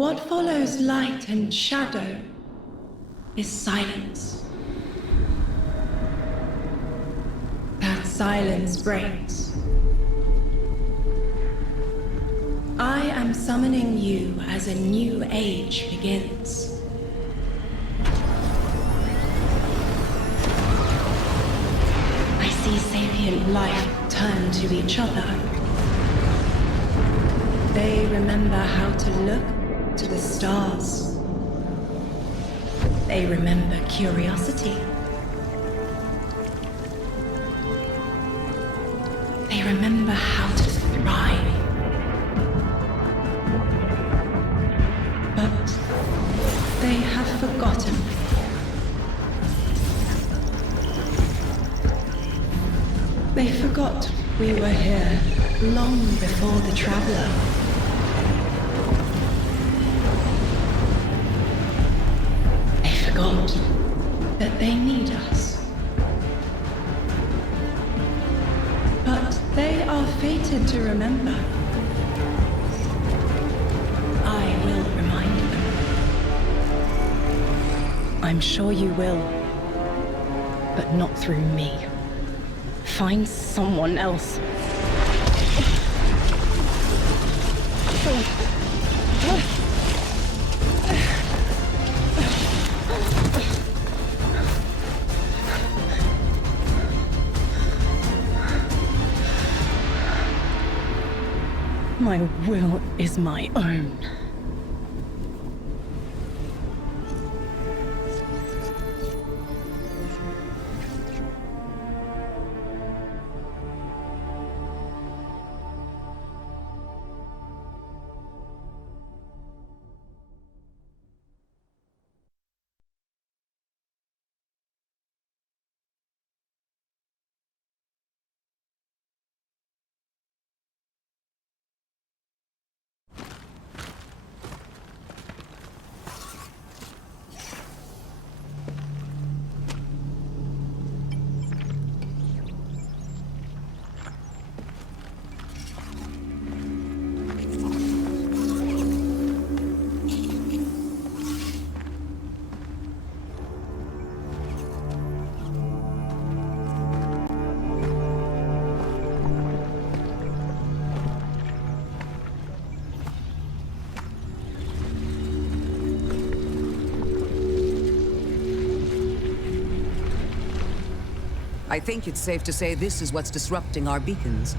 What follows light and shadow is silence. That silence breaks. I am summoning you as a new age begins. I see sapient life turn to each other. They remember how to look to the stars. They remember curiosity. They remember how to thrive. But they have forgotten. They forgot we were here long before the Traveler. They forgot that they need us. But they are fated to remember. I will remind them. I'm sure you will, but not through me. Find someone else. My will is my own. I think it's safe to say this is what's disrupting our beacons.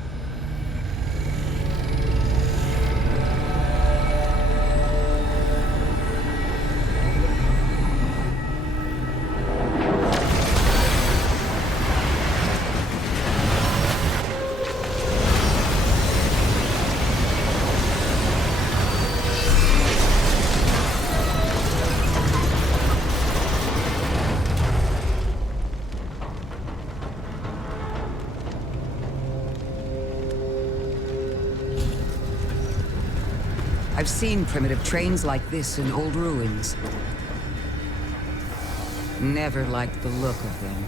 I've seen primitive trains like this in old ruins. Never liked the look of them.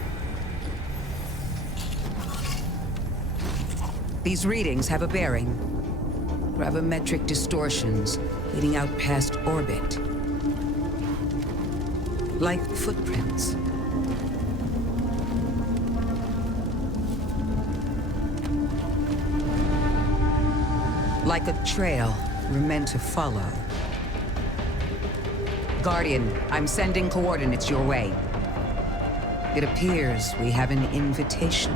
These readings have a bearing. Gravimetric distortions leading out past orbit. Like footprints. Like a trail we're meant to follow. Guardian, I'm sending coordinates your way. It appears we have an invitation.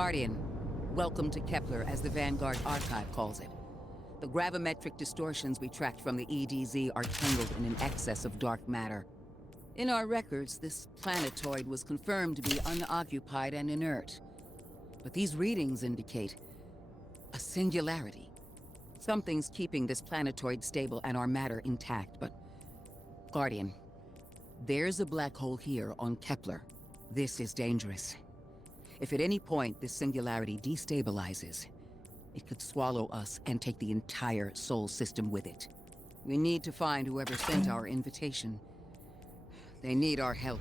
Guardian, welcome to Kepler, as the Vanguard Archive calls it. The gravimetric distortions we tracked from the EDZ are tangled in an excess of dark matter. In our records, this planetoid was confirmed to be unoccupied and inert. But these readings indicate a singularity. Something's keeping this planetoid stable and our matter intact, but... Guardian, there's a black hole here on Kepler. This is dangerous. If at any point this singularity destabilizes, it could swallow us and take the entire Sol system with it. We need to find whoever sent our invitation. They need our help.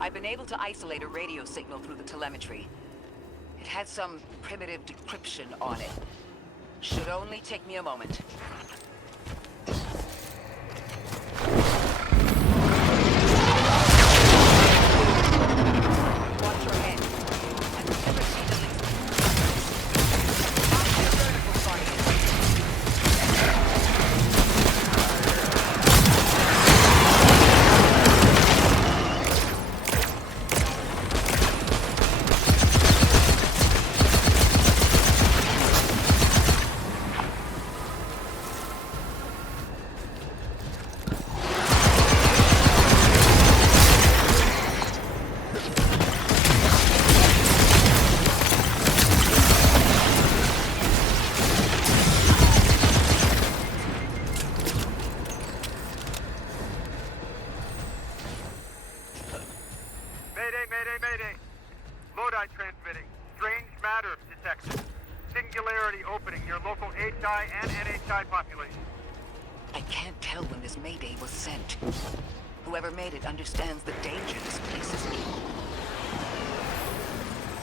I've been able to isolate a radio signal through the telemetry. It had some primitive decryption on it. Should only take me a moment. Watch your head. And remember to the list. Watch your vertical target. Mayday! Lodi transmitting. Strange matter detected. Singularity opening near local HI and NHI population. I can't tell when this Mayday was sent. Whoever made it understands the danger this place is in.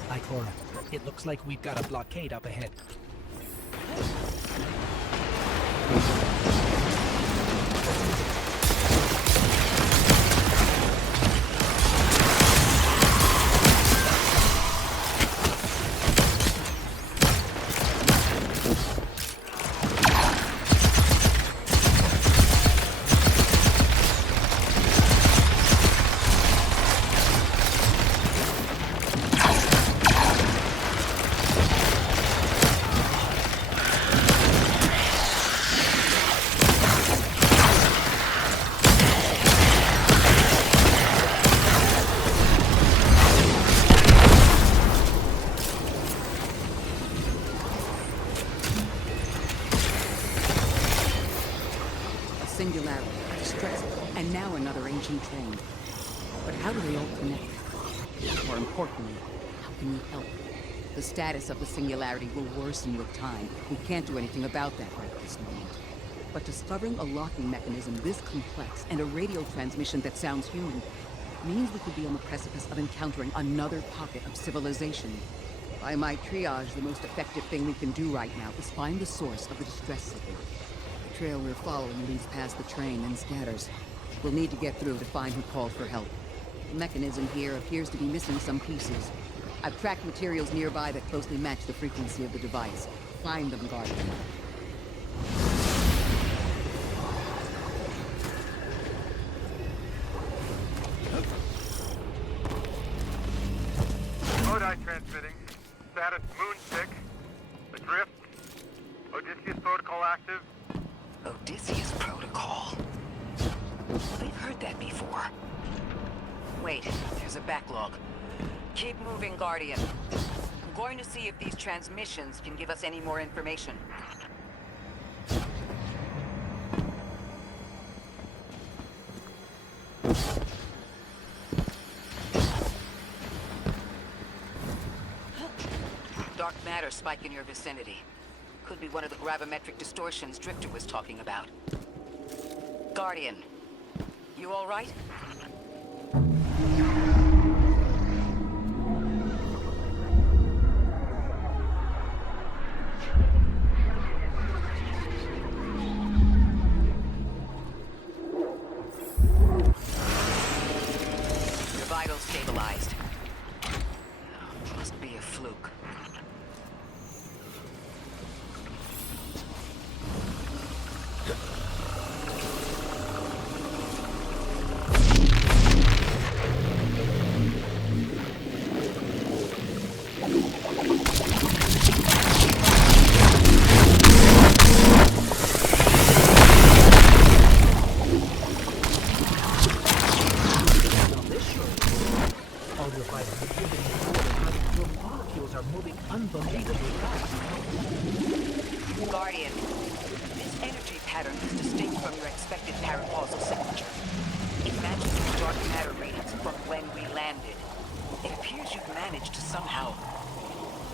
Ikora, it looks like we've got a blockade up ahead. Singularity, stress, and now another ancient train. But how do they all connect? More importantly, how can we help? The status of the singularity will worsen with time. We can't do anything about that right this moment. But discovering a locking mechanism this complex and a radio transmission that sounds human means we could be on the precipice of encountering another pocket of civilization. By my triage, the most effective thing we can do right now is find the source of the distress signal. The trail we're following leads past the train and scatters. We'll need to get through to find who called for help. The mechanism here appears to be missing some pieces. I've tracked materials nearby that closely match the frequency of the device. Find them, Guardian. Lodi transmitting. Status Moonstick. Adrift. Odysseus protocol active. Odysseus Protocol. We've heard that before. Wait, there's a backlog. Keep moving, Guardian. I'm going to see if these transmissions can give us any more information. Dark matter spike in your vicinity. Could be one of the gravimetric distortions Drifter was talking about. Guardian, you all right? Your vitals stabilized. Must be a fluke. Now this shows all your vital activity and your molecules are moving unbelievably fast. Guardian, this energy pattern is distinct from your expected paracausal signature. It matches the dark matter readings from when we landed. It appears you've managed to somehow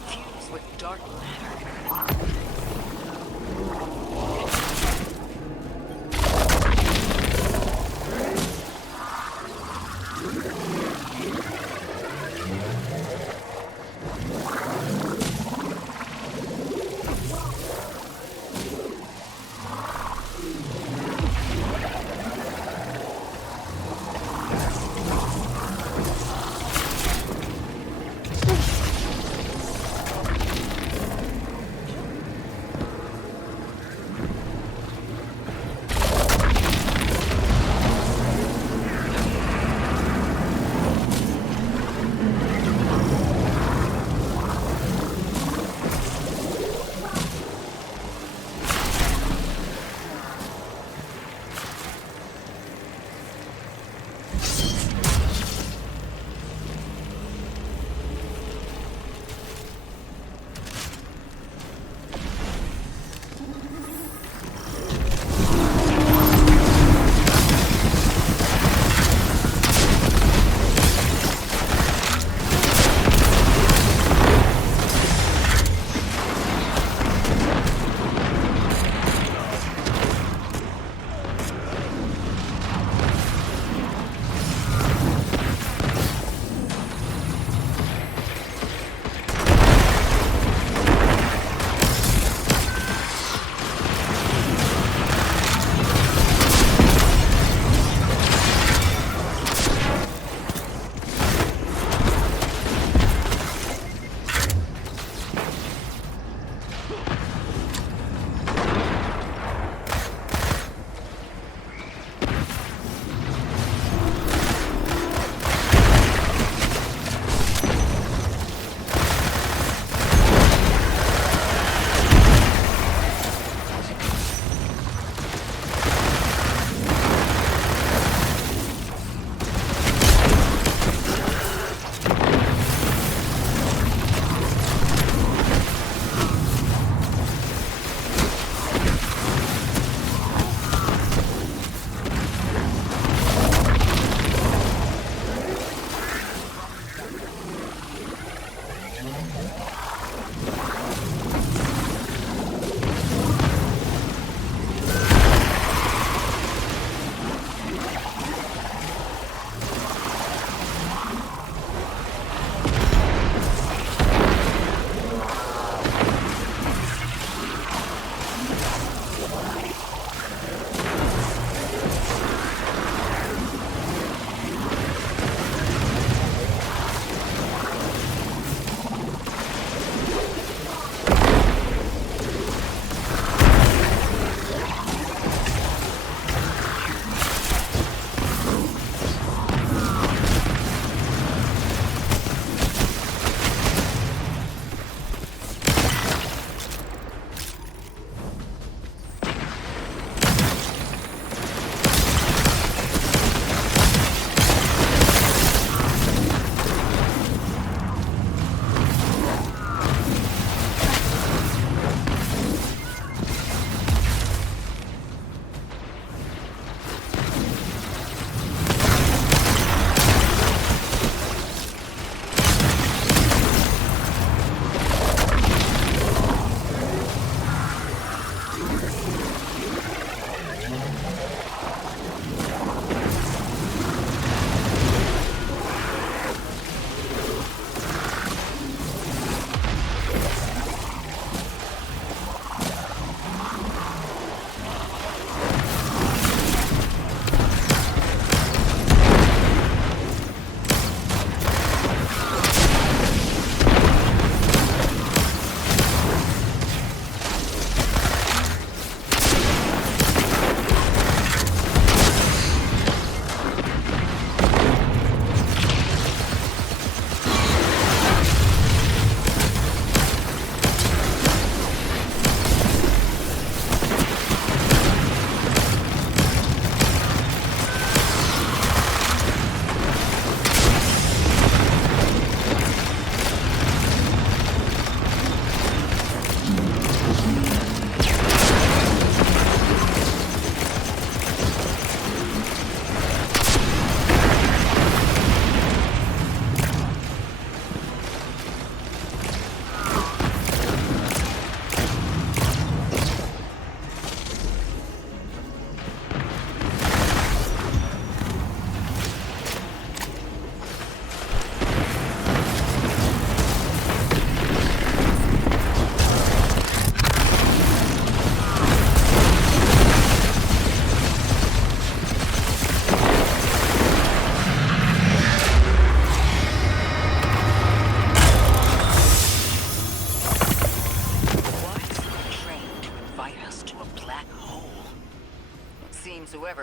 fuse with dark matter.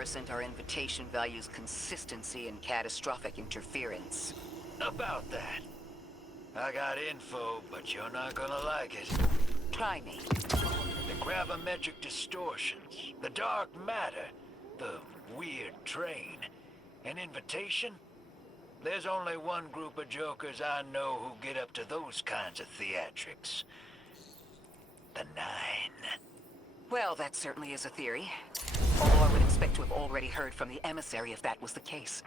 comparison, our invitation values consistency and catastrophic interference. About that. I got info, but you're not gonna like it. Try me. The gravimetric distortions, the dark matter, the weird train. An invitation? There's only one group of jokers I know who get up to those kinds of theatrics. The Nine. Well, that certainly is a theory. Although I would expect to have already heard from the emissary if that was the case.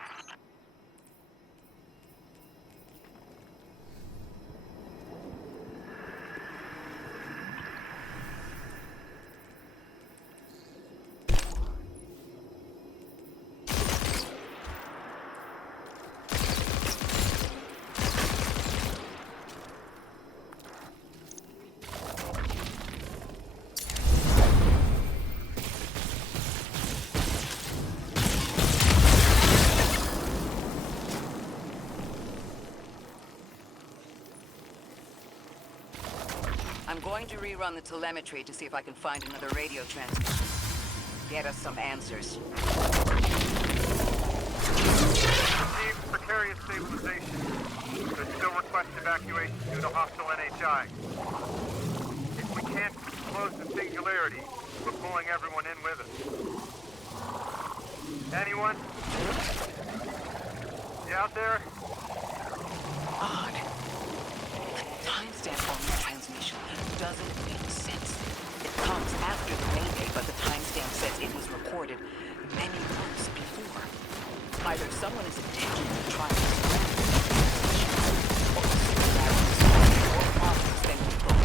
I'm going to rerun the telemetry to see if I can find another radio transmission. Get us some answers. Received precarious stabilization. But still request evacuation due to hostile NHI. If we can't close the singularity, we're pulling everyone in with us. Anyone? You out there? Odd. The timestamp on the transmission doesn't make sense. It comes after the Mayday, but the timestamp says it was recorded many months before. Either someone is intentionally trying to surround the transmission, or the singularity is more obvious than we thought.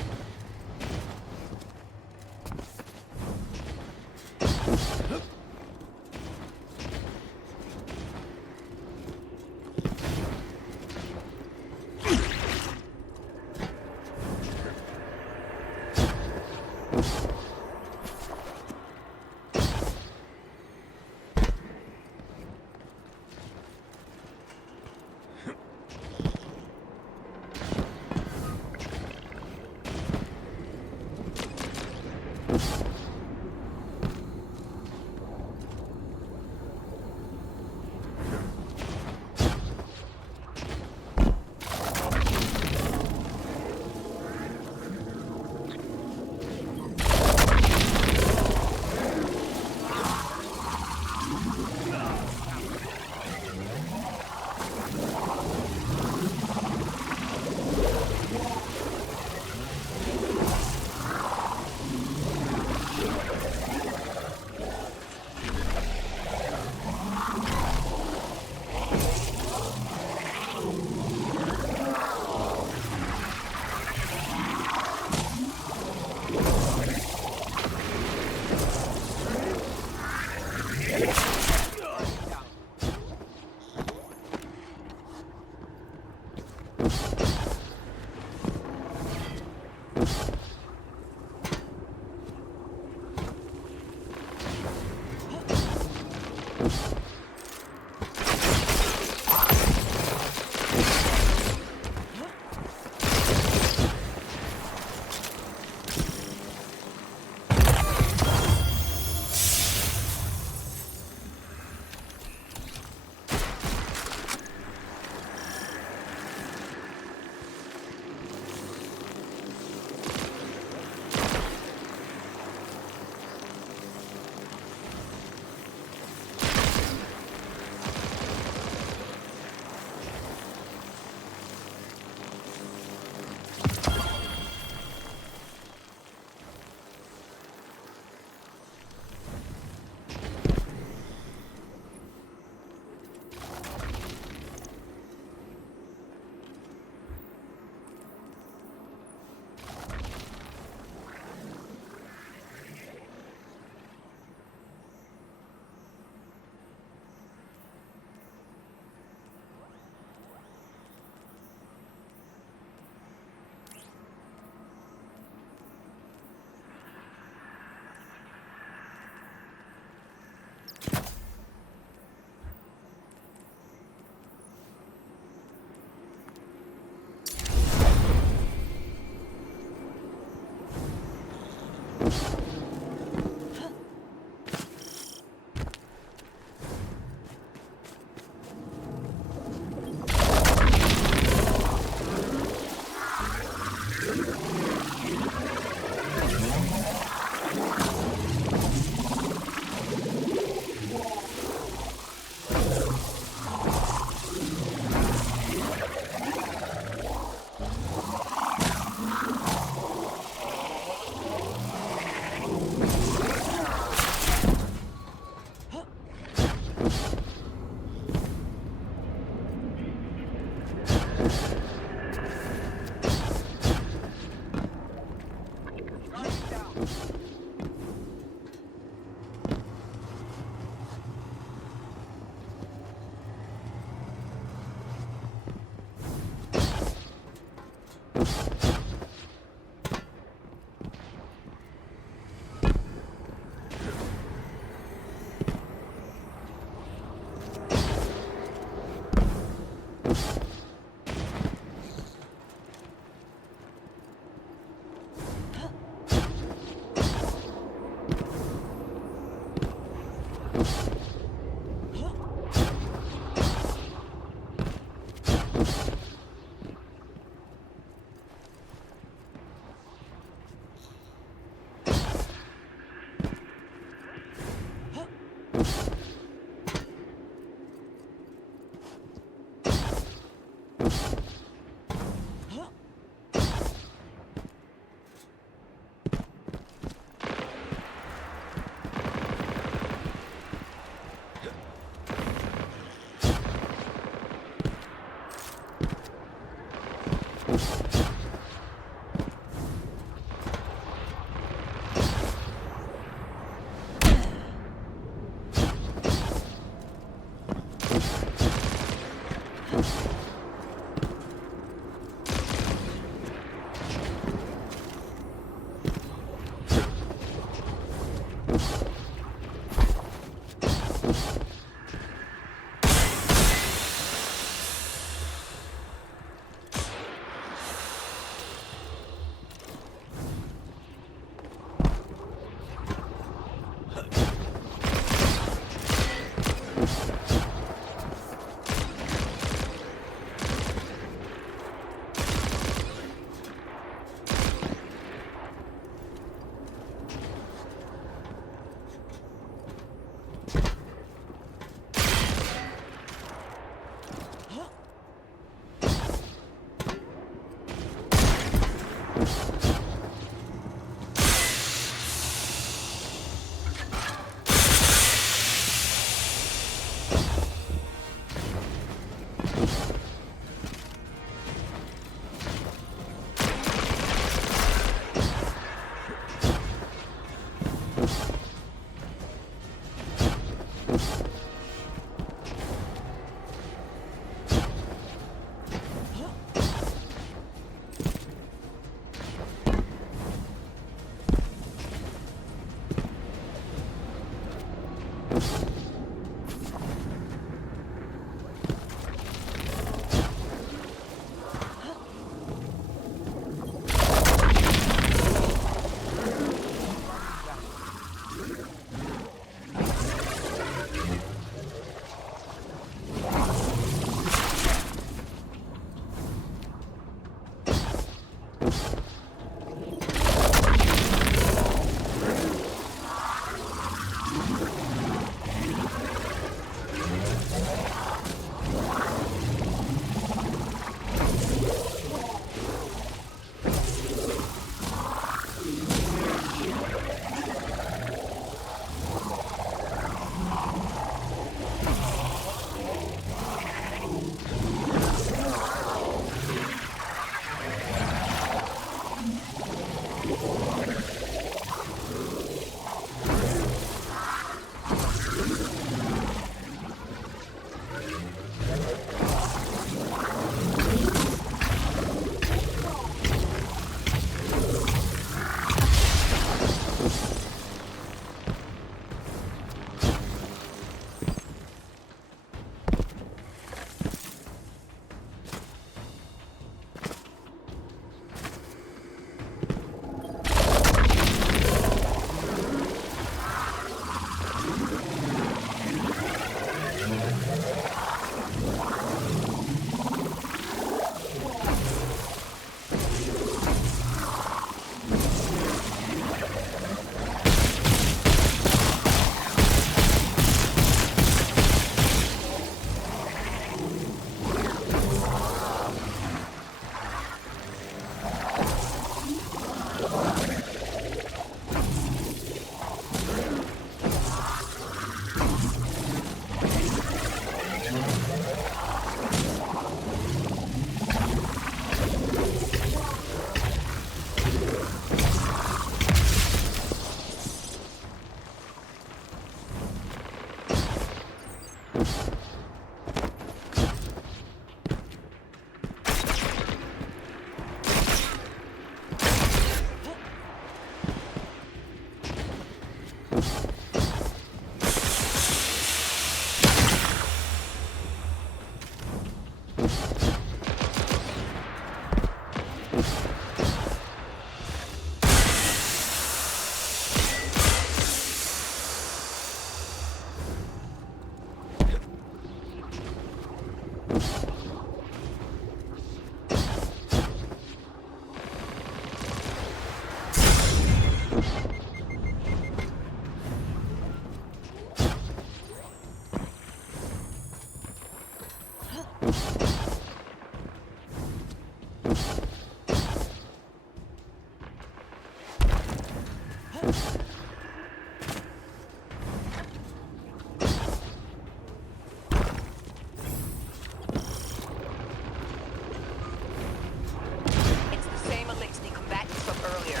It's the same Elixir combatants from earlier.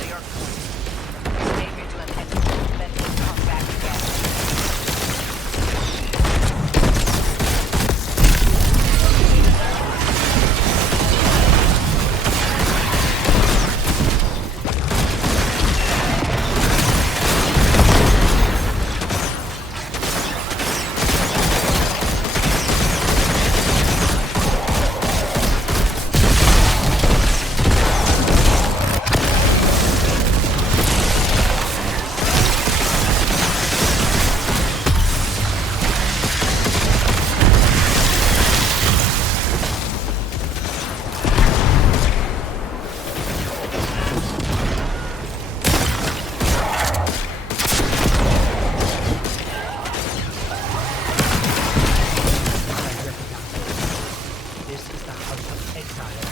They are stay vigilant and let them come back again. I recognize it. This is the House of Exile.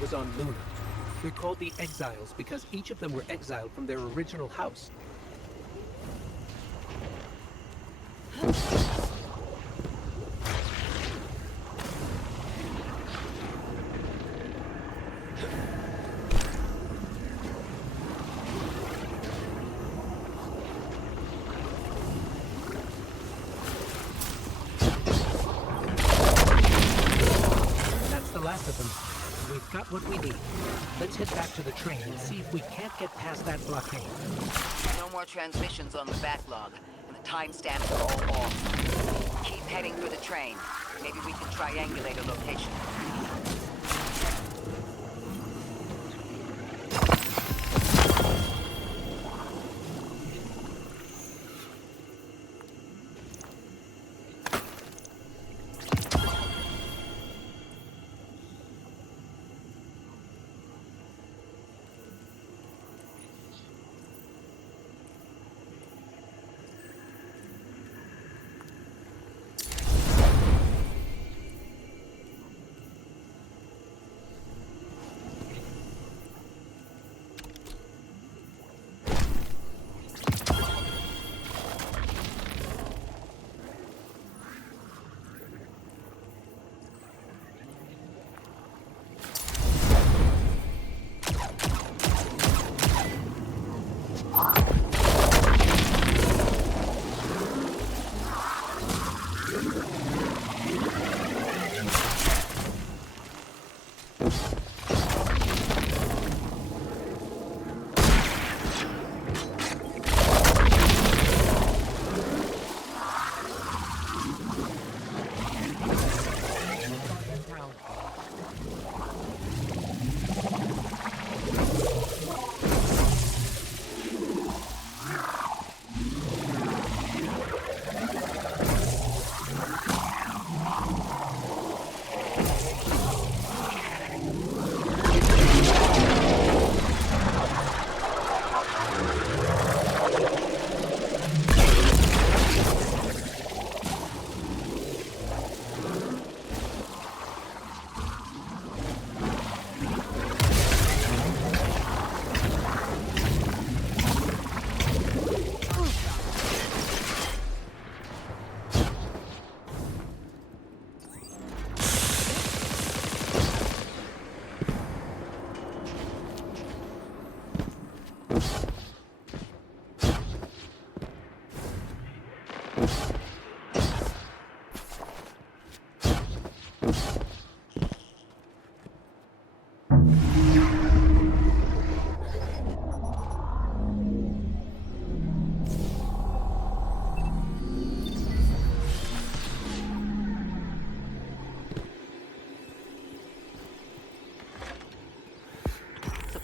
was on Luna. They're called the Exiles because each of them were exiled from their original house. That's the last of them. We've got what we need. Let's head back to the train and see if we can't get past that blockade. No more transmissions on the backlog, and the timestamps are all off. Keep heading for the train. Maybe we can triangulate a location.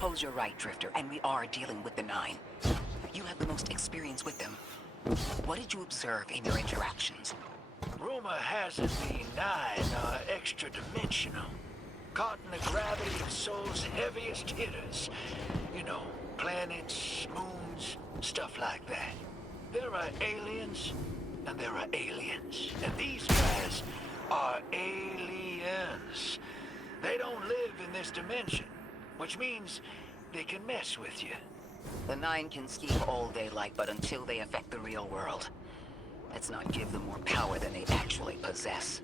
Suppose you're right, Drifter, and we are dealing with the Nine. You have the most experience with them. What did you observe in your interactions? Rumor has it the Nine are extra-dimensional. Caught in the gravity of Sol's heaviest hitters. You know, planets, moons, stuff like that. There are aliens, and there are aliens. And these guys are aliens. They don't live in this dimension, which means they can mess with you. The Nine can scheme all they like, but until they affect the real world, let's not give them more power than they actually possess.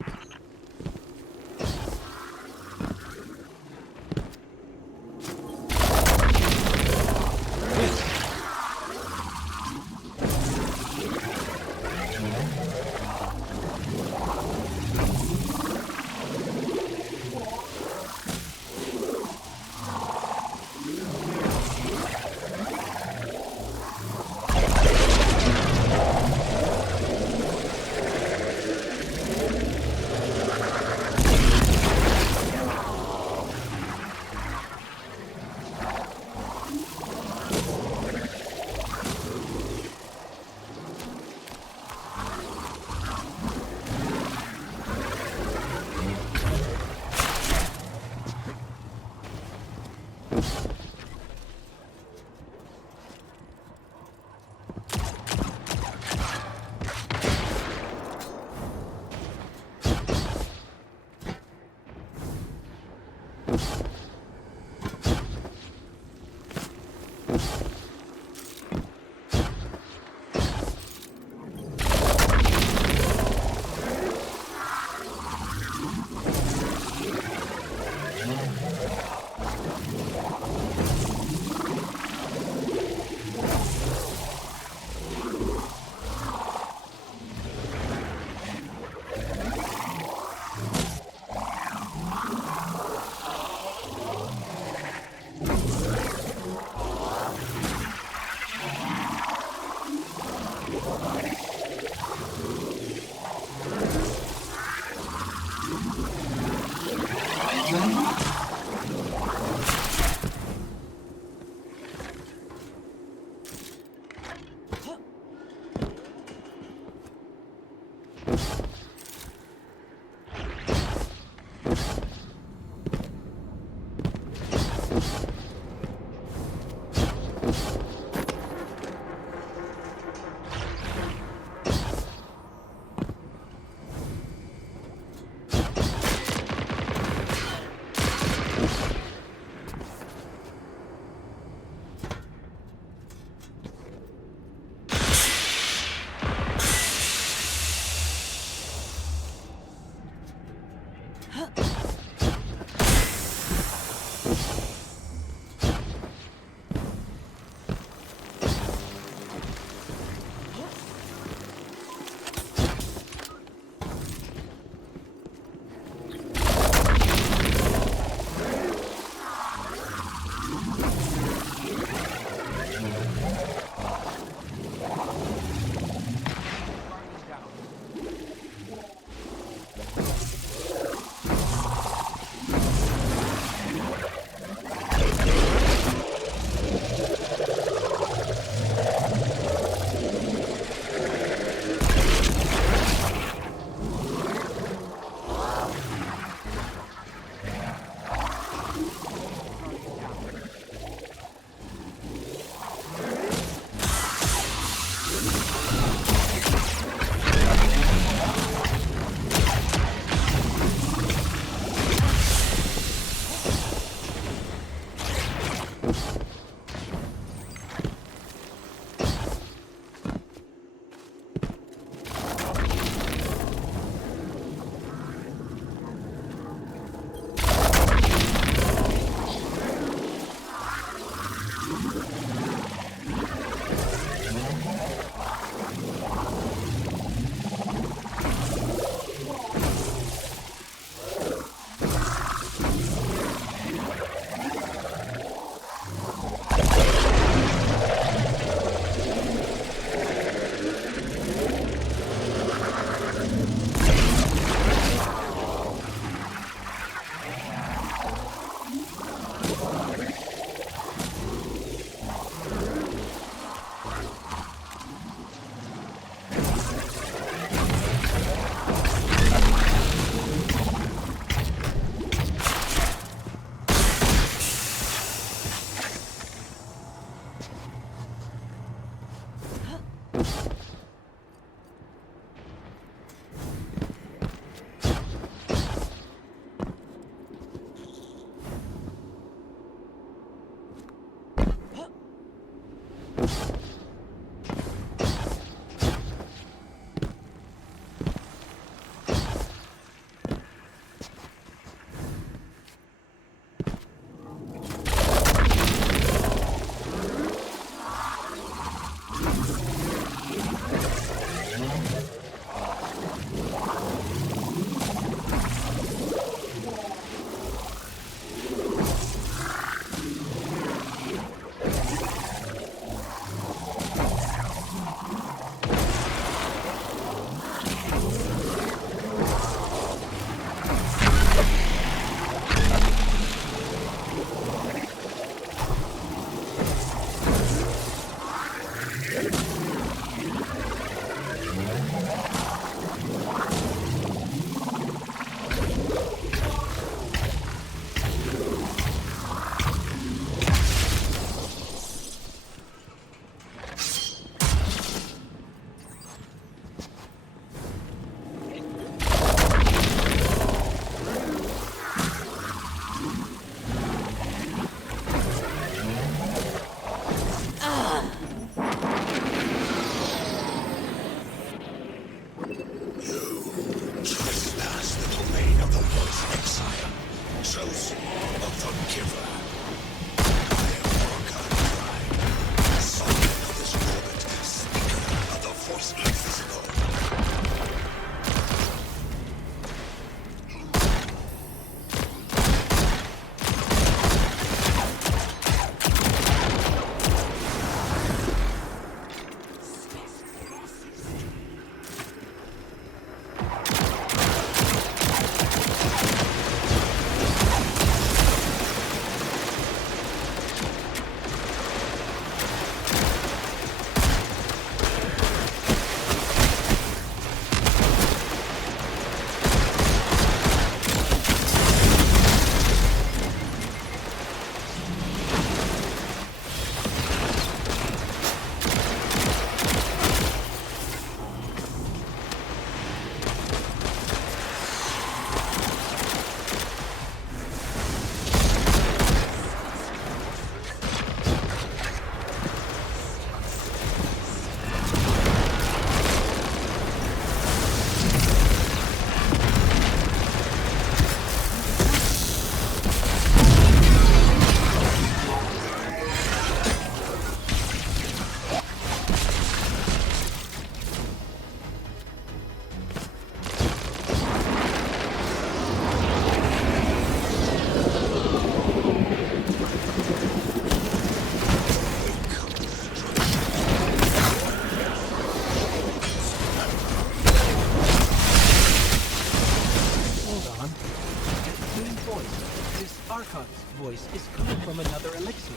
voice, this Archon's voice, is coming from another elixir.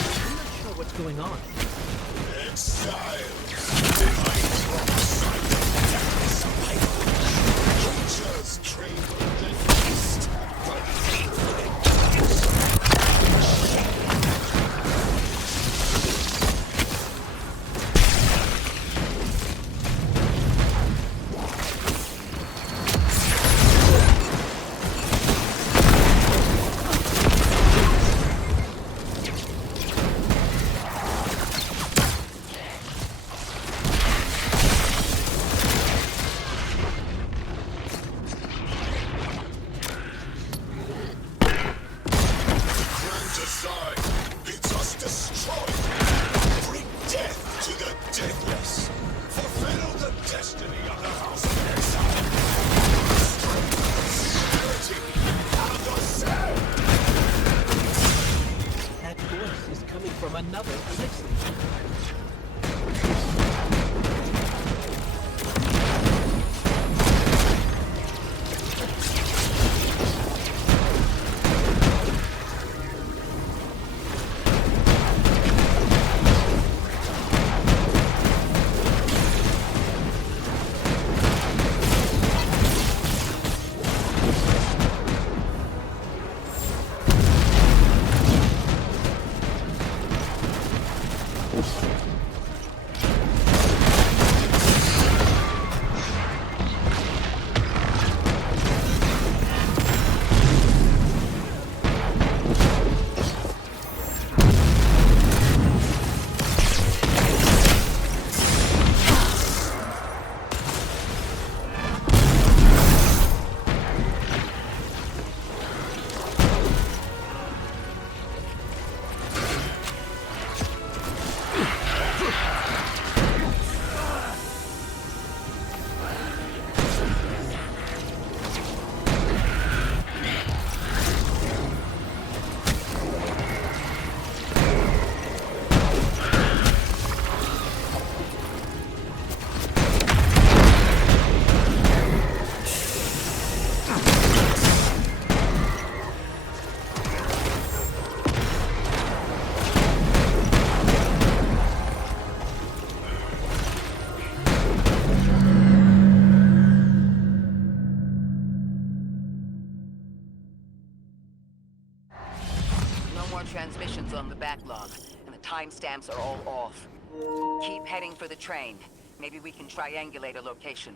I'm not sure what's going on. Exiles behind from creatures trembled and hissed, but bids us destroy. Bring death to the deathless. Fulfill the destiny of the House of Exile. Sincerity and the sand. That voice is coming from another elixir. Transmissions on the backlog, and the timestamps are all off. Keep heading for the train. Maybe we can triangulate a location.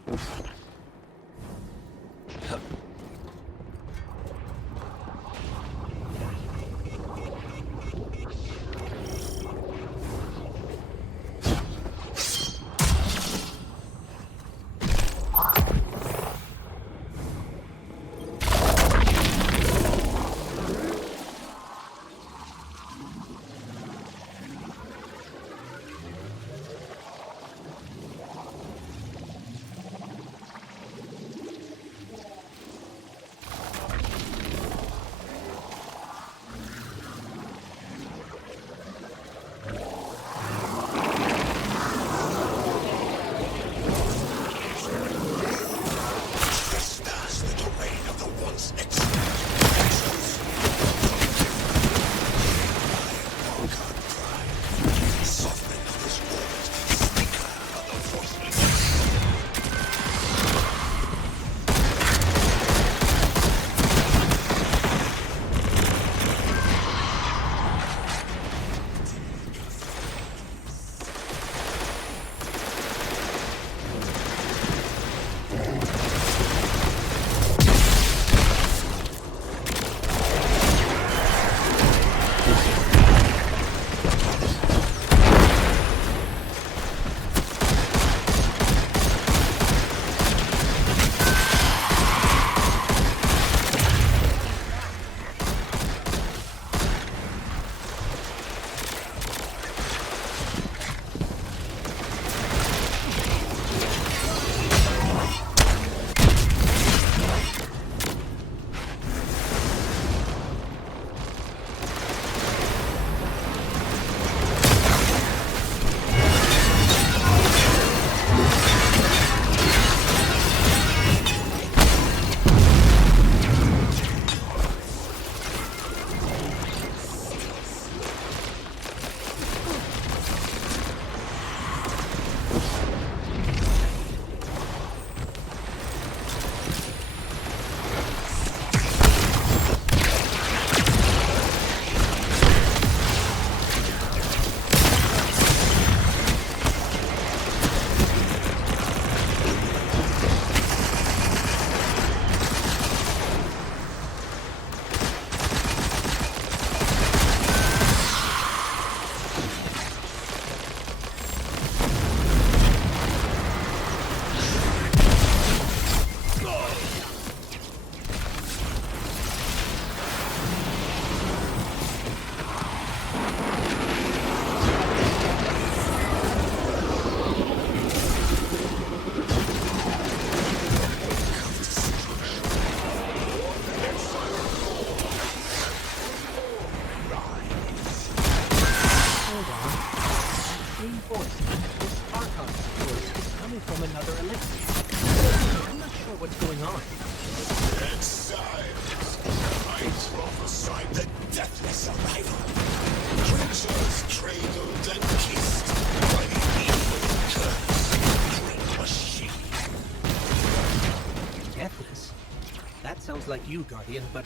you, Guardian, but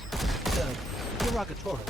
derogatory.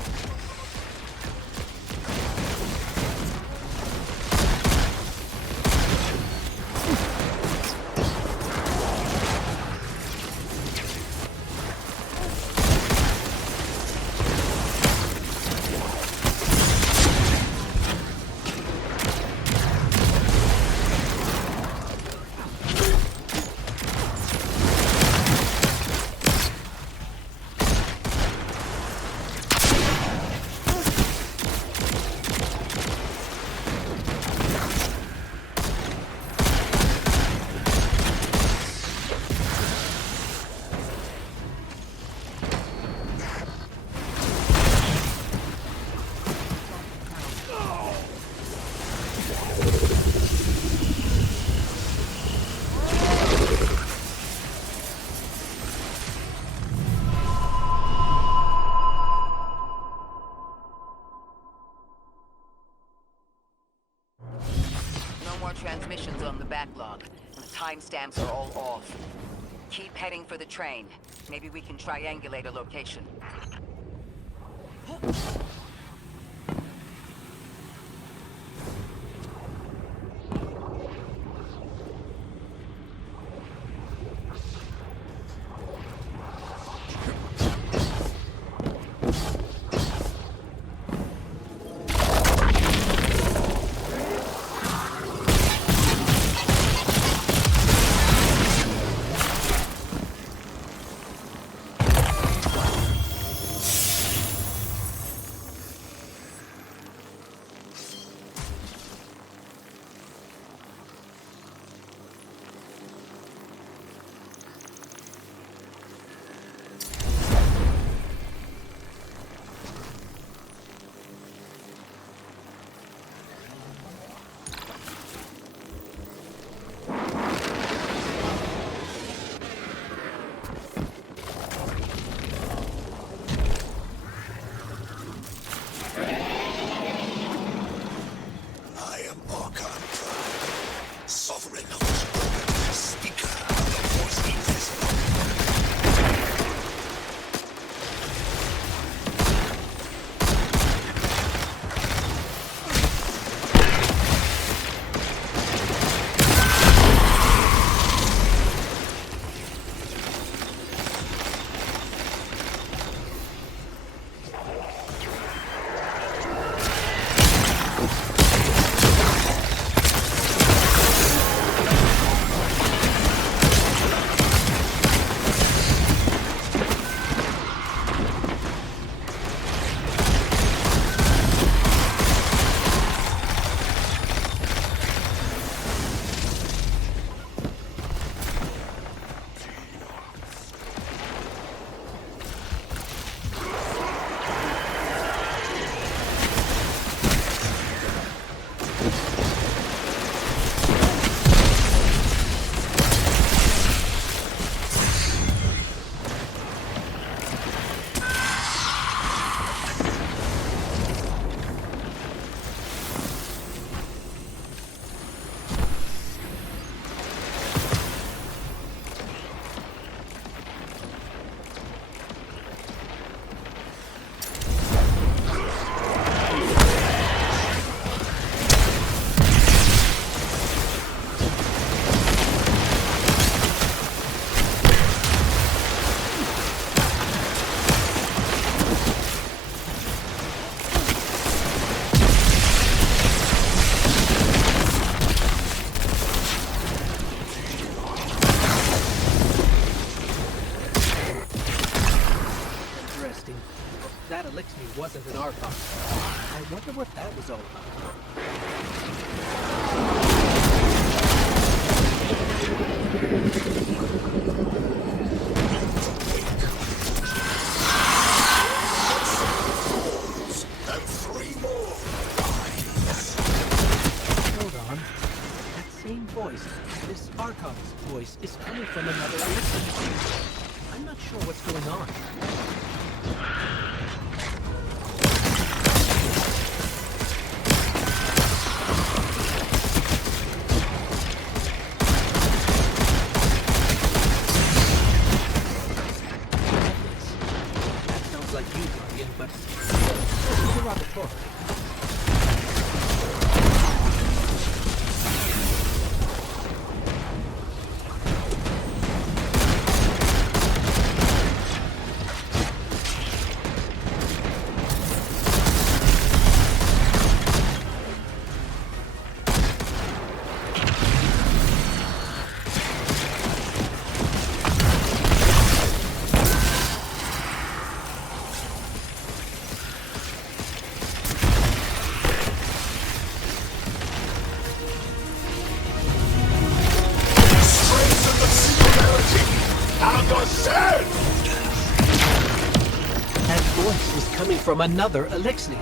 No more transmissions on the backlog, and the timestamps are all off. Keep heading for the train. Maybe we can triangulate a location. I am Archon Prime, sovereign of this world, speaker of the voice invisible. That Elixir wasn't an Archon. I wonder what that was all about. And 3 more lives. Hold on. That same voice, this Archon's voice, is coming from another Elixir. I'm not sure what's going on. like you, Guardian, but it's derogatory. That voice is coming from another Elixir.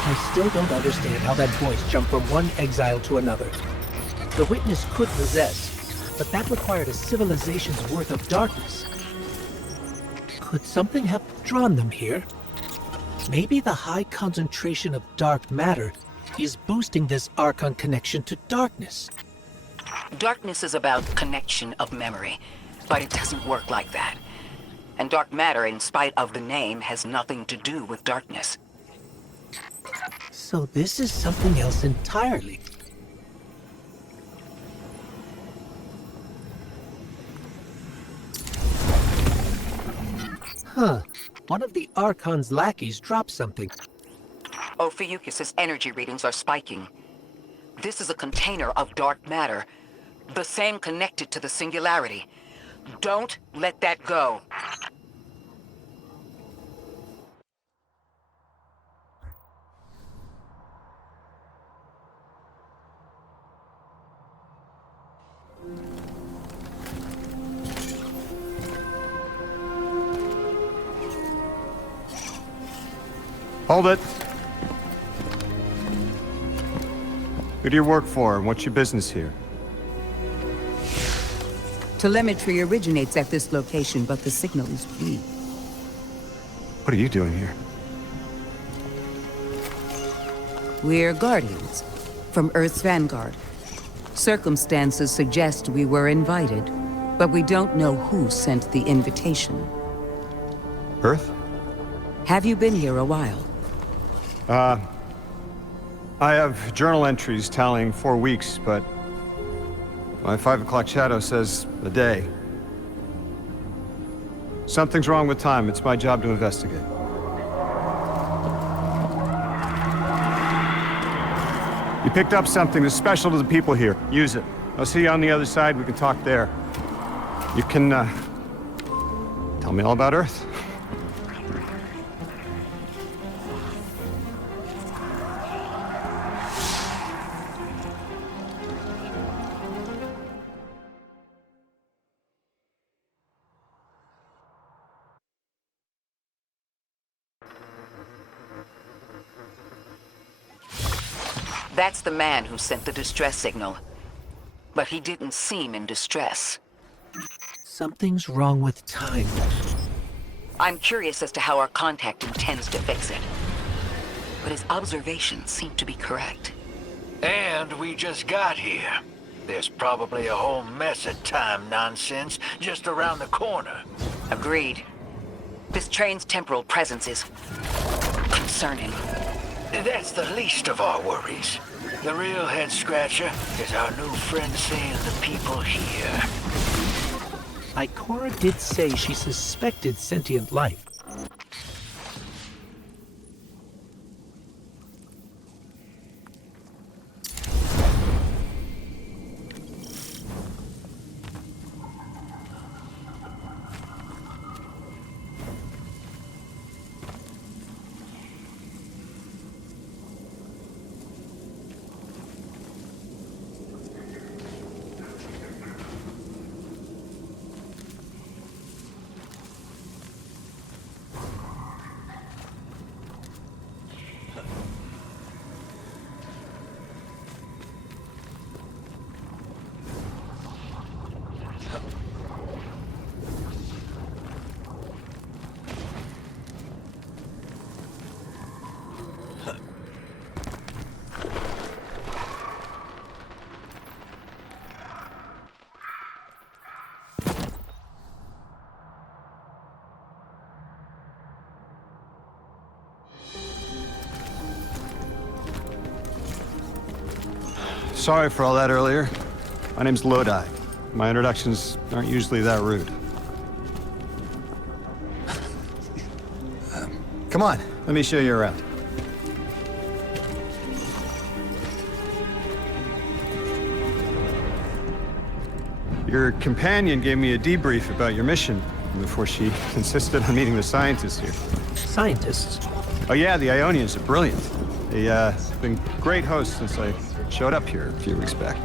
I still don't understand how that voice jumped from one exile to another. The Witness could possess, but that required a civilization's worth of darkness. Could something have drawn them here? Maybe the high concentration of dark matter is boosting this Archon connection to darkness. Darkness is about connection of memory, but it doesn't work like that. And dark matter, in spite of the name, has nothing to do with darkness. So this is something else entirely. Huh. One of the Archon's lackeys dropped something. Ophiuchus's energy readings are spiking. This is a container of dark matter, the same connected to the Singularity. Don't let that go. Hold it. Who do you work for, and what's your business here? Telemetry originates at this location, but the signal is weak. What are you doing here? We're Guardians, from Earth's vanguard. Circumstances suggest we were invited, but we don't know who sent the invitation. Earth? Have you been here a while? I have journal entries tallying 4 weeks, but my 5 o'clock shadow says a day. Something's wrong with time. It's my job to investigate. You picked up something that's special to the people here. Use it. I'll see you on the other side. We can talk there. You can, tell me all about Earth. That's the man who sent the distress signal. But he didn't seem in distress. Something's wrong with time. I'm curious as to how our contact intends to fix it. But his observations seem to be correct. And we just got here. There's probably a whole mess of time nonsense just around the corner. Agreed. This train's temporal presence is concerning. That's the least of our worries. The real head-scratcher is our new friend seeing the people here. Ikora did say she suspected sentient life. Sorry for all that earlier. My name's Lodi. My introductions aren't usually that rude. Come on, let me show you around. Your companion gave me a debrief about your mission before she insisted on meeting the scientists here. Scientists? Oh yeah, the Ionians are brilliant. They've been great hosts since I showed up here a few weeks back.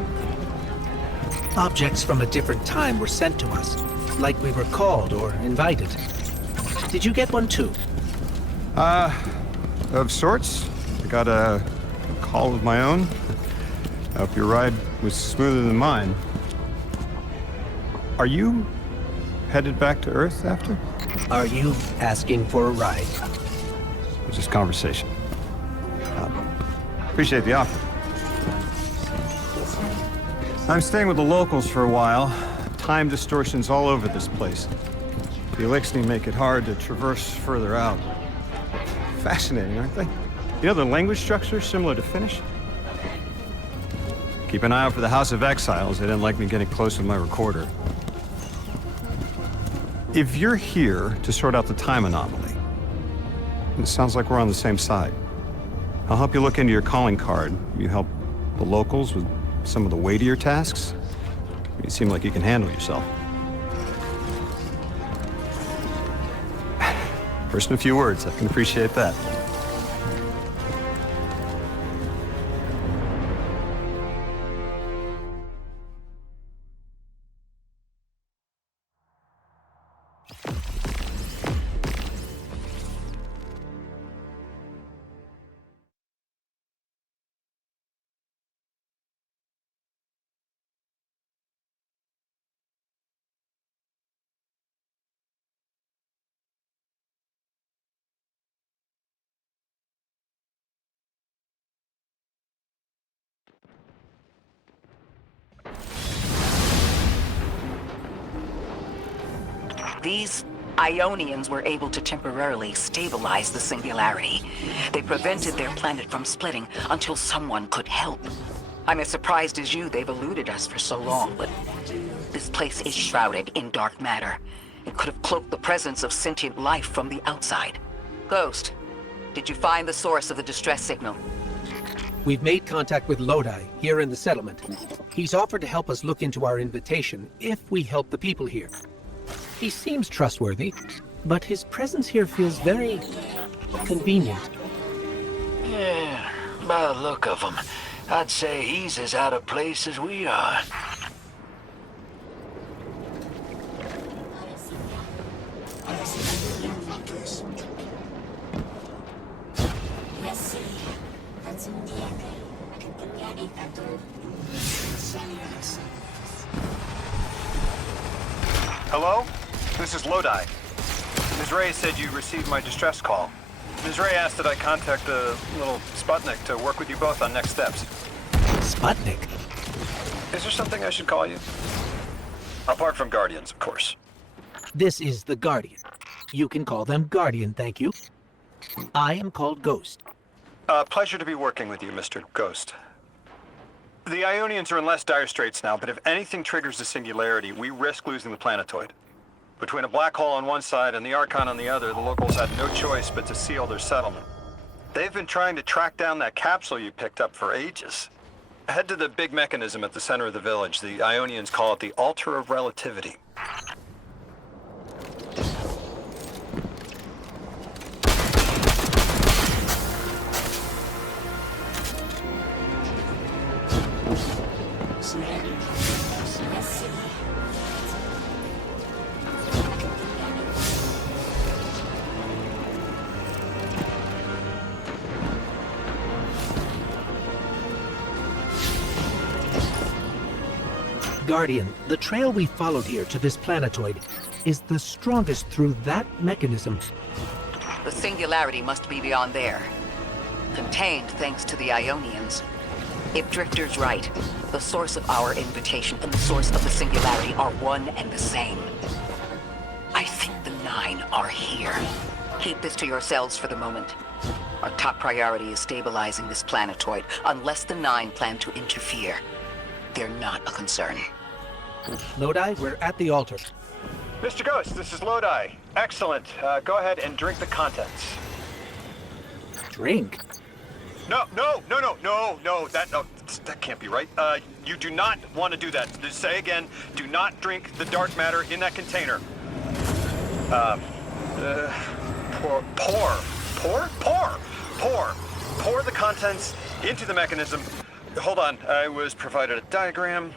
Objects from a different time were sent to us, like we were called or invited. Did you get one too? Of sorts. I got a call of my own. I hope your ride was smoother than mine. Are you headed back to Earth after? Are you asking for a ride? It's just conversation. Appreciate the offer. I'm staying with the locals for a while. Time distortions all over this place. The Elixni make it hard to traverse further out. Fascinating, aren't they? You know, the language structure is similar to Finnish. Keep an eye out for the House of Exiles. They didn't like me getting close with my recorder. If you're here to sort out the time anomaly, it sounds like we're on the same side. I'll help you look into your calling card. You help the locals with some of the weightier tasks. You seem like you can handle yourself. First in a few words, I can appreciate that. These Ionians were able to temporarily stabilize the Singularity. They prevented their planet from splitting until someone could help. I'm as surprised as you they've eluded us for so long, but this place is shrouded in dark matter. It could have cloaked the presence of sentient life from the outside. Ghost, did you find the source of the distress signal? We've made contact with Lodi, here in the settlement. He's offered to help us look into our invitation, if we help the people here. He seems trustworthy, but his presence here feels very convenient. Yeah, by the look of him, I'd say he's as out of place as we are. Hello? This is Lodi. Ms. Ray said you received my distress call. Ms. Ray asked that I contact the little Sputnik to work with you both on next steps. Sputnik? Is there something I should call you? Apart from Guardians, of course. This is the Guardian. You can call them Guardian, thank you. I am called Ghost. Pleasure to be working with you, Mr. Ghost. The Ionians are in less dire straits now, but if anything triggers the Singularity, we risk losing the planetoid. Between a black hole on one side and the Archon on the other, the locals had no choice but to seal their settlement. They've been trying to track down that capsule you picked up for ages. Head to the big mechanism at the center of the village. The Ionians call it the Altar of Relativity. Guardian, the trail we followed here to this planetoid is the strongest through that mechanism. The Singularity must be beyond there. Contained thanks to the Ionians. If Drifter's right, the source of our invitation and the source of the Singularity are one and the same. I think the Nine are here. Keep this to yourselves for the moment. Our top priority is stabilizing this planetoid, unless the Nine plan to interfere. They're not a concern. Lodi, we're at the altar. Mr. Ghost, this is Lodi. Excellent. Go ahead and drink the contents. Drink? No, that can't be right. You do not want to do that. Just say again, do not drink the dark matter in that container. Pour the contents into the mechanism. Hold on, I was provided a diagram.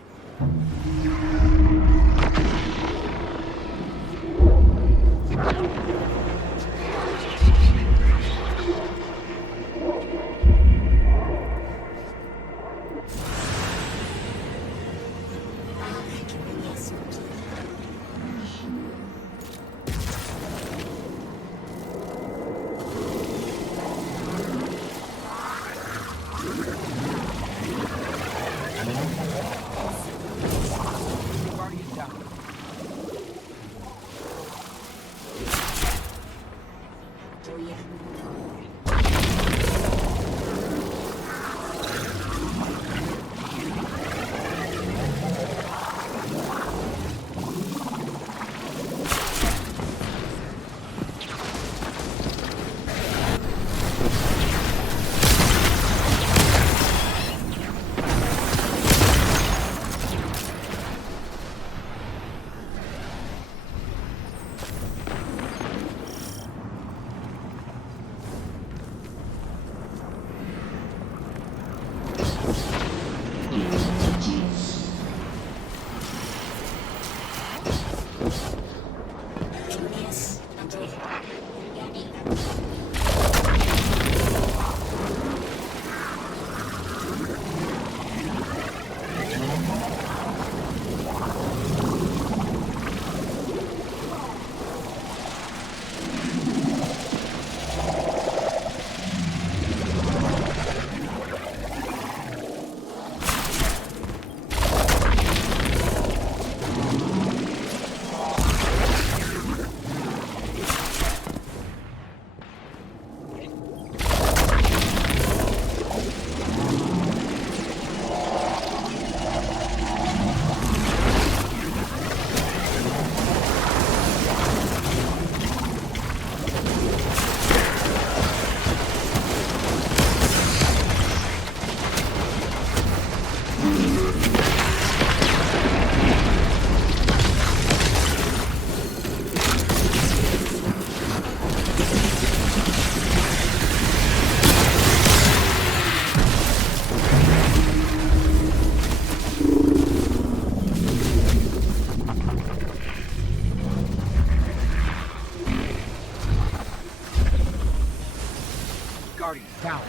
Guardian, down.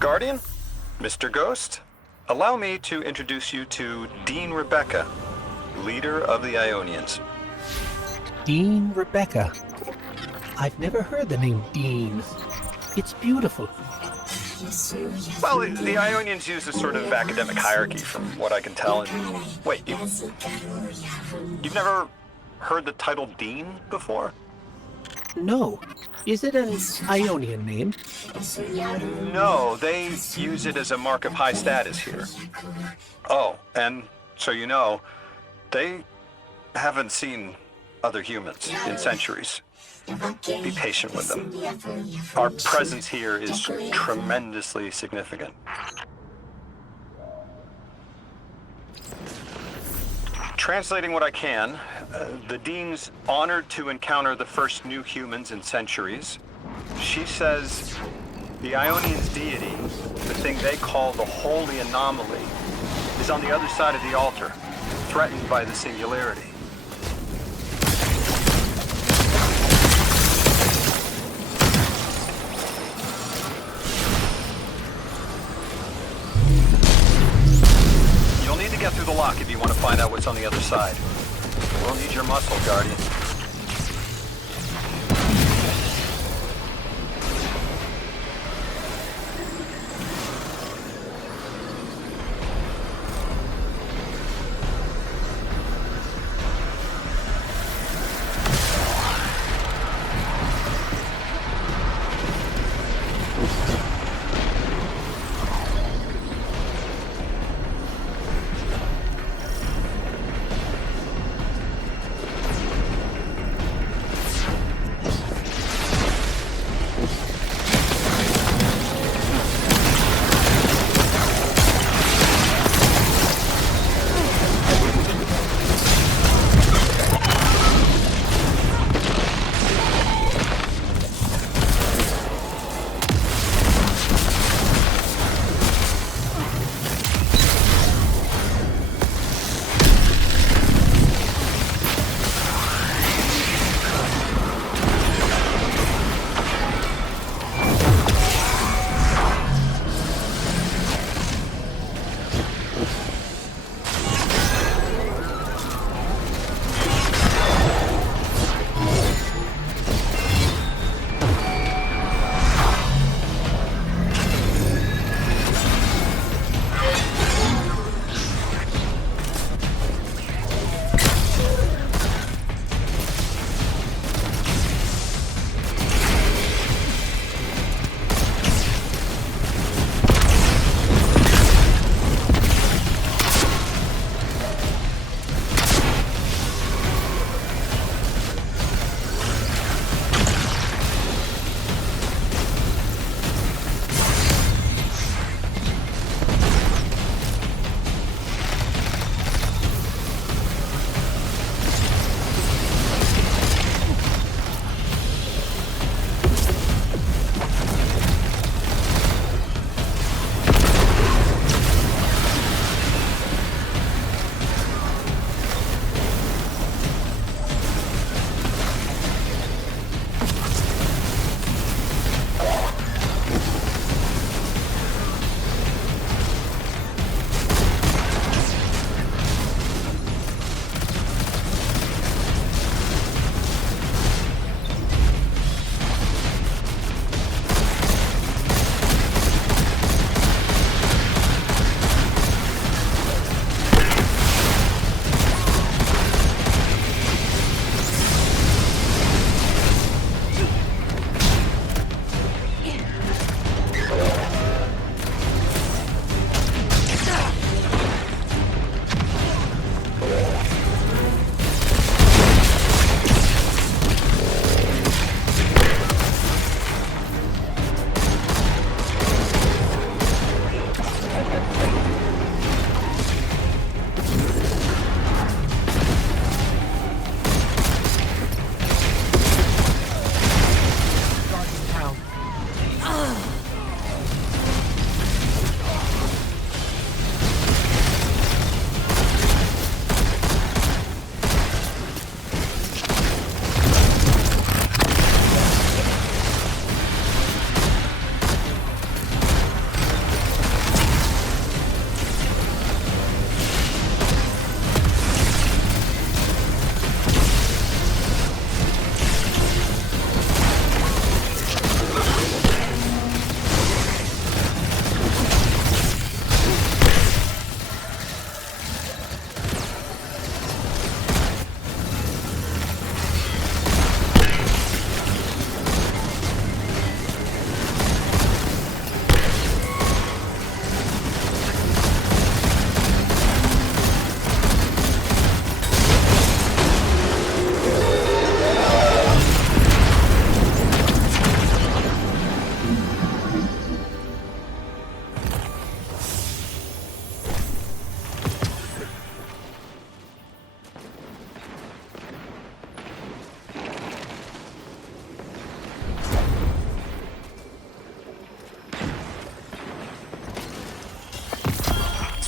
Guardian, Mr. Ghost, allow me to introduce you to Dean Rebecca, leader of the Ionians. Dean Rebecca. I've never heard the name Dean. It's beautiful. Well, the Ionians use a sort of academic hierarchy from what I can tell. And wait, you've never heard the title Dean before? No. Is it an Ionian name? No, they use it as a mark of high status here. Oh, and so you know, they haven't seen other humans in centuries. Be patient with them. Our presence here is tremendously significant. Translating what I can, the Dean's honored to encounter the first new humans in centuries. She says The Ionians' deity, the thing they call the Holy Anomaly, is on the other side of the altar, threatened by the Singularity. You'll need to get through the lock if you want to find out what's on the other side. We'll need your muscle, Guardian.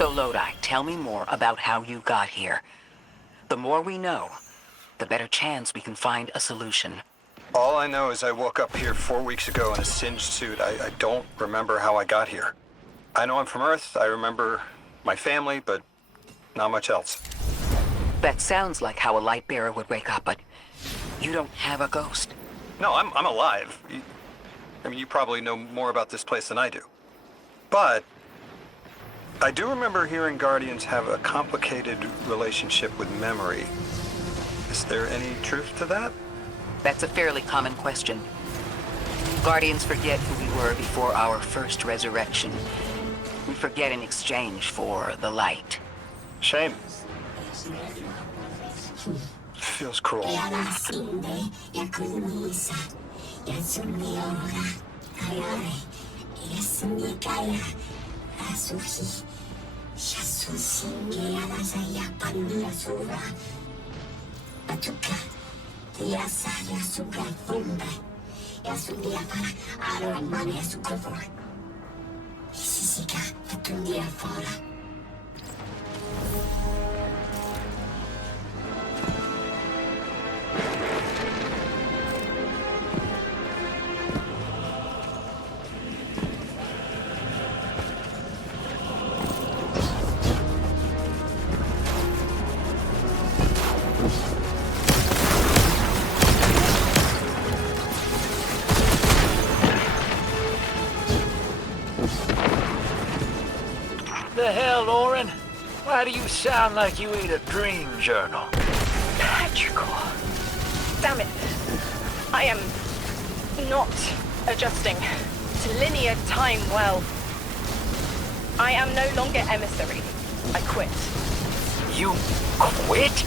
So Lodi, tell me more about how you got here. The more we know, the better chance we can find a solution. All I know is I woke up here 4 weeks ago in a singed suit. I don't remember how I got here. I know I'm from Earth, I remember my family, but not much else. That sounds like how a light bearer would wake up, but you don't have a ghost. No, I'm alive. You probably know more about this place than I do. But I do remember hearing Guardians have a complicated relationship with memory. Is there any truth to that? That's a fairly common question. Guardians forget who we were before our first resurrection. We forget in exchange for the light. Shame. Feels cruel. The hell, Orin? Why do you sound like you ate a dream journal? Petrichor. Damn it. I am not adjusting to linear time well. I am no longer emissary. I quit. You quit?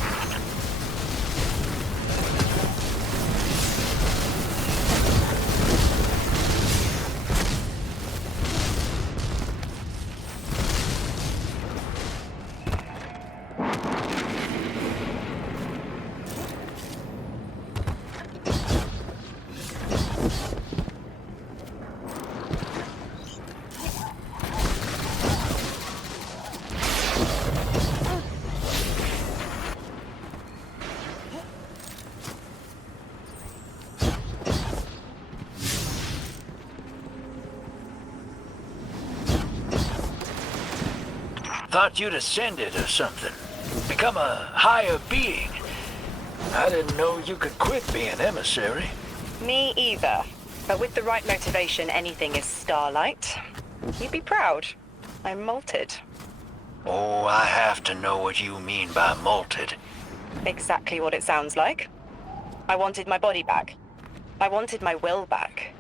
Thought you'd ascended or something. Become a higher being. I didn't know you could quit being emissary. Me either. But with the right motivation, anything is Starlight. You'd be proud. I'm molted. Oh, I have to know what you mean by molted. Exactly what it sounds like. I wanted my body back. I wanted my will back.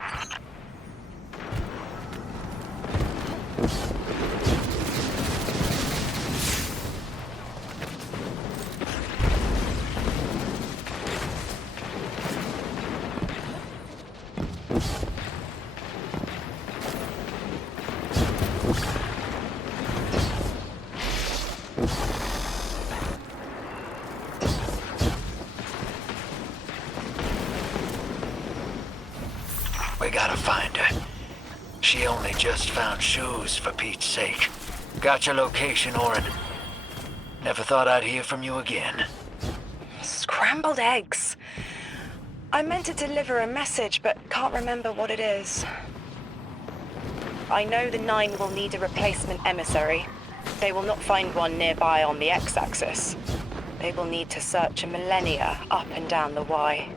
We gotta find her. She only just found shoes, for Pete's sake. Got your location, Orin. Never thought I'd hear from you again. Scrambled eggs. I meant to deliver a message, but can't remember what it is. I know the Nine will need a replacement emissary. They will not find one nearby on the X-axis. They will need to search a millennia up and down the Y.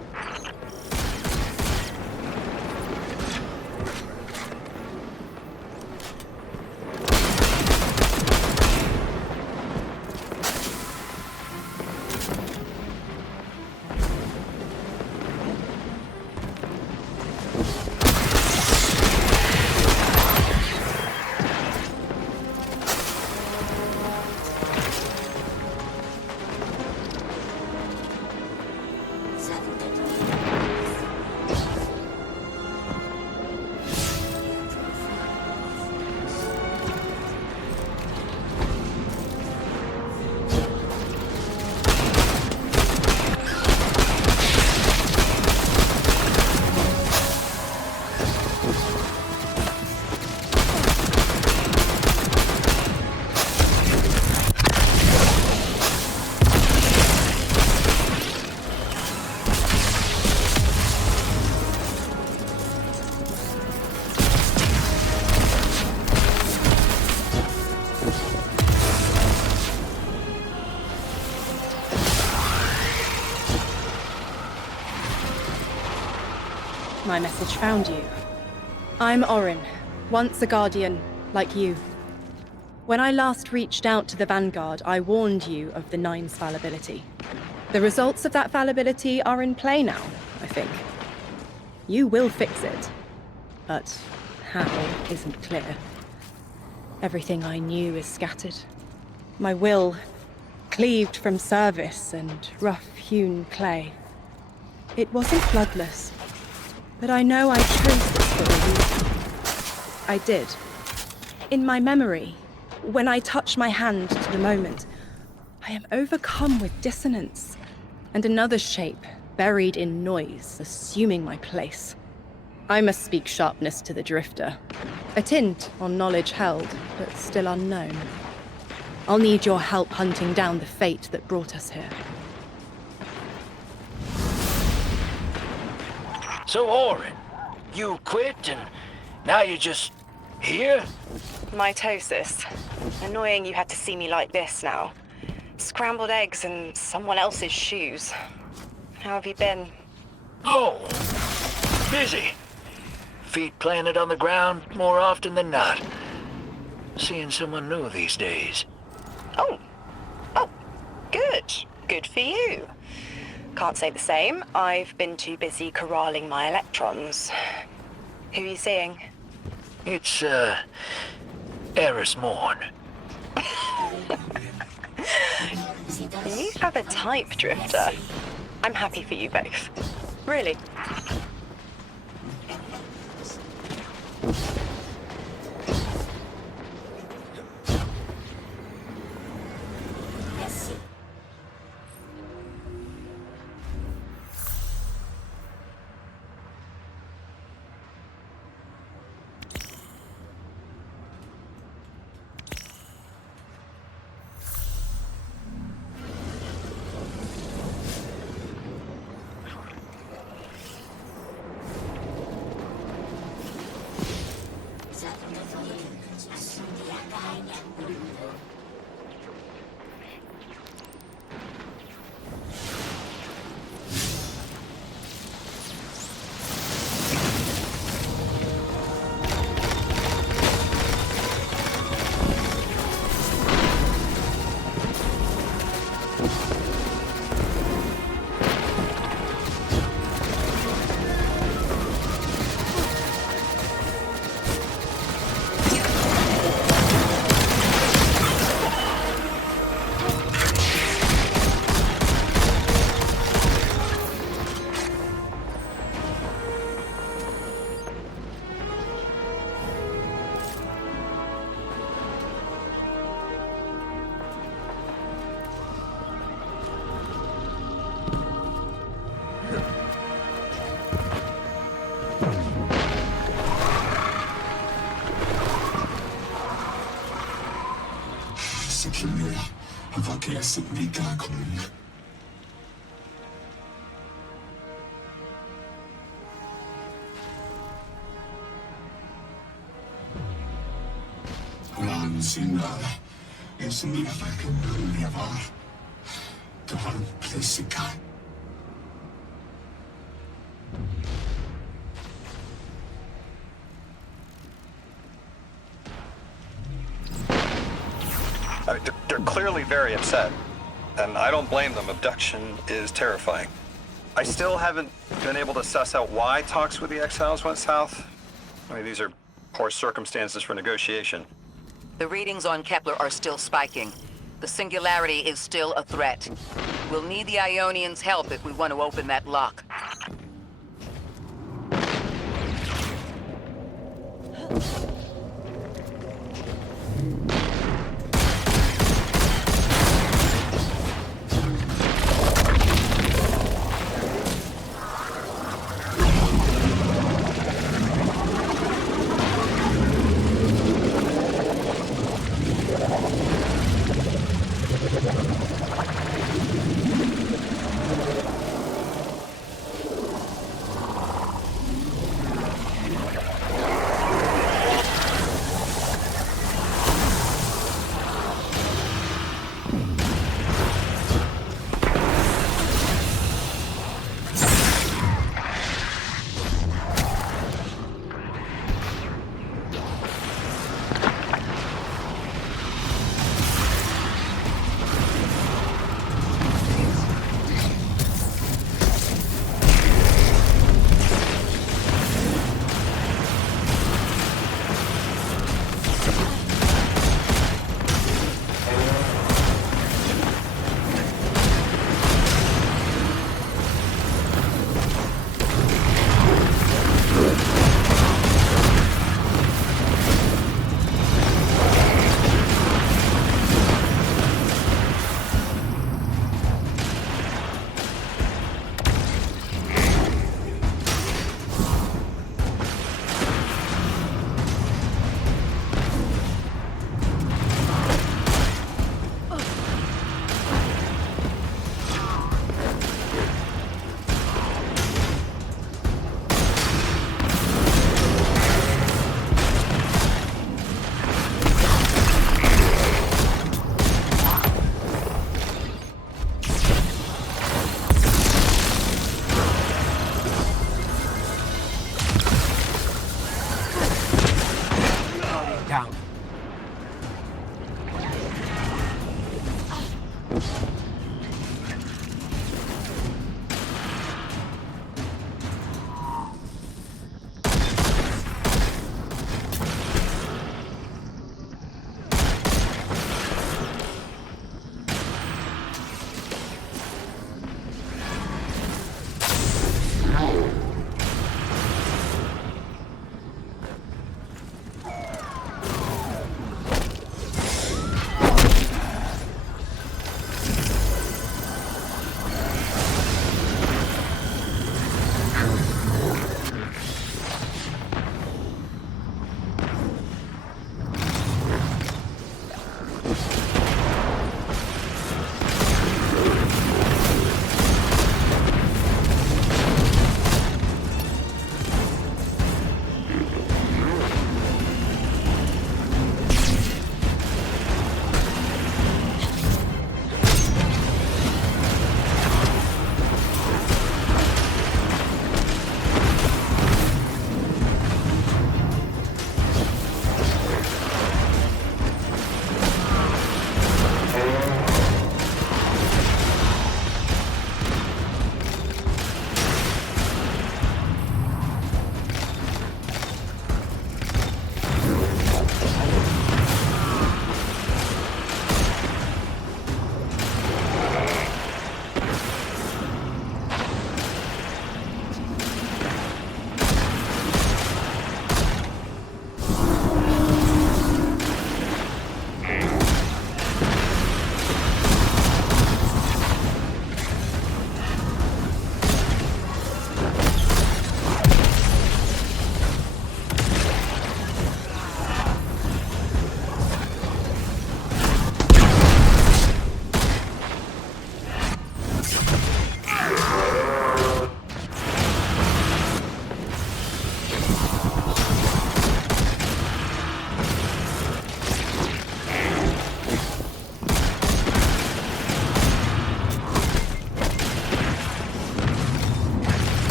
my message found you. I'm Orin, once a Guardian, like you. When I last reached out to the Vanguard, I warned you of the Nine's fallibility. The results of that fallibility are in play now, I think. You will fix it, but how isn't clear. Everything I knew is scattered. My will, cleaved from service and rough-hewn clay. It wasn't bloodless, but I know I chose this for a reason. I did. In my memory, when I touch my hand to the moment, I am overcome with dissonance, and another shape, buried in noise, assuming my place. I must speak sharpness to the Drifter. A tint on knowledge held, but still unknown. I'll need your help hunting down the fate that brought us here. So, Orin, you quit and now you're just here? Mitosis. Annoying you had to see me like this now. Scrambled eggs and someone else's shoes. How have you been? Oh, busy. Feet planted on the ground more often than not. Seeing someone new these days. Oh, good. Good for you. Can't say the same. I've been too busy corralling my electrons. Who are you seeing? It's, Eris Morn. You have a type, Drifter. I'm happy for you both. Really. They're clearly very upset, and I don't blame them. Abduction is terrifying. I still haven't been able to suss out why talks with the Exiles went south. I mean, these are poor circumstances for negotiation. The readings on Kepler are still spiking. The Singularity is still a threat. We'll need the Ionians' help if we want to open that lock.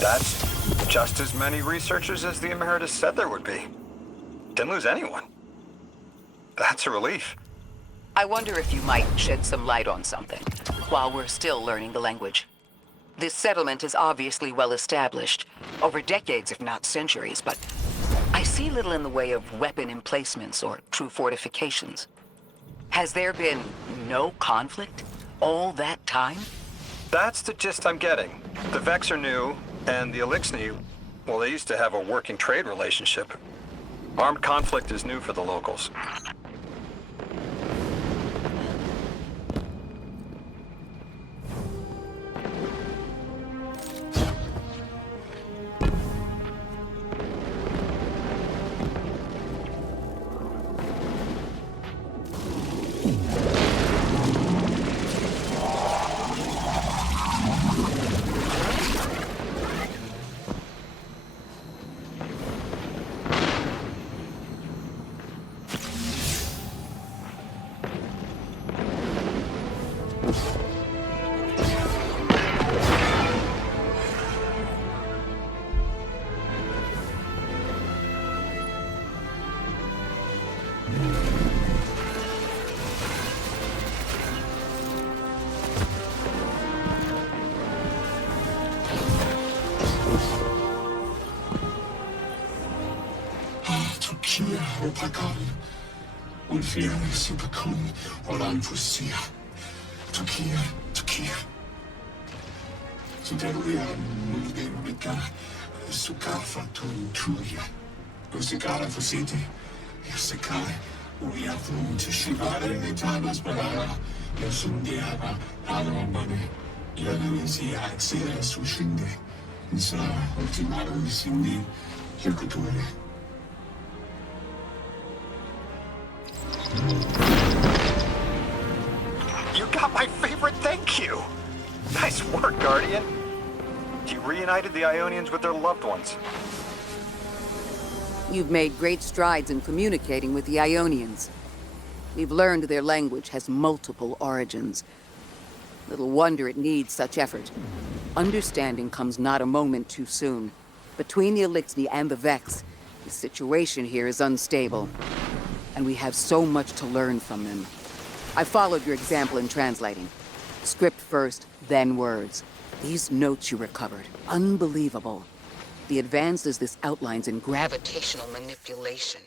That's just as many researchers as the Emeritus said there would be. Didn't lose anyone. That's a relief. I wonder if you might shed some light on something while we're still learning the language. This settlement is obviously well established, over decades if not centuries, but I see little in the way of weapon emplacements or true fortifications. Has there been no conflict all that time? That's the gist I'm getting. The Vex are new, and the Elixni, well, they used to have a working trade relationship. Armed conflict is new for the locals. Unfairly supercon Olan Fusia. Tokia. Suderuia Mulderubica, Sukafa Tuya. Usigara Fusiti, Yasakai, Uyafu Tishibare Nitanas Barara, Yasundiaba, Alamane, Yaluisia Axia Sushinde, Isa ultimatum hindi Yagutore. You got my favorite thank you! Nice work, Guardian. You reunited the Ionians with their loved ones. You've made great strides in communicating with the Ionians. We've learned their language has multiple origins. Little wonder it needs such effort. Understanding comes not a moment too soon. Between the Elixni and the Vex, the situation here is unstable. And we have so much to learn from them. I followed your example in translating. Script first, then words. These notes you recovered, unbelievable. The advances this outlines in gravitational manipulation.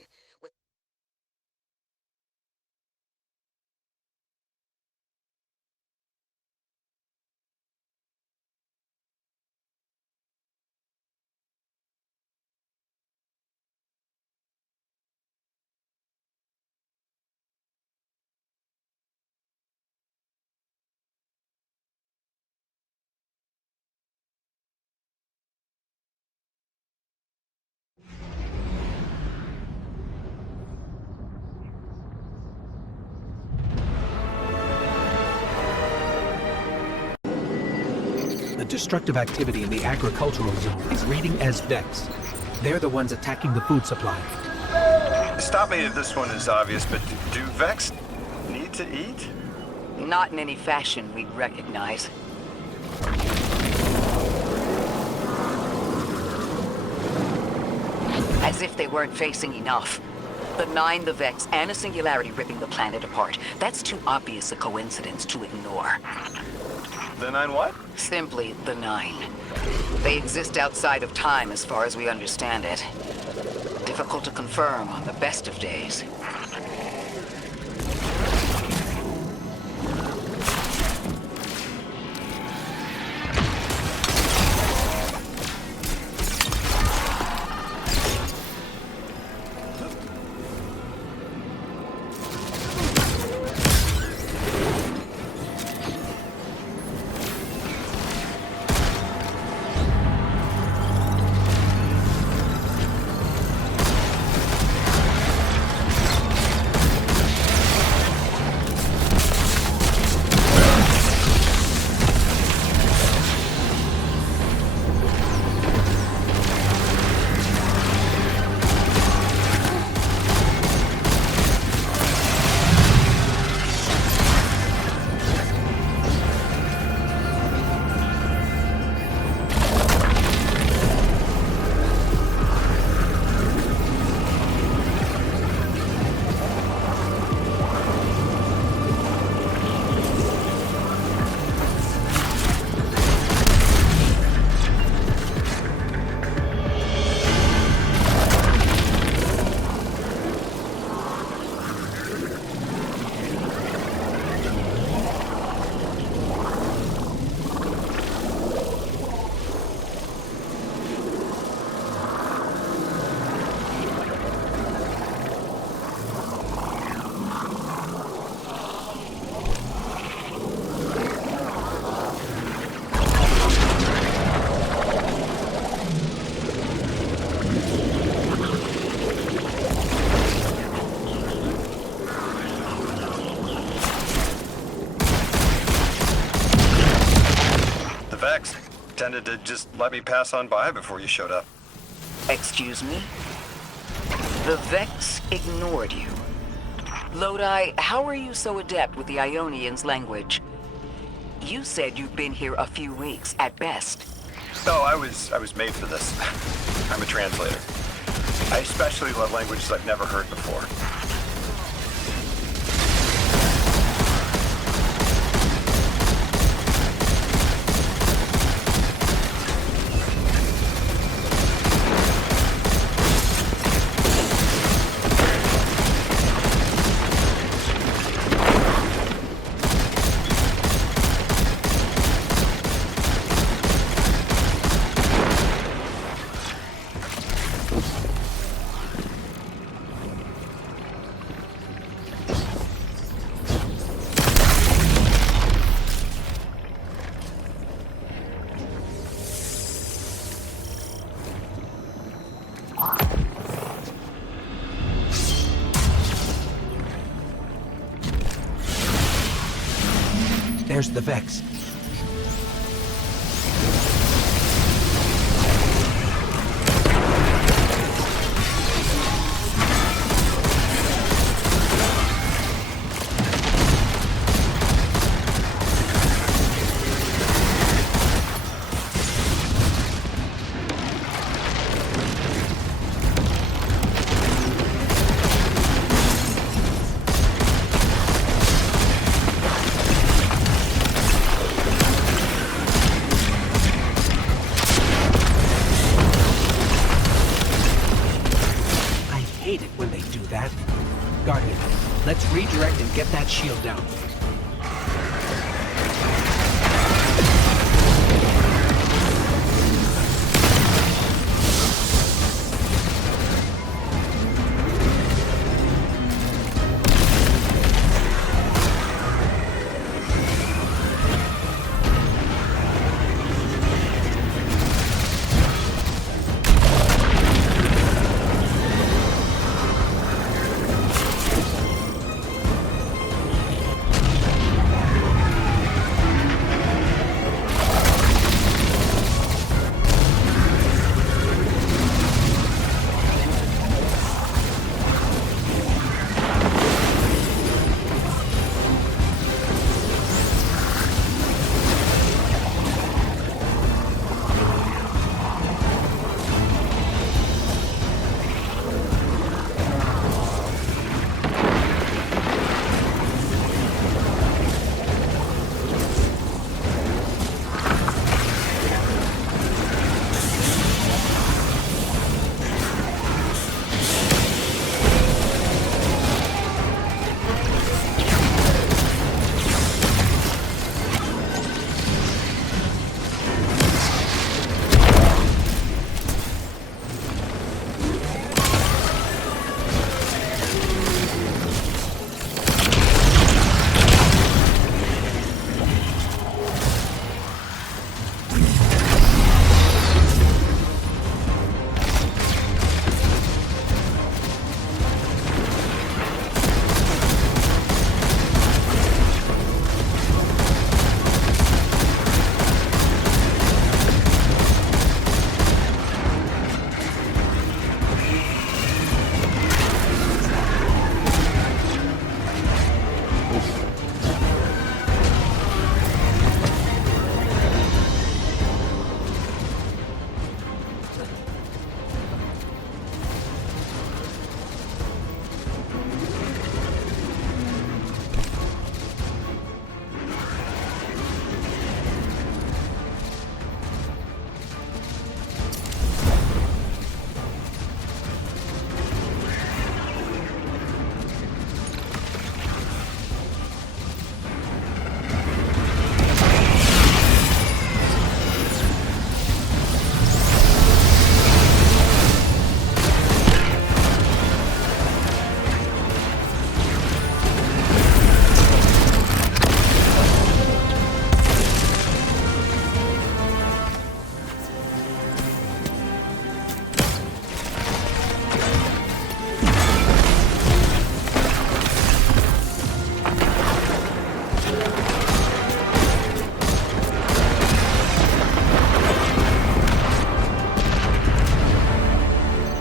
The destructive activity in the agricultural zone is reading as Vex. They're the ones attacking the food supply. Stop me if this one is obvious, but do Vex need to eat? Not in any fashion we'd recognize. As if they weren't facing enough. The Nine, the Vex, and a singularity ripping the planet apart. That's too obvious a coincidence to ignore. The Nine what? Simply the Nine. They exist outside of time as far as we understand it. Difficult to confirm on the best of days. Vex tended to just let me pass on by before you showed up. Excuse me? The Vex ignored you. Lodi, how are you so adept with the Ionians' language? You said you've been here a few weeks, at best. Oh, I was made for this. I'm a translator. I especially love languages I've never heard before. There's the Vex. Guardian, let's redirect and get that shield down.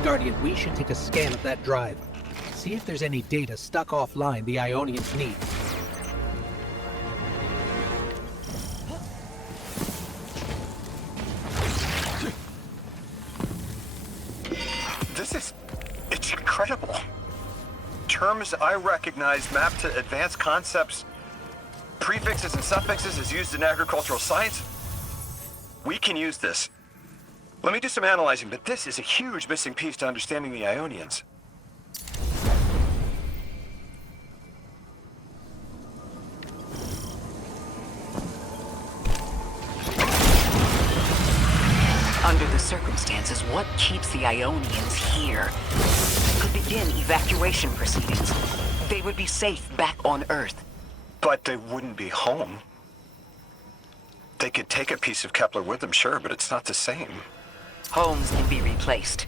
Guardian, we should take a scan of that drive. See if there's any data stuck offline the Ionians need. It's incredible. Terms I recognize mapped to advanced concepts, prefixes and suffixes as used in agricultural science. We can use this. Let me do some analyzing, but this is a huge missing piece to understanding the Ionians. Under the circumstances, what keeps the Ionians here? Could begin evacuation proceedings. They would be safe back on Earth. But they wouldn't be home. They could take a piece of Kepler with them, sure, but it's not the same. Homes can be replaced,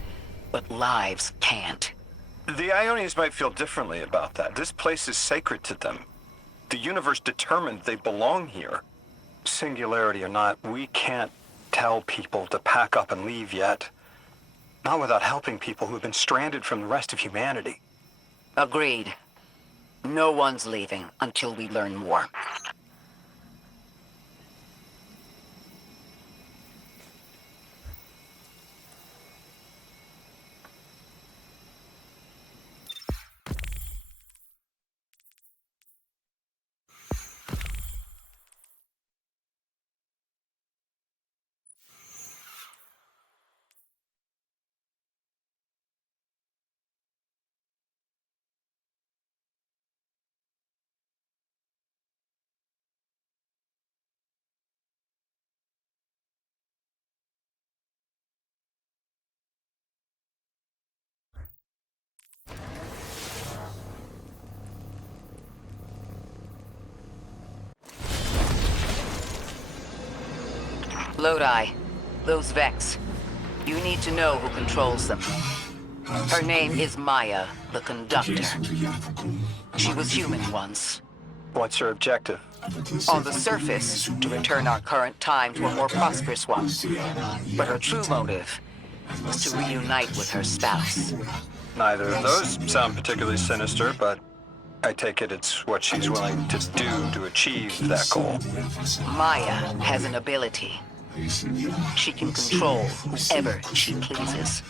but lives can't. The Ionians might feel differently about that. This place is sacred to them. The universe determined they belong here. Singularity or not, we can't tell people to pack up and leave yet. Not without helping people who've been stranded from the rest of humanity. Agreed. No one's leaving until we learn more. Lodi, those Vex. You need to know who controls them. Her name is Maya, the Conductor. She was human once. What's her objective? On the surface, to return our current time to a more prosperous one. But her true motive was to reunite with her spouse. Neither of those sound particularly sinister, but I take it it's what she's willing to do to achieve that goal. Maya has an ability. She can control whoever she pleases.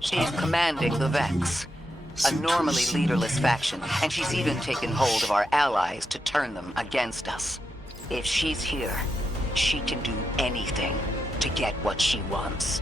She's commanding the Vex, a normally leaderless faction, and she's even taken hold of our allies to turn them against us. If she's here, she can do anything to get what she wants.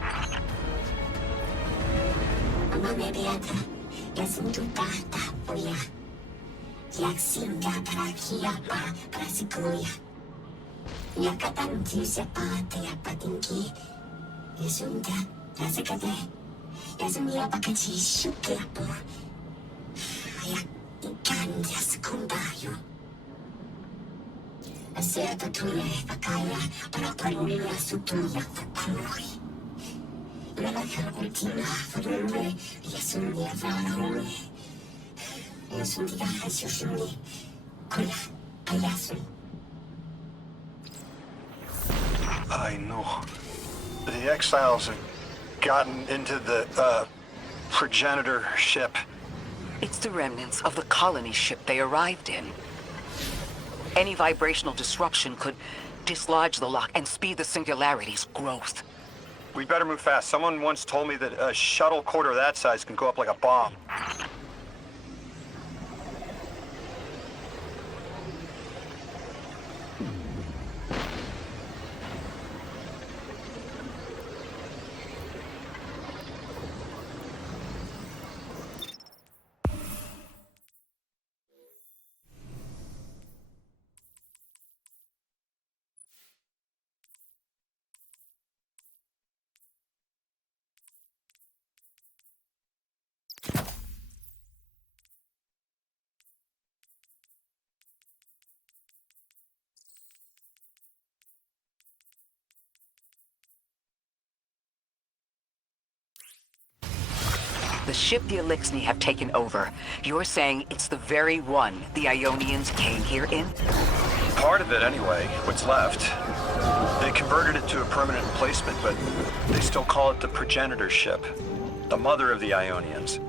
I know. The exiles have gotten into the, progenitor ship. It's the remnants of the colony ship they arrived in. Any vibrational disruption could dislodge the lock and speed the Singularity's growth. We better move fast. Someone once told me that a shuttle quarter that size can go up like a bomb. The ship the Elixni have taken over. You're saying it's the very one the Ionians came here in? Part of it, anyway. What's left. They converted it to a permanent emplacement, but they still call it the progenitor ship. The mother of the Ionians.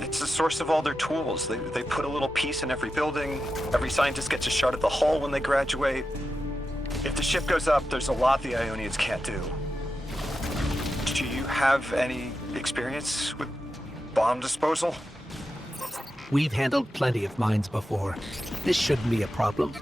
It's the source of all their tools. They put a little piece in every building. Every scientist gets a shot at the hull when they graduate. If the ship goes up, there's a lot the Ionians can't do. Do you have any experience with bomb disposal? We've handled plenty of mines before. This shouldn't be a problem.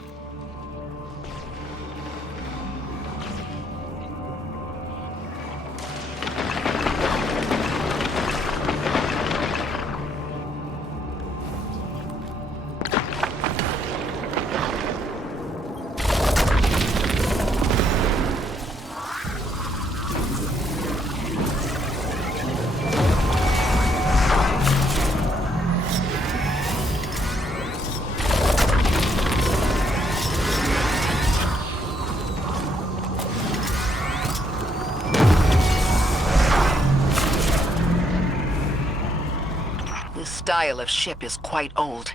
This style of ship is quite old.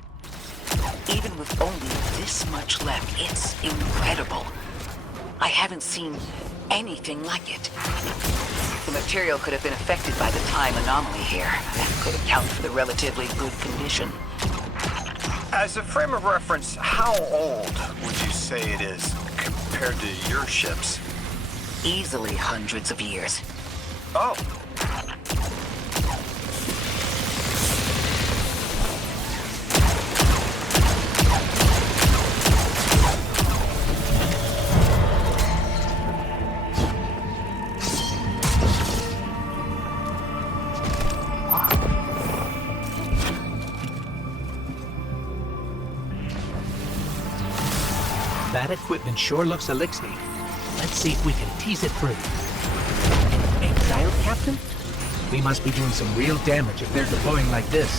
Even even with only this much left, it's incredible. I haven't seen anything like it. The material could have been affected by the time anomaly here. That could account for the relatively good condition. As a frame of reference, how old would you say it is compared to your ships? Easily hundreds of years. Oh. That equipment sure looks elixir. Let's see if we can tease it free. Exile, Captain? We must be doing some real damage if they're deploying like this.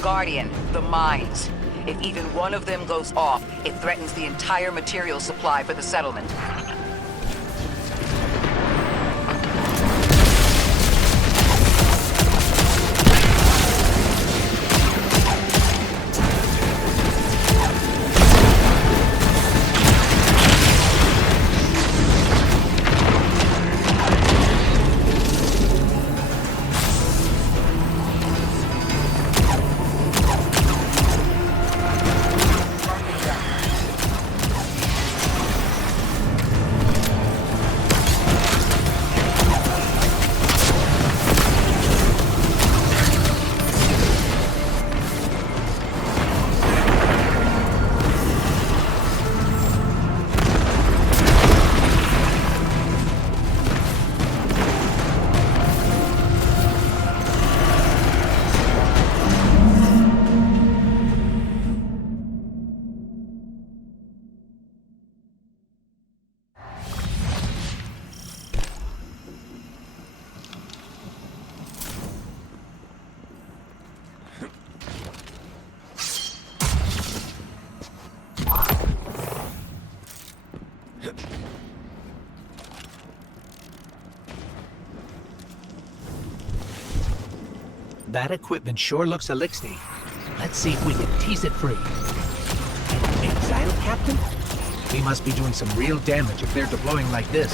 Guardian, the mines. If even one of them goes off, it threatens the entire material supply for the settlement. That equipment sure looks elixir. Let's see if we can tease it free. Exile, Captain? We must be doing some real damage if they're deploying like this.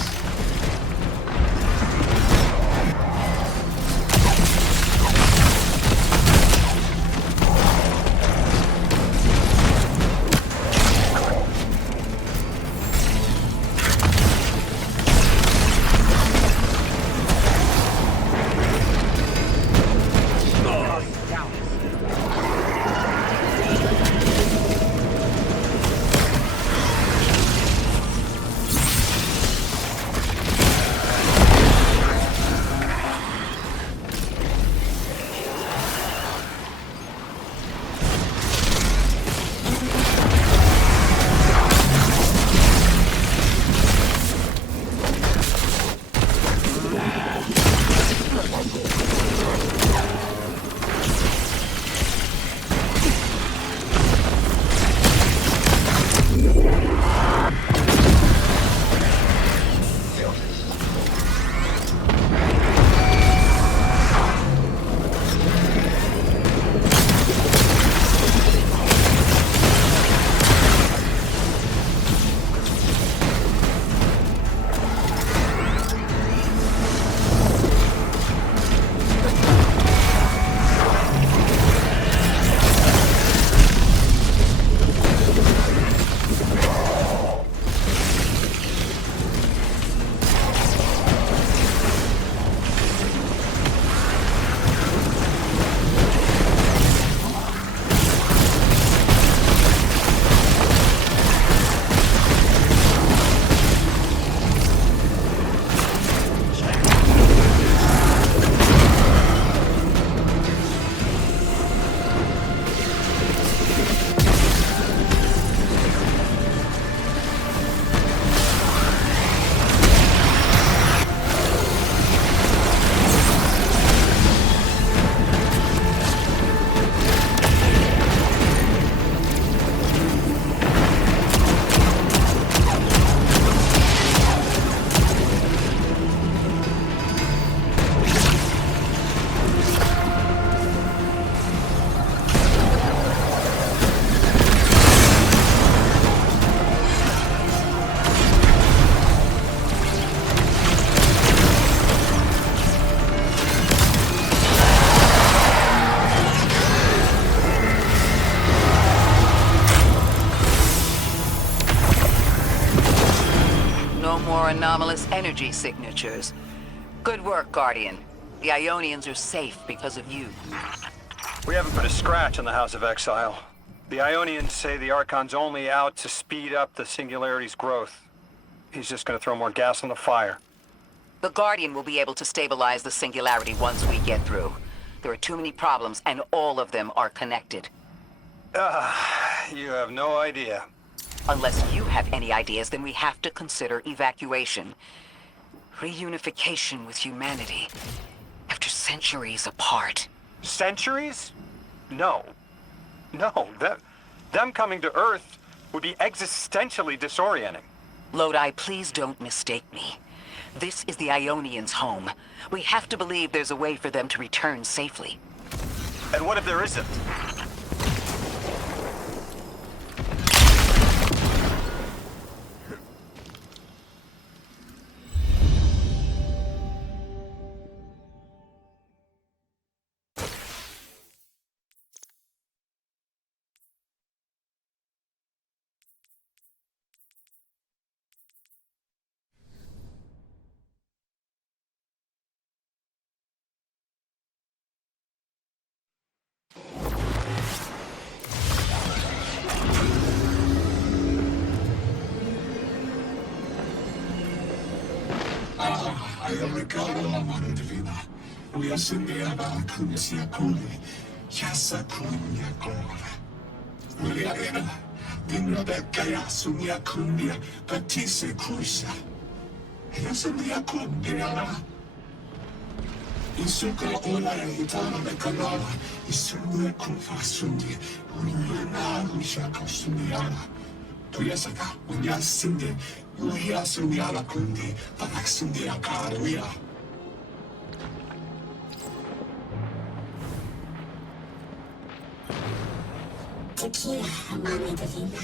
more anomalous energy signatures. Good work, Guardian. The Ionians are safe because of you. We haven't put a scratch on the House of Exile. The Ionians say the Archon's only out to speed up the Singularity's growth. He's just gonna throw more gas on the fire. The Guardian will be able to stabilize the Singularity once we get through. There are too many problems, and all of them are connected. You have no idea. Unless you have any ideas, then we have to consider evacuation. Reunification with humanity. After centuries apart. Centuries? No. No, them coming to Earth would be existentially disorienting. Lodi, please don't mistake me. This is the Ionians' home. We have to believe there's a way for them to return safely. And what if there isn't? Ayamikawa Mandrina, we are Sindiaba Kunsia Kuni, Yasa Kunya Gora. Uliarena, Dinabekaya Sunya Kunya, Patise Kusa. Yasamia Kundiana. Isuka Ola Hitana Mekanala, Isuya Kunfa Sundi, Uluna Ushaka Sundiana. Tuyasaka, Unya Sindi, Uya Sunyala Kundi, Panaxindia Karuya. Tequila, amani divina.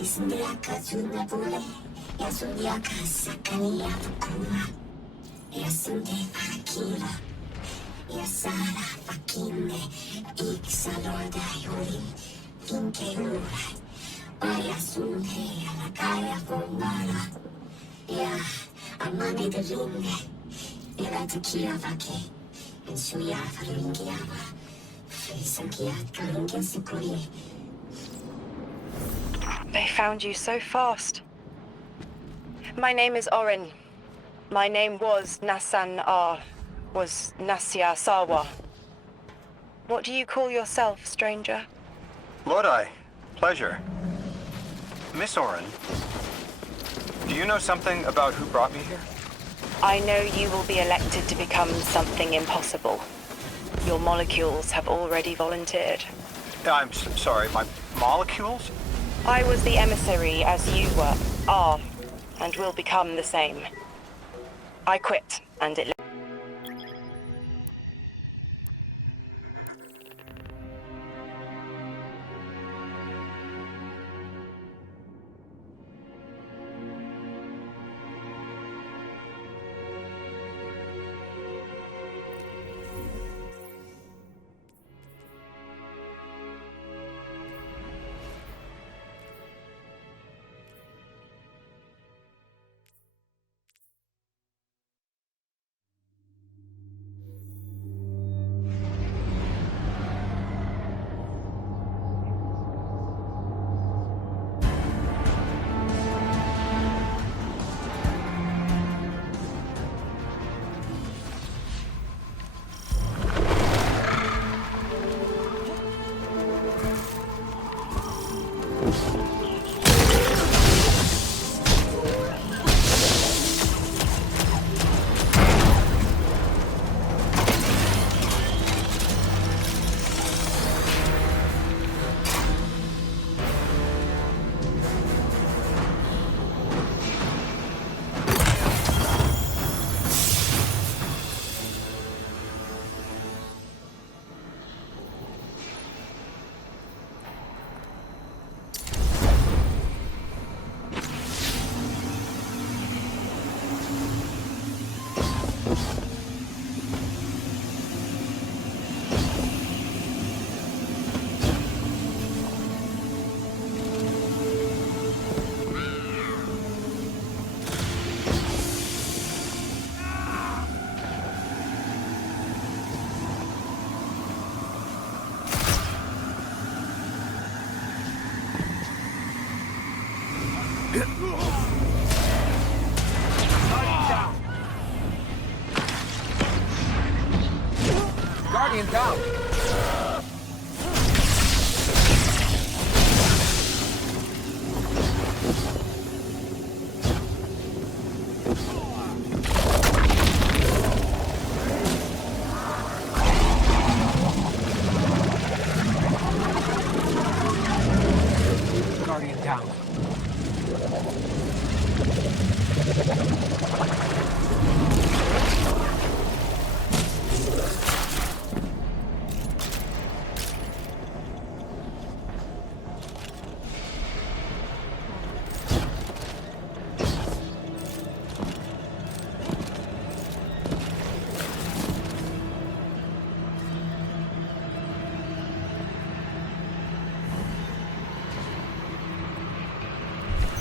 Isndiaka Zuna Bule, Yasundiaka Sakania Fukuna. Yasunde Akira. Yasara Fakine, Ixalorda Yuri, Vinke Ura. Ayasunde Alakaya Fomara. Ya, amani divine. Ila Tequila Vake, and Suya Faringiava. They found you so fast. My name is Orin. My name was Nassan R. Was Nasya Sawa. What do you call yourself, stranger? Lodi, pleasure. Miss Orin, do you know something about who brought me here? I know you will be elected to become something impossible. Your molecules have already volunteered. I'm sorry, my molecules? I was the emissary as you are, and will become the same. I quit, and it... Guardian down! Guardian down.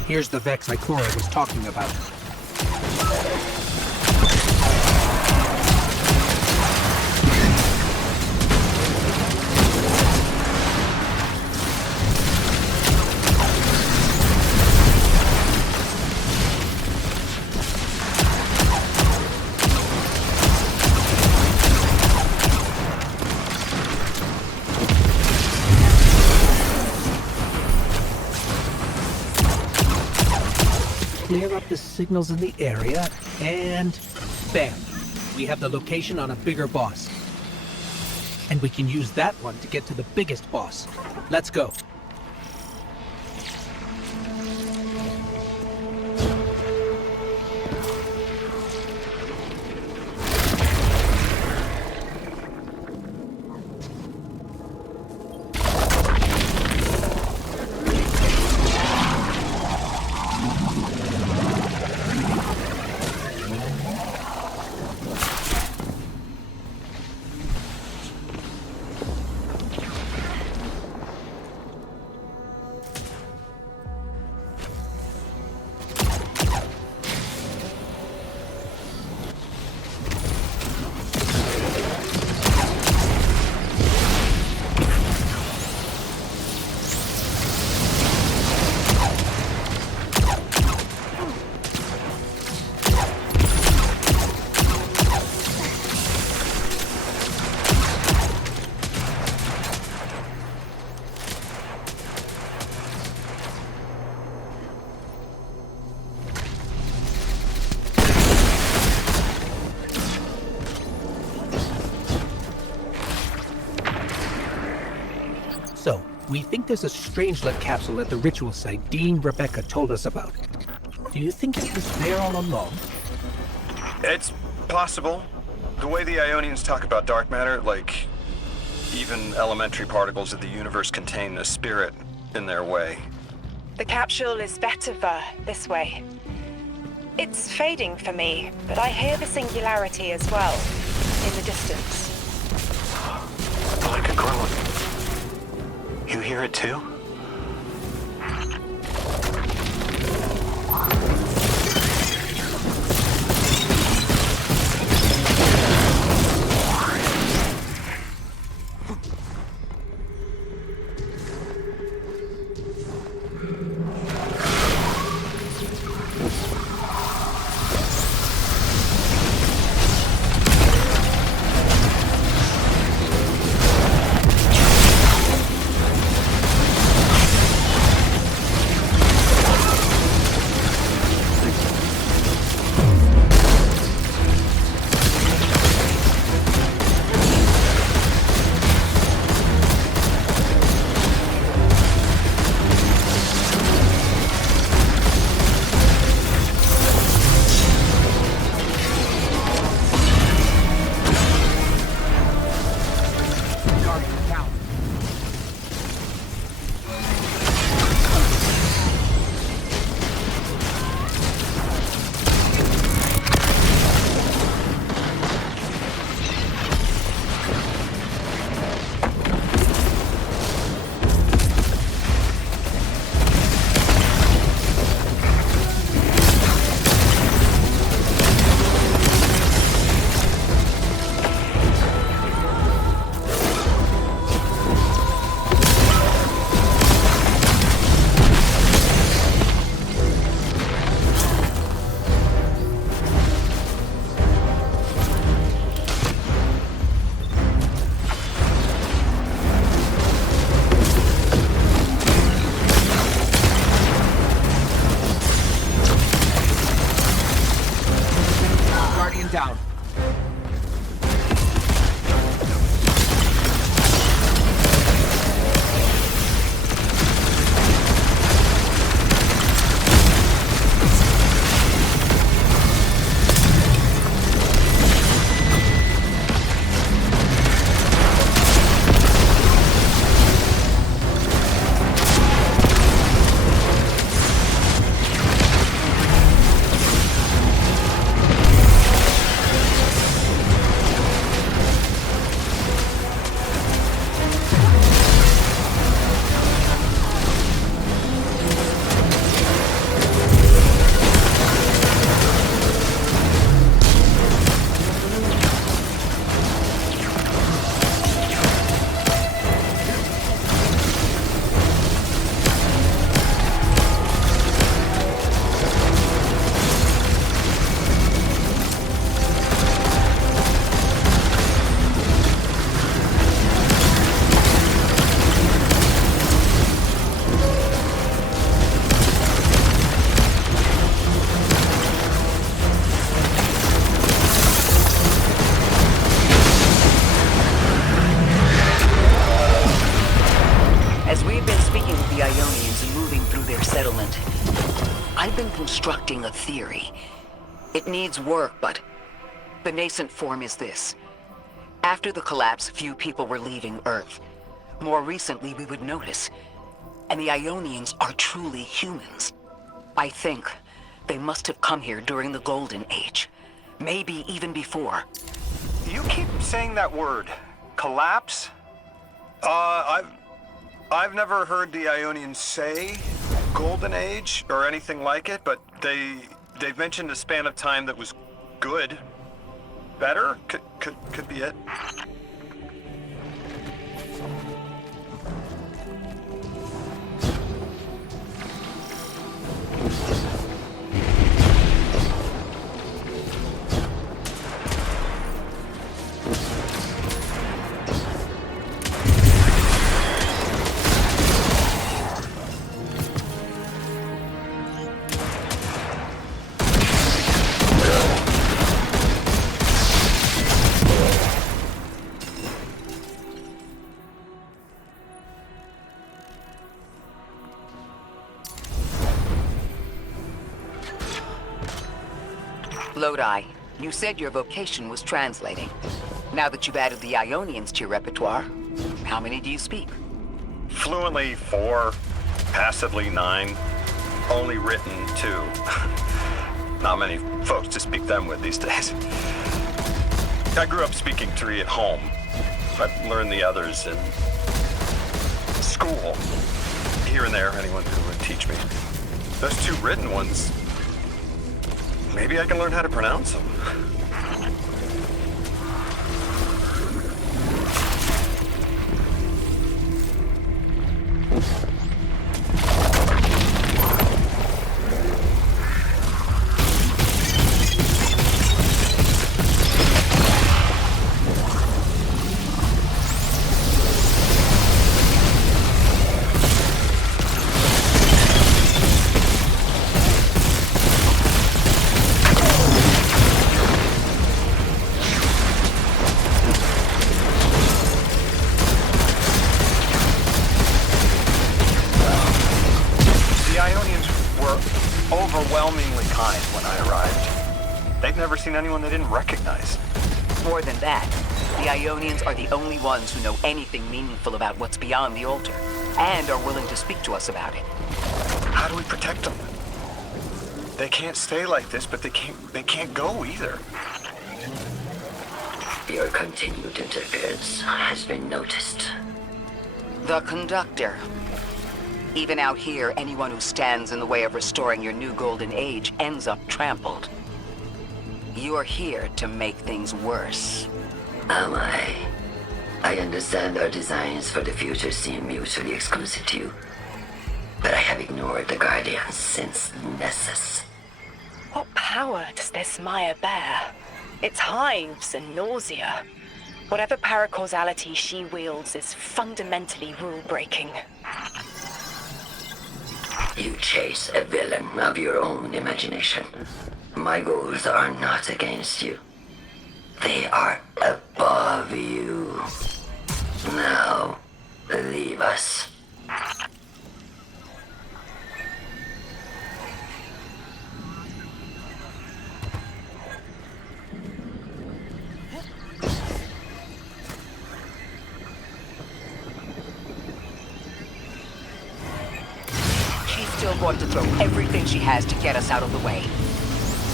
Here's the Vex Ikora was talking about. Clear up the signals in the area, and bam! We have the location on a bigger boss. And we can use that one to get to the biggest boss. Let's go. So, we think there's a Strangelet capsule at the ritual site Dean Rebecca told us about. Do you think it was there all along? It's possible. The way the Ionians talk about dark matter, like even elementary particles of the universe contain a spirit in their way. The capsule is Vetiver, this way. It's fading for me, but I hear the singularity as well, in the distance. Like a groan. You hear it too? Speaking of the Ionians and moving through their settlement, I've been constructing a theory. It needs work, but the nascent form is this. After the collapse, few people were leaving Earth. More recently, we would notice. And the Ionians are truly humans. I think they must have come here during the Golden Age. Maybe even before. You keep saying that word. Collapse? I've never heard the Ionians say Golden Age or anything like it, but they've mentioned a span of time that was good. Better? Could be it. Lodi, you said your vocation was translating. Now that you've added the Ionians to your repertoire, how many do you speak? Fluently 4, passively 9, only written 2. Not many folks to speak them with these days. I grew up speaking 3 at home. I've learned the others in school. Here and there, anyone who would teach me. Those 2 written ones, maybe I can learn how to pronounce them. Overwhelmingly kind when I arrived. They'd never seen anyone they didn't recognize. More than that, the Ionians are the only ones who know anything meaningful about what's beyond the altar, and are willing to speak to us about it. How do we protect them? They can't stay like this, but they can't go either. Your continued interference has been noticed. The Conductor. Even out here, anyone who stands in the way of restoring your new Golden Age ends up trampled. You're here to make things worse. Am I? I understand our designs for the future seem mutually exclusive to you. But I have ignored the Guardians since Nessus. What power does this Maya bear? It's hives and nausea. Whatever paracausality she wields is fundamentally rule-breaking. You chase a villain of your own imagination. My goals are not against you. They are above you. Now, leave us. She's still going to throw everything she has to get us out of the way.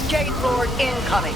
Jade Lord incoming!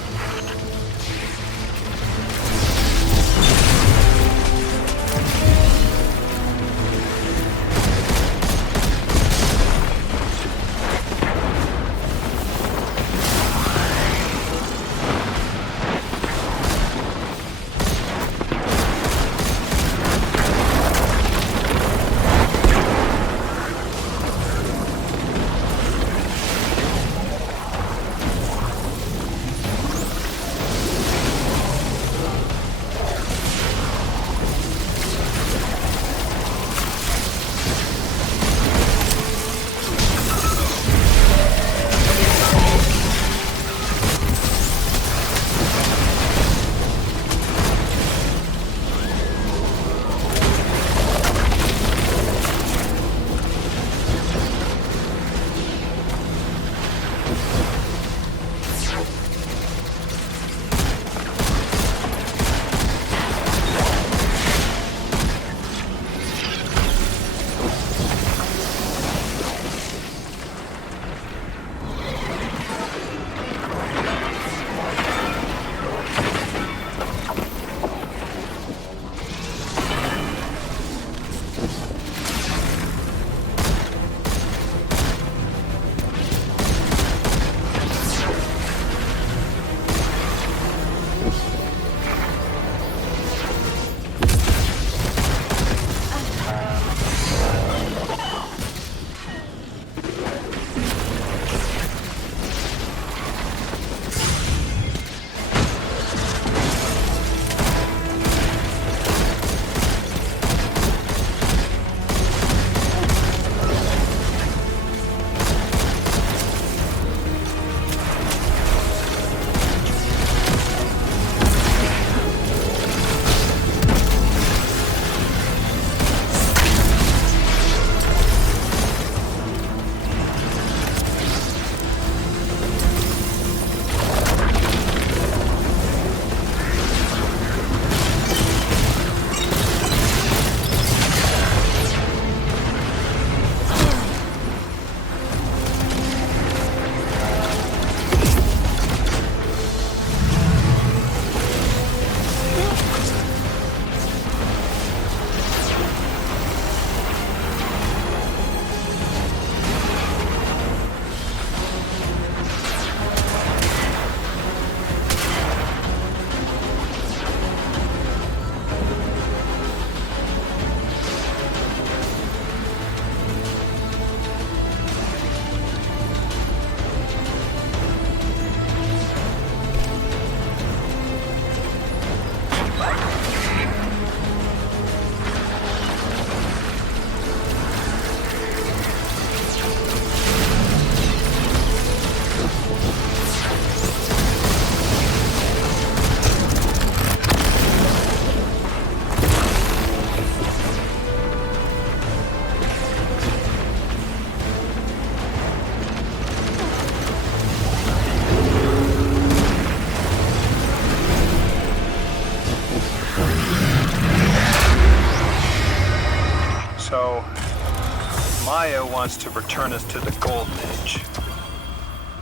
wants to return us to the Golden Age.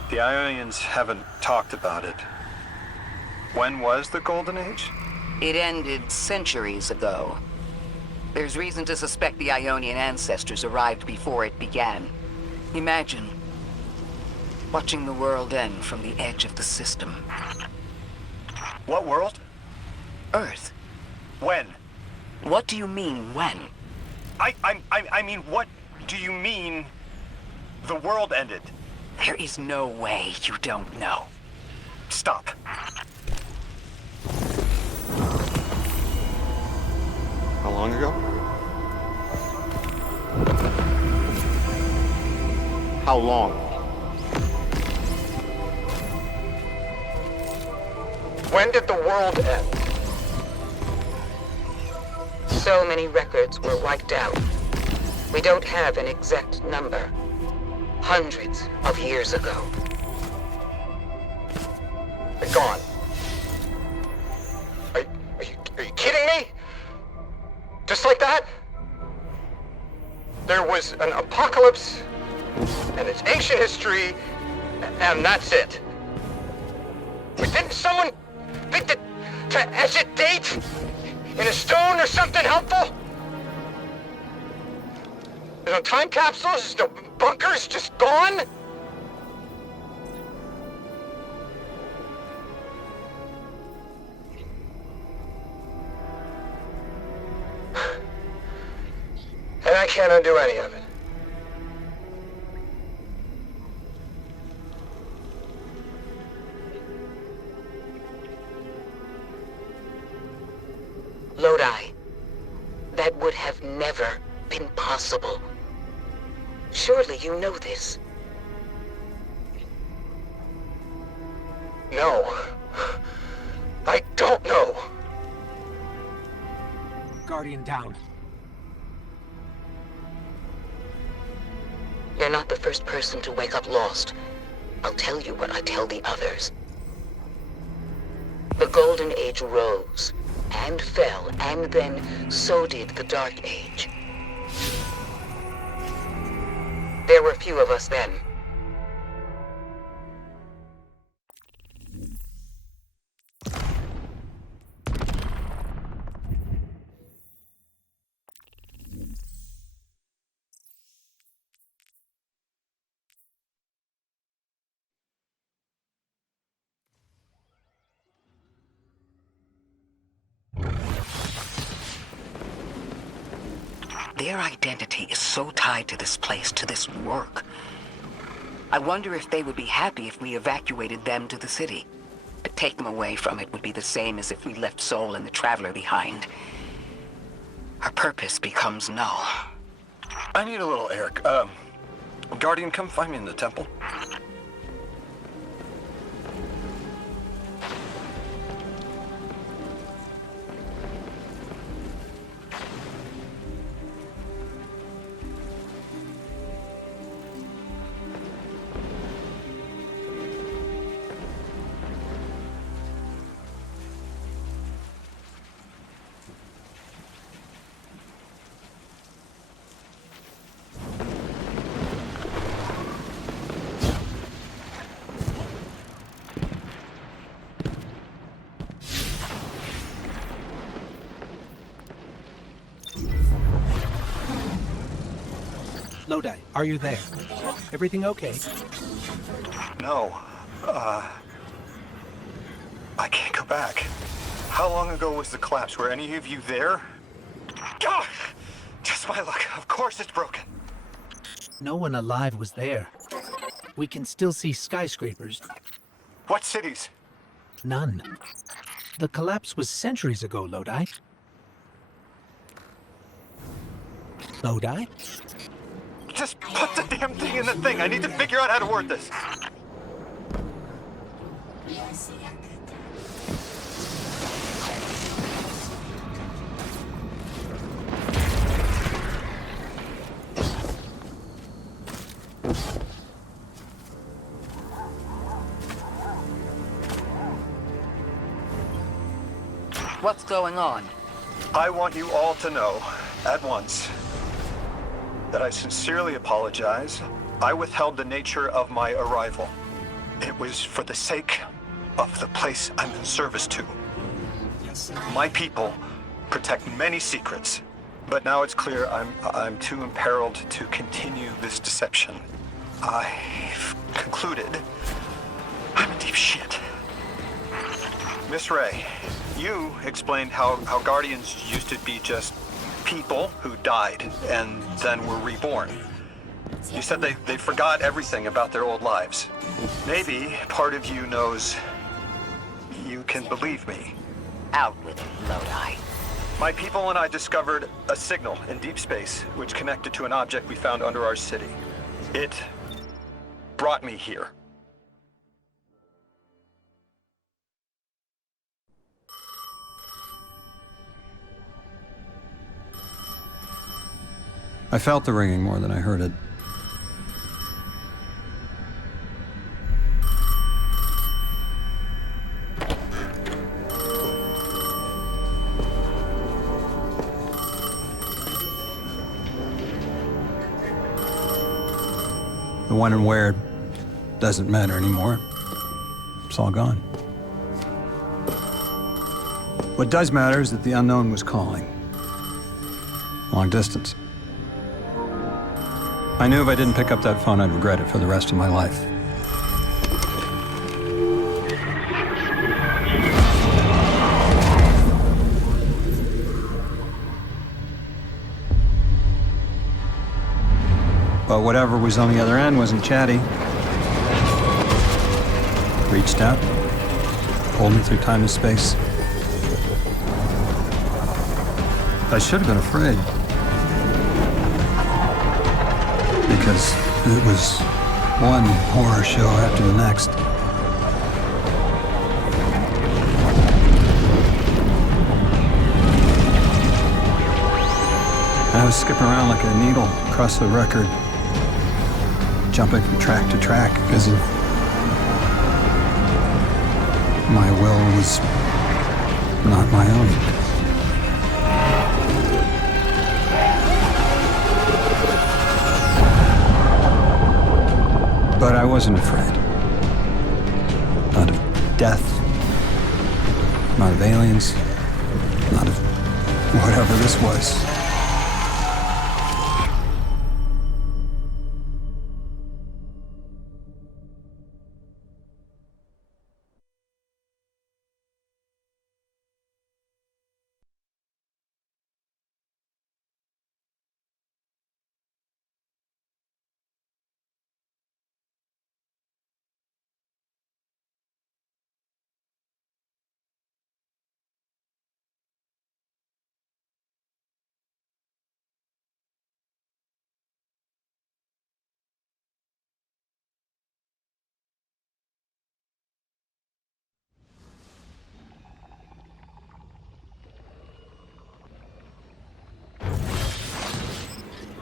The Ionians haven't talked about it. When was the Golden Age? It ended centuries ago. There's reason to suspect the Ionian ancestors arrived before it began. Imagine watching the world end from the edge of the system. What world? Earth. When? What do you mean, when? I mean, what do you mean the world ended? There is no way you don't know. Stop. How long ago? How long? When did the world end? So many records were wiped out. We don't have an exact number. Hundreds of years ago. They're gone. Are you kidding me? Just like that? There was an apocalypse, and it's ancient history, and that's it. But didn't someone think that to etch a date in a stone or something helpful? There's no time capsules, there's no bunkers, just gone? And I can't undo any of it. Lodi. That would have never been possible. Surely you know this. No. I don't know. Guardian down. You're not the first person to wake up lost. I'll tell you what I tell the others. The Golden Age rose, and fell, and then so did the Dark Age. There were few of us then. Their identity is so tied to this place, to this work. I wonder if they would be happy if we evacuated them to the city. To take them away from it would be the same as if we left Soul and the Traveler behind. Our purpose becomes null. I need a little air. Guardian, come find me in the temple. Lodi, are you there? Everything okay? No. I can't go back. How long ago was the collapse? Were any of you there? God! Just my luck. Of course it's broken. No one alive was there. We can still see skyscrapers. What cities? None. The collapse was centuries ago, Lodi. Lodi? Just put the damn thing in the thing. I need to figure out how to word this. What's going on? I want you all to know, at once, that I sincerely apologize. I withheld the nature of my arrival. It was for the sake of the place I'm in service to. My people protect many secrets, but now it's clear I'm too imperiled to continue this deception. I've concluded I'm in deep shit. Miss Ray, you explained how Guardians used to be just people who died and then were reborn. You said they forgot everything about their old lives. Maybe part of you knows you can believe me. Out with it, Lodi. My people and I discovered a signal in deep space which connected to an object we found under our city. It brought me here. I felt the ringing more than I heard it. The when and where doesn't matter anymore. It's all gone. What does matter is that the unknown was calling. Long distance. I knew if I didn't pick up that phone, I'd regret it for the rest of my life. But whatever was on the other end wasn't chatty. Reached out, pulled me through time and space. I should have been afraid. Because it was one horror show after the next. I was skipping around like a needle across the record, jumping from track to track because of my will was not my own. But I wasn't afraid. Not of death, not of aliens, not of whatever this was.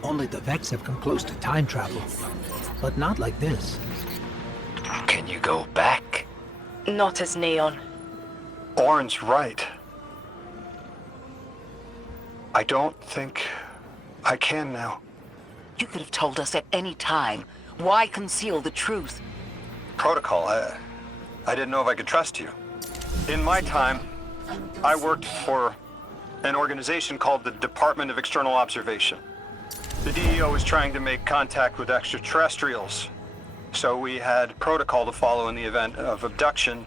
Only the Vex have come close to time travel, but not like this. Can you go back? Not as Neon. Orin's right. I don't think I can now. You could have told us at any time. Why conceal the truth? Protocol, I didn't know if I could trust you. In my time, I worked for an organization called the Department of External Observation. The DEO was trying to make contact with extraterrestrials, so we had protocol to follow in the event of abduction.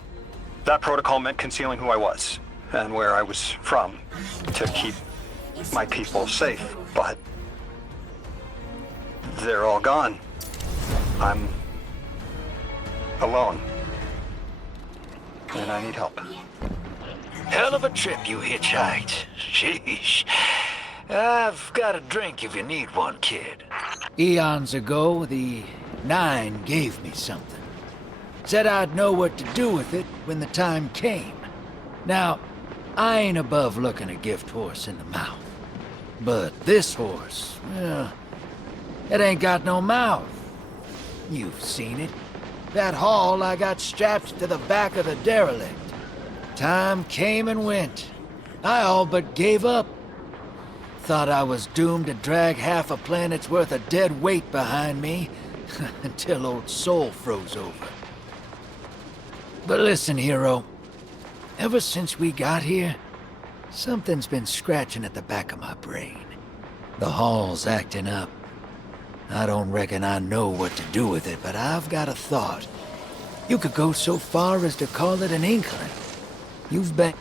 That protocol meant concealing who I was and where I was from to keep my people safe, but they're all gone. I'm alone, and I need help. Hell of a trip you hitchhiked. Sheesh. I've got a drink if you need one, kid. Eons ago, the Nine gave me something. Said I'd know what to do with it when the time came. Now, I ain't above looking a gift horse in the mouth. But this horse, well, it ain't got no mouth. You've seen it. That haul I got strapped to the back of the derelict. Time came and went. I all but gave up. thought I was doomed to drag half a planet's worth of dead weight behind me until old Soul froze over. But listen, hero. Ever since we got here, something's been scratching at the back of my brain. The hall's acting up. I don't reckon I know what to do with it, but I've got a thought. You could go so far as to call it an inkling. You've been...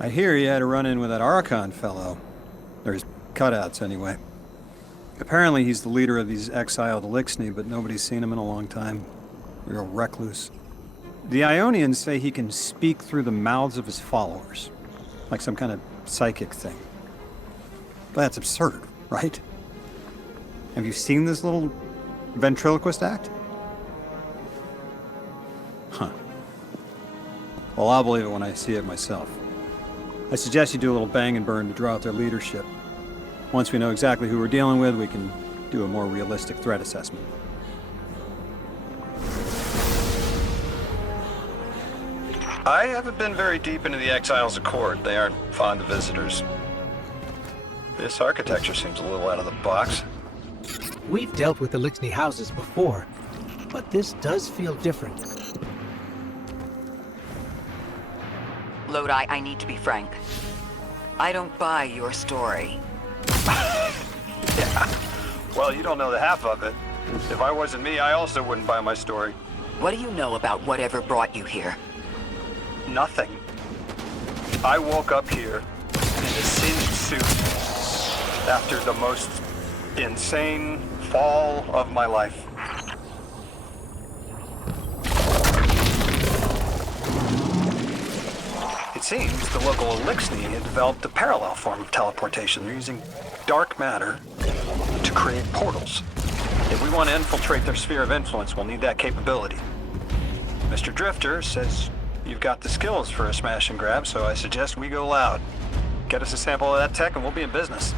I hear you had a run-in with that Archon fellow. Or his cutouts, anyway. Apparently he's the leader of these exiled Elixni, but nobody's seen him in a long time. Real recluse. The Ionians say he can speak through the mouths of his followers. Like some kind of psychic thing. But that's absurd, right? Have you seen this little ventriloquist act? Huh. Well, I'll believe it when I see it myself. I suggest you do a little bang and burn to draw out their leadership. Once we know exactly who we're dealing with, we can do a more realistic threat assessment. I haven't been very deep into the Exiles Accord. They aren't fond of visitors. This architecture seems a little out of the box. We've dealt with Elixni houses before, but this does feel different. Lodi, I need to be frank. I don't buy your story. Yeah. Well, you don't know the half of it. If I wasn't me, I also wouldn't buy my story. What do you know about whatever brought you here? Nothing. I woke up here in a singed suit after the most insane fall of my life. It seems the local Elixni had developed a parallel form of teleportation. They're using dark matter to create portals. If we want to infiltrate their sphere of influence, we'll need that capability. Mr. Drifter says you've got the skills for a smash and grab, so I suggest we go loud. Get us a sample of that tech and we'll be in business.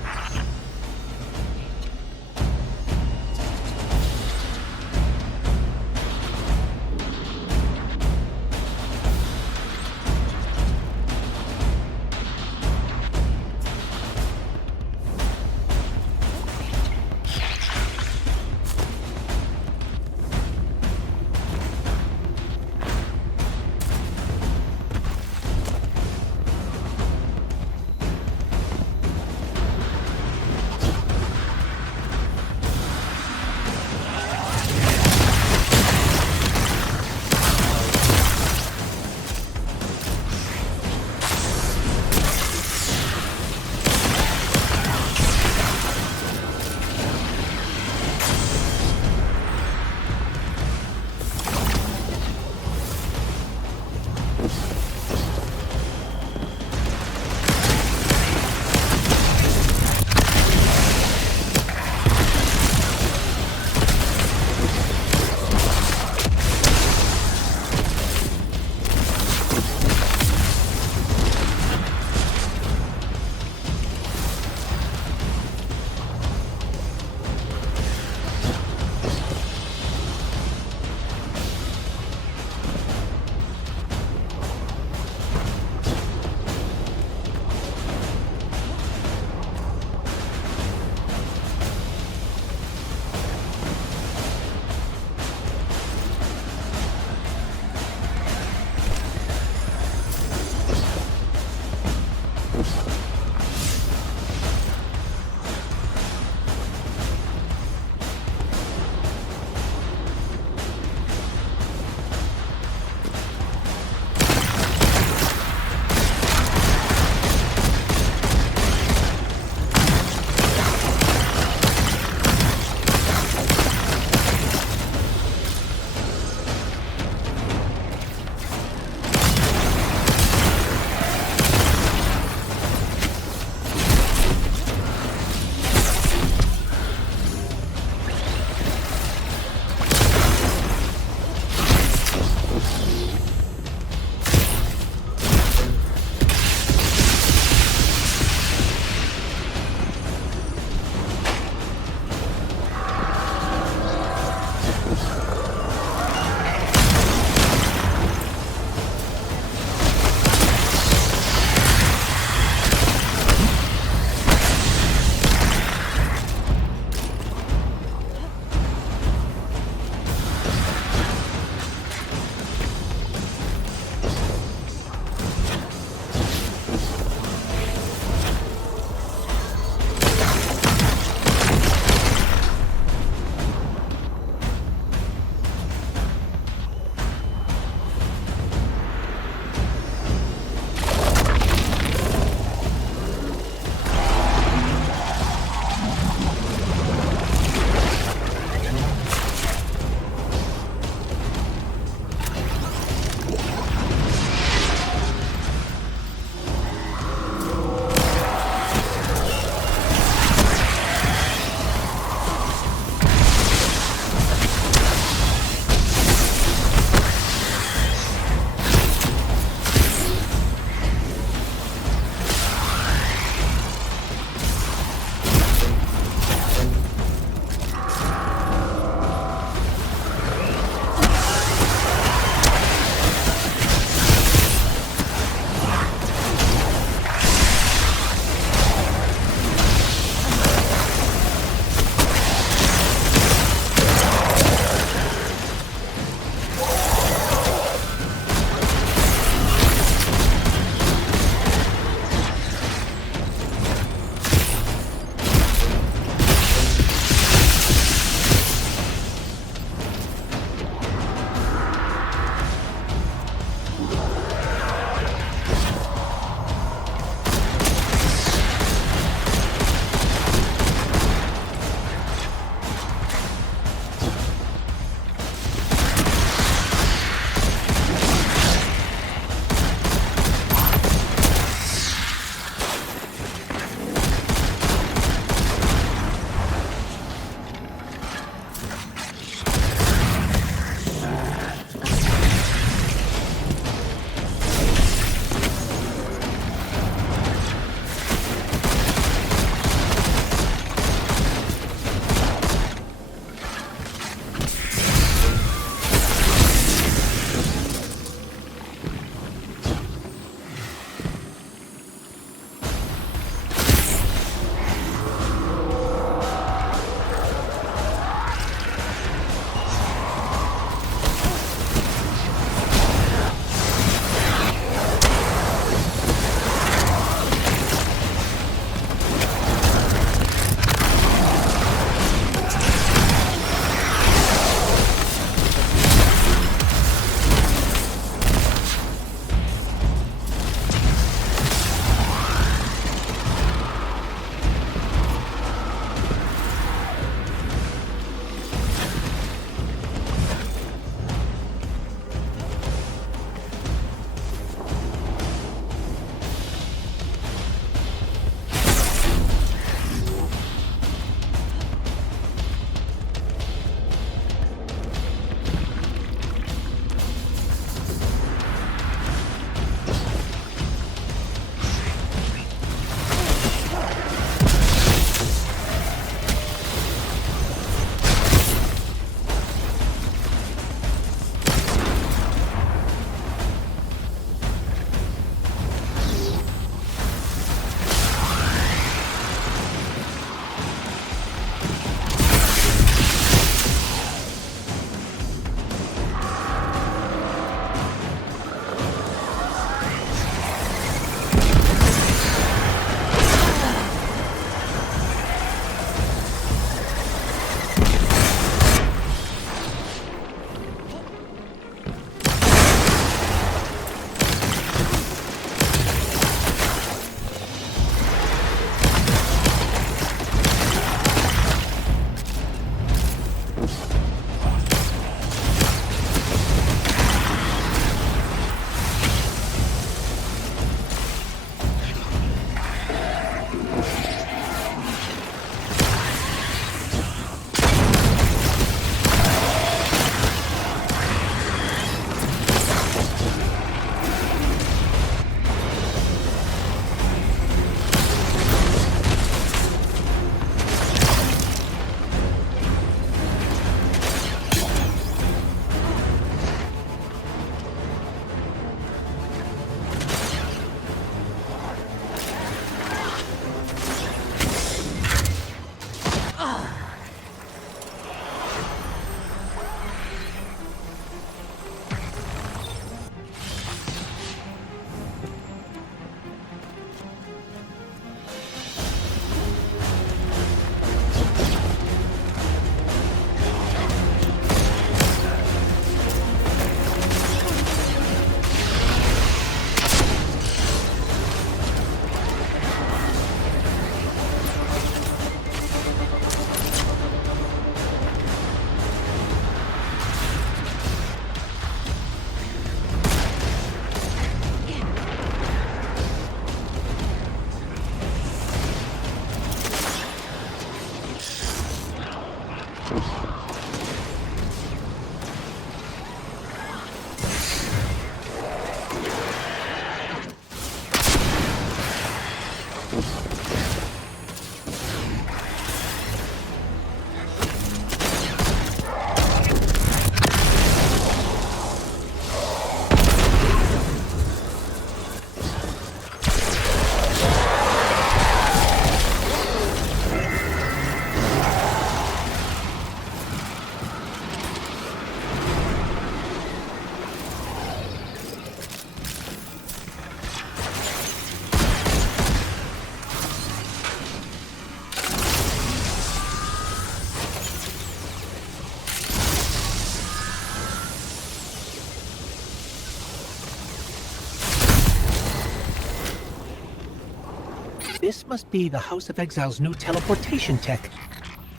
This must be the House of Exile's new teleportation tech.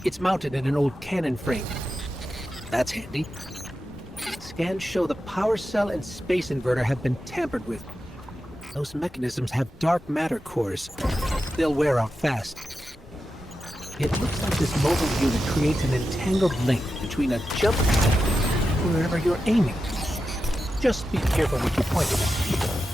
It's mounted in an old cannon frame. That's handy. Scans show the power cell and space inverter have been tampered with. Those mechanisms have dark matter cores. They'll wear out fast. It looks like this mobile unit creates an entangled link between a jump pad and wherever you're aiming. Just be careful what you point at.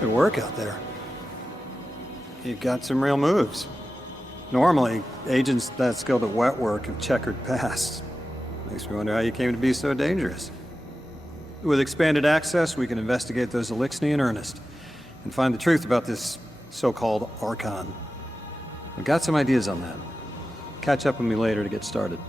Good work out there. You've got some real moves. Normally, agents that skilled at wet work have checkered pasts. Makes me wonder how you came to be so dangerous. With expanded access, we can investigate those Elixni in earnest, and find the truth about this so-called Archon. I've got some ideas on that. Catch up with me later to get started.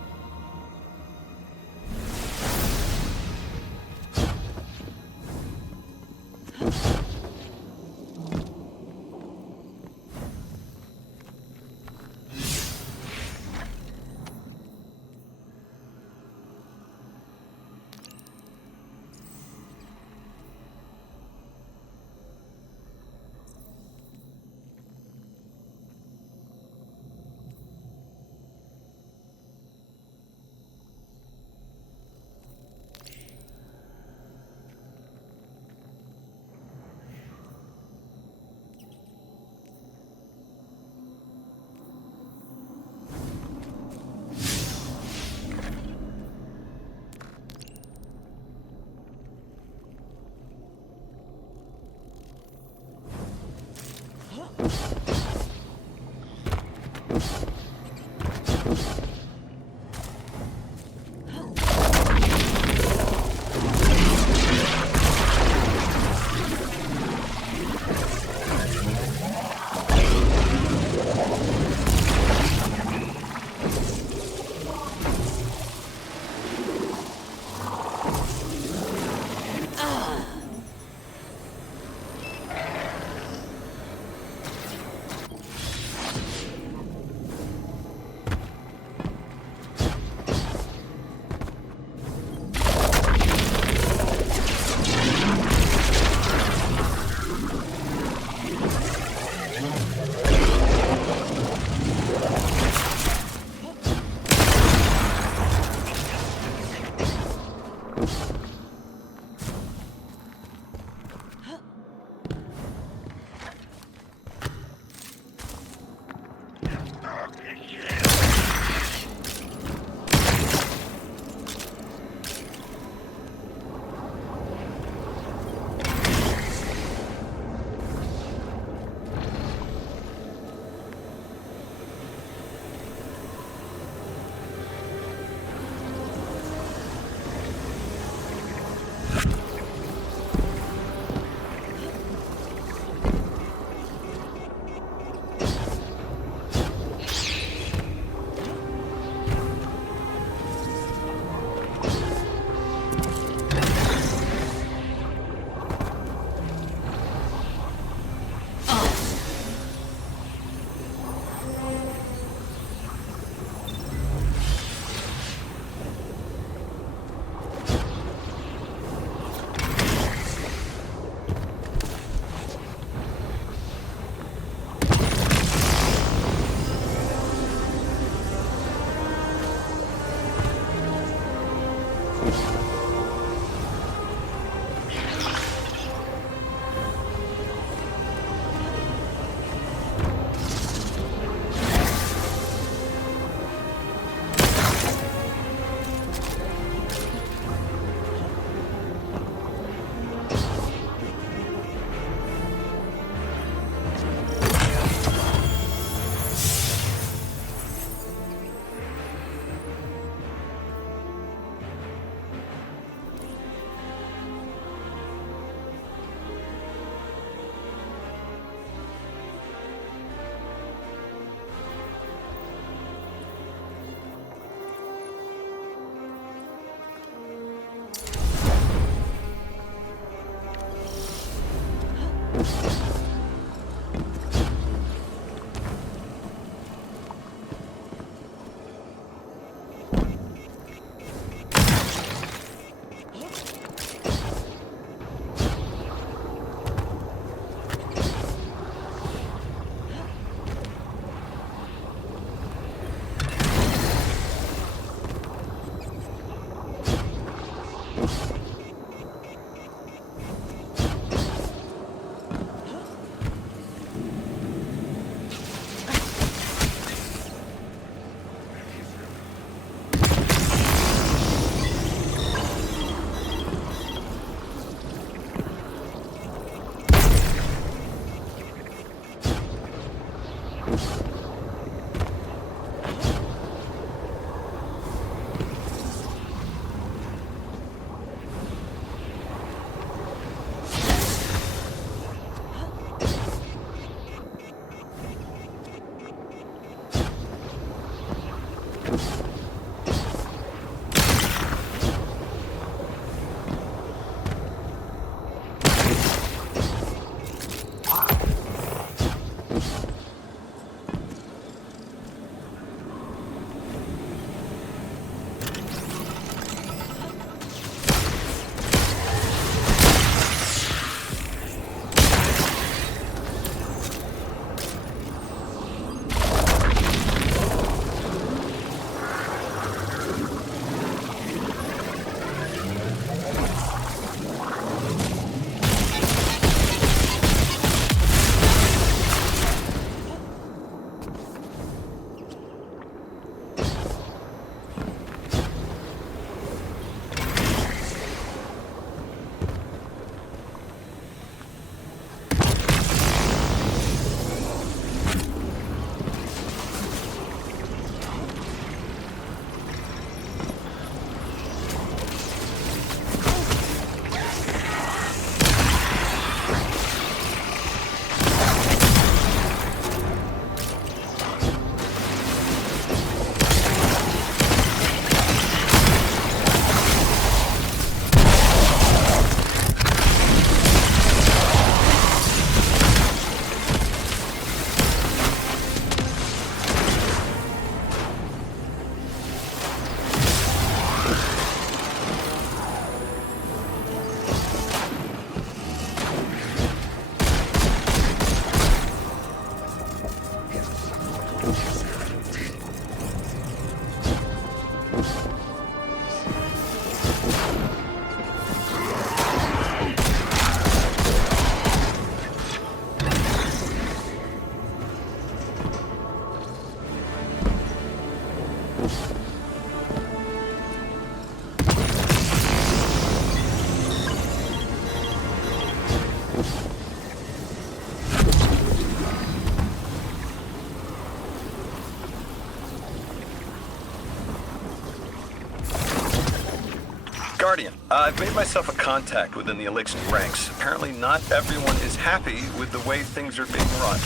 Guardian. I've made myself a contact within the Elixir ranks. Apparently not everyone is happy with the way things are being run.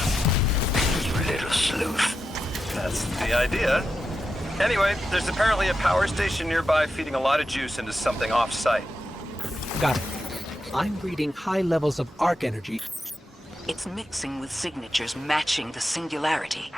You little sleuth. That's the idea. Anyway, there's apparently a power station nearby feeding a lot of juice into something off-site. Got it. I'm reading high levels of arc energy. It's mixing with signatures matching the singularity.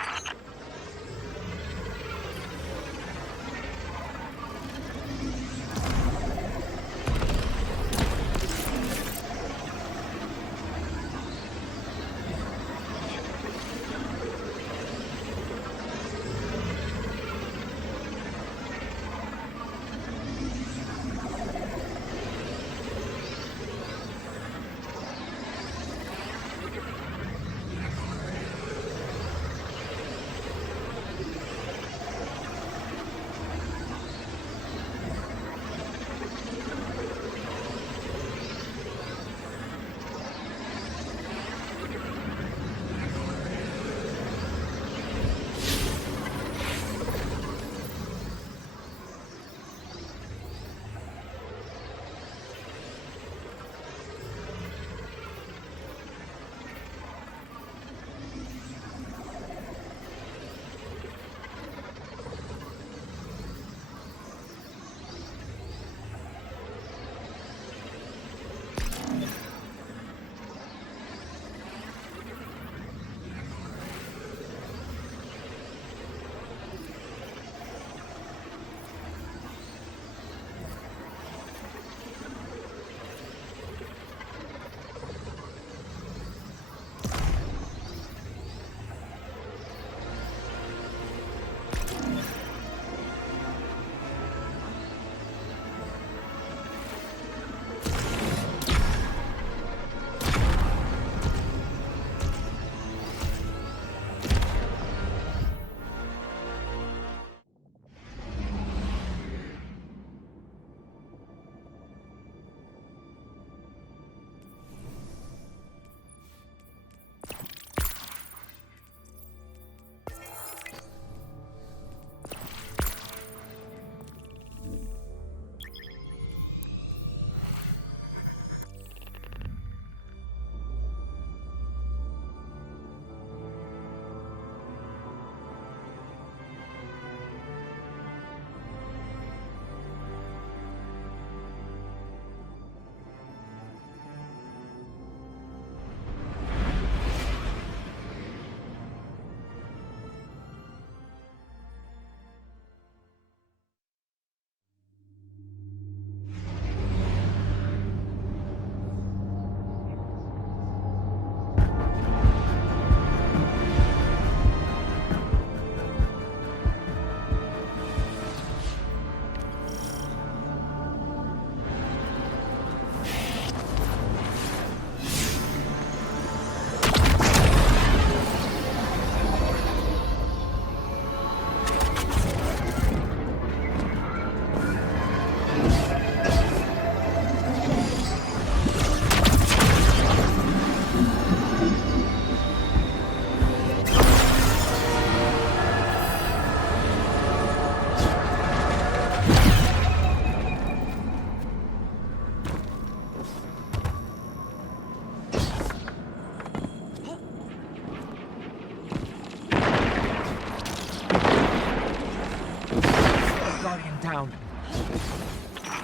Down.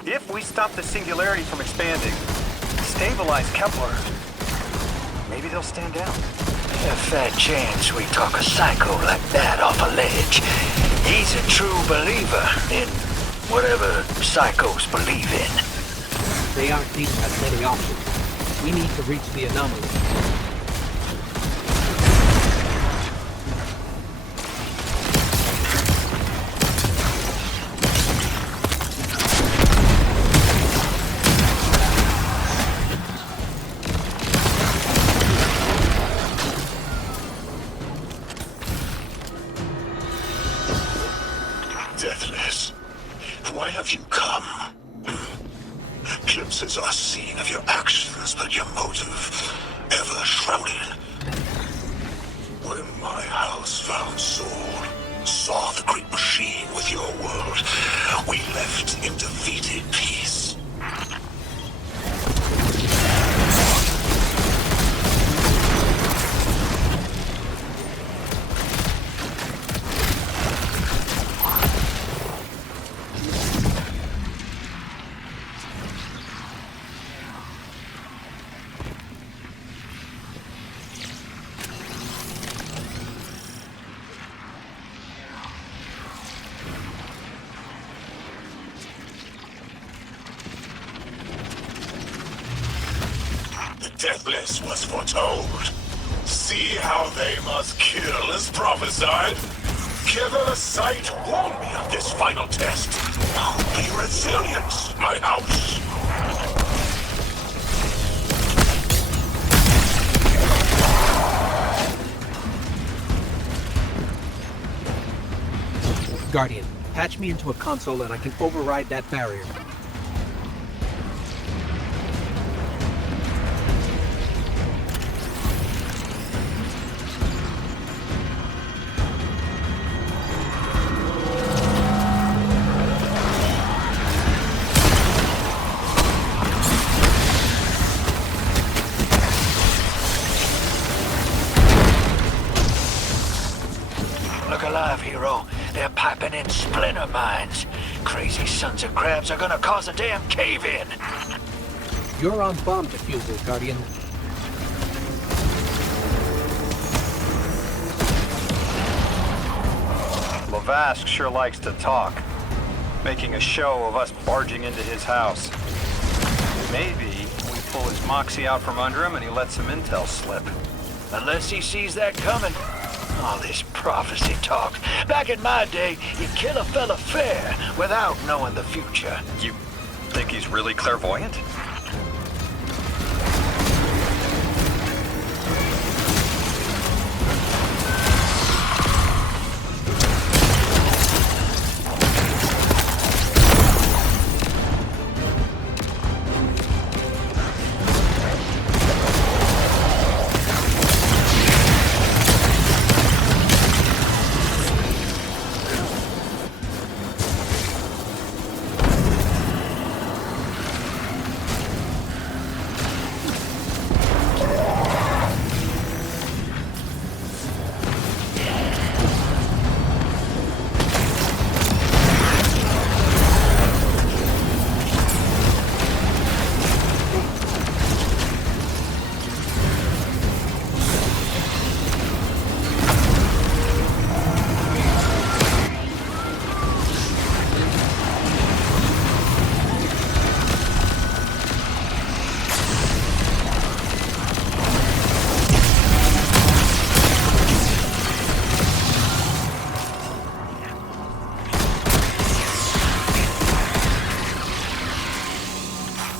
If we stop the singularity from expanding, stabilize Kepler, maybe they'll stand down. A fat chance we talk a psycho like that off a ledge. He's a true believer in whatever psychos believe in. They aren't leaving us many options. We need to reach the anomaly. Deathless, why have you come? Glimpses are seen of your actions, but your motive ever shrouded. When my house-found soul saw the great machine with your world, we left in defeated peace. Deathless was foretold. See how they must kill as prophesied? Giver sight warned me of this final test. Be resilient, my house. Guardian, patch me into a console and I can override that barrier. Look alive, hero. They're piping in splinter mines. Crazy sons of crabs are gonna cause a damn cave-in. You're on bomb defusal, Guardian. Lavask sure likes to talk, making a show of us barging into his house. Maybe we pull his moxie out from under him and he lets some intel slip. Unless he sees that coming. All this prophecy talk. Back in my day, you'd kill a fella fair without knowing the future. You think he's really clairvoyant?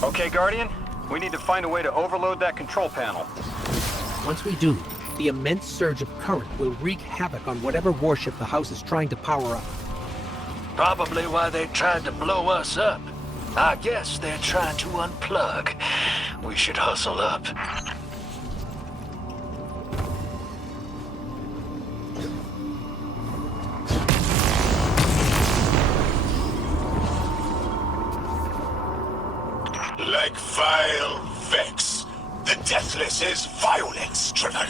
Okay, Guardian, we need to find a way to overload that control panel. Once we do, the immense surge of current will wreak havoc on whatever warship the house is trying to power up. Probably why they tried to blow us up. I guess they're trying to unplug. We should hustle up. Like vile Vex, the Deathless is violence-driven.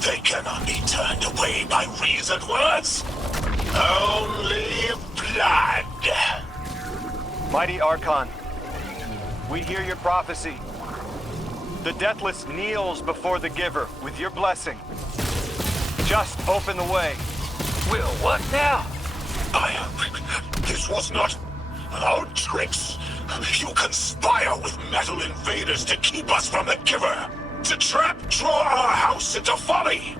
They cannot be turned away by reasoned words. Only blood. Mighty Archon, we hear your prophecy. The Deathless kneels before the Giver with your blessing. Just open the way. Will what now? This was not our tricks. You conspire with metal invaders to keep us from the Giver. To draw our house into folly.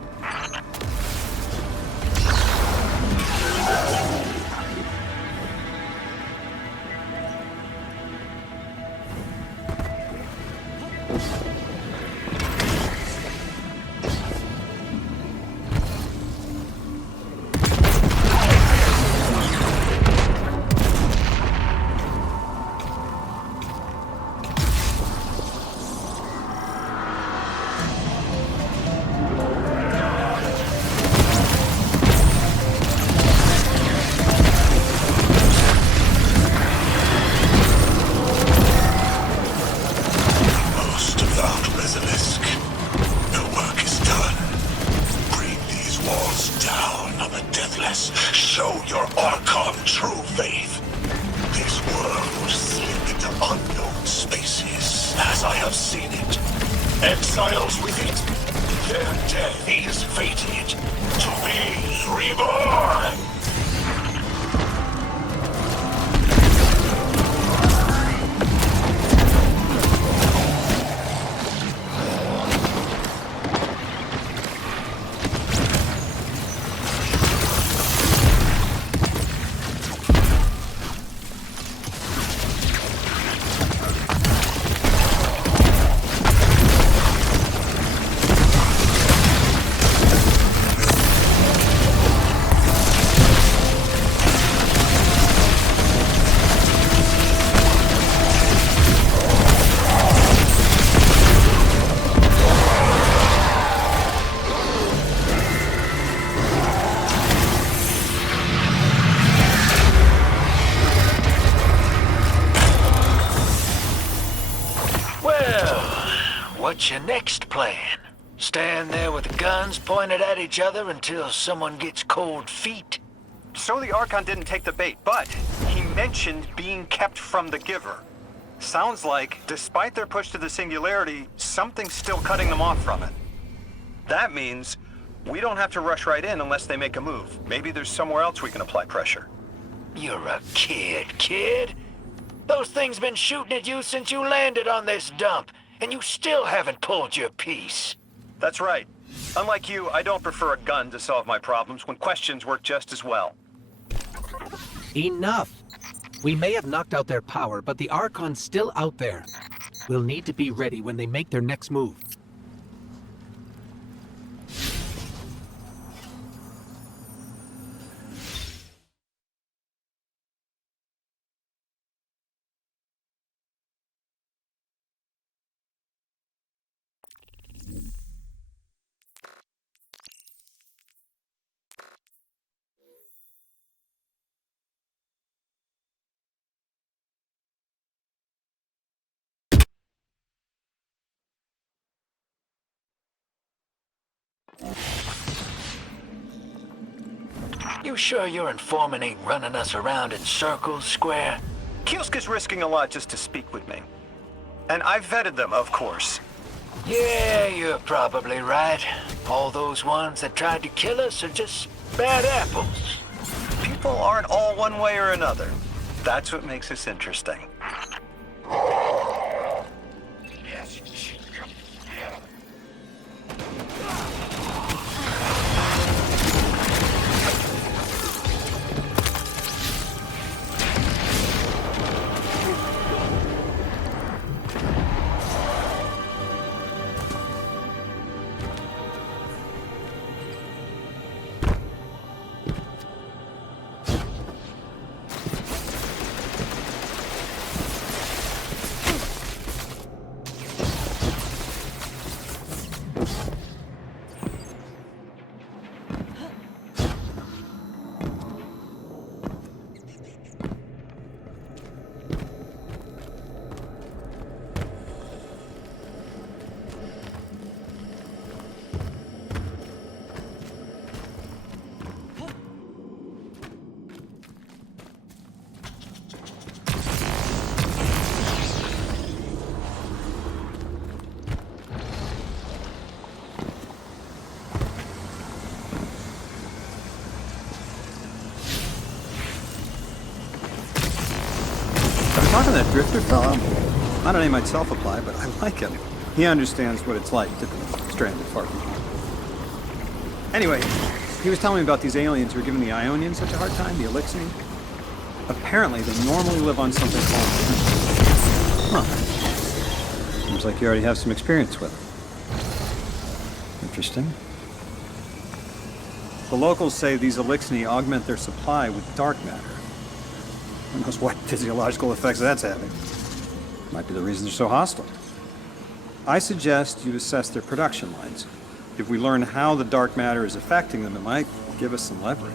Exiles with it. Their death is fated to be reborn. Well, what's your next plan? Stand there with guns pointed at each other until someone gets cold feet? So the Archon didn't take the bait, but he mentioned being kept from the Giver. Sounds like, despite their push to the Singularity, something's still cutting them off from it. That means we don't have to rush right in unless they make a move. Maybe there's somewhere else we can apply pressure. You're a kid. Those things been shooting at you since you landed on this dump, and you still haven't pulled your piece. That's right. Unlike you, I don't prefer a gun to solve my problems when questions work just as well. Enough! We may have knocked out their power, but the Archon's still out there. We'll need to be ready when they make their next move. You sure your informant ain't running us around in circles, Square? Kielsk is risking a lot just to speak with me. And I've vetted them, of course. Yeah, you're probably right. All those ones that tried to kill us are just bad apples. People aren't all one way or another. That's what makes this interesting. Talking to that Drifter fellow, not a name I'd self-apply, but I like him. He understands what it's like to be stranded far from home. Anyway, he was telling me about these aliens who are giving the Ionians such a hard time, the Eliksni. Apparently, they normally live on something called... Huh. Seems like you already have some experience with it. Interesting. The locals say these Eliksni augment their supply with dark matter. Who knows what physiological effects that's having. Might be the reason they're so hostile. I suggest you assess their production lines. If we learn how the dark matter is affecting them, it might give us some leverage.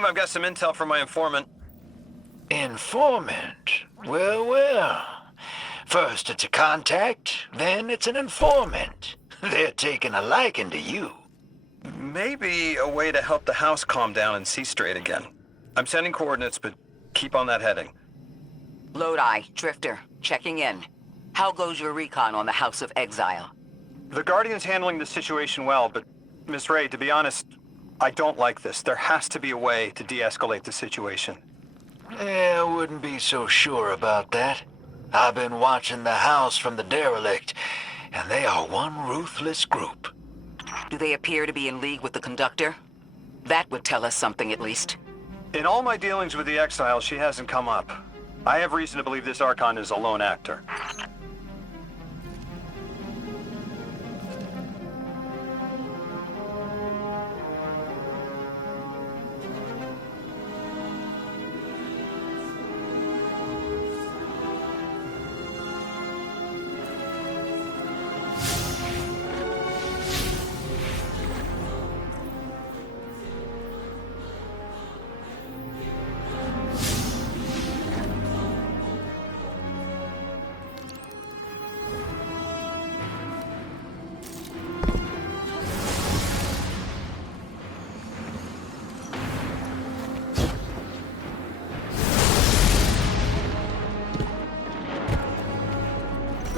team, I've got some intel from my informant. Informant? Well, well. First it's a contact, then it's an informant. They're taking a liking to you. Maybe a way to help the house calm down and see straight again. I'm sending coordinates, but keep on that heading. Lodi, Drifter, checking in. How goes your recon on the House of Exile? The Guardian's handling the situation well, but Miss Ray, to be honest, I don't like this. There has to be a way to de-escalate the situation. I wouldn't be so sure about that. I've been watching the house from the derelict, and they are one ruthless group. Do they appear to be in league with the Conductor? That would tell us something at least. In all my dealings with the Exile, she hasn't come up. I have reason to believe this Archon is a lone actor.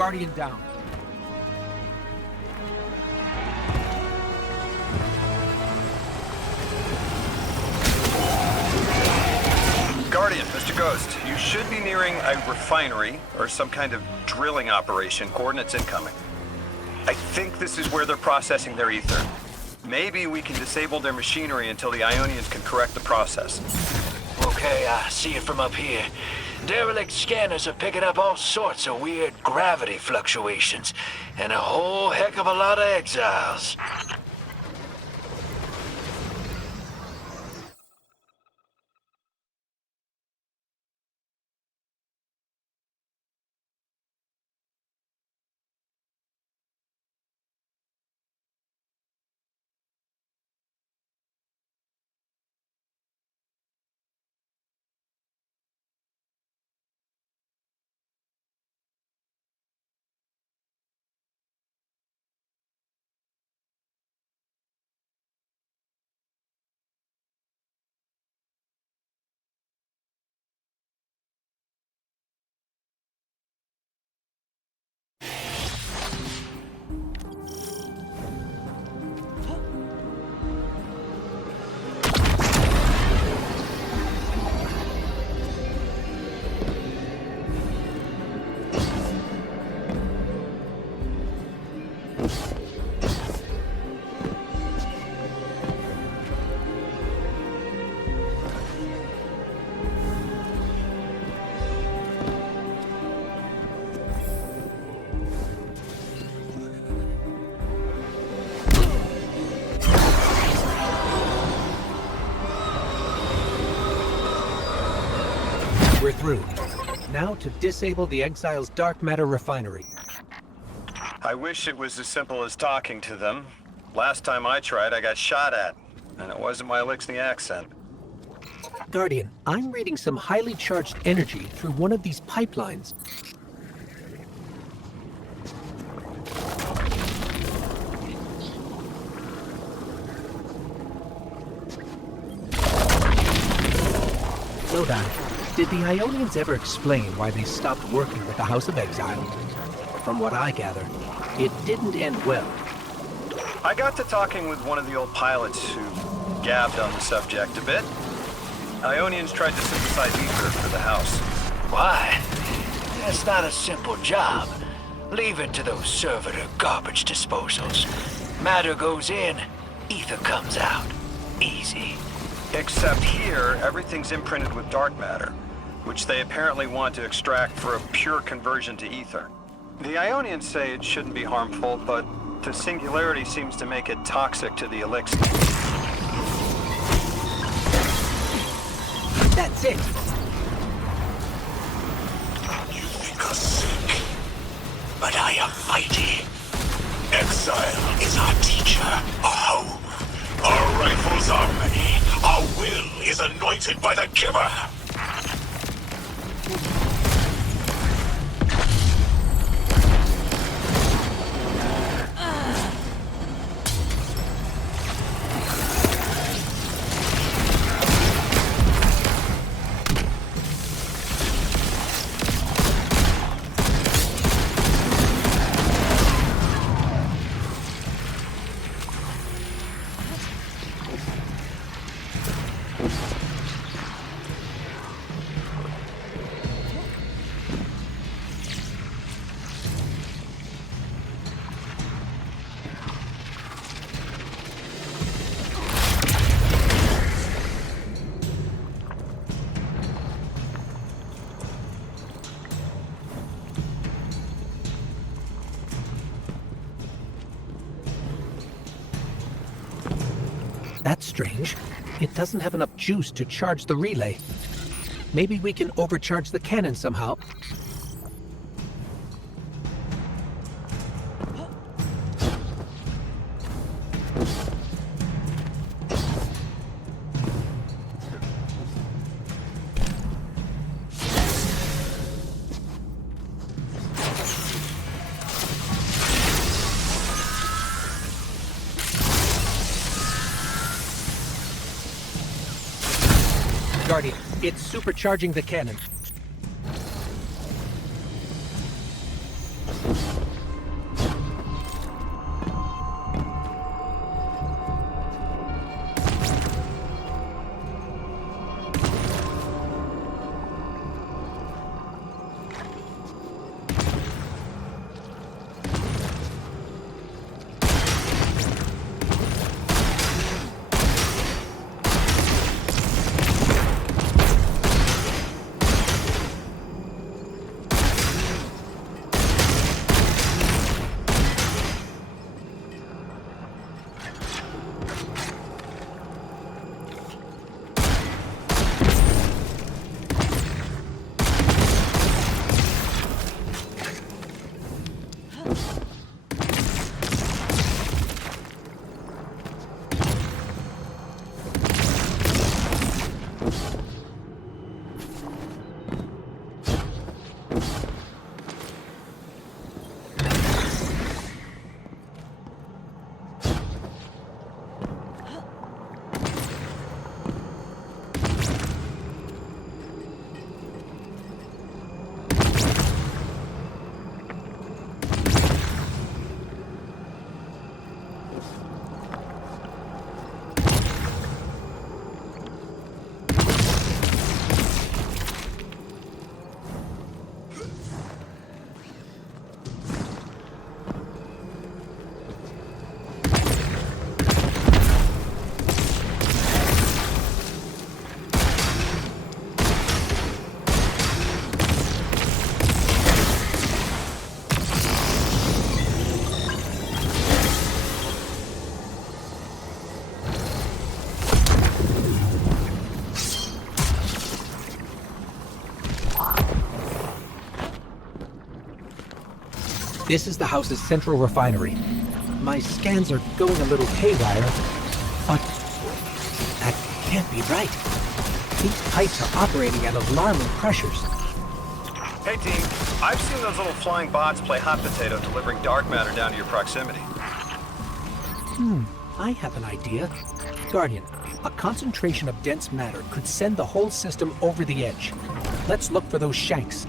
Guardian down. Guardian, Mr. Ghost, you should be nearing a refinery or some kind of drilling operation. Coordinates incoming. I think this is where they're processing their ether. Maybe we can disable their machinery until the Ionians can correct the process. Okay, I see it from up here. Derelict scanners are picking up all sorts of weird gravity fluctuations, and a whole heck of a lot of exiles. We're through. Now to disable the Exile's dark matter refinery. I wish it was as simple as talking to them. Last time I tried, I got shot at, and it wasn't my Elixni accent. Guardian, I'm reading some highly charged energy through one of these pipelines. Lodi, did the Ionians ever explain why they stopped working with the House of Exile? From what I gather, it didn't end well. I got to talking with one of the old pilots who gabbed on the subject a bit. Ionians tried to synthesize ether for the house. Why? That's not a simple job. Leave it to those servitor garbage disposals. Matter goes in, ether comes out. Easy. Except here, everything's imprinted with dark matter, which they apparently want to extract for a pure conversion to ether. The Ionians say it shouldn't be harmful, but the singularity seems to make it toxic to the elixir. That's it! You think us sick, but I am mighty. Exile is our teacher, our home. Our rifles are many, Our will is anointed by the Giver. That's strange. It doesn't have enough juice to charge the relay. Maybe we can overcharge the cannon somehow. Guardian, it's supercharging the cannon. This is the house's central refinery. My scans are going a little haywire, but that can't be right. These pipes are operating at alarming pressures. Hey team, I've seen those little flying bots play hot potato delivering dark matter down to your proximity. I have an idea. Guardian, a concentration of dense matter could send the whole system over the edge. Let's look for those shanks.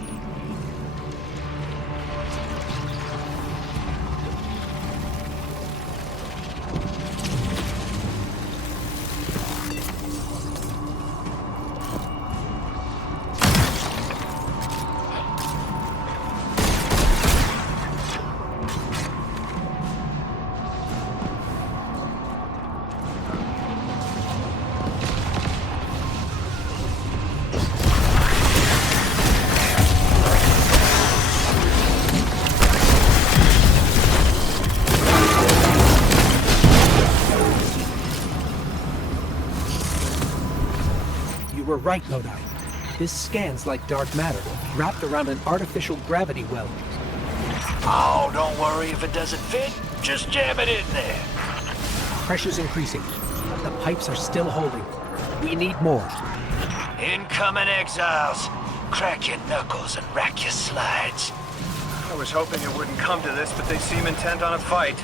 You were right, Lodi. This scans like dark matter, wrapped around an artificial gravity well. Oh, don't worry if it doesn't fit. Just jam it in there. Pressure's increasing. The pipes are still holding. We need more. Incoming exiles. Crack your knuckles and rack your slides. I was hoping it wouldn't come to this, but they seem intent on a fight.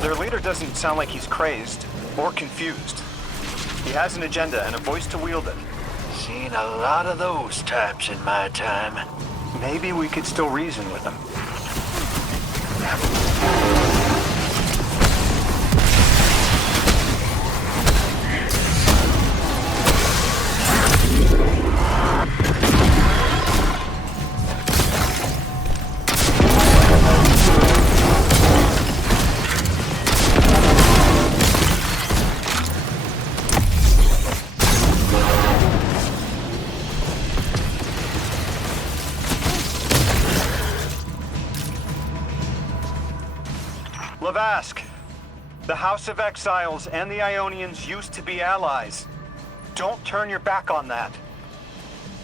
Their leader doesn't sound like he's crazed or confused. He has an agenda and a voice to wield it. Seen a lot of those types in my time. Maybe we could still reason with him. Lavask, the House of Exiles and the Ionians used to be allies. Don't turn your back on that.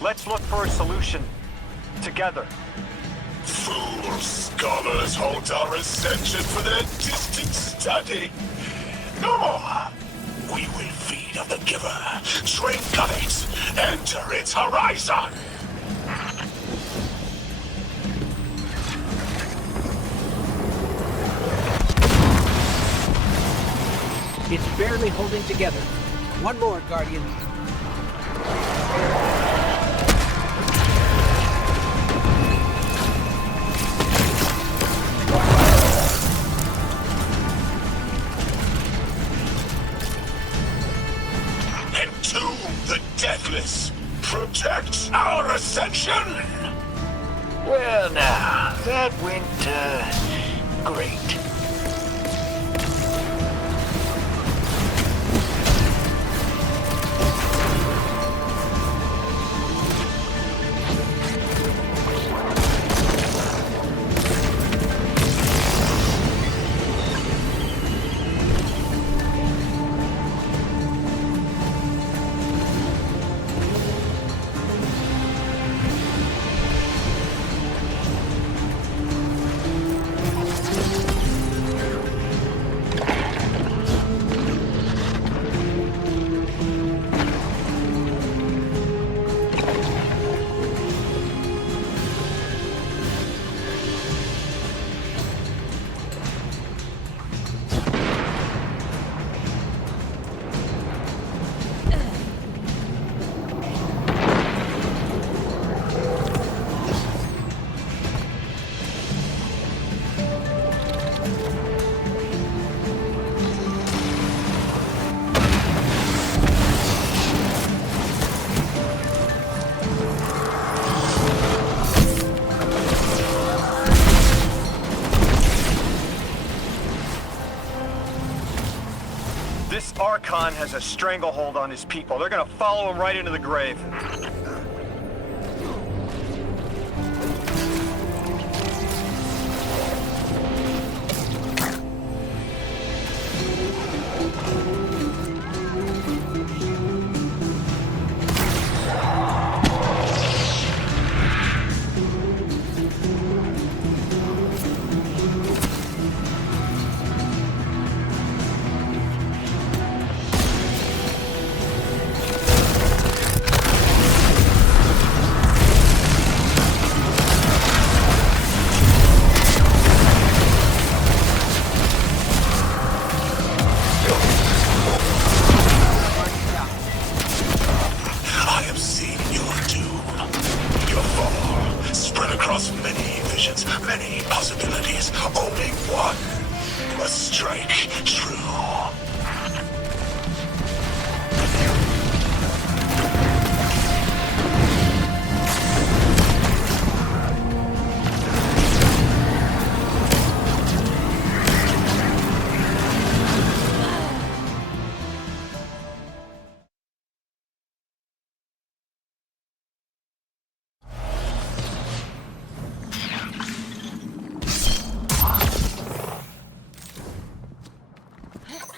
Let's look for a solution. Together. Fool scholars hold our ascension for their distant study. No more. We will feed on the giver, drink of it, enter its horizon. It's barely holding together. One more, Guardian. Entomb the deathless. Protect our ascension. Well now, that went, great. This Archon has a stranglehold on his people. They're gonna follow him right into the grave. Many possibilities, only one must strike true.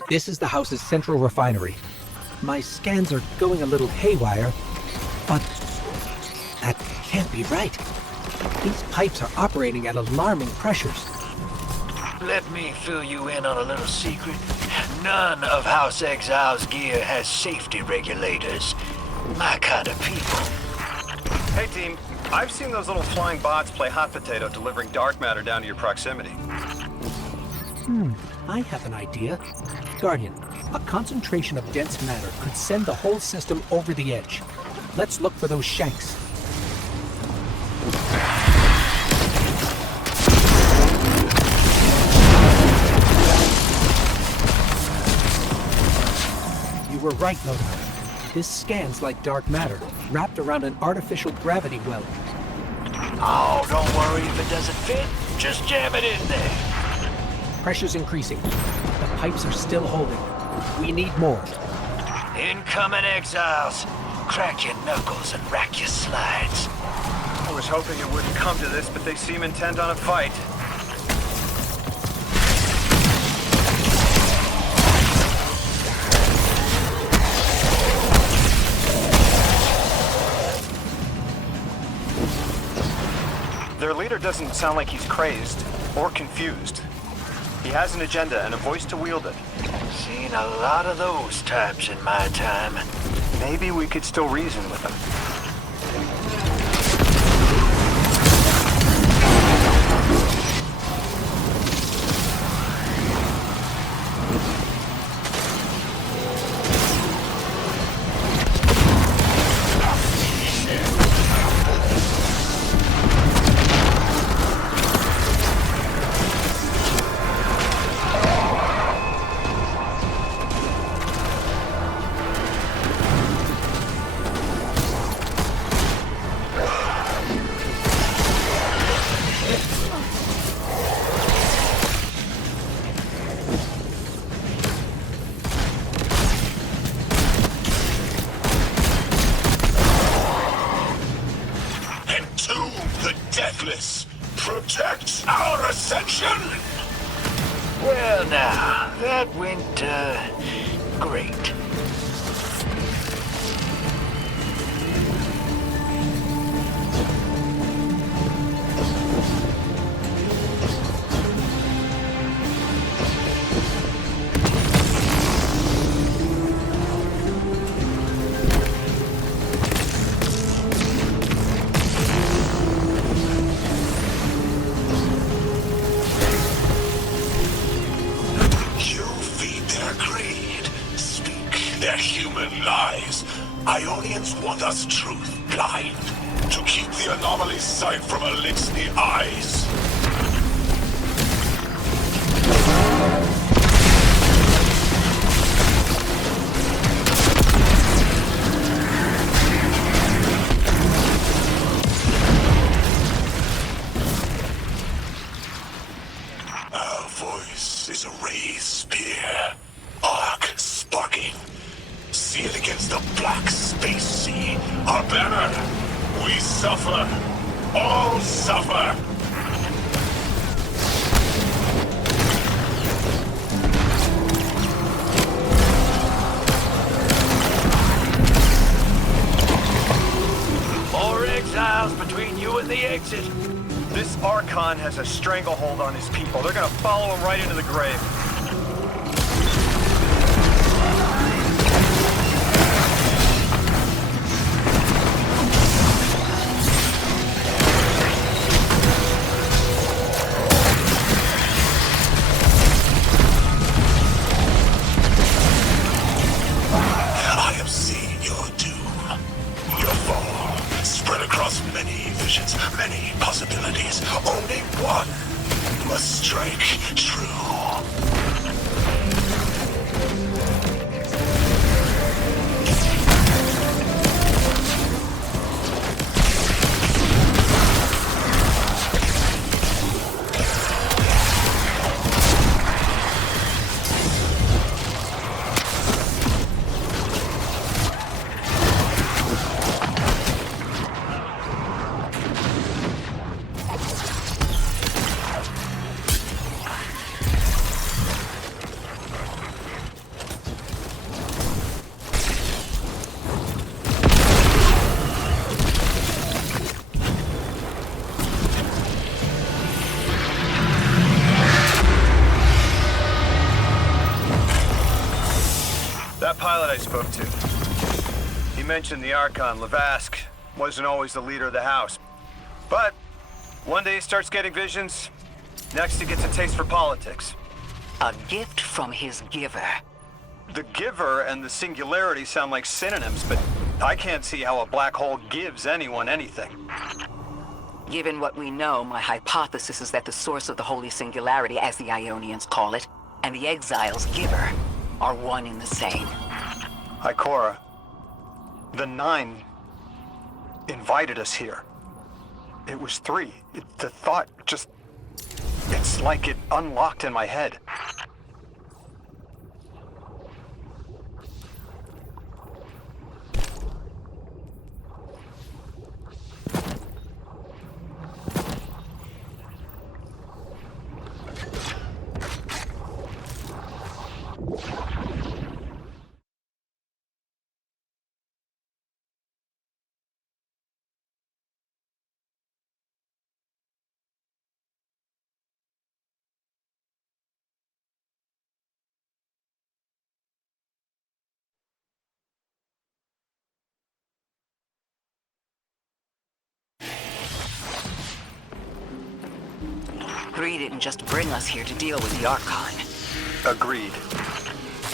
This is the house's central refinery. My scans are going a little haywire, but that can't be right. These pipes are operating at alarming pressures. Let me fill you in on a little secret. None of House Exile's gear has safety regulators. My kind of people. Hey team, I've seen those little flying bots play hot potato delivering dark matter down to your proximity. I have an idea. Guardian, a concentration of dense matter could send the whole system over the edge. Let's look for those shanks. You were right, Lodar. This scans like dark matter, wrapped around an artificial gravity well. Oh, don't worry if it doesn't fit. Just jam it in there. Pressure's increasing. The pipes are still holding. We need more. Incoming Exiles. Crack your knuckles and rack your slides. I was hoping it wouldn't come to this, but they seem intent on a fight. Their leader doesn't sound like he's crazed or confused. He has an agenda and a voice to wield it. Seen a lot of those types in my time. Maybe we could still reason with him. Protect our ascension! Well now, that went, great. Ionians want us truth blind, to keep the anomaly's sight from Elixni eyes. Our voice is a raised spear, arc sparking. See it against the black space sea. Our banner. We suffer. All suffer. More exiles between you and the exit. This Archon has a stranglehold on his people. They're gonna follow him right into the grave. Many possibilities. Only one must strike true. I spoke to. He mentioned the Archon, Lavask, wasn't always the leader of the house. But one day he starts getting visions, next he gets a taste for politics. A gift from his giver. The giver and the singularity sound like synonyms, but I can't see how a black hole gives anyone anything. Given what we know, my hypothesis is that the source of the Holy Singularity, as the Ionians call it, and the Exile's giver are one and the same. Ikora, the Nine invited us here. It was 3. The thought just... It's like it unlocked in my head. Three didn't just bring us here to deal with the Archon. Agreed.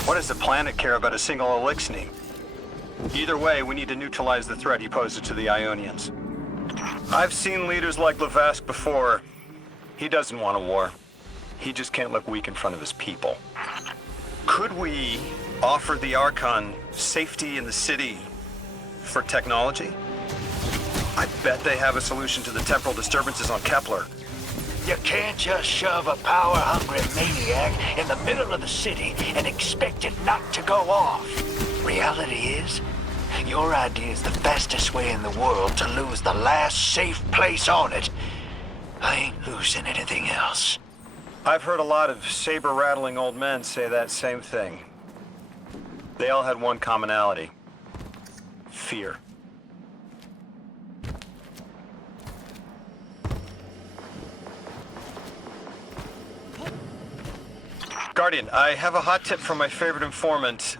What does the planet care about a single Elixni? Either way, we need to neutralize the threat he poses to the Ionians. I've seen leaders like Lavask before. He doesn't want a war. He just can't look weak in front of his people. Could we offer the Archon safety in the city for technology? I bet they have a solution to the temporal disturbances on Kepler. You can't just shove a power-hungry maniac in the middle of the city and expect it not to go off. Reality is, your idea is the fastest way in the world to lose the last safe place on it. I ain't losing anything else. I've heard a lot of saber-rattling old men say that same thing. They all had one commonality. Fear. Guardian, I have a hot tip from my favorite informant.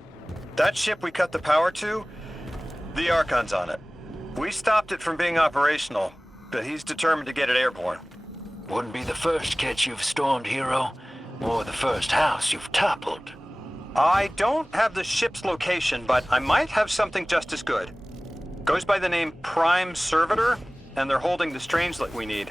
That ship we cut the power to, the Archon's on it. We stopped it from being operational, but he's determined to get it airborne. Wouldn't be the first catch you've stormed, Hero, or the first house you've toppled. I don't have the ship's location, but I might have something just as good. Goes by the name Prime Servitor, and they're holding the Strangelet we need.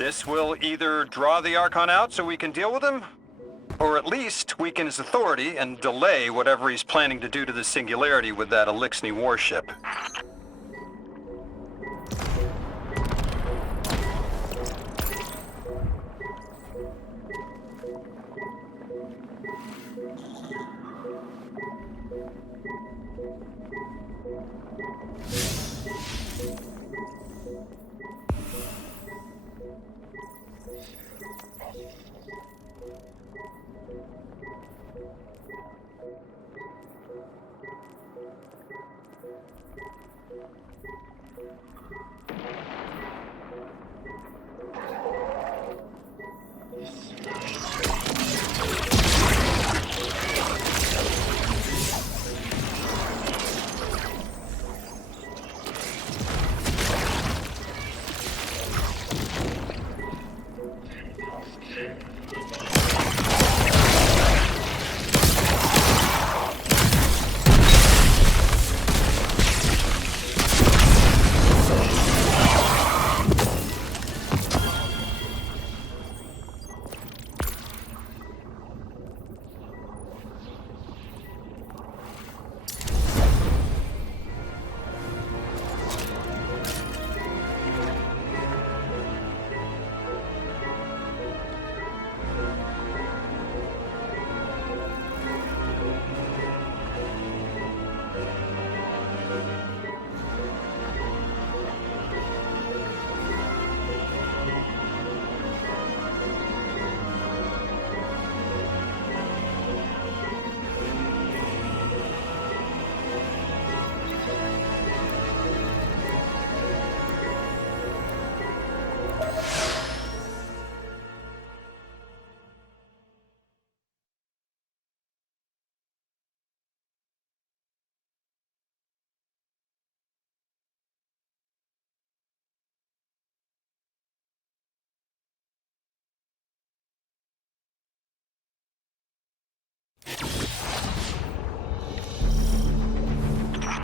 This will either draw the Archon out so we can deal with him, or at least weaken his authority and delay whatever he's planning to do to the Singularity with that Elixni warship.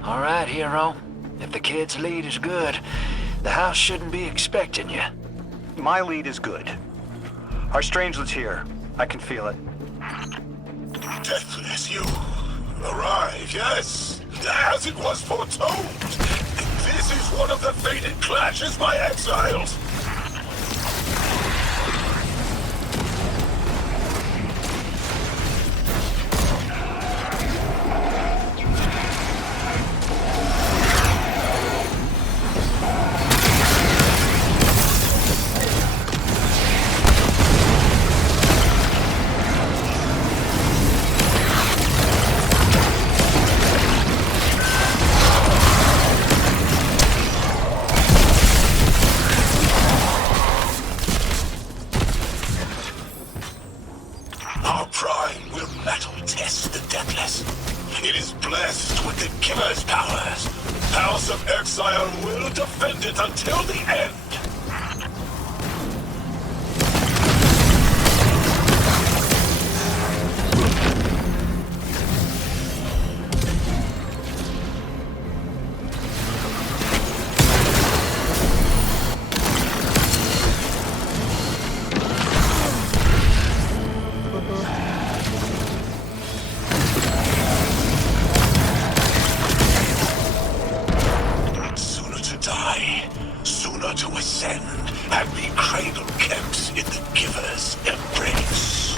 All right, hero. If the kid's lead is good, the house shouldn't be expecting you. My lead is good. Our Strangelet's here. I can feel it. Deathless, you arrived, yes, as it was foretold. This is one of the fated clashes by exiles. Our prime will metal test the Deathless. It is blessed with the Giver's powers. House of Exile will defend it until the end. Sooner to die, sooner to ascend, and be cradle-kept in the Giver's embrace.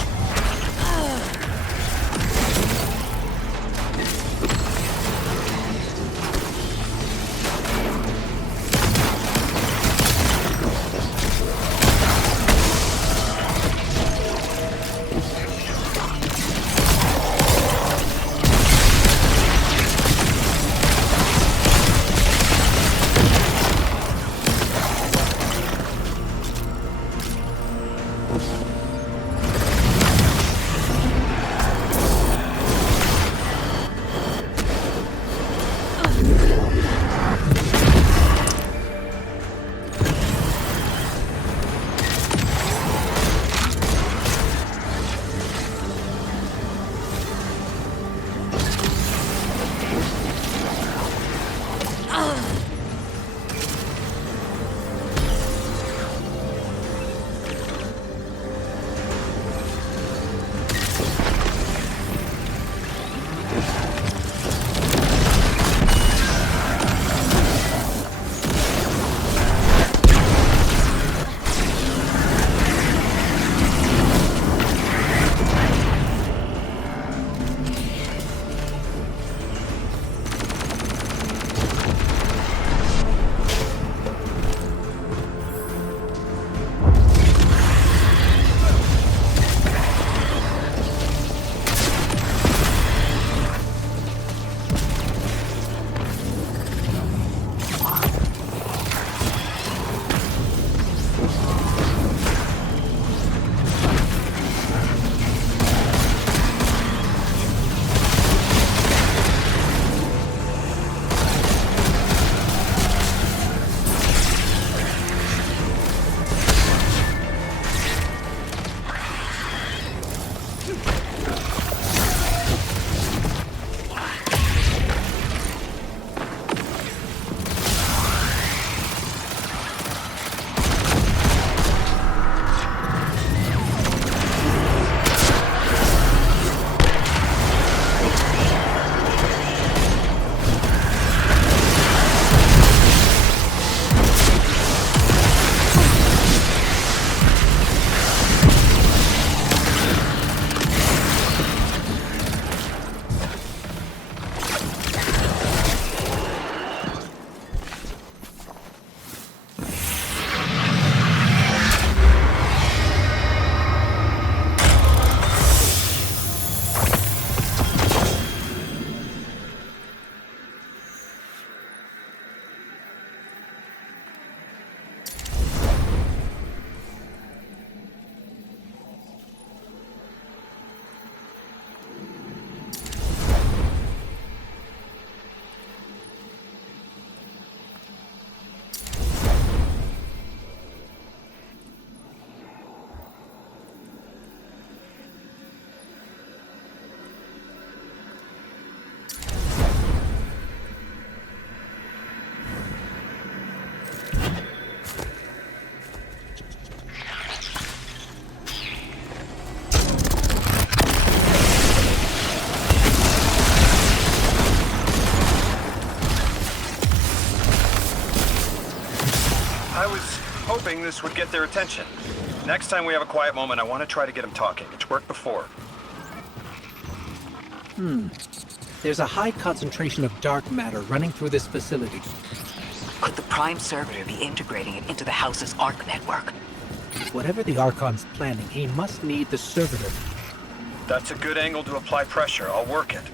I was hoping this would get their attention. Next time we have a quiet moment, I want to try to get them talking. It's worked before. There's a high concentration of dark matter running through this facility. Could the Prime Servitor be integrating it into the House's Arc network? Whatever the Archon's planning, he must need the Servitor. That's a good angle to apply pressure. I'll work it.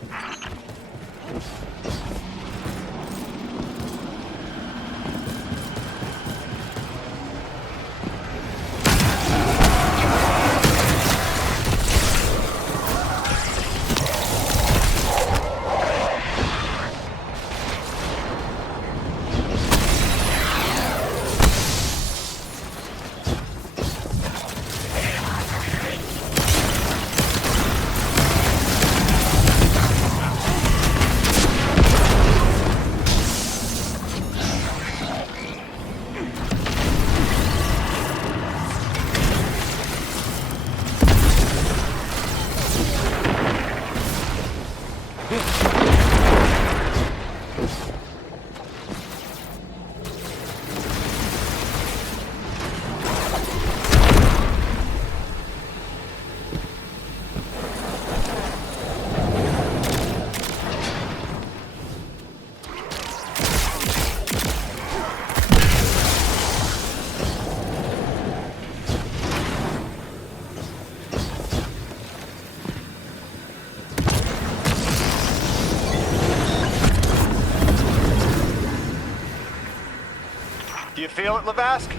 Do you feel it, Lavask?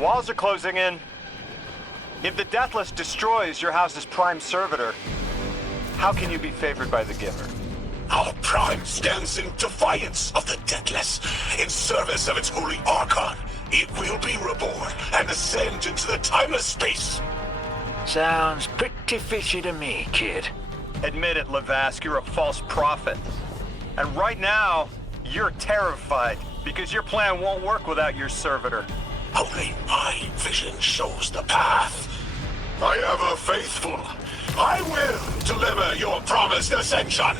Walls are closing in. If the Deathless destroys your house's Prime Servitor, how can you be favored by the Giver? Our Prime stands in defiance of the Deathless. In service of its holy Archon, it will be reborn and ascend into the timeless space. Sounds pretty fishy to me, kid. Admit it, Lavask, you're a false prophet. And right now, you're terrified because your plan won't work without your servitor. Only my vision shows the path. I am ever faithful. I will deliver your promised ascension.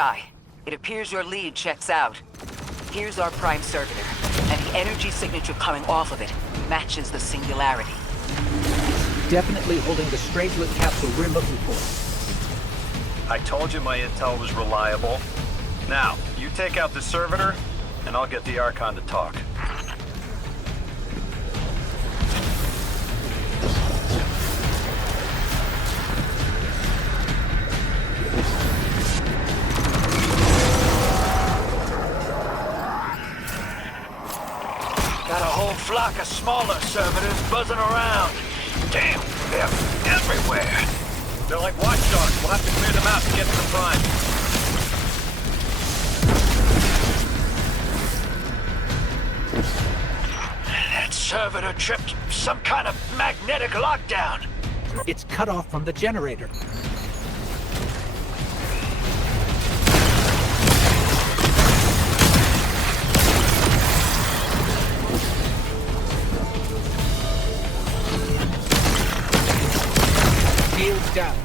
I. It appears your lead checks out. Here's our prime servitor, and the energy signature coming off of it matches the singularity. Definitely holding the Strangelet capsule we're looking for. I told you my intel was reliable. Now, you take out the servitor, and I'll get the Archon to talk. Got a whole flock of smaller servitors buzzing around. Damn, they're everywhere. They're like watchdogs. We'll have to clear them out to get to the Prime. That servitor tripped some kind of magnetic lockdown. It's cut off from the generator. Shields down.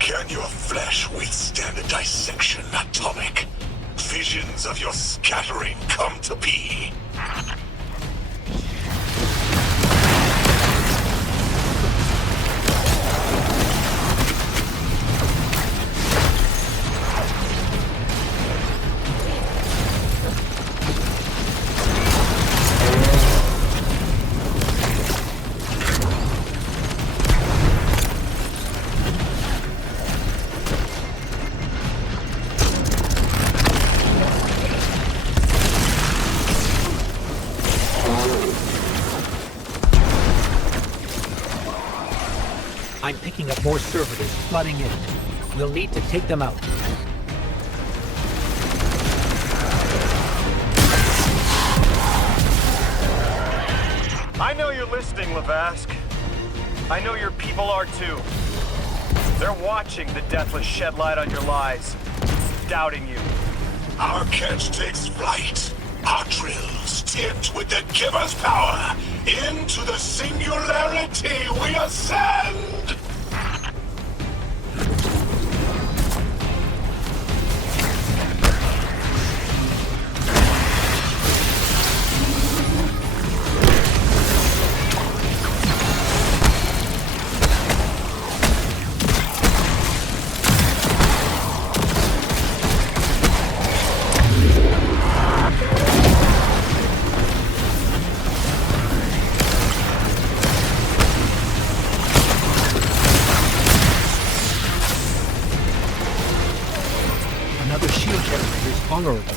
Can your flesh withstand a dissection, Atomic? Visions of your scattering come to be. I'm picking up more servitors flooding in. We'll need to take them out. I know you're listening, Lavask. I know your people are too. They're watching the Deathless shed light on your lies, doubting you. Our catch takes flight. Our drills tipped with the Giver's power. Into the singularity we ascend! Another shield generator is vulnerable.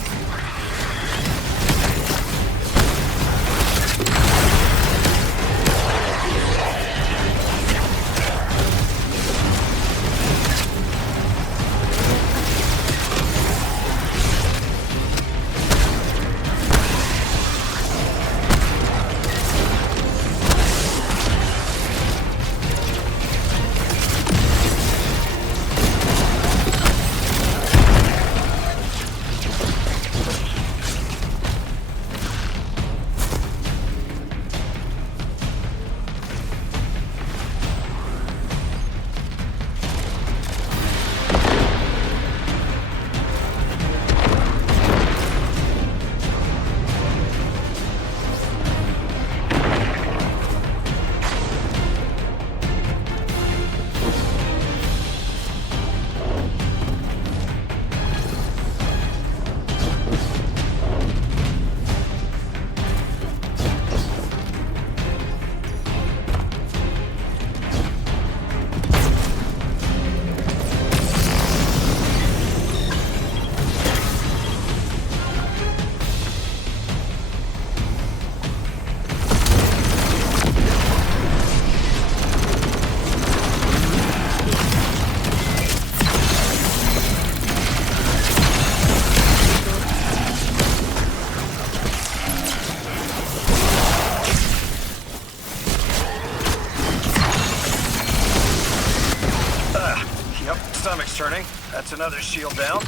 Stomach's turning. That's another shield down.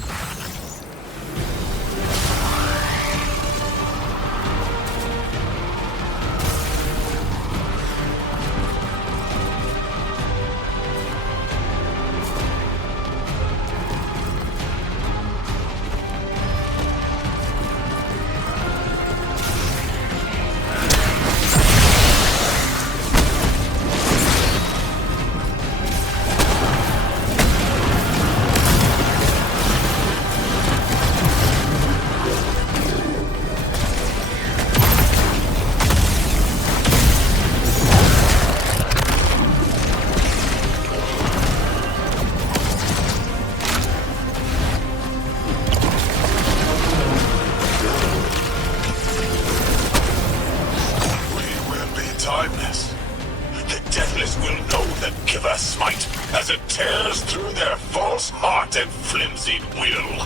it tears through their false heart and flimsy will.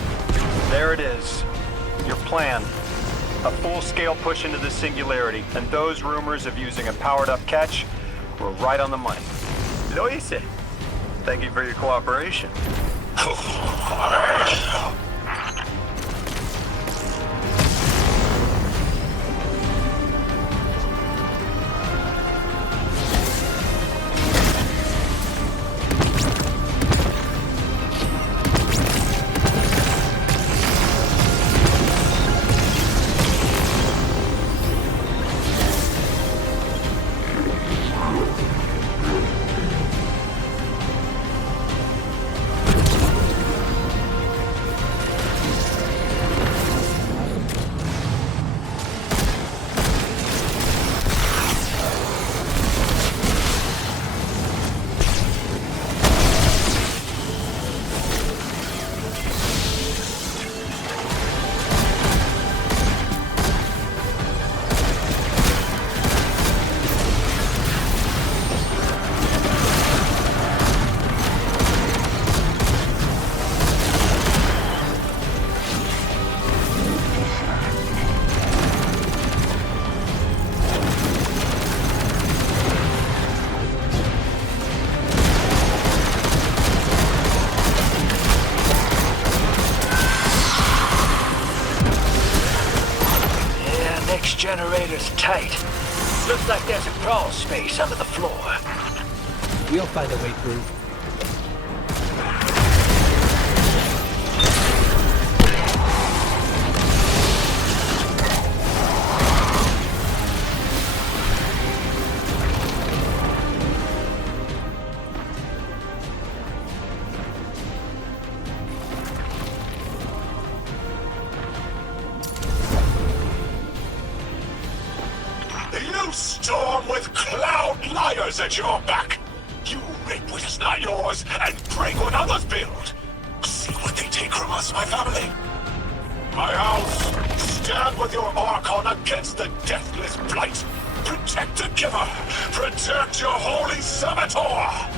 There it is. Your plan. A full-scale push into the Singularity, and those rumors of using a powered-up Ketch were right on the money. Lo hice. Thank you for your cooperation. Generator's tight. Looks like there's a crawl space under the floor. We'll find a way through. You storm with cloud liars at your back. You rape what is not yours and break what others build. See what they take from us, my family. My house, stand with your Archon against the deathless blight. Protect the Giver. Protect your holy Saboteur.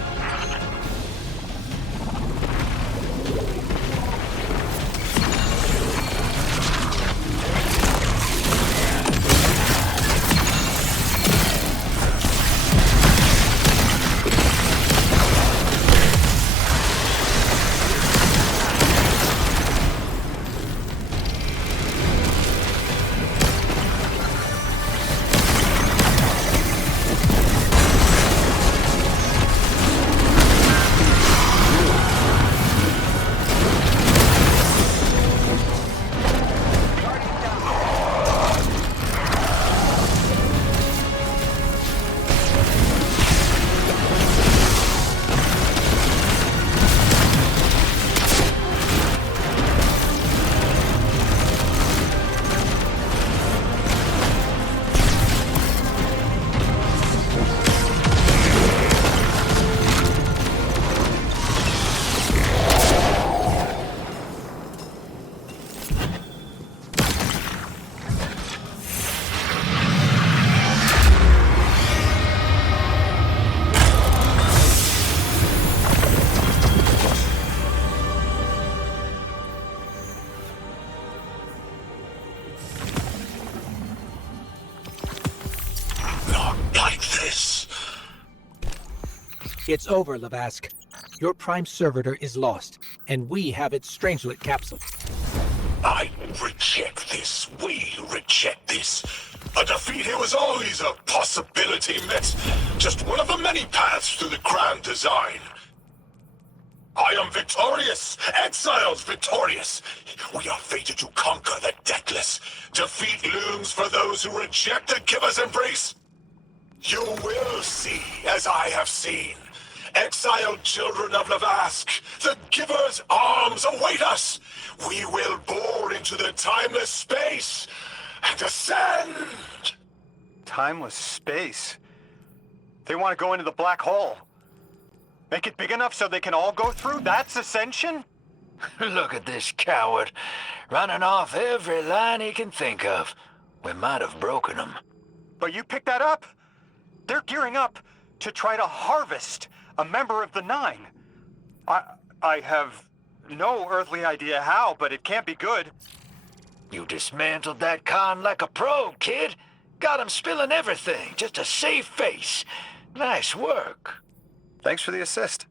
It's over, Lavask. Your Prime Servitor is lost, and we have its Strangelet capsule. I reject this. We reject this. A defeat here was always a possibility, Met. Just one of the many paths to the grand design. I am victorious. Exiles victorious. We are fated to conquer the deathless. Defeat looms for those who reject the Giver's embrace. You will see, as I have seen. Exiled children of Lavask, the Giver's arms await us. We will bore into the timeless space and ascend. Timeless space? They want to go into the black hole. Make it big enough so they can all go through? That's ascension? Look at this coward, running off every line he can think of. We might have broken him. But you picked that up? They're gearing up to try to harvest a member of the Nine. I have no earthly idea how, but it can't be good. You dismantled that con like a pro, kid. Got him spilling everything, just to save face. Nice work. Thanks for the assist.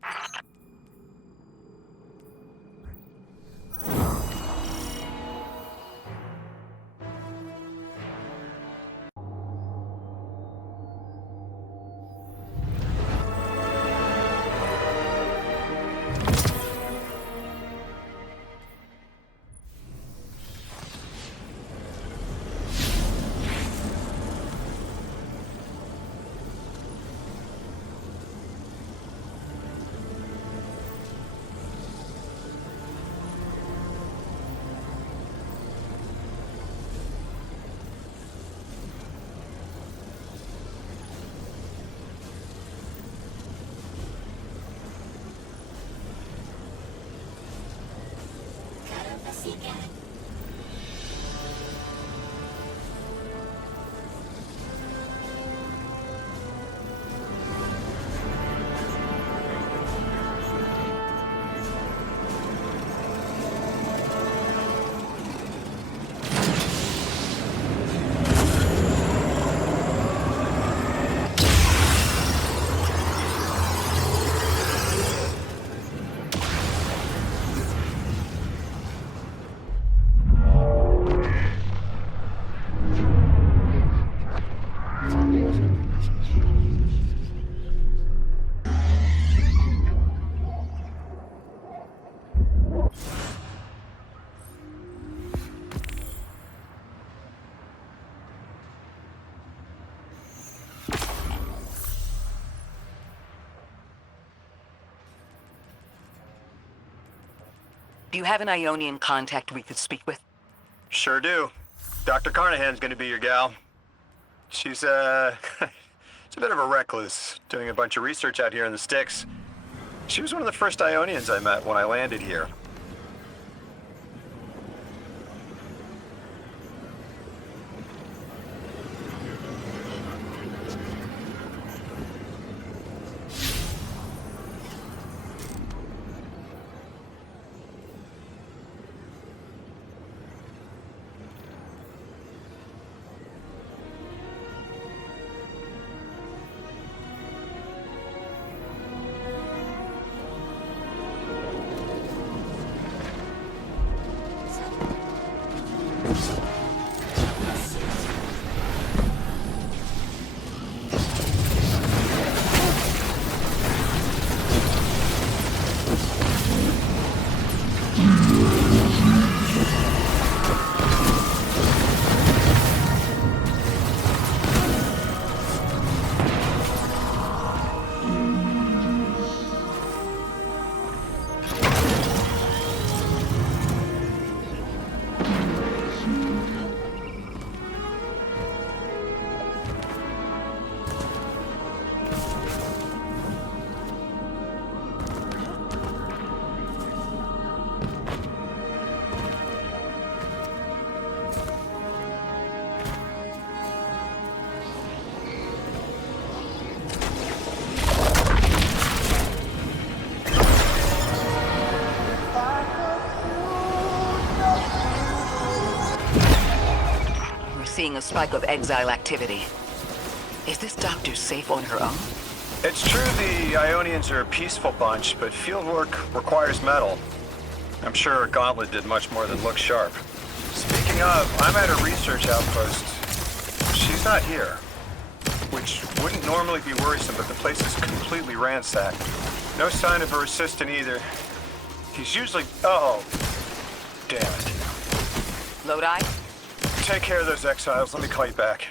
Do you have an Ionian contact we could speak with? Sure do. Dr. Carnahan's gonna be your gal. She's, she's a bit of a recluse, doing a bunch of research out here in the sticks. She was one of the first Ionians I met when I landed here. Seeing a spike of exile activity. Is this doctor safe on her own? It's true the Ionians are a peaceful bunch, but fieldwork requires metal. I'm sure Gauntlet did much more than look sharp. Speaking of, I'm at a research outpost. She's not here, which wouldn't normally be worrisome, but the place is completely ransacked. No sign of her assistant either. He's usually... Uh-oh. Damn it. Lodi? Take care of those exiles. Let me call you back.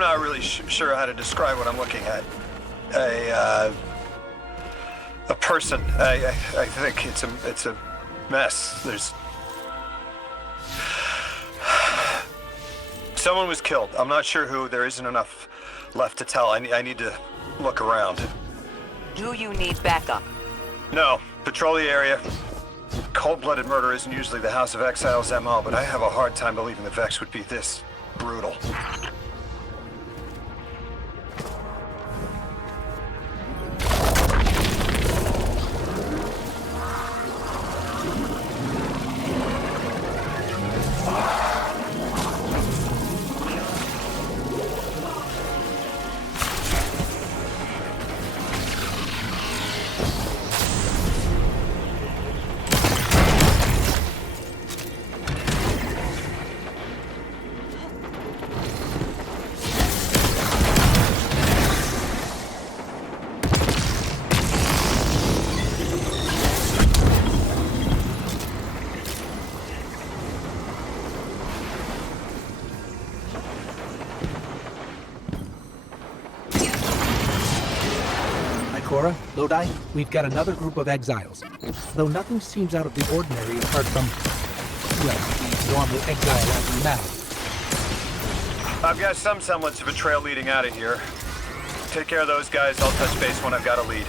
not really sure how to describe what I'm looking at. A person. I think it's a mess. There's... Someone was killed. I'm not sure who. There isn't enough left to tell. I need to look around. Do you need backup? No. Patrol the area. Cold-blooded murder isn't usually the House of Exile's MO, but I have a hard time believing the Vex would be this brutal. Cora, Lodi, we've got another group of exiles. Though nothing seems out of the ordinary apart from, well, the normal exile as of now. I've got some semblance of a trail leading out of here. Take care of those guys. I'll touch base when I've got a lead.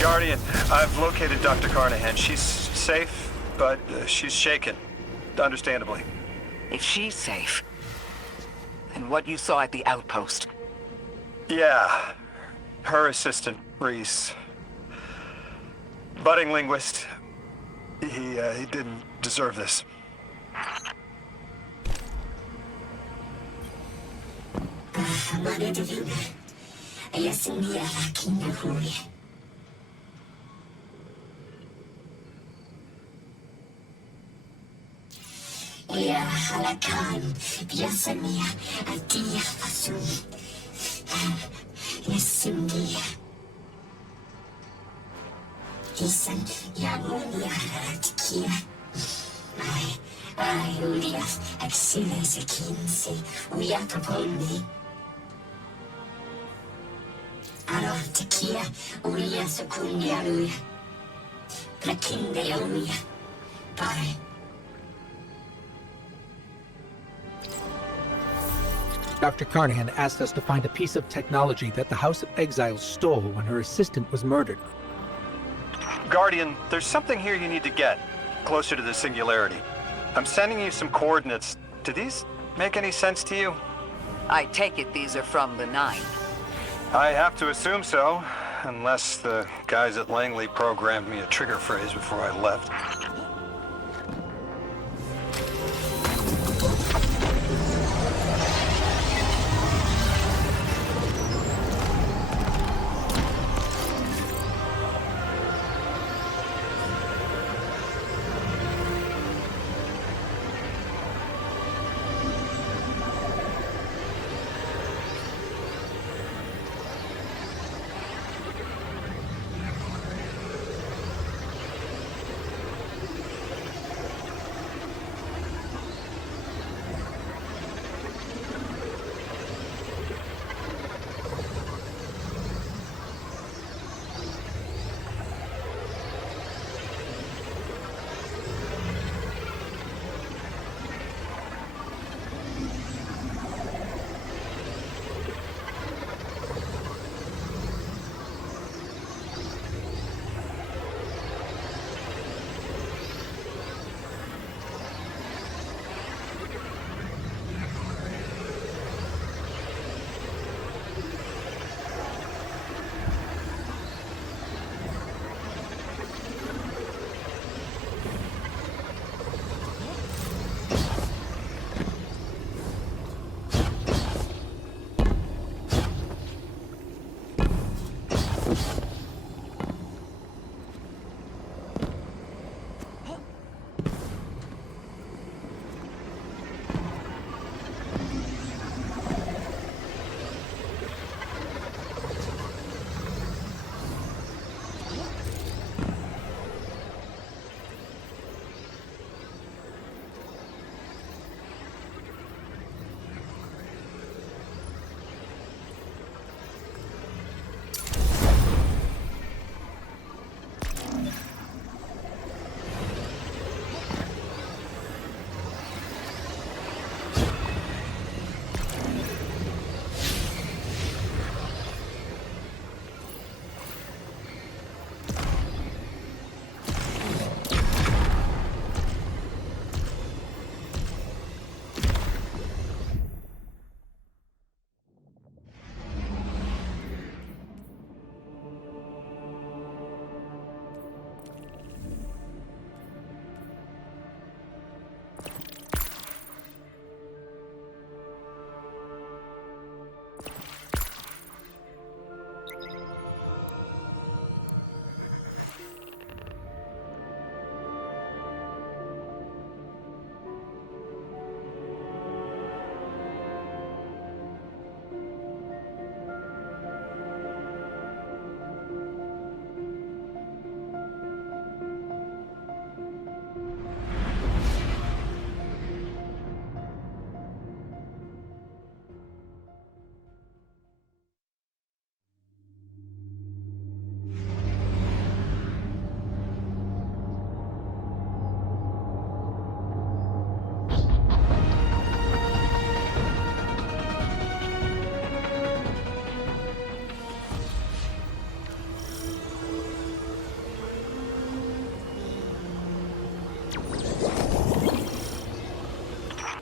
Guardian, I've located Dr. Carnahan. She's safe, but she's shaken. Understandably. If she's safe, then what you saw at the outpost. Yeah. Her assistant, Reese. Budding linguist. He didn't deserve this. يا حلقان بيسمي أدية فسوني يسمي إيسان ياموني هراتكيا أيوليا أكسينا سكينسي وياكبوني أروتكيا ويا سكوني أرويا لكن ديوميا باي. Dr. Carnahan asked us to find a piece of technology that the House of Exiles stole when her assistant was murdered. Guardian, there's something here you need to get, closer to the Singularity. I'm sending you some coordinates. Do these make any sense to you? I take it these are from the Nine. I have to assume so, unless the guys at Langley programmed me a trigger phrase before I left.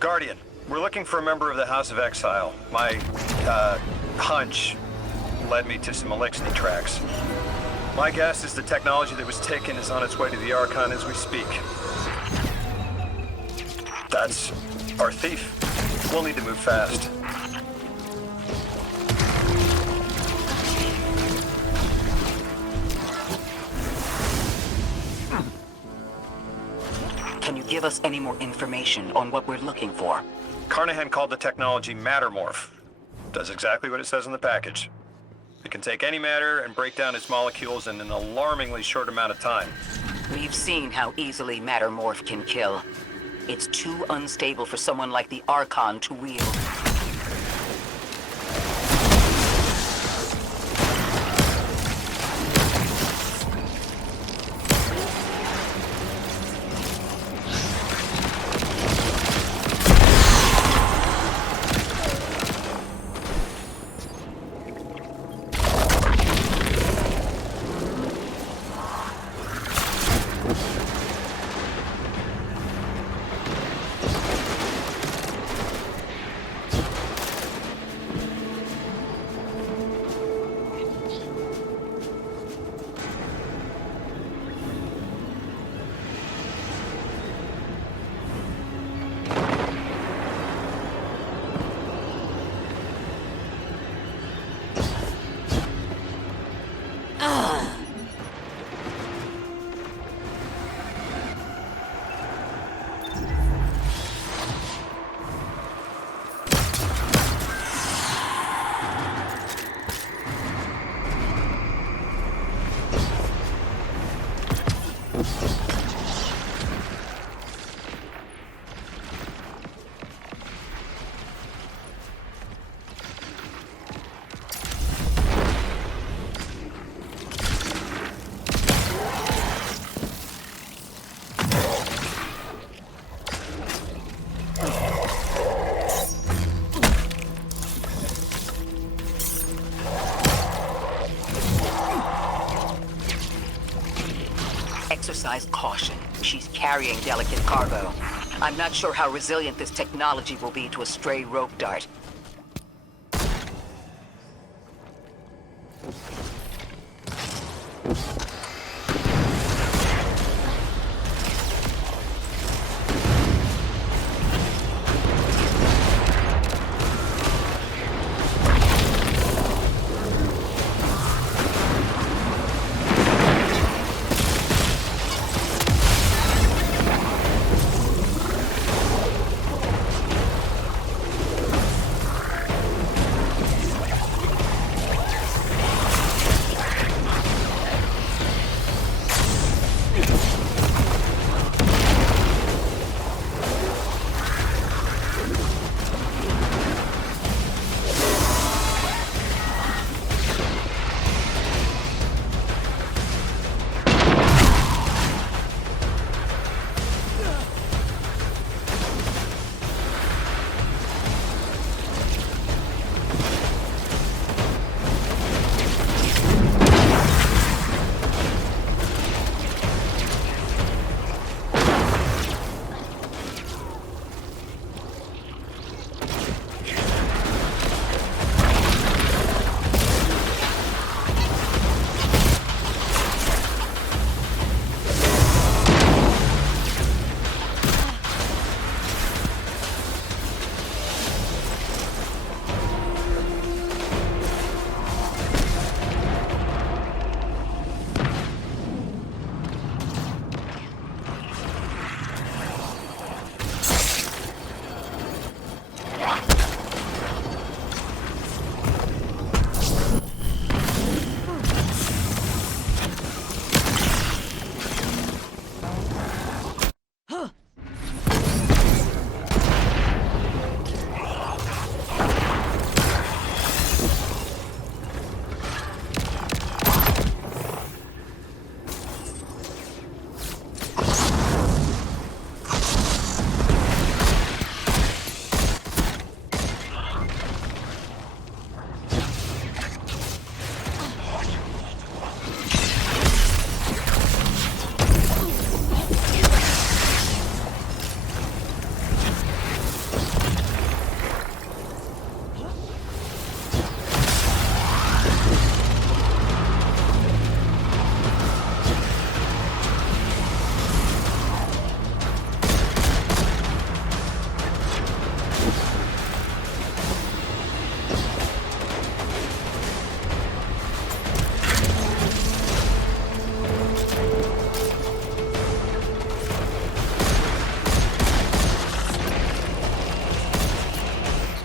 Guardian, we're looking for a member of the House of Exile. My, hunch led me to some Elixni tracks. My guess is the technology that was taken is on its way to the Archon as we speak. That's our thief. We'll need to move fast. Can you give us any more information on what we're looking for? Carnahan called the technology Mattermorph. Does exactly what it says in the package. It can take any matter and break down its molecules in an alarmingly short amount of time. We've seen how easily Mattermorph can kill. It's too unstable for someone like the Archon to wield. Exercise caution. She's carrying delicate cargo. I'm not sure how resilient this technology will be to a stray rope dart.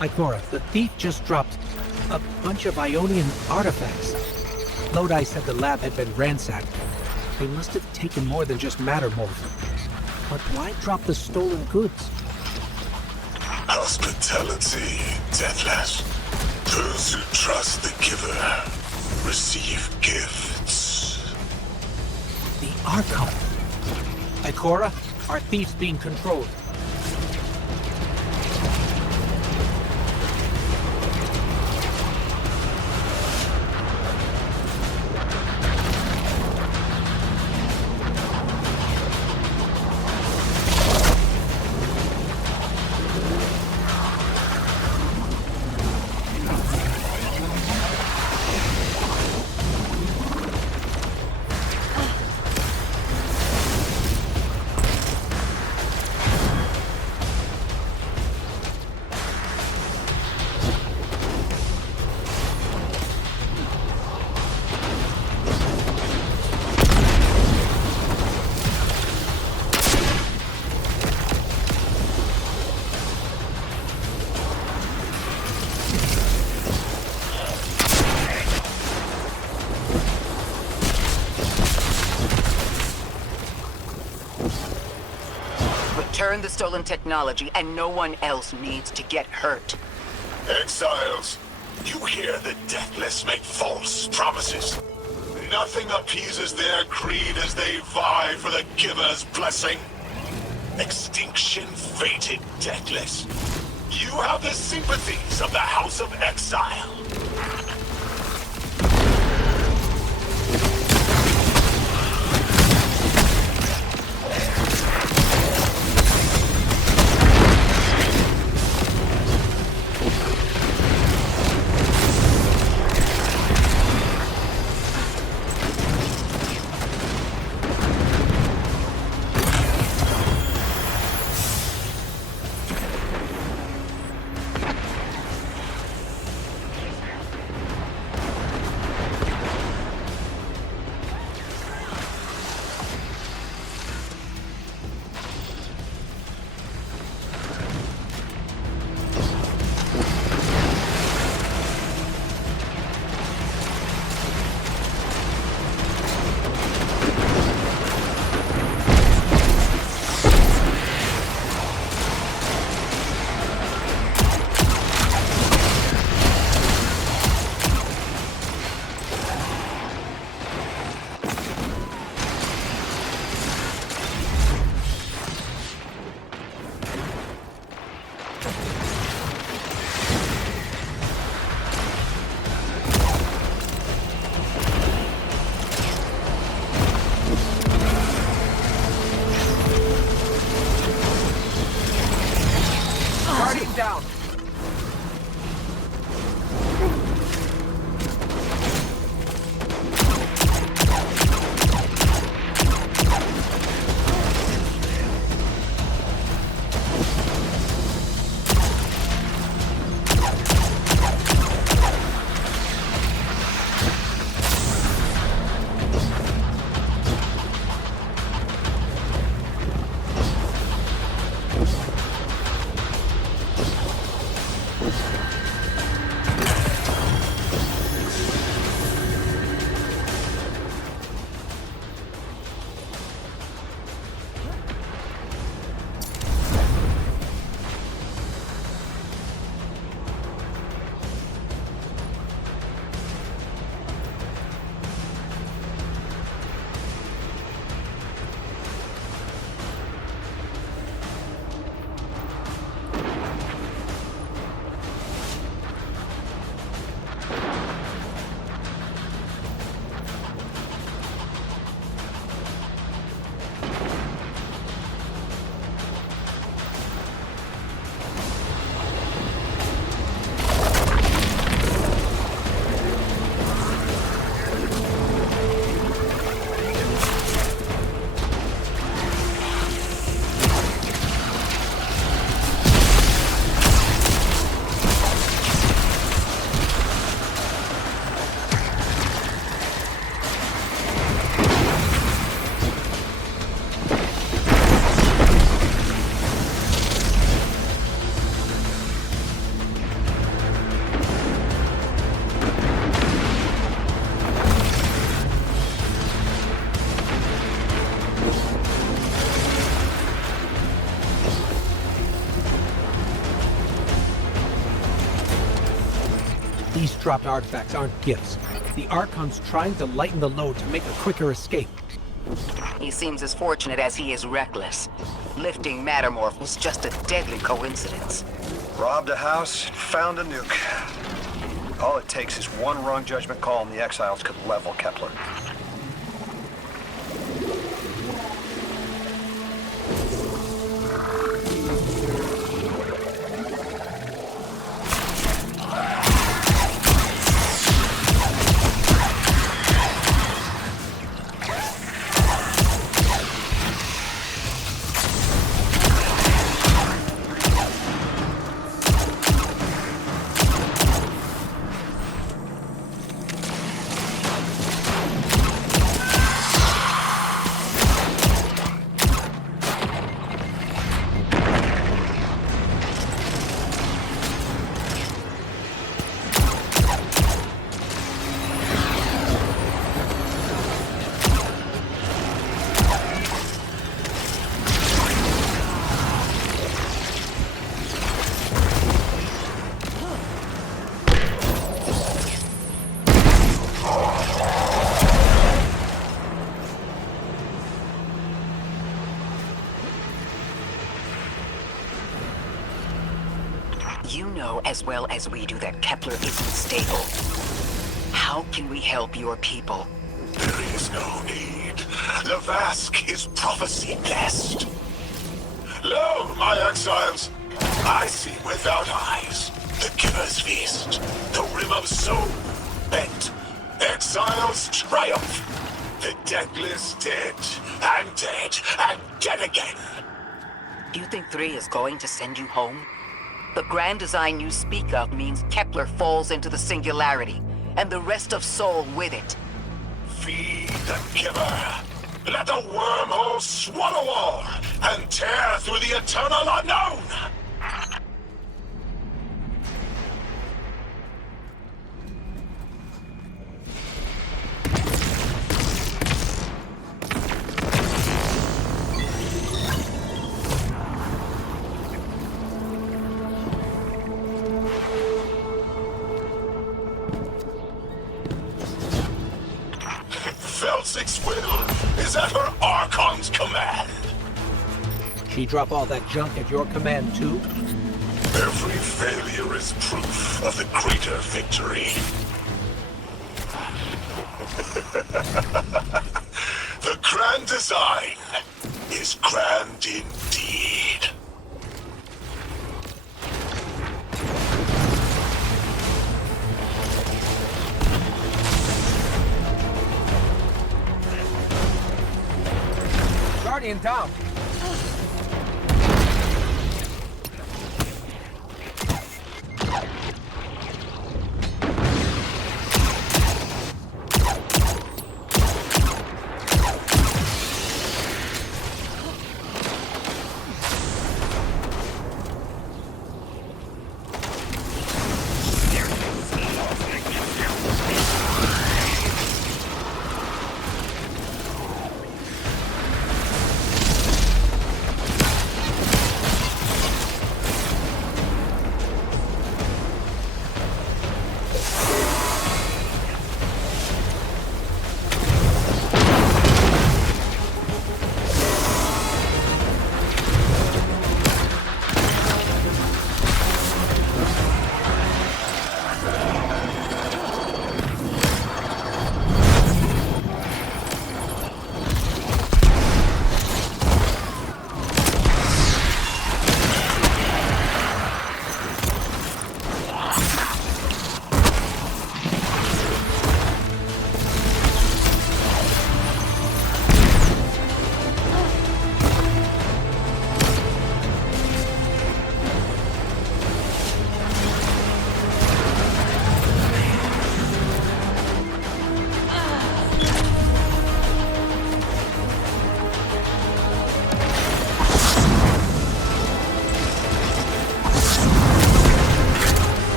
Ikora, the thief just dropped a bunch of Ionian artifacts. Lodi said the lab had been ransacked. They must have taken more than just matter mold. But why drop the stolen goods? Hospitality, Deathless. Those who trust the giver receive gifts. The Archon. Ikora, our thief's being controlled. Return the stolen technology, and no one else needs to get hurt. Exiles, you hear the Deathless make false promises. Nothing appeases their greed as they vie for the giver's blessing. Extinction fated, Deathless. You have the sympathies of the House of Exile. dropped artifacts aren't gifts. The Archon's trying to lighten the load to make a quicker escape. He seems as fortunate as he is reckless. Lifting Mattermorph was just a deadly coincidence. Robbed a house, found a nuke. All it takes is one wrong judgment call and the Exiles could level Kepler. You know as well as we do that Kepler isn't stable. How can we help your people? There is no need. Lavask is prophecy blessed. Lo, my exiles, I see without eyes. The Giver's Feast, the Rim of Soul, bent. Exiles triumph. The deathless dead, and dead, and dead again. You think 3 is going to send you home? The grand design you speak of means Kepler falls into the singularity, and the rest of Sol with it. Feed the Giver. Let the wormhole swallow all, and tear through the eternal unknown! Felsic's will is at her Archon's command. She drop all that junk at your command too? Every failure is proof of the greater victory. The grand design is grand indeed. Guardian down.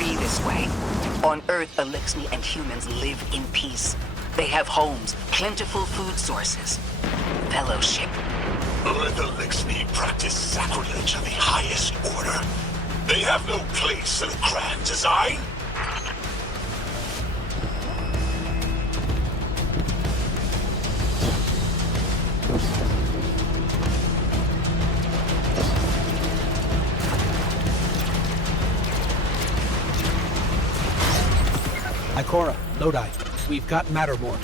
be this way. On Earth, Elixni and humans live in peace. They have homes, plentiful food sources, fellowship. Earth Elixni practice sacrilege of the highest order. They have no place in the grand design. Ikora, Lodi, we've got Mattermore.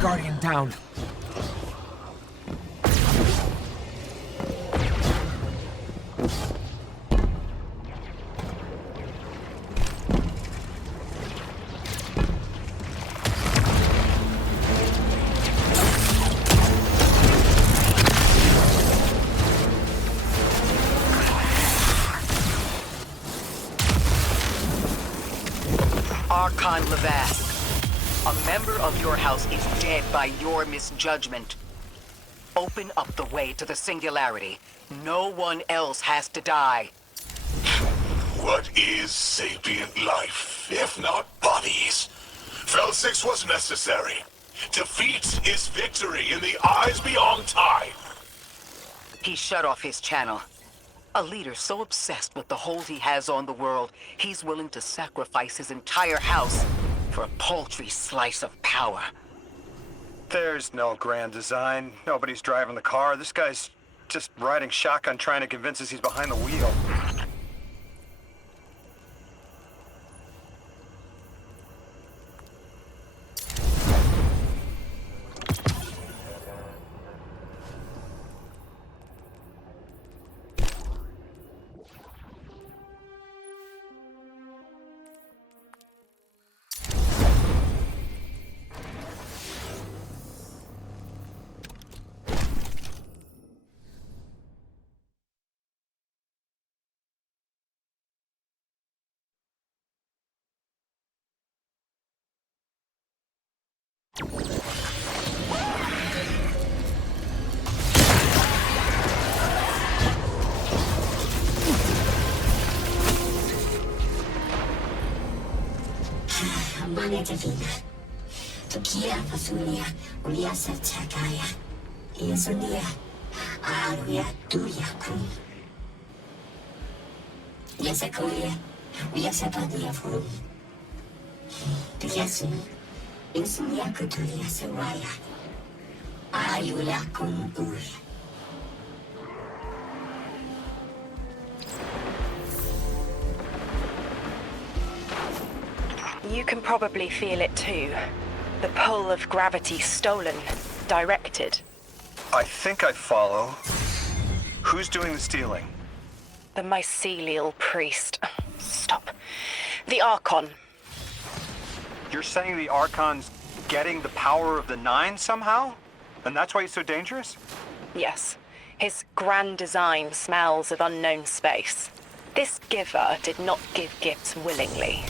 Guardian down. Archon Levast. A member of your house is dead by your misjudgment. Open up the way to the Singularity. No one else has to die. What is sapient life, if not bodies? Fel 6 was necessary. Defeat is victory in the eyes beyond time. He shut off his channel. A leader so obsessed with the hold he has on the world, he's willing to sacrifice his entire house for a paltry slice of power. There's no grand design. Nobody's driving the car. This guy's just riding shotgun trying to convince us he's behind the wheel. Manetavina, Tokia Pasunia, Ulia Satakaya, Iasonia, Aruya Duya Kun. Yasakoya, Yasapania Fun. Yasu, Insunia Kutulia Sawaya, Ayula Kun Uya. You can probably feel it too. The pull of gravity stolen, directed. I think I follow. Who's doing the stealing? The mycelial priest. Stop. The Archon. You're saying the Archon's getting the power of the Nine somehow? And that's why he's so dangerous? Yes. His grand design smells of unknown space. This giver did not give gifts willingly.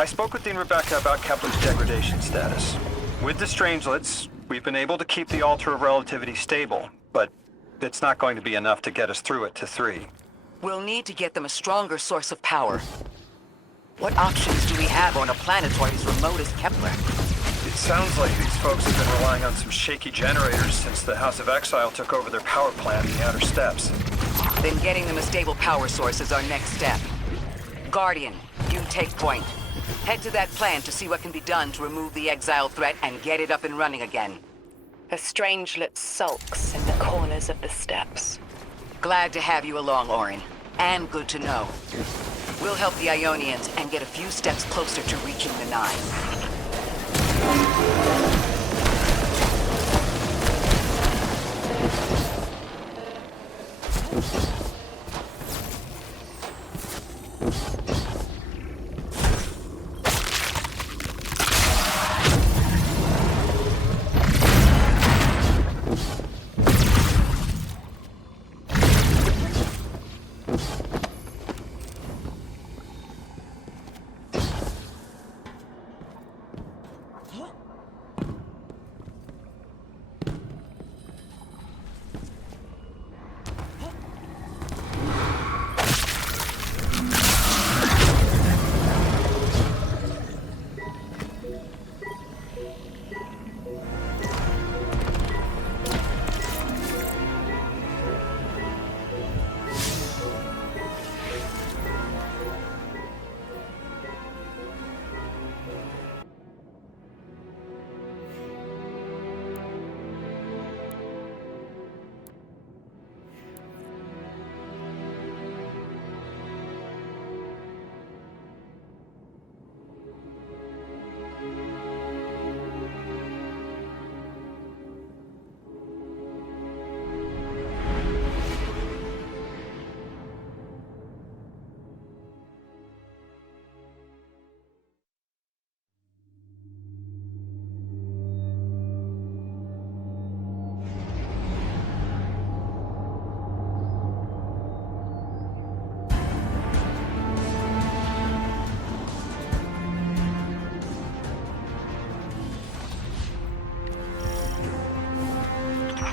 I spoke with Dean Rebecca about Kepler's degradation status. With the Strangelets, we've been able to keep the Altar of Relativity stable, but it's not going to be enough to get us through it to 3. We'll need to get them a stronger source of power. What options do we have on a planetoid as remote as Kepler? It sounds like these folks have been relying on some shaky generators since the House of Exile took over their power plant in the Outer Steppes. Then getting them a stable power source is our next step. Guardian, you take point. Head to that plant to see what can be done to remove the exile threat and get it up and running again. A Strangelet sulks in the corners of the steppes. Glad to have you along, Orin. And good to know. We'll help the Ionians and get a few steps closer to reaching the Nine.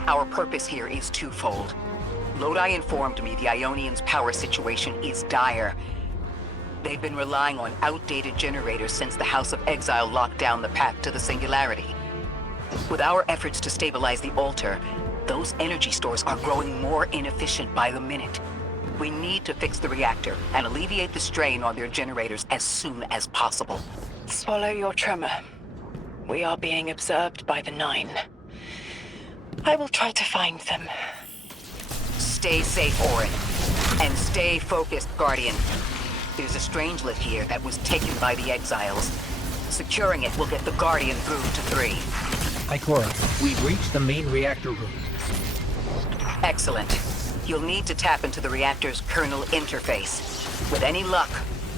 Our purpose here is twofold. Lodi informed me the Ionians' power situation is dire. They've been relying on outdated generators since the House of Exile locked down the path to the Singularity. With our efforts to stabilize the Altar, those energy stores are growing more inefficient by the minute. We need to fix the reactor and alleviate the strain on their generators as soon as possible. Swallow your tremor. We are being observed by the Nine. I will try to find them. Stay safe, Orin. And stay focused, Guardian. There's a Strangelet here that was taken by the Exiles. Securing it will get the Guardian through to 3. Ikora, we've reached the main reactor room. Excellent. You'll need to tap into the reactor's kernel interface. With any luck,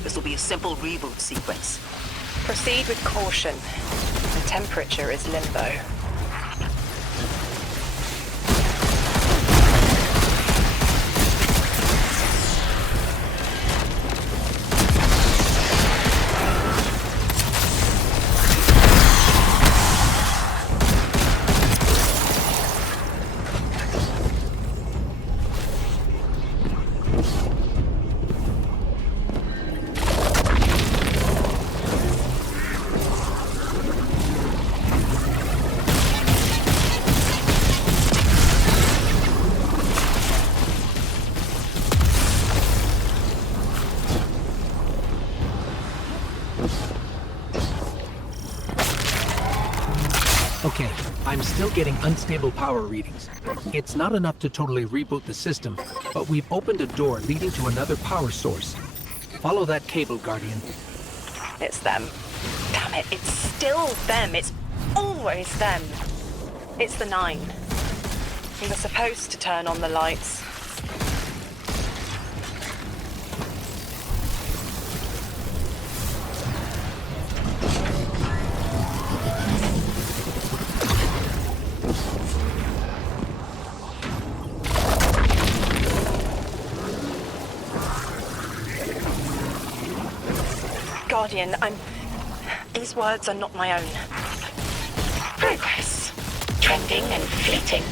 this will be a simple reboot sequence. Proceed with caution. The temperature is limbo. Okay, I'm still getting unstable power readings. It's not enough to totally reboot the system, but we've opened a door leading to another power source. Follow that cable, Guardian. It's them. Damn it, it's still them. It's always them. It's the 9. We were supposed to turn on the lights. Guardian, these words are not my own. Progress. Trending and fleeting.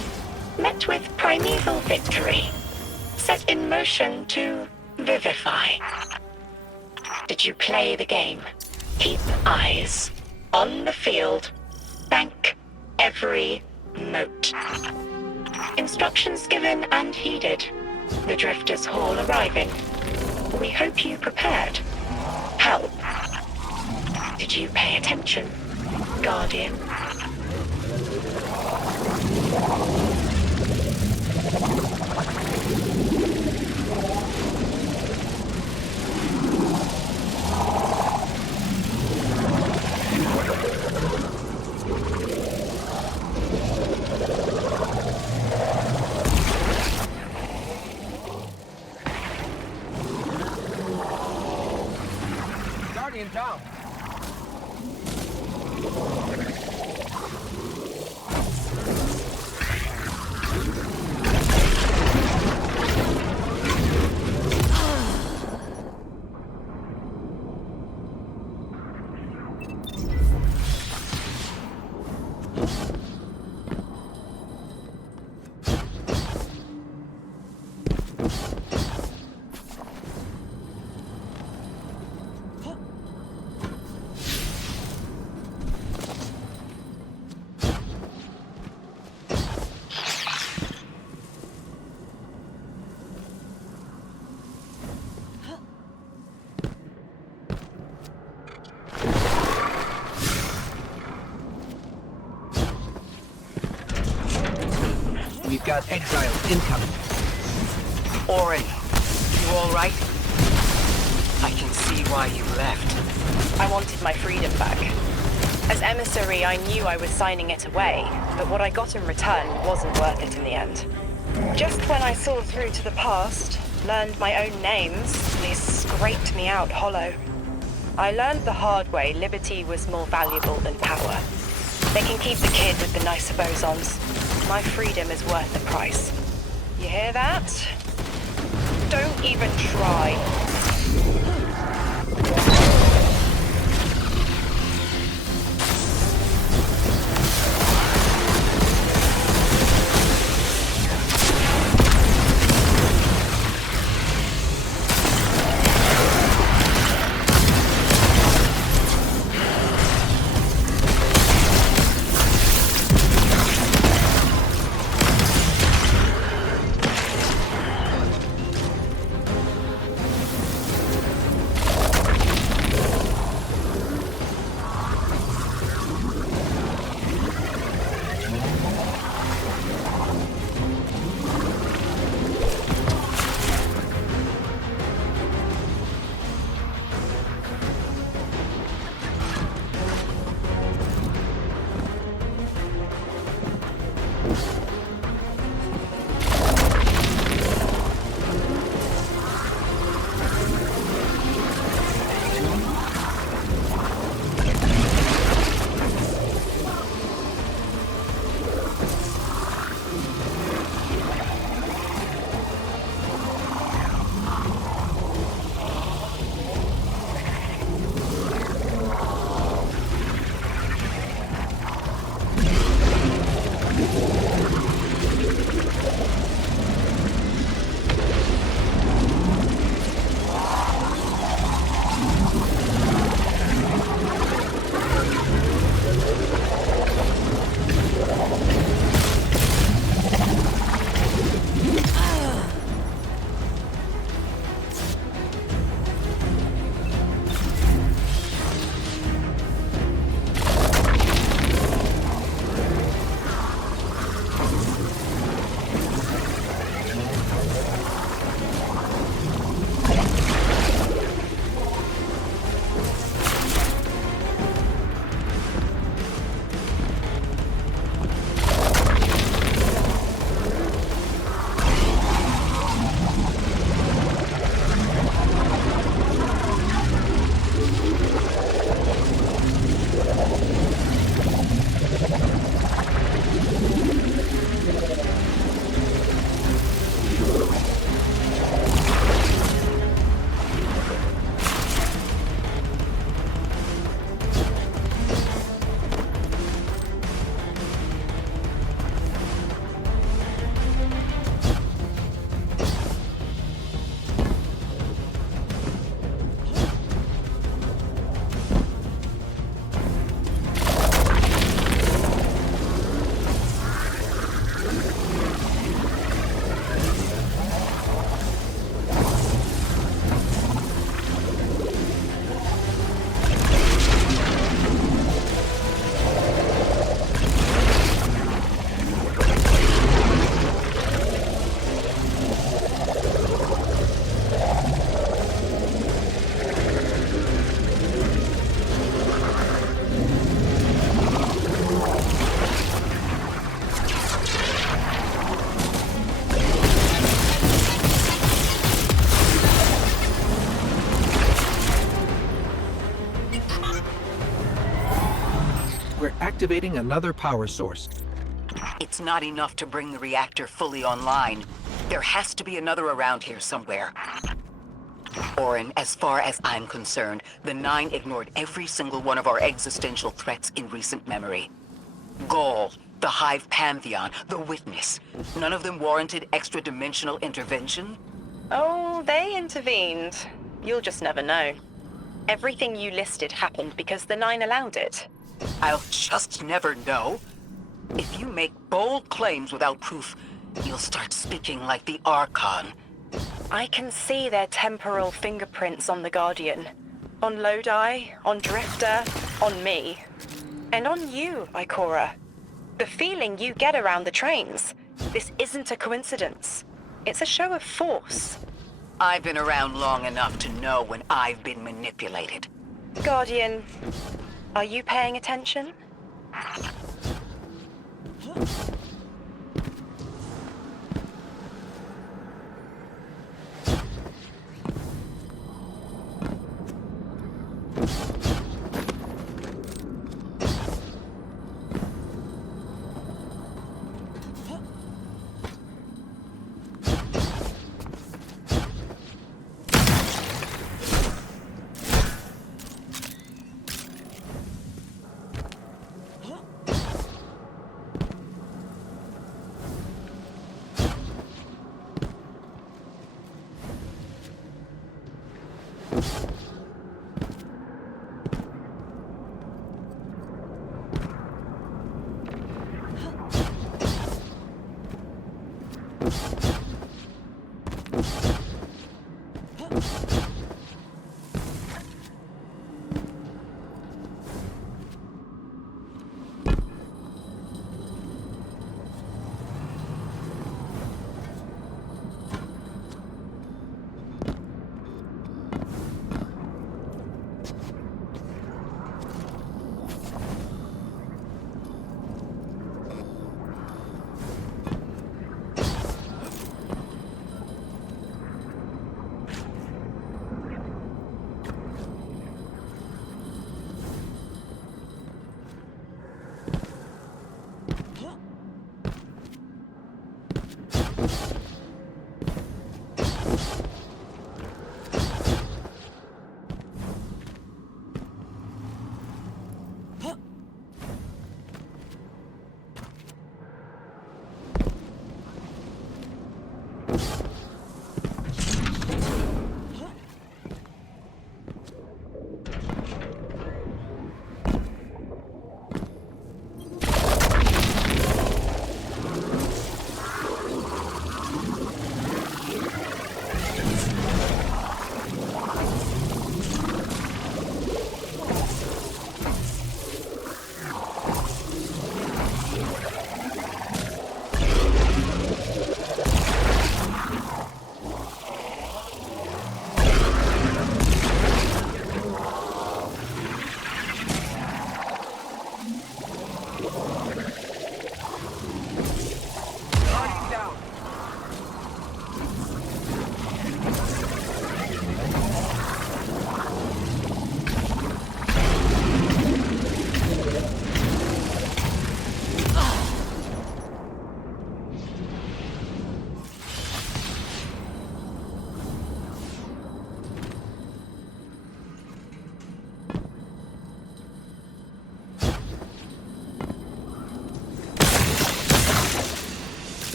Met with primeval victory. Set in motion to vivify. Did you play the game? Keep eyes on the field. Bank every note. Instructions given and heeded. The Drifters Hall arriving. We hope you prepared. Help. Did you pay attention, Guardian? Guardian down. We've got exiles incoming. Orin, you all right? I can see why you left. I wanted my freedom back. As emissary, I knew I was signing it away, but what I got in return wasn't worth it in the end. Just when I saw through to the past, learned my own names, they scraped me out hollow. I learned the hard way liberty was more valuable than power. They can keep the kid with the nicer bosons. My freedom is worth the price. You hear that? Don't even try. activating another power source. It's not enough to bring the reactor fully online. There has to be another around here somewhere. Orin, as far as I'm concerned, the Nine ignored every single one of our existential threats in recent memory. Gaul, the Hive Pantheon, the Witness. None of them warranted extra-dimensional intervention? Oh, they intervened. You'll just never know. Everything you listed happened because the Nine allowed it. I'll just never know. If you make bold claims without proof, you'll start speaking like the Archon. I can see their temporal fingerprints on the Guardian. On Lodi, on Drifter, on me. And on you, Ikora. The feeling you get around the trains. This isn't a coincidence. It's a show of force. I've been around long enough to know when I've been manipulated. Guardian, are you paying attention?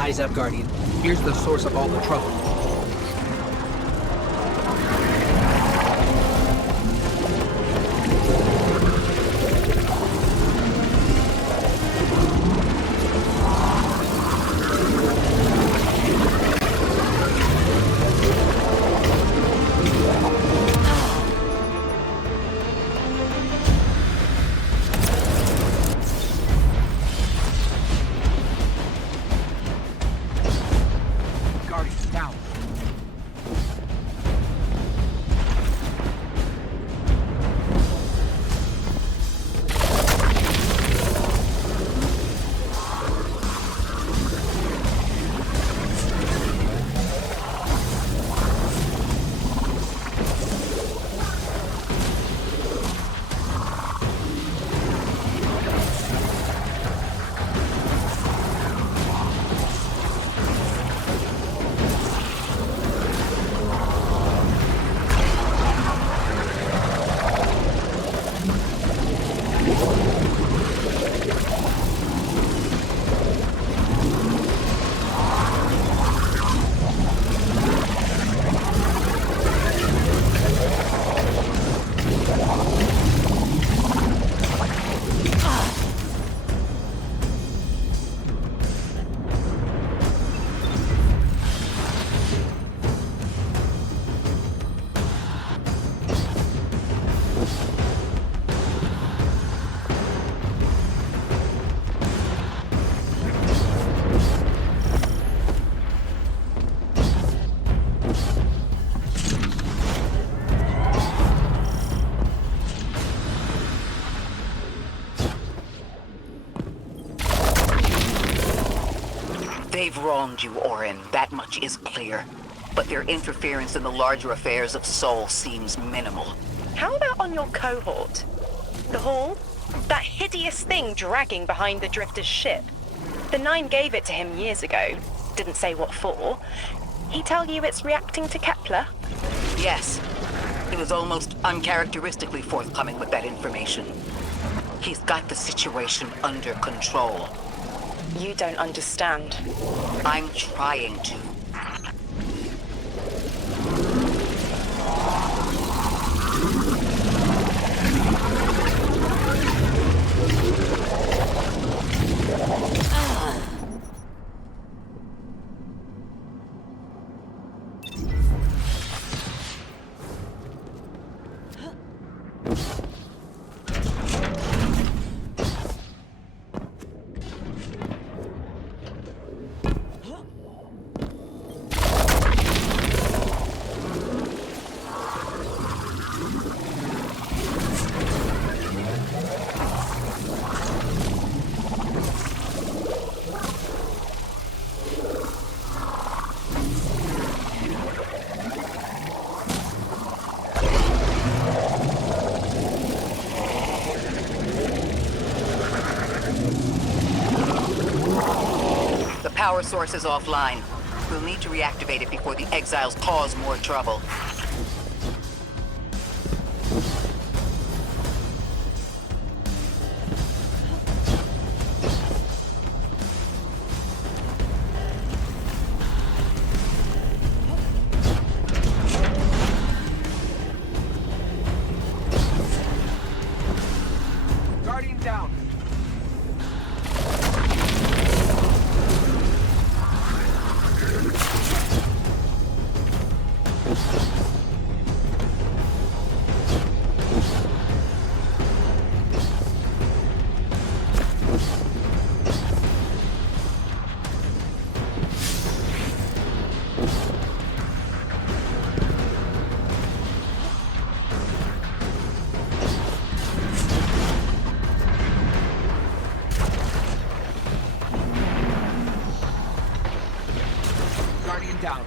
Eyes up, Guardian. Here's the source of all the trouble. Guardian, down. They've wronged you, Orin. That much is clear. But their interference in the larger affairs of Sol seems minimal. How about on your cohort? The Hall? That hideous thing dragging behind the Drifter's ship. The Nine gave it to him years ago. Didn't say what for. He tell you it's reacting to Kepler? Yes. He was almost uncharacteristically forthcoming with that information. He's got the situation under control. You don't understand. I'm trying to. The power source is offline. We'll need to reactivate it before the exiles cause more trouble. Guardian down. Guardian down.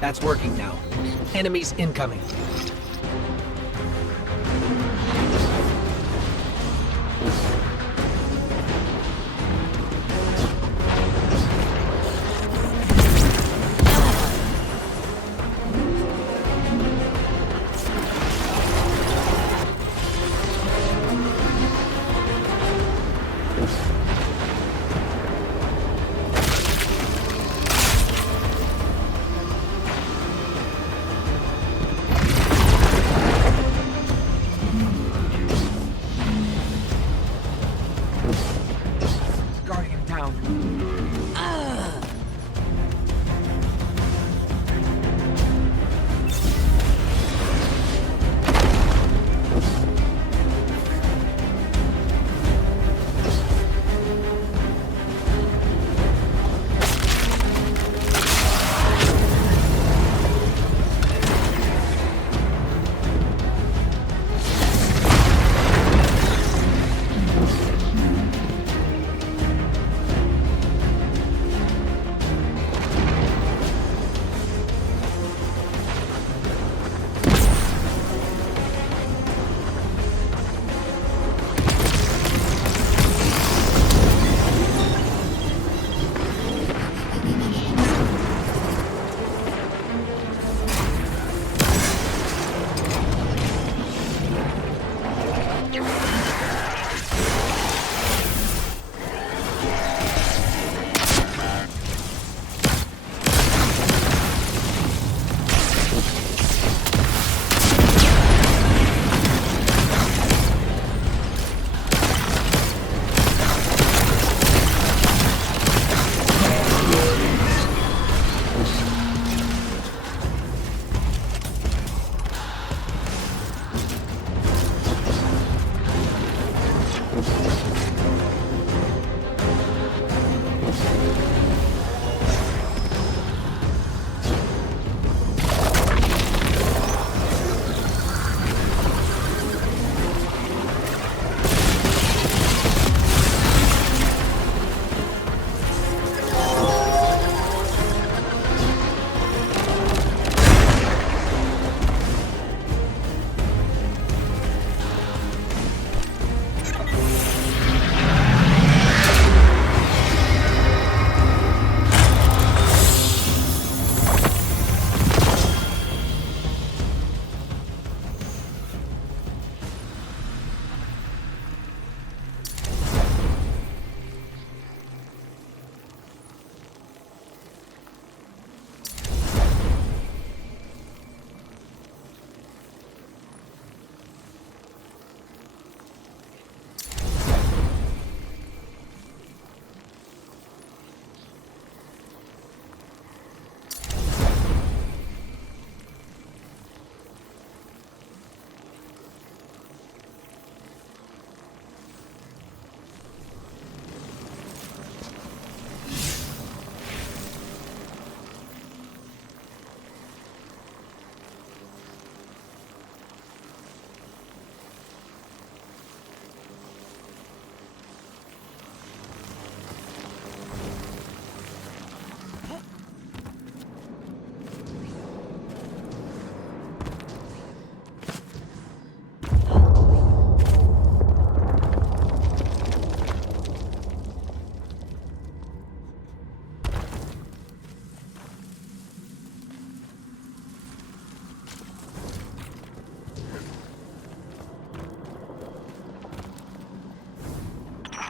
That's working now. Enemies incoming. Guardian down.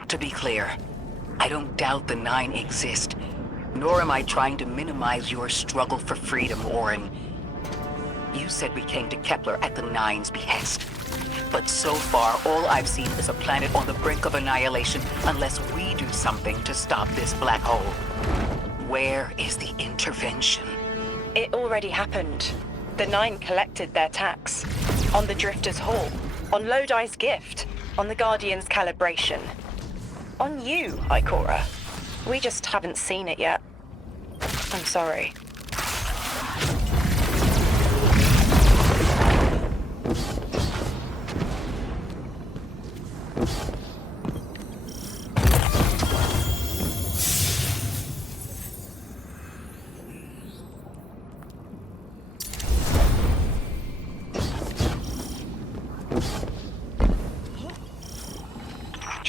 To be clear, I don't doubt the Nine exist, nor am I trying to minimize your struggle for freedom, Orin. You said we came to Kepler at the Nine's behest. But so far, all I've seen is a planet on the brink of annihilation unless we do something to stop this black hole. Where is the intervention? It already happened. The Nine collected their tax. On the Drifter's Hall. On Lodi's gift. On the Guardian's calibration. On you, Ikora. We just haven't seen it yet. I'm sorry.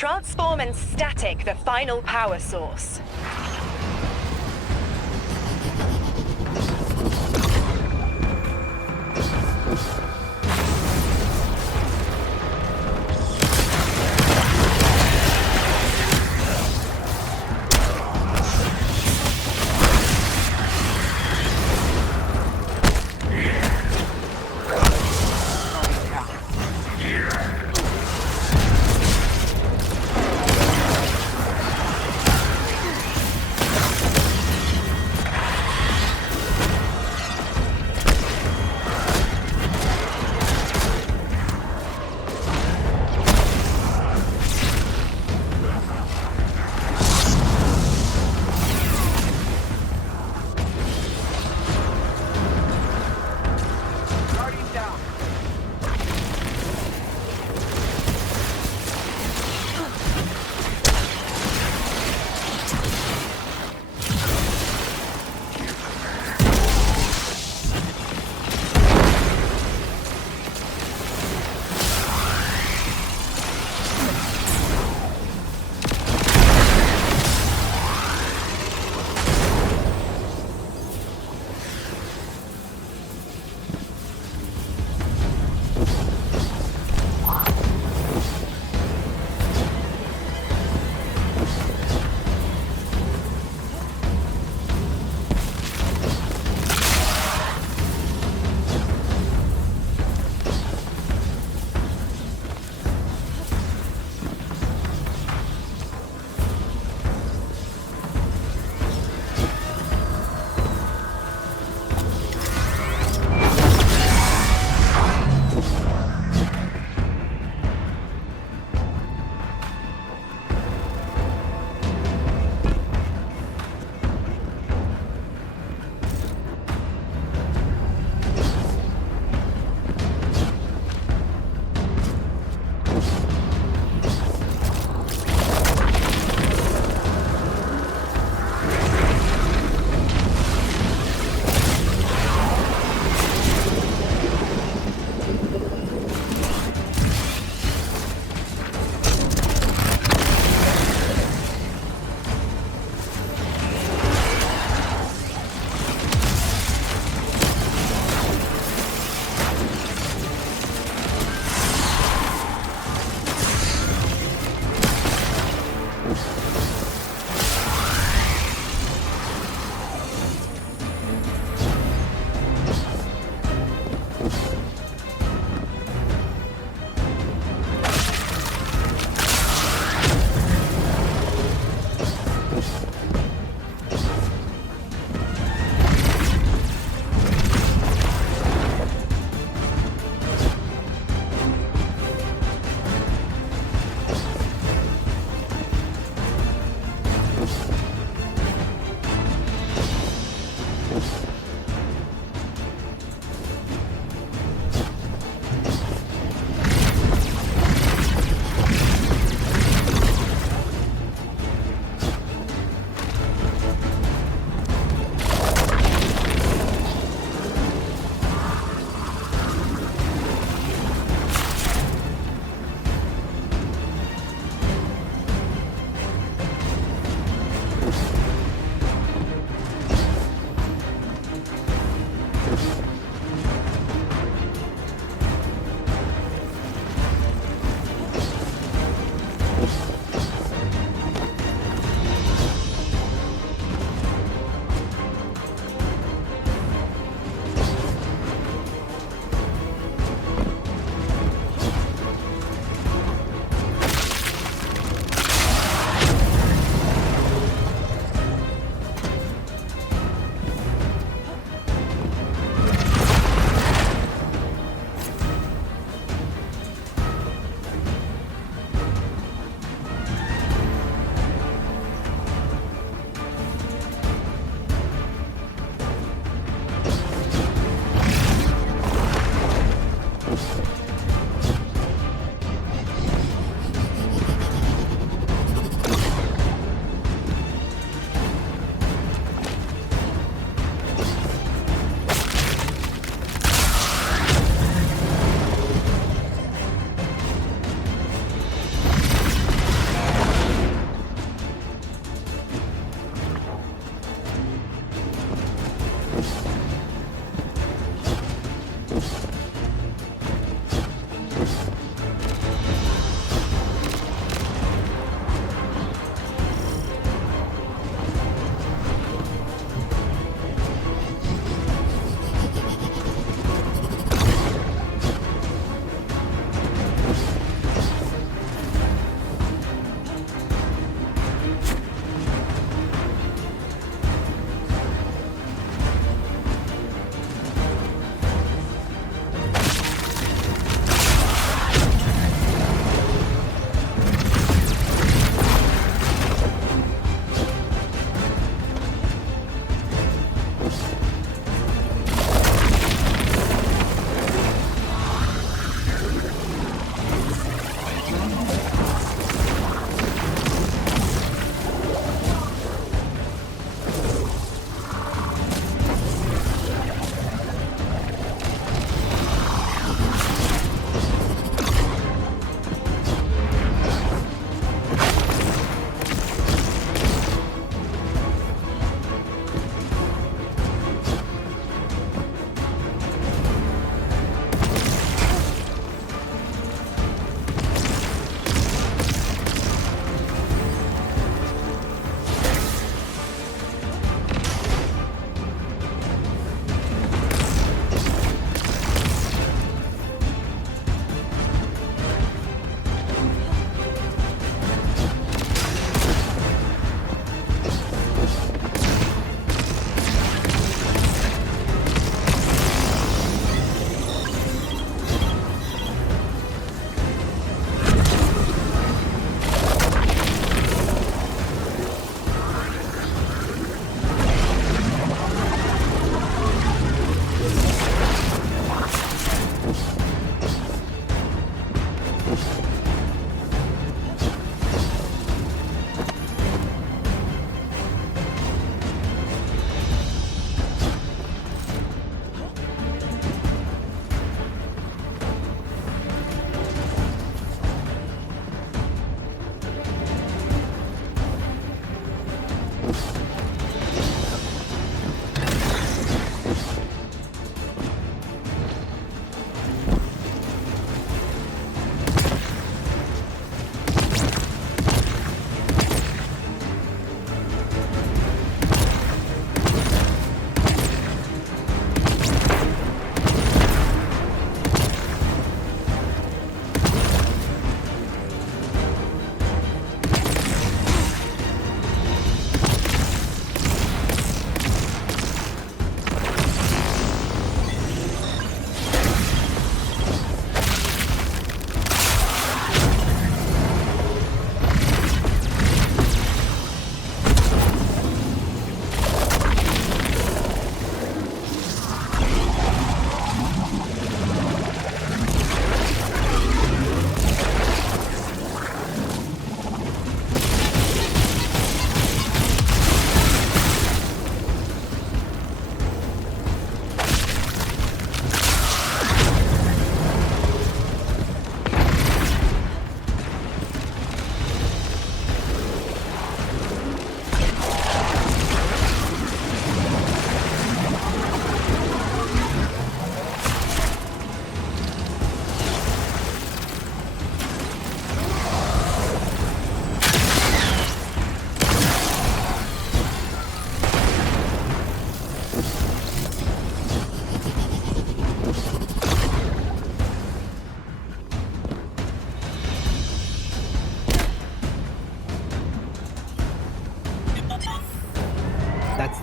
Transform and static the final power source.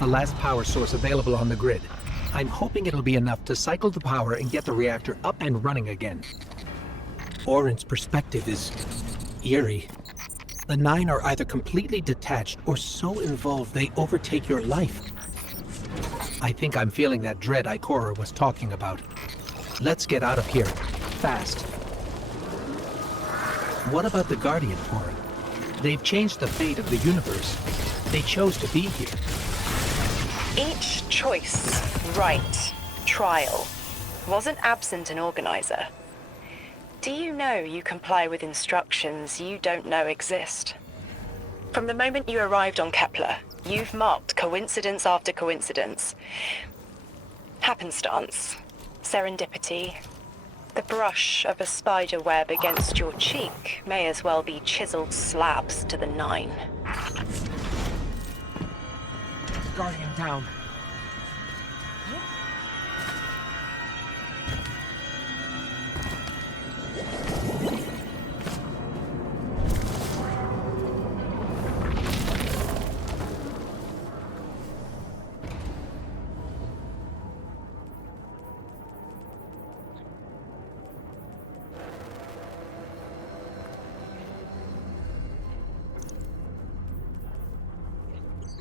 last power source available on the grid. I'm hoping it'll be enough to cycle the power and get the reactor up and running again. Orin's perspective is eerie. The Nine are either completely detached or so involved they overtake your life. I think I'm feeling that dread Ikora was talking about. Let's get out of here, fast. What about the Guardian, Orin? They've changed the fate of the universe. They chose to be here. Each choice, right, trial, wasn't absent an organizer. Do you know you comply with instructions you don't know exist? From the moment you arrived on Kepler, you've marked coincidence after coincidence. Happenstance, serendipity. The brush of a spider web against your cheek may as well be chiseled slabs to the Nine. Guardian down.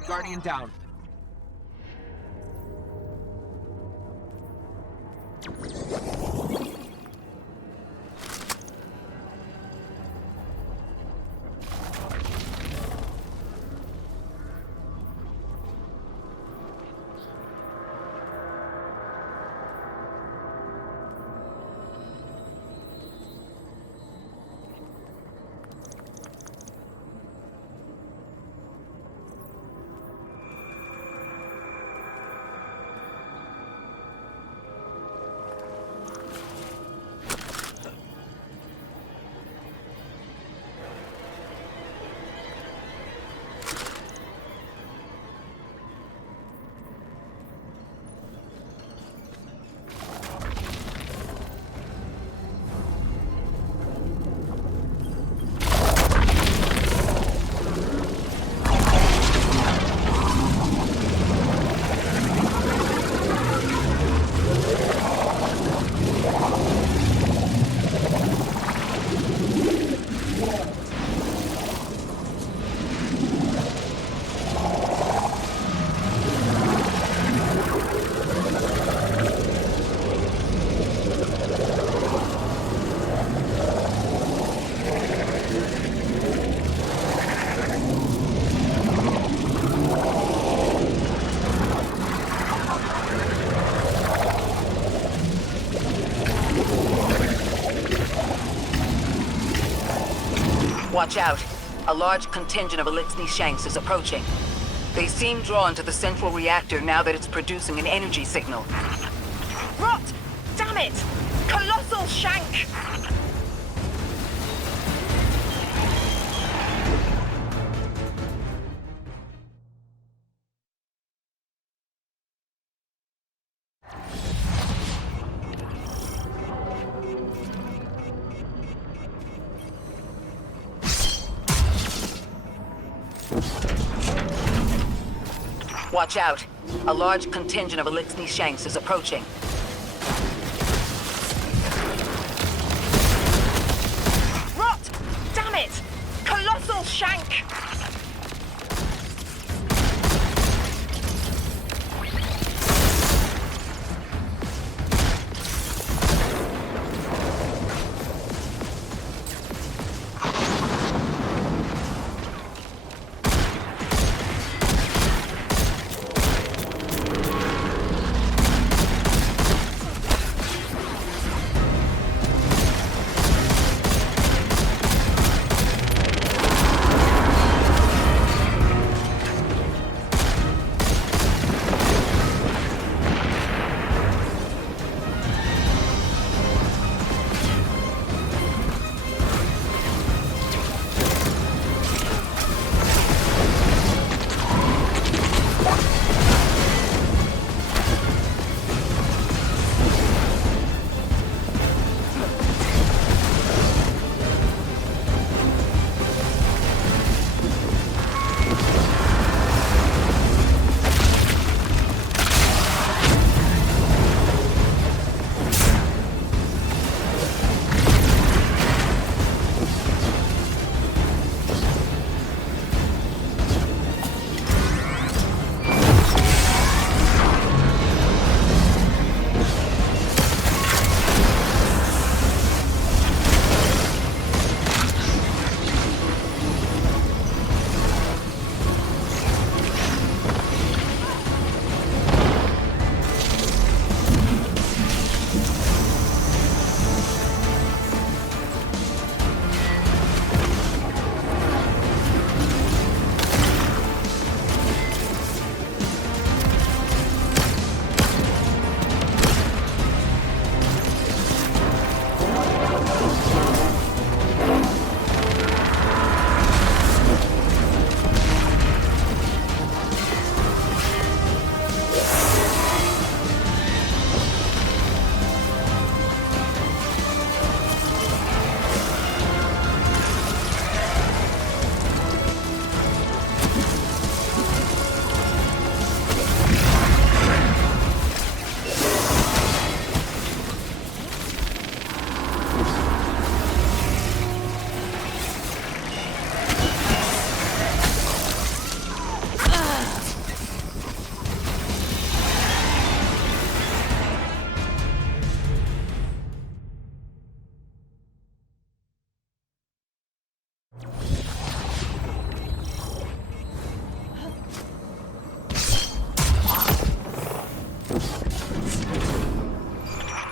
Guardian down. Watch out. A large contingent of Elixni Shanks is approaching. They seem drawn to the central reactor now that it's producing an energy signal. Rot! Damn it! Colossal Shank! Watch out. A large contingent of Elixni Shanks is approaching. Rot! Damn it! Colossal Shank!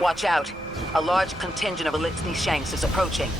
Watch out. A large contingent of Elixni Shanks is approaching.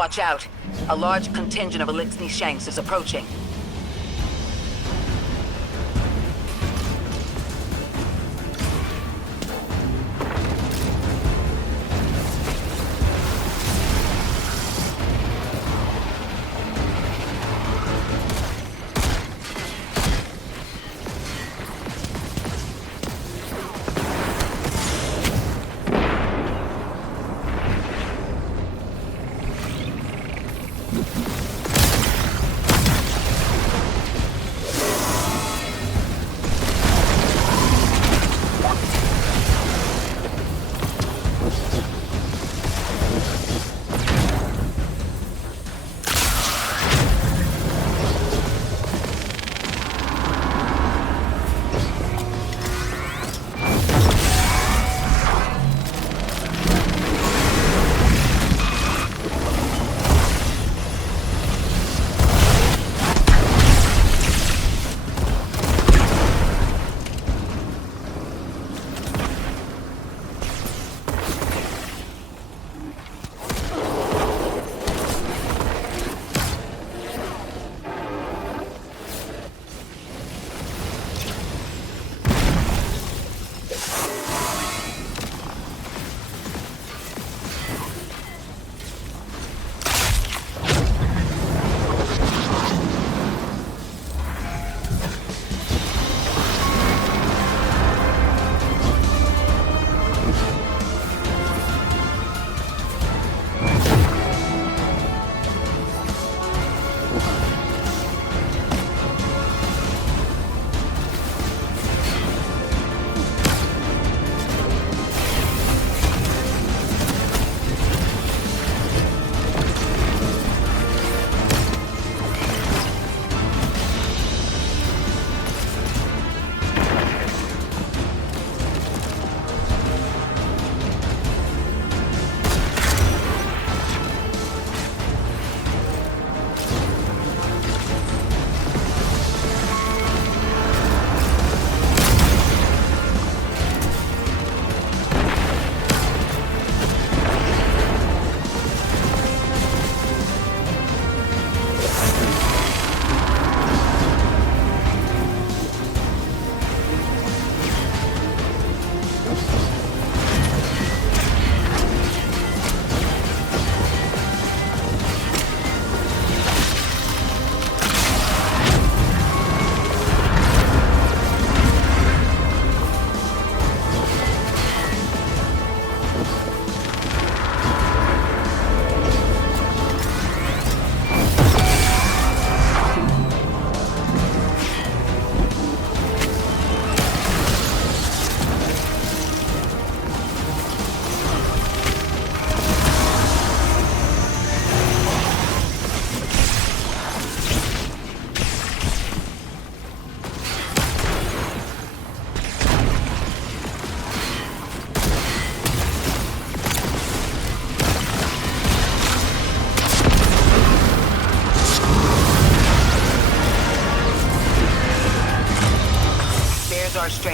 Watch out. A large contingent of Elixni Shanks is approaching.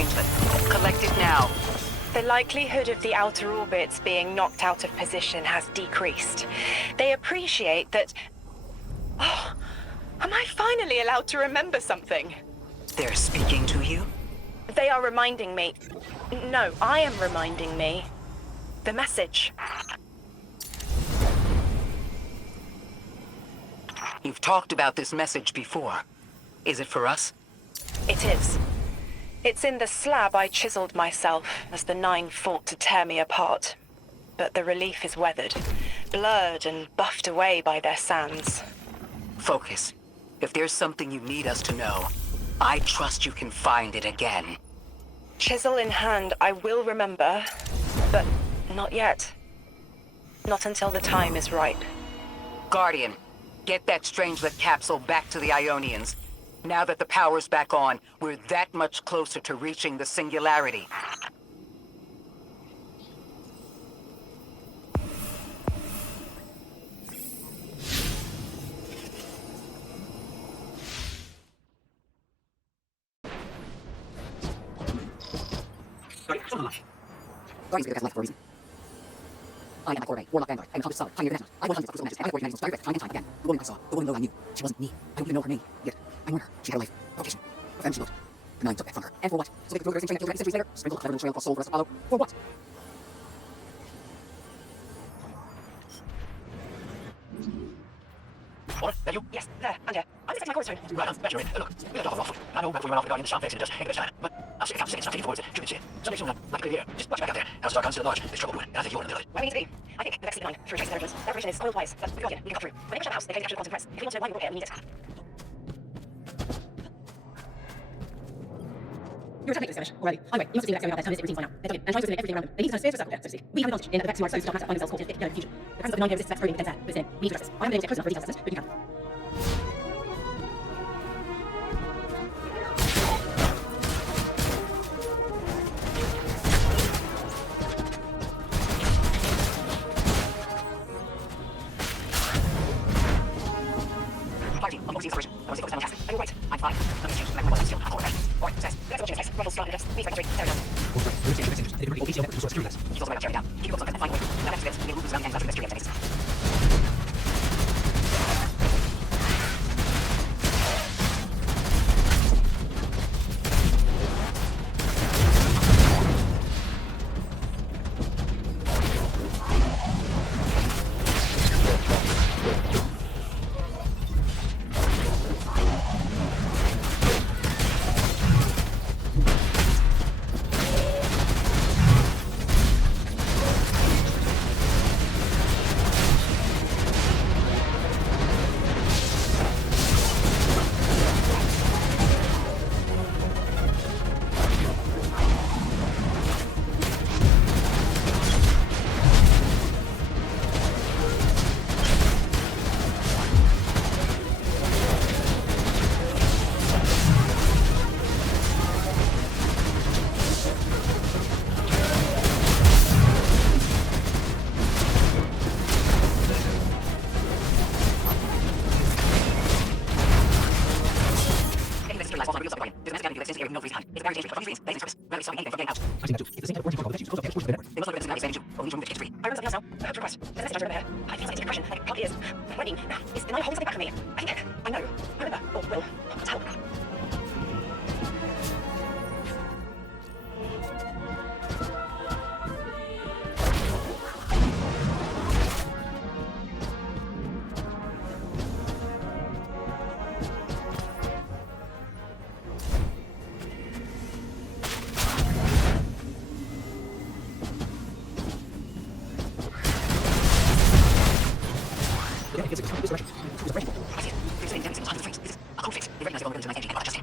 arrangement. Collect it now. The likelihood of the outer orbits being knocked out of position has decreased. They appreciate that... Oh, am I finally allowed to remember something? They're speaking to you? They are reminding me... No, I am reminding me. The message. You've talked about this message before. Is it for us? It is. It's in the slab I chiseled myself as the Nine fought to tear me apart. But the relief is weathered, blurred and buffed away by their sands. Focus. If there's something you need us to know, I trust you can find it again. Chisel in hand, I will remember, but not yet. Not until the time is right. Guardian, get that Strangelet capsule back to the Ionians. Now that the power's back on, we're that much closer to reaching the Singularity. Guardians have left for a reason. I am McCoy, Warlock Vanguard. I am accomplished solid, pioneer of the I was hundreds of crucial matches, and I coordinated those direct time and time again. The woman I saw, the woman though I knew, she wasn't me. I don't even know her name, yet I mourn her. She had a life, vocation, a family she loved. The Nine took that from her. And for what? So they could throw the racing train until centuries later, sprinkle a clever little trail across Sol for us to follow. For what? What? That you? Yes, there, under. I'm expecting my chorus tone. Right, I'm glad you're in. Look, we got off awful. I know before we went off the Guardian, the sound fixing just hang a bit time. But I'm sick of seconds, I'm taking forwards, shooting shit. Someday soon, like clear here. Just watch back out there. How's Darkon's still at large? There's trouble brewing, and I think you're in the village. Where we need to be. I think the next line through trace intelligence. That information is oiled wise, but with Guardian, we can cut through. When they push out the house, they claim to capture the quantum press. If we want to know why we brought here, we need it. You're attempting to finish already. Anyway, you must have seen the X-ray about their routine by now. They're talking and trying to simulate everything around them. They need to turn spheres to circle there, so to speak. We have advantage in that the Vex smart so dark matter finding themselves caught in the fusion. The presence of the Nine exists exploding against that, but it's in. We need to address this. I haven't been able to get close enough for a detailed assessment, but you can. Party, I'm overseeing separation. I was focused on the task. Oh, you're right. I'm fine. Let me choose. I'm more still. I'll that. Alright, says. Let's go change place. Ruffles start with us. Please register. Tear it down. They can read OPCL network to restore security less. He's also right about tearing down. Keep your focus on and find a way. Now that's it. We need to move around and after mystery activities.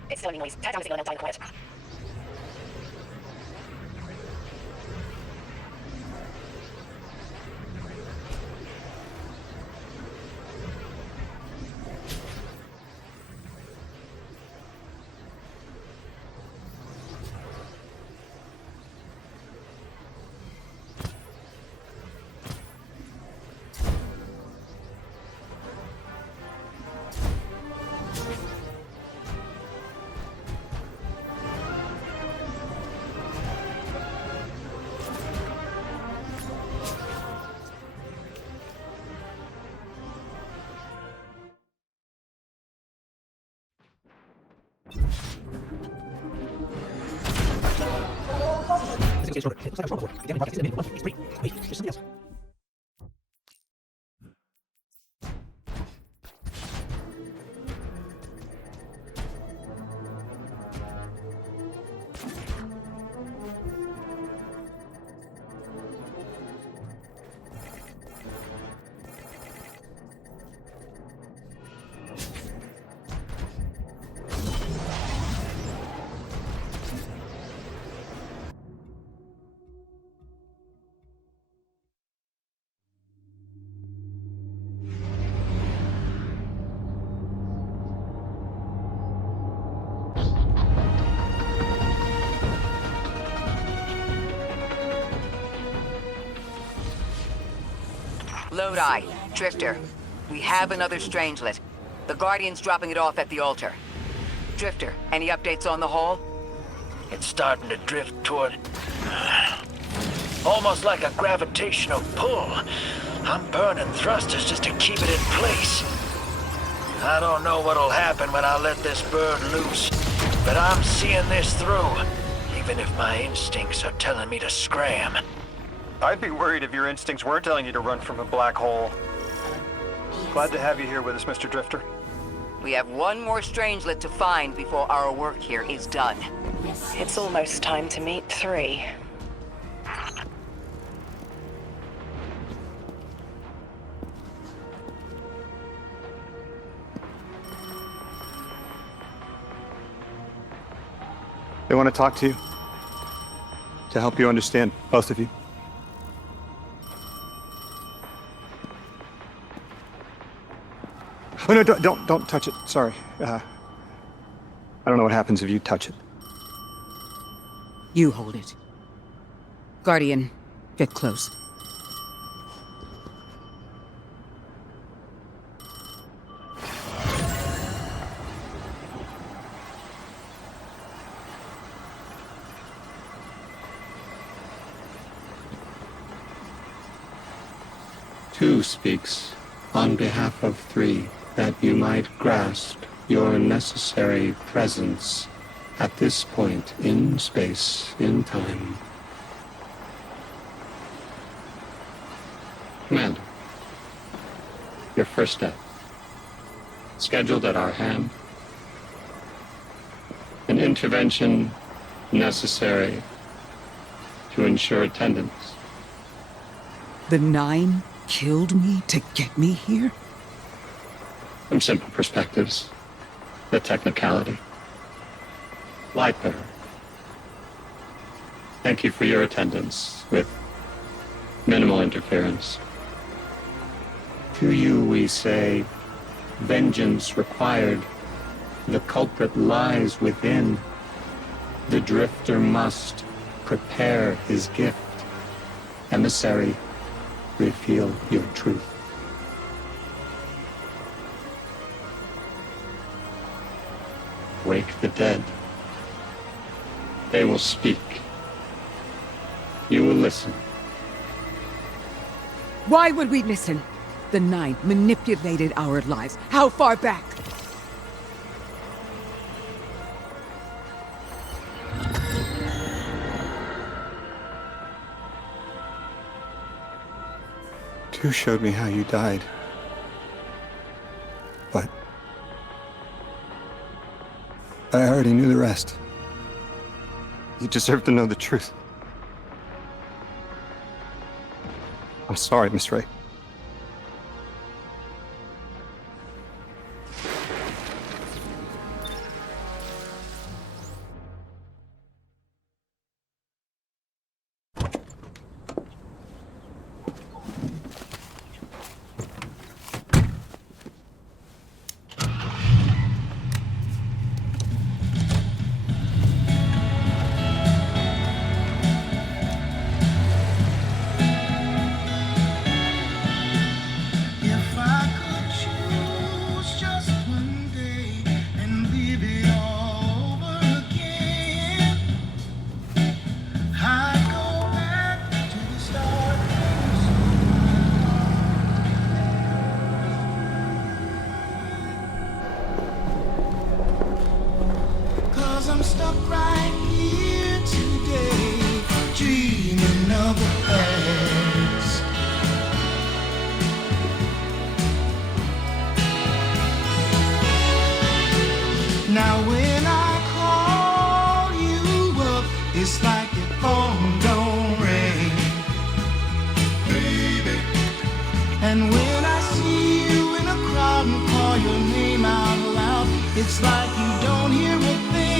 It's still only noise. Tear down the signal and they'll die in quiet. Wait, there's something else. Lodi, Drifter. We have another Strangelet. The Guardian's dropping it off at the altar. Drifter, any updates on the Hall? It's starting to drift toward... almost like a gravitational pull. I'm burning thrusters just to keep it in place. I don't know what'll happen when I let this bird loose, but I'm seeing this through, even if my instincts are telling me to scram. I'd be worried if your instincts weren't telling you to run from a black hole. Glad to have you here with us, Mr. Drifter. We have one more Strangelet to find before our work here is done. It's almost time to meet 3. They want to talk to you. To help you understand, both of you. Oh no, don't touch it. Sorry. I don't know what happens if you touch it. You hold it. Guardian, get close. Two speaks on behalf of 3, that you might grasp your necessary presence at this point in space, in time. Commander, your first step, scheduled at our hand. An intervention necessary to ensure attendance. The 9 killed me to get me here? From simple perspectives, the technicality. Light bearer. Thank you for your attendance with minimal interference. To you we say, vengeance required. The culprit lies within. The Drifter must prepare his gift. Emissary, reveal your truth. Wake the dead. They will speak. You will listen. Why would we listen? The 9 manipulated our lives. How far back? You showed me how you died. But I already knew the rest. You deserve to know the truth. I'm sorry, Miss Ray. And when I see you in a crowd and call your name out loud, it's like you don't hear a thing.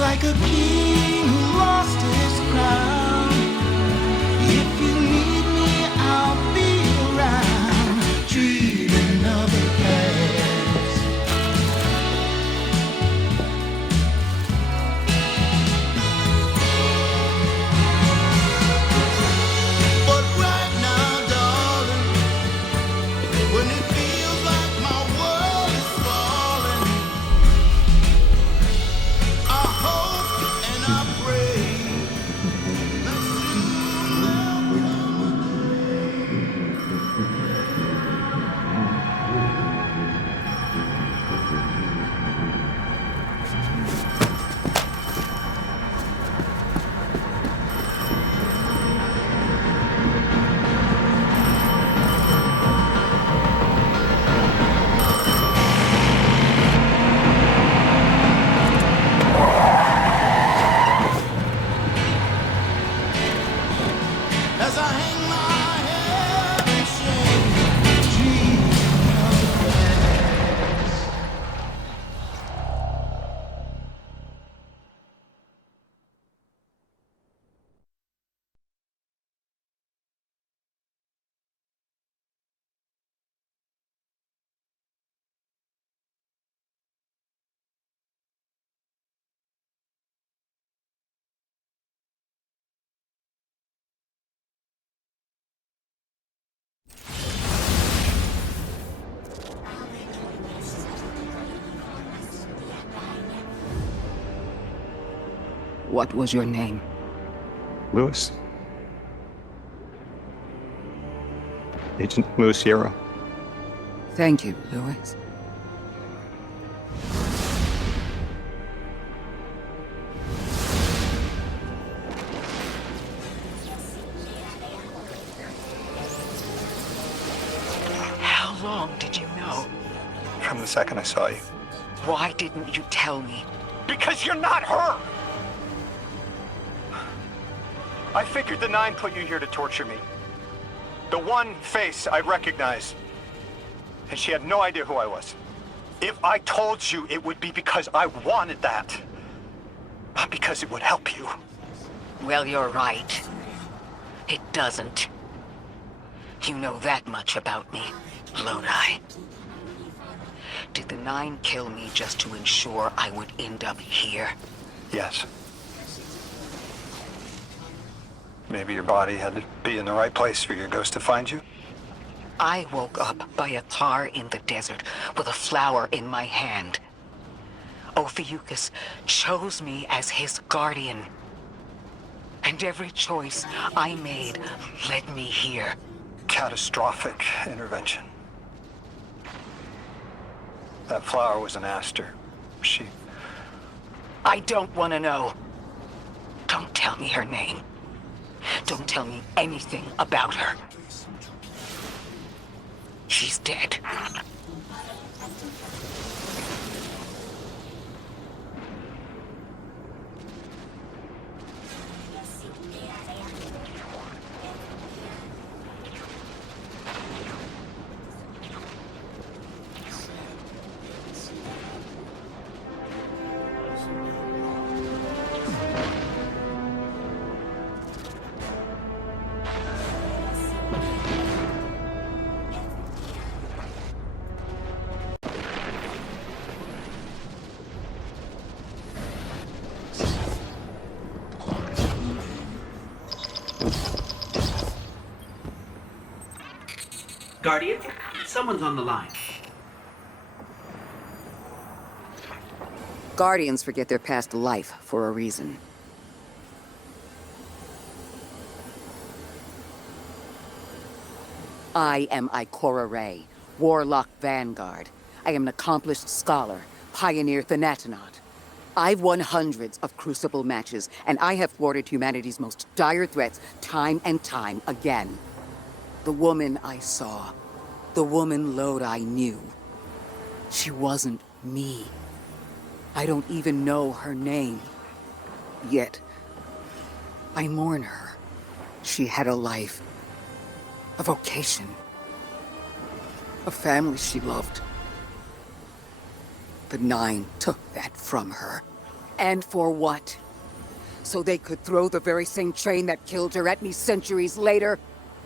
Like a king who lost his crown. If you need me, I'll be around. Dreaming of the past. But right now, darling, when it feels like my world is falling, I hope and I pray that soon there'll come a as I hang my head and shame, dreaming of the past. What was your name? Lewis. Agent Lewis Sierra. Thank you, Lewis. How long did you know? From the second I saw you. Why didn't you tell me? Because you're not her! I figured the Nine put you here to torture me. The one face I recognize. And she had no idea who I was. If I told you, it would be because I wanted that. Not because it would help you. Well, you're right. It doesn't. You know that much about me, Lodi. Did the Nine kill me just to ensure I would end up here? Yes. Maybe your body had to be in the right place for your ghost to find you. I woke up by a tar in the desert with a flower in my hand. Ophiuchus chose me as his guardian. And every choice I made led me here. Catastrophic intervention. That flower was an aster. She... I don't want to know. Don't tell me her name. Don't tell me anything about her. She's dead. Guardian, someone's on the line. Guardians forget their past life for a reason. I am Ikora Rey, Warlock Vanguard. I am an accomplished scholar, pioneer Thanatonaut. I've won hundreds of Crucible matches, and I have thwarted humanity's most dire threats time and time again. The woman I saw, the woman Lodi knew, she wasn't me. I don't even know her name. Yet, I mourn her. She had a life a vocation, a family she loved. The Nine took that from her. And for what? So they could throw the very same train that killed her at me centuries later?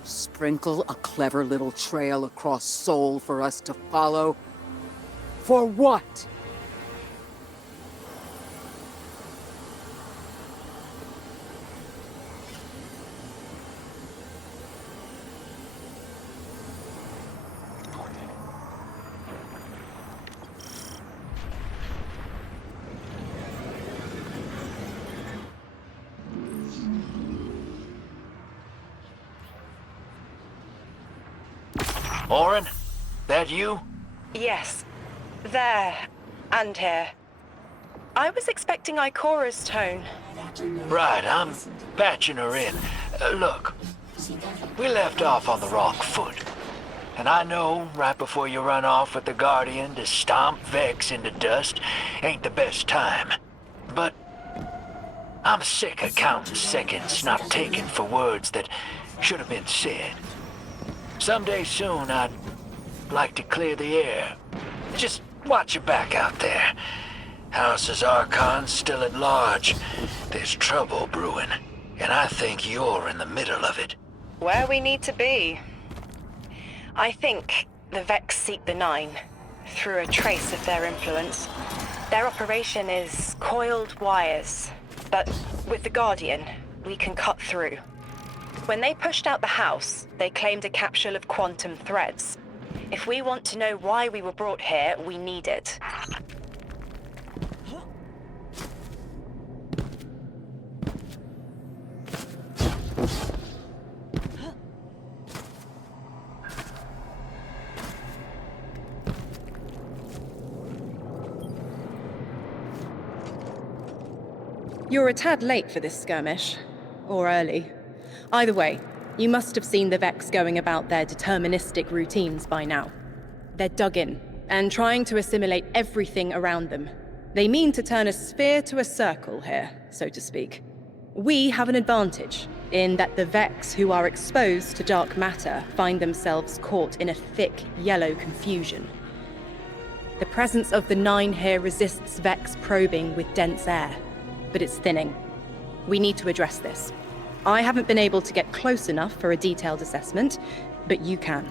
Sprinkle a clever little trail across Sol for us to follow? For what? Orin? That you? Yes. There. And here. I was expecting Ikora's tone. Right, I'm patching her in. Look, we left off on the wrong foot. And I know right before you run off with the Guardian to stomp Vex into dust ain't the best time. But I'm sick of counting seconds not taken for words that should have been said. Someday soon, I'd like to clear the air. Just watch your back out there. House's Archon's still at large. There's trouble brewing, and I think you're in the middle of it. Where we need to be. I think the Vex seek the Nine, through a trace of their influence. Their operation is coiled wires, but with the Guardian, we can cut through. When they pushed out the house, they claimed a capsule of quantum threads. If we want to know why we were brought here, we need it. You're a tad late for this skirmish. Or early. Either way, you must have seen the Vex going about their deterministic routines by now. They're dug in, and trying to assimilate everything around them. They mean to turn a sphere to a circle here, so to speak. We have an advantage, in that the Vex who are exposed to dark matter find themselves caught in a thick, yellow confusion. The presence of the Nine here resists Vex probing with dense air, but it's thinning. We need to address this. I haven't been able to get close enough for a detailed assessment, but you can.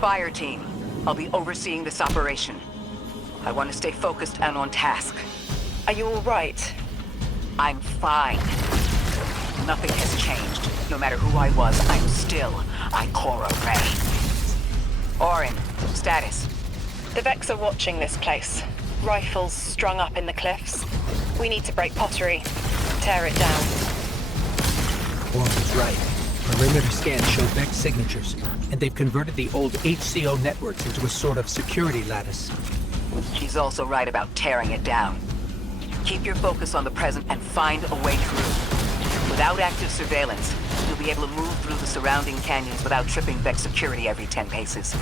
Fire team, I'll be overseeing this operation. I want to stay focused and on task. Are you all right? I'm fine. Nothing has changed. No matter who I was, I'm still Ikora Rey. Orin, status. The Vex are watching this place. Rifles strung up in the cliffs. We need to break pottery. Tear it down. Warren was right. Perimeter scans show Vex signatures, and they've converted the old HCO networks into a sort of security lattice. She's also right about tearing it down. Keep your focus on the present and find a way through. Without active surveillance, you'll be able to move through the surrounding canyons without tripping Vex security every 10 paces.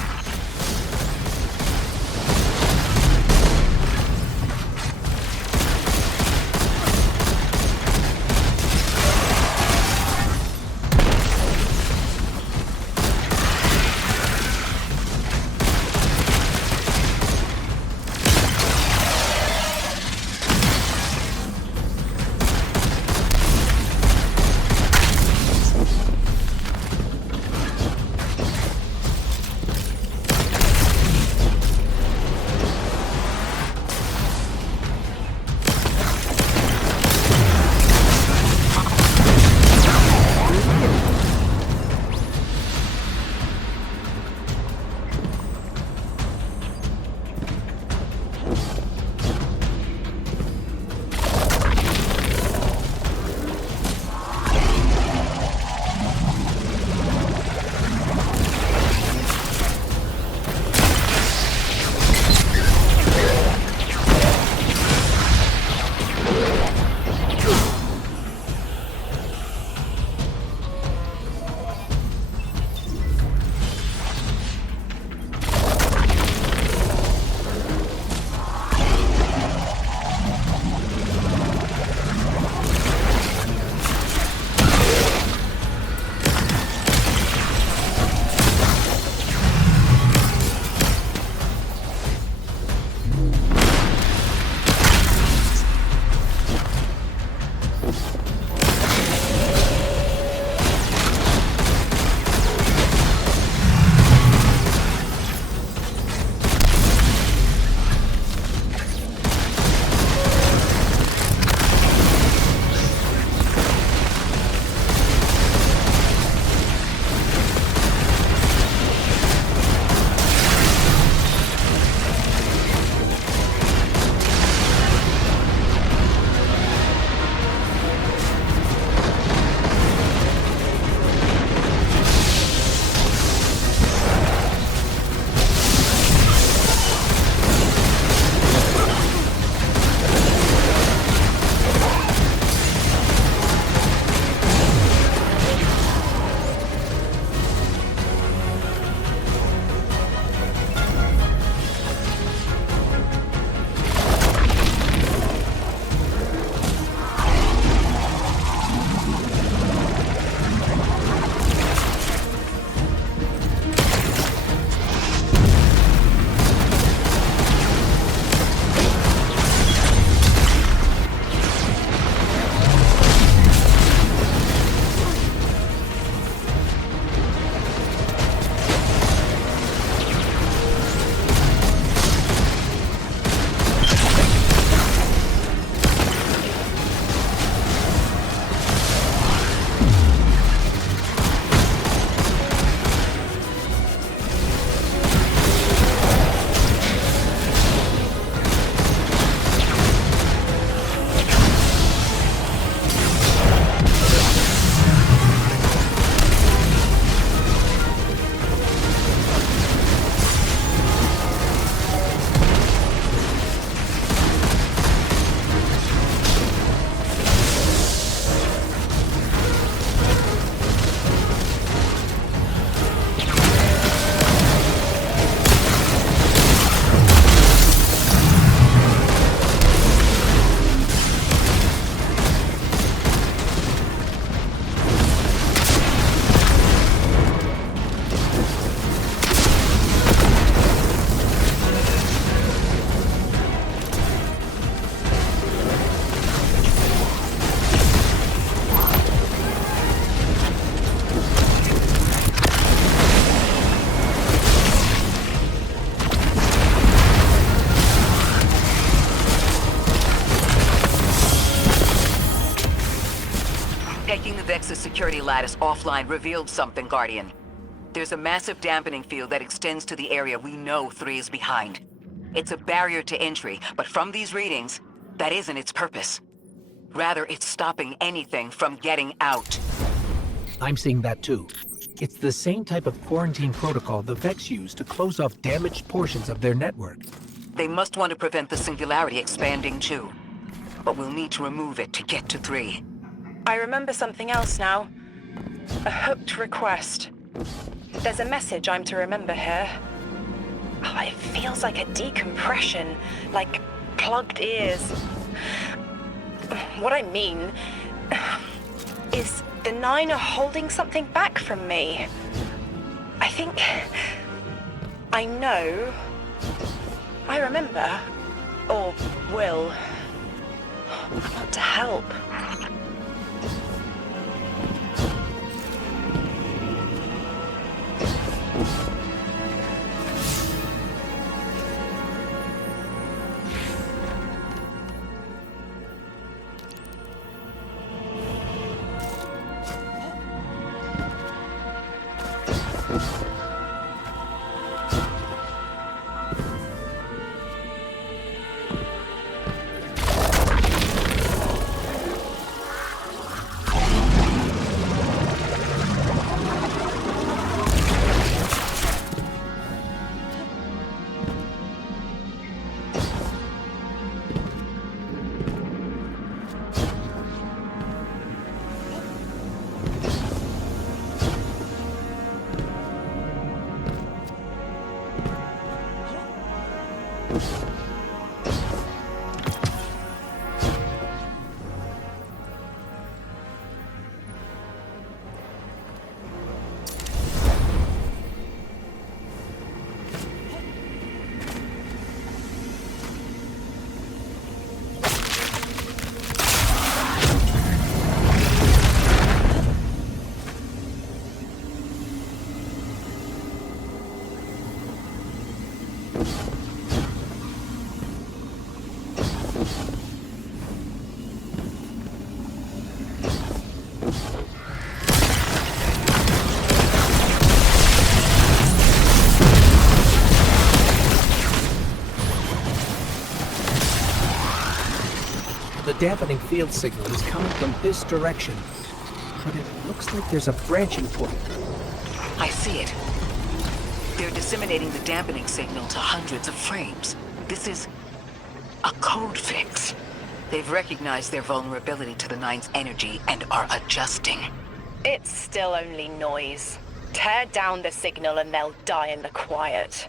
Taking the Vex's security lattice offline revealed something, Guardian. There's a massive dampening field that extends to the area we know 3 is behind. It's a barrier to entry, but from these readings, that isn't its purpose. Rather, it's stopping anything from getting out. I'm seeing that too. It's the same type of quarantine protocol the Vex use to close off damaged portions of their network. They must want to prevent the Singularity expanding too. But we'll need to remove it to get to 3. I remember something else now. A hooked request. There's a message I'm to remember here. Oh, it feels like a decompression, like plugged ears. What I mean is the 9 are holding something back from me. I think I know. I remember. Or will. I want to help. The dampening field signal is coming from this direction, but it looks like there's a branching point. I see it. They're disseminating the dampening signal to hundreds of frames. This is a code fix. They've recognized their vulnerability to the 9's energy and are adjusting. It's still only noise. Tear down the signal and they'll die in the quiet.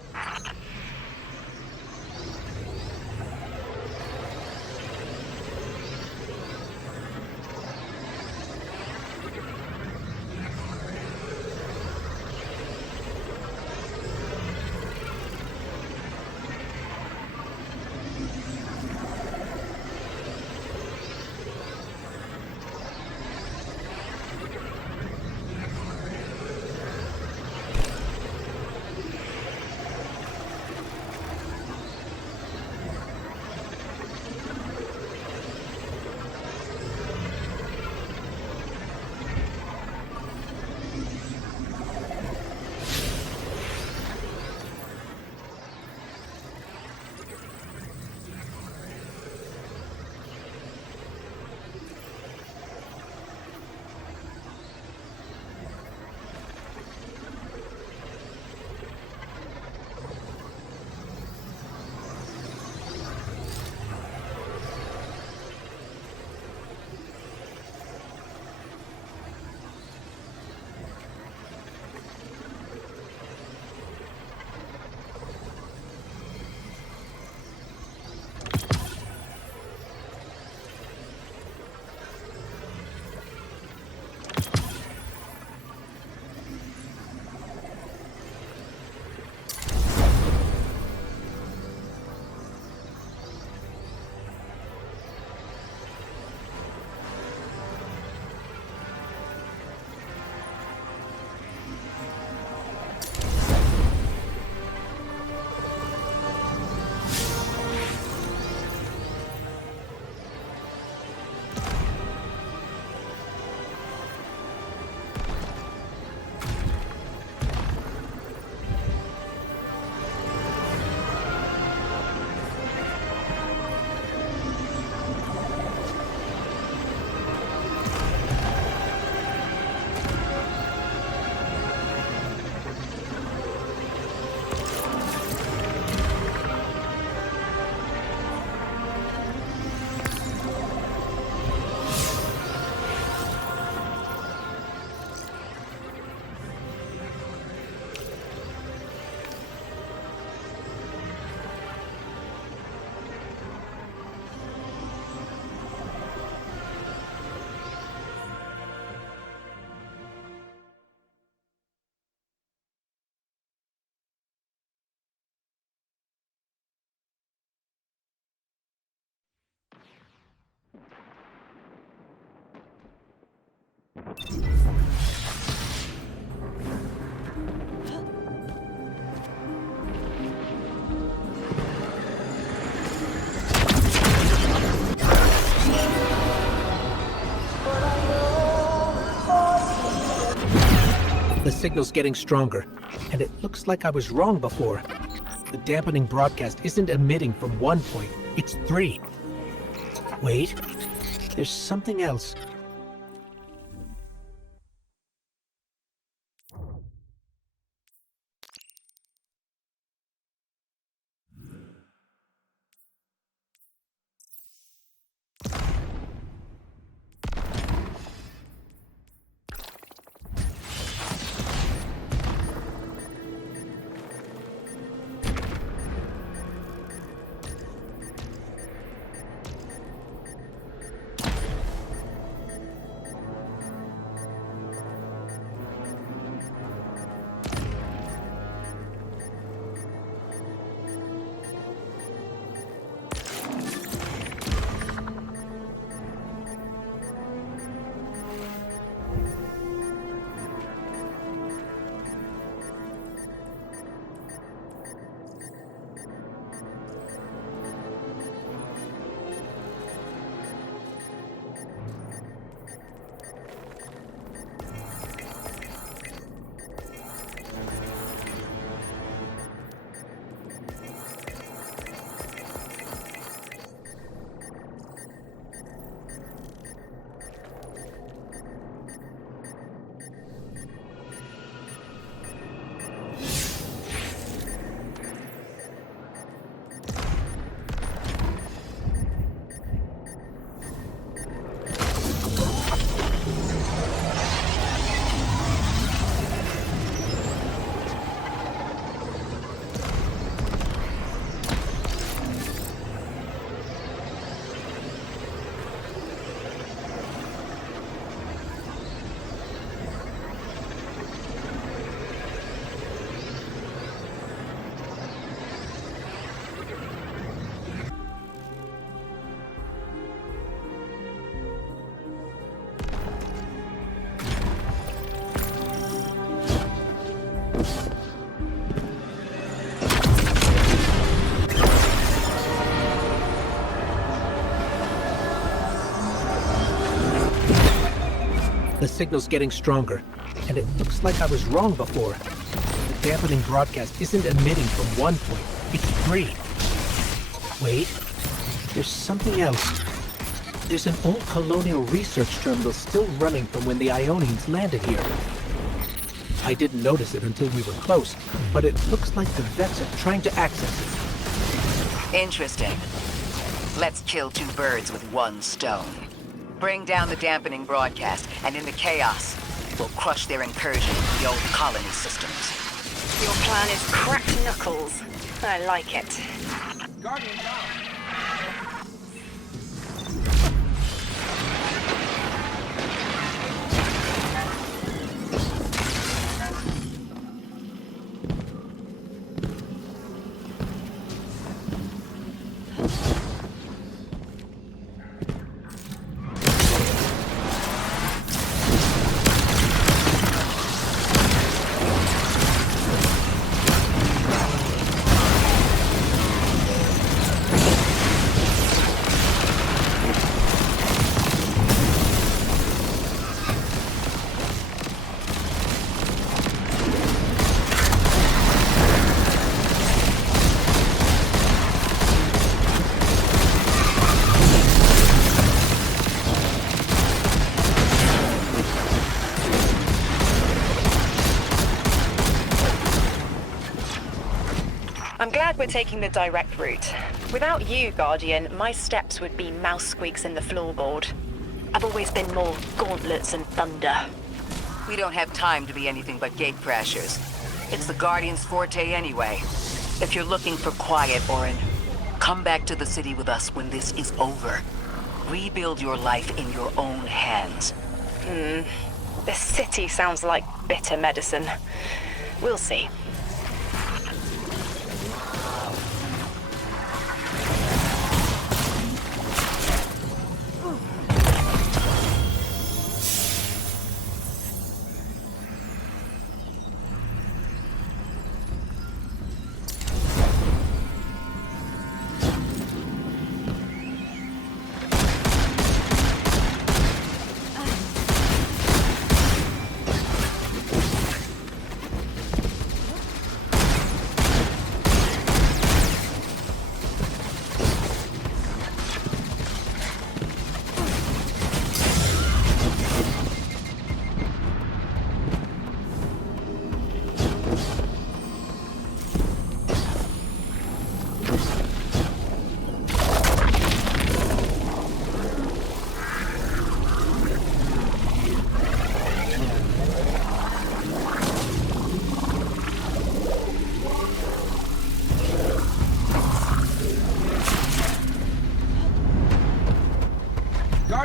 The signal's getting stronger, and it looks like I was wrong before. The dampening broadcast isn't emitting from 1 point, it's 3. Wait, there's something else. The signal's getting stronger, and it looks like I was wrong before. The dampening broadcast isn't emitting from 1 point, it's 3. Wait, there's something else. There's an old colonial research terminal still running from when the Ionians landed here. I didn't notice it until we were close, but it looks like the Vets are trying to access it. Interesting. Let's kill 2 birds with 1 stone. Bring down the dampening broadcast, and in the chaos, we'll crush their incursion into the old colony systems. Your plan is cracked knuckles. I like it. Guardian down. I'm glad we're taking the direct route. Without you, Guardian, my steps would be mouse squeaks in the floorboard. I've always been more gauntlets and thunder. We don't have time to be anything but gate crashers. It's the Guardian's forte anyway. If you're looking for quiet, Orin, come back to the city with us when this is over. Rebuild your life in your own hands. The city sounds like bitter medicine. We'll see.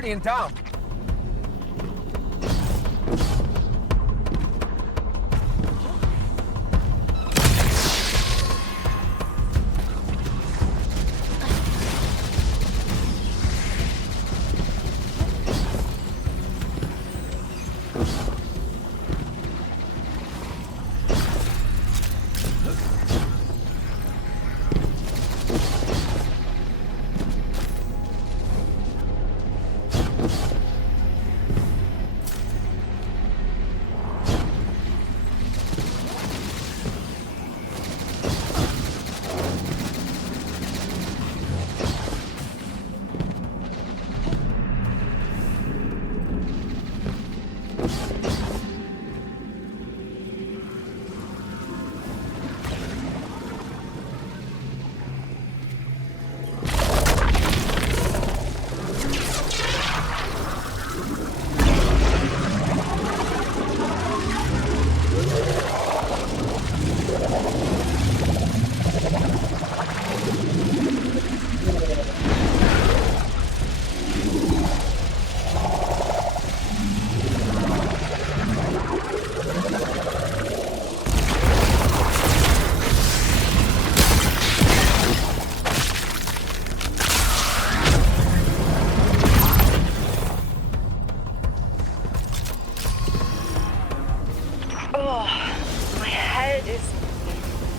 Guardian down.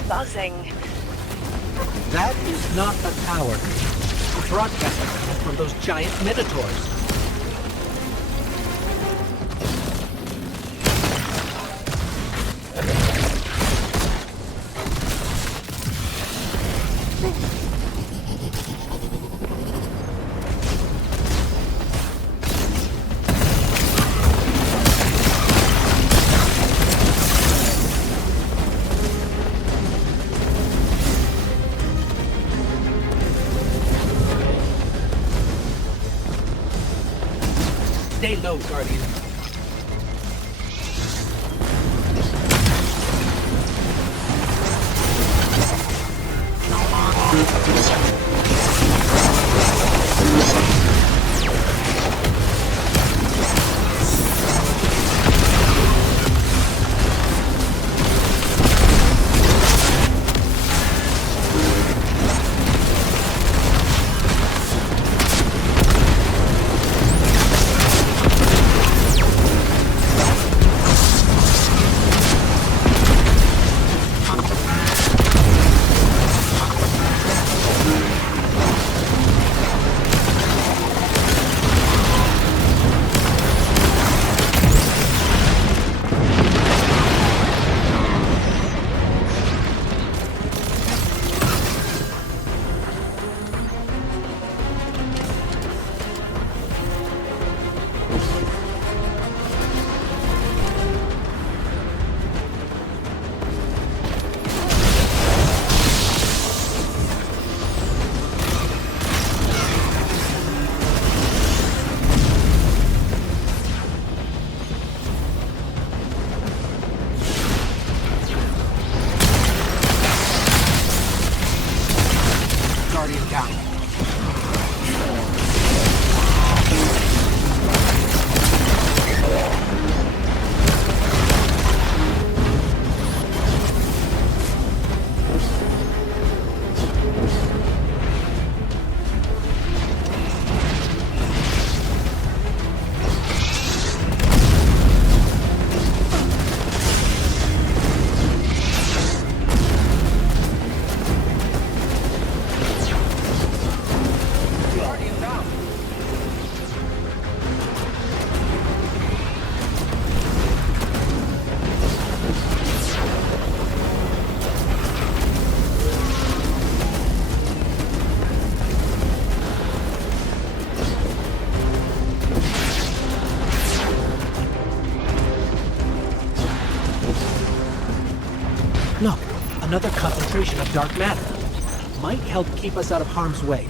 Buzzing. That is not a tower. It's broadcasting from those giant minotaurs. Stay low, Guardian. Guardian down. Look, another concentration of dark matter. Might help keep us out of harm's way.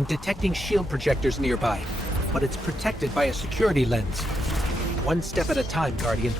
I'm detecting shield projectors nearby, but it's protected by a security lens. One step at a time, Guardian.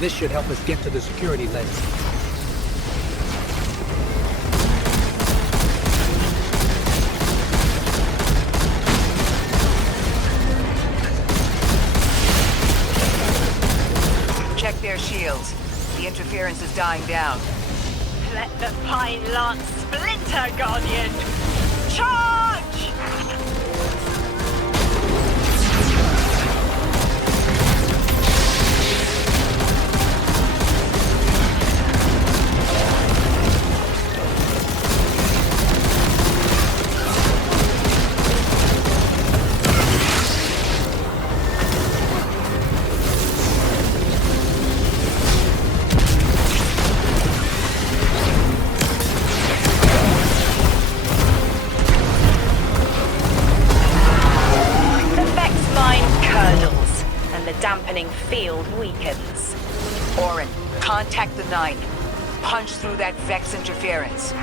This should help us get to the security lens. Check their shields. The interference is dying down. Let the Pine Lance splinter, Guardian! Charge! Dampening field weakens. Orin, contact the 9. Punch through that Vex interference.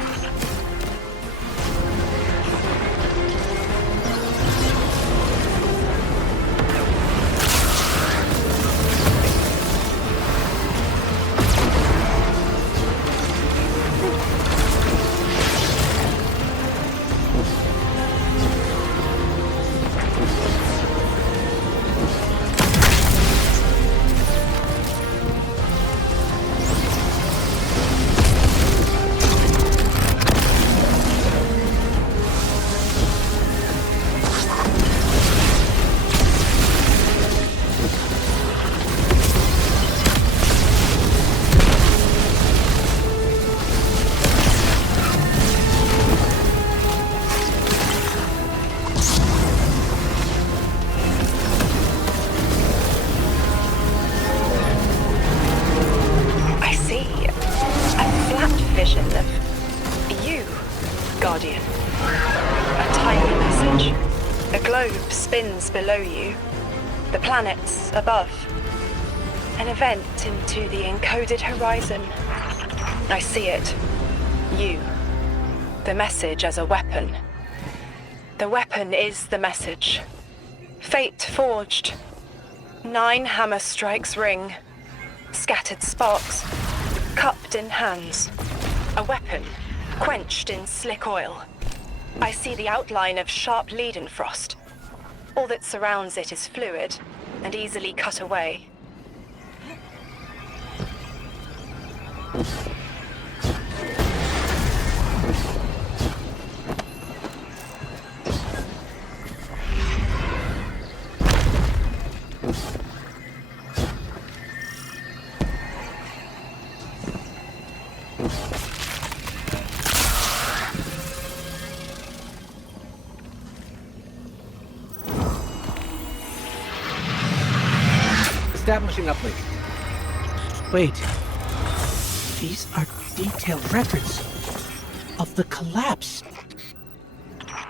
Guardian. A tiny message. A globe spins below you. The planets above. An event into the encoded horizon. I see it. You. The message as a weapon. The weapon is the message. Fate forged. 9 hammer strikes ring. Scattered sparks. Cupped in hands. A weapon. Quenched in slick oil. I see the outline of sharp Leidenfrost. All that surrounds it is fluid and easily cut away. Establishing uplink. Wait. These are detailed records of the collapse.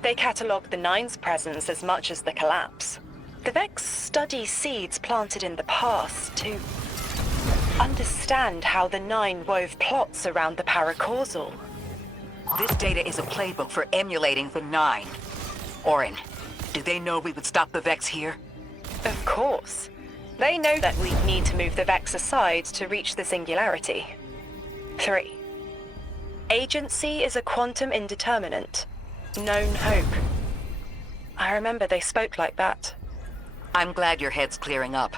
They catalogue the Nine's presence as much as the collapse. The Vex study seeds planted in the past to understand how the Nine wove plots around the paracausal. This data is a playbook for emulating the Nine. Orin, did they know we would stop the Vex here? Of course. They know that we need to move the Vex aside to reach the singularity. 3. Agency is a quantum indeterminate. Known hope. I remember they spoke like that. I'm glad your head's clearing up.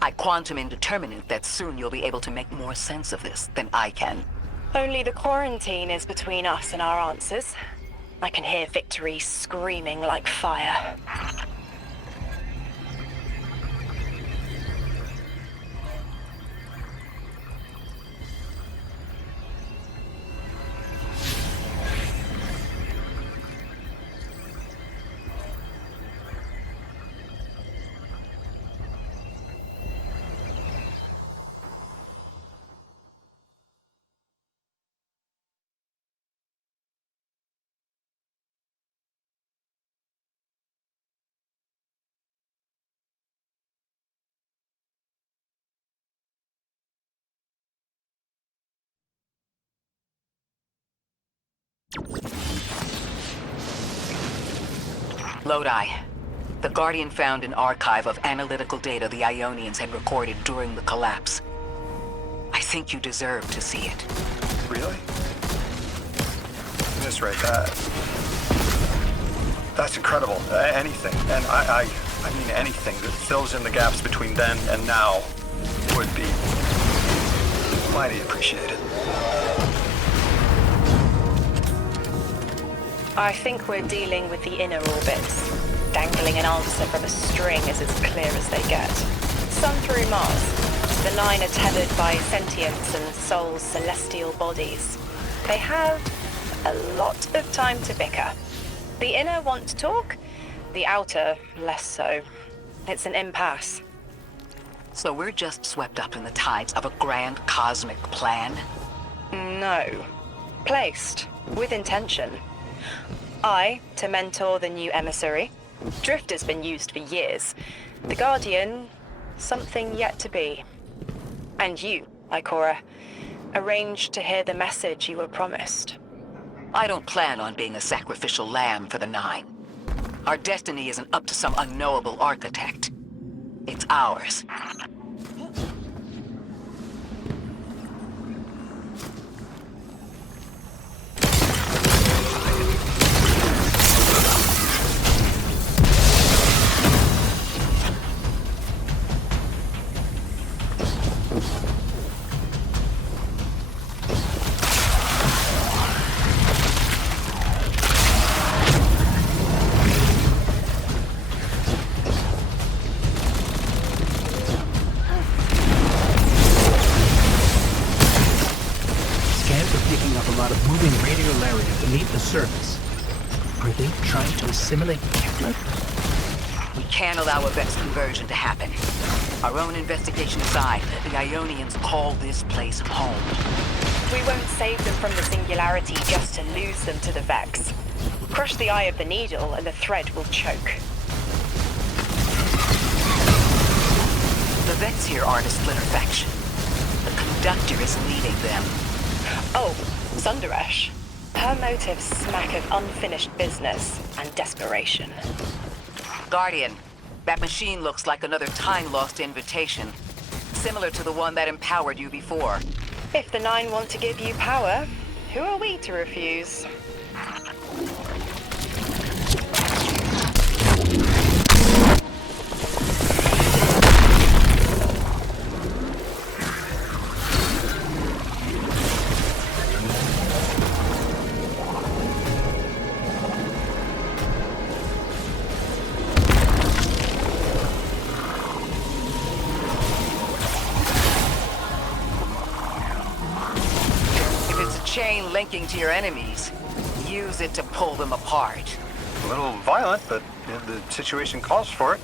I quantum indeterminate that soon you'll be able to make more sense of this than I can. Only the quarantine is between us and our answers. I can hear victory screaming like fire. Lodi. The Guardian found an archive of analytical data the Ionians had recorded during the collapse. I think you deserve to see it. Really? Misray, that's incredible. Anything, and I mean anything that fills in the gaps between then and now would be mighty appreciated. I think we're dealing with the inner orbits. Dangling an answer from a string is as clear as they get. Sun through Mars. The Nine are tethered by sentience and Sol's celestial bodies. They have a lot of time to bicker. The inner want to talk, the outer less so. It's an impasse. So we're just swept up in the tides of a grand cosmic plan? No. Placed. With intention. I, to mentor the new emissary. Drift has been used for years. The Guardian, something yet to be. And you, Ikora, arranged to hear the message you were promised. I don't plan on being a sacrificial lamb for the Nine. Our destiny isn't up to some unknowable architect. It's ours. Beneath the surface. Are they trying to assimilate Kepler? We can't allow a Vex conversion to happen. Our own investigation aside, the Ionians call this place home. We won't save them from the Singularity just to lose them to the Vex. Crush the eye of the needle and the thread will choke. The Vex here aren't a splinter faction. The Conductor is leading them. Oh, Sundaresh. Her motives smack of unfinished business and desperation. Guardian, that machine looks like another time-lost invitation. Similar to the one that empowered you before. If the Nine want to give you power, who are we to refuse? Chain linking to your enemies. Use it to pull them apart. A little violent, but the situation calls for it.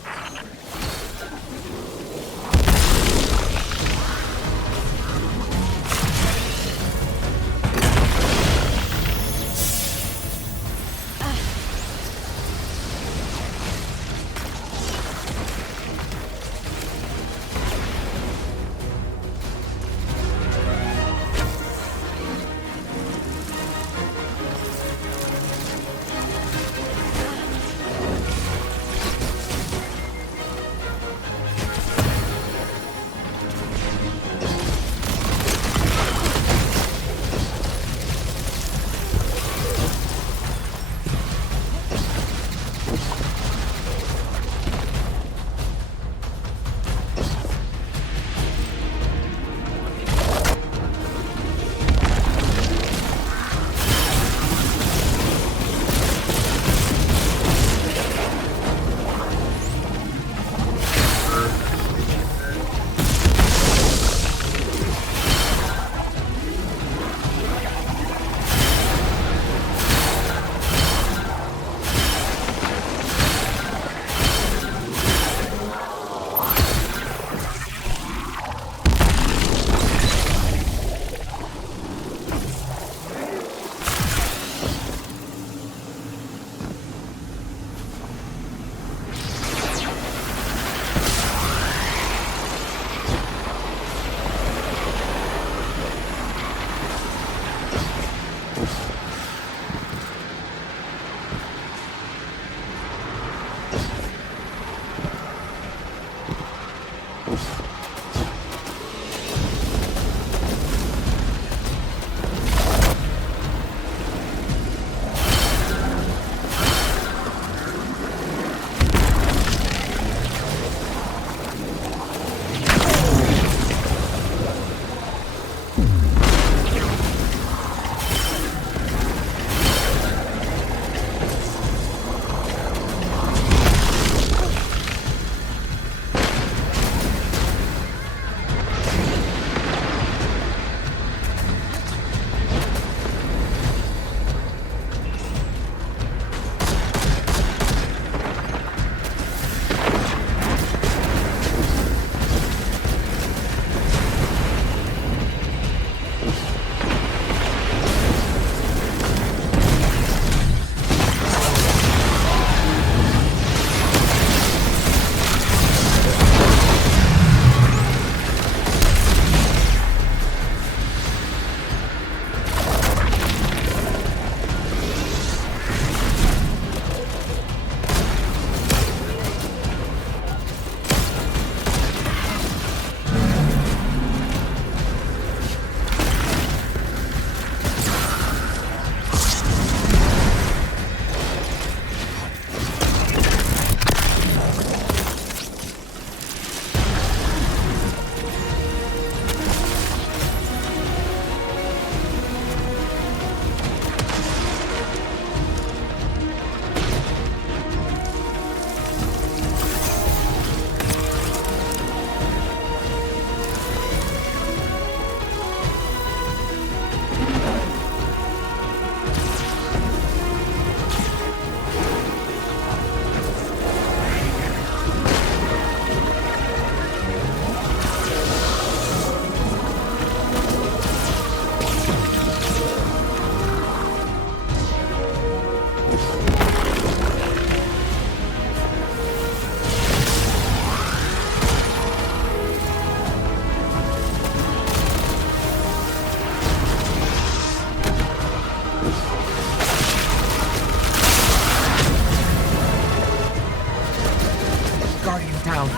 Guardian down.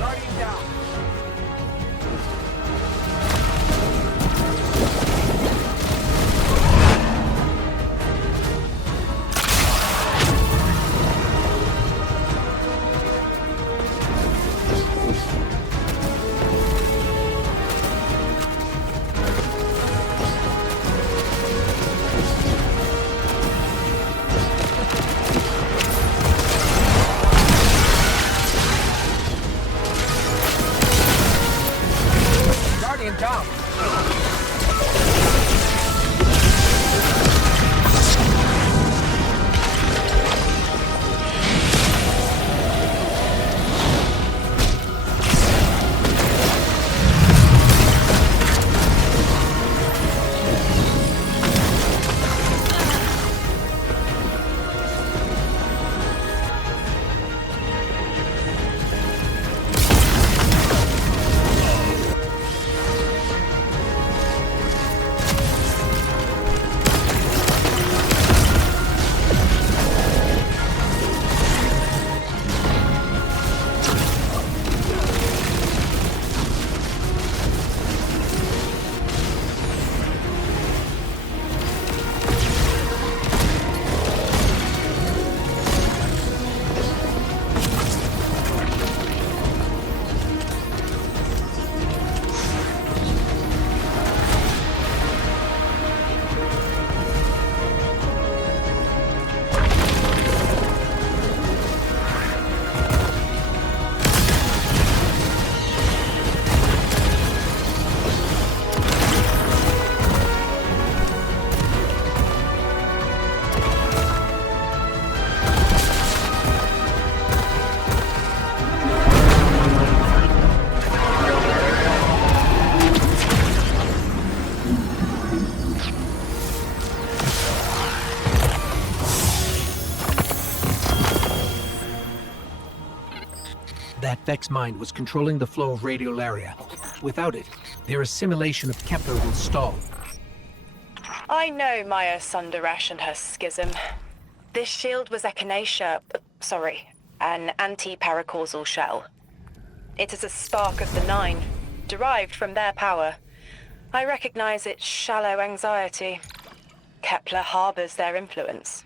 Guardian down. Guardian down. That Vex mind was controlling the flow of radiolaria. Without it, their assimilation of Kepler will stall. I know Maya Sundaresh and her schism. This shield was an anti-paracausal shell. It is a spark of the Nine, derived from their power. I recognize its shallow anxiety. Kepler harbors their influence.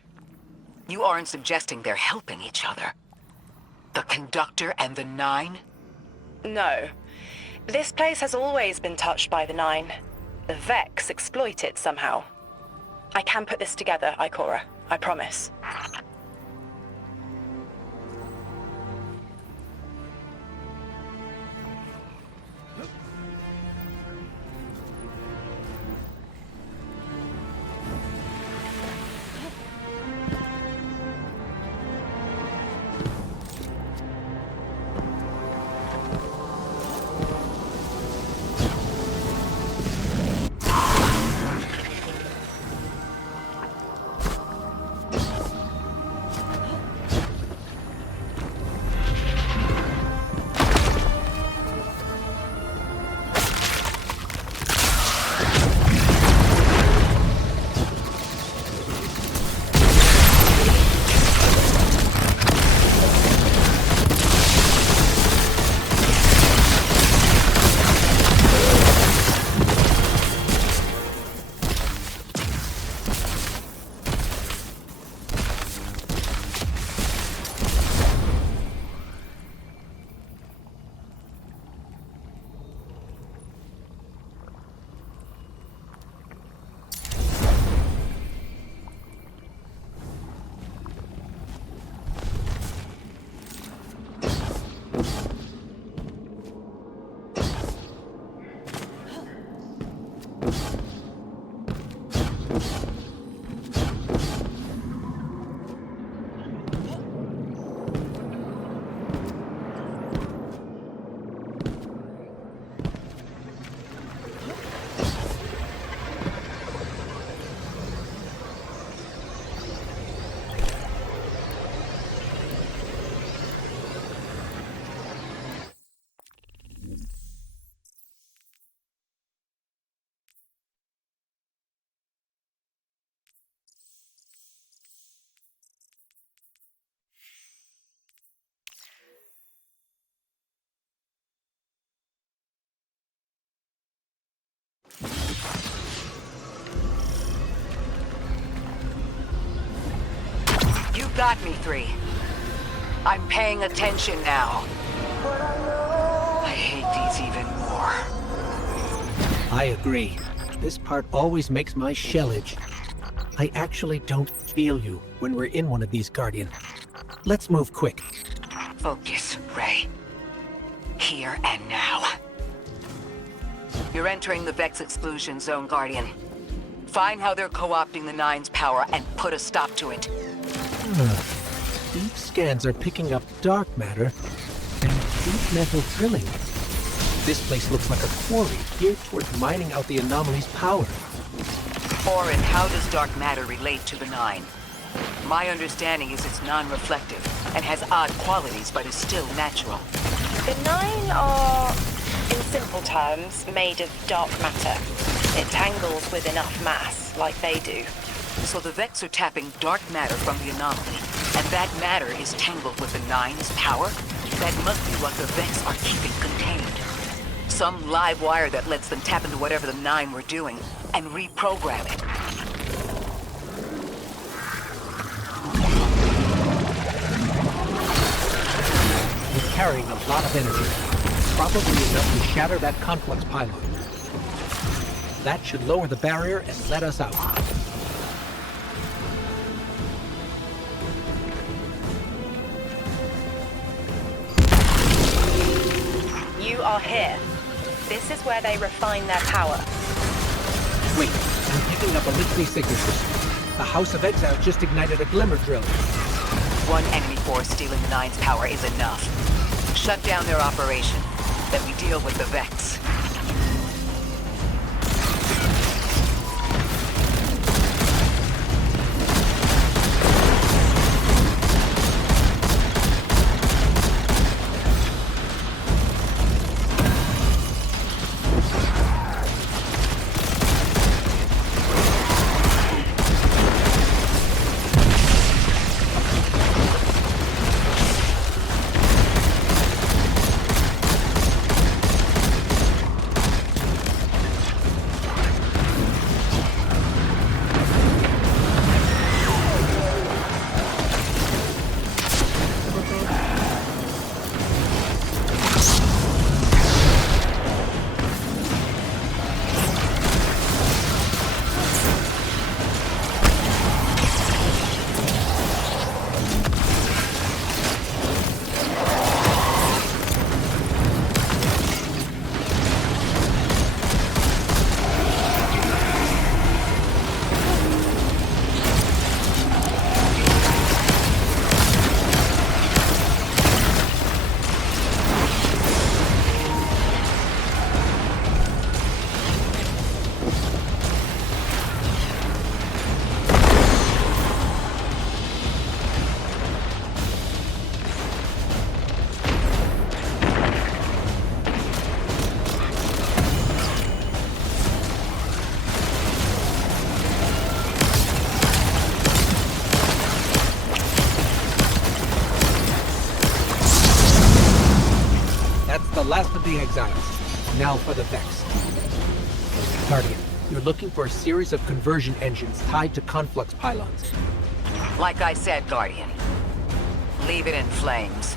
You aren't suggesting they're helping each other? The Conductor and the Nine? No. This place has always been touched by the Nine. The Vex exploit it somehow. I can put this together, Ikora. I promise. got me, 3. I'm paying attention now. I hate these even more. I agree. This part always makes my shell itch. I actually don't feel you when we're in one of these, Guardian. Let's move quick. Focus, Ray. Here and now. You're entering the Vex exclusion zone, Guardian. Find how they're co-opting the Nine's power and put a stop to it. Deep scans are picking up dark matter and deep metal drilling. This place looks like a quarry geared towards mining out the anomaly's power. Orin, how does dark matter relate to the Nine? My understanding is it's non-reflective and has odd qualities, but is still natural. The Nine are, in simple terms, made of dark matter. It tangles with enough mass, like they do. So the Vex are tapping dark matter from the anomaly, and that matter is tangled with the Nine's power? That must be what the Vex are keeping contained. Some live wire that lets them tap into whatever the Nine were doing and reprogram it. It's carrying a lot of energy. Probably enough to shatter that conflux pylon. That should lower the barrier and let us out. You are here. This is where they refine their power. Wait, I'm picking up Elixir signatures. The House of Exile just ignited a glimmer drill. One enemy force stealing the Nine's power is enough. Shut down their operation. Then we deal with the Vex. Last of the Exiles. Now for the Vex. Guardian, you're looking for a series of conversion engines tied to conflux pylons. Like I said, Guardian. Leave it in flames.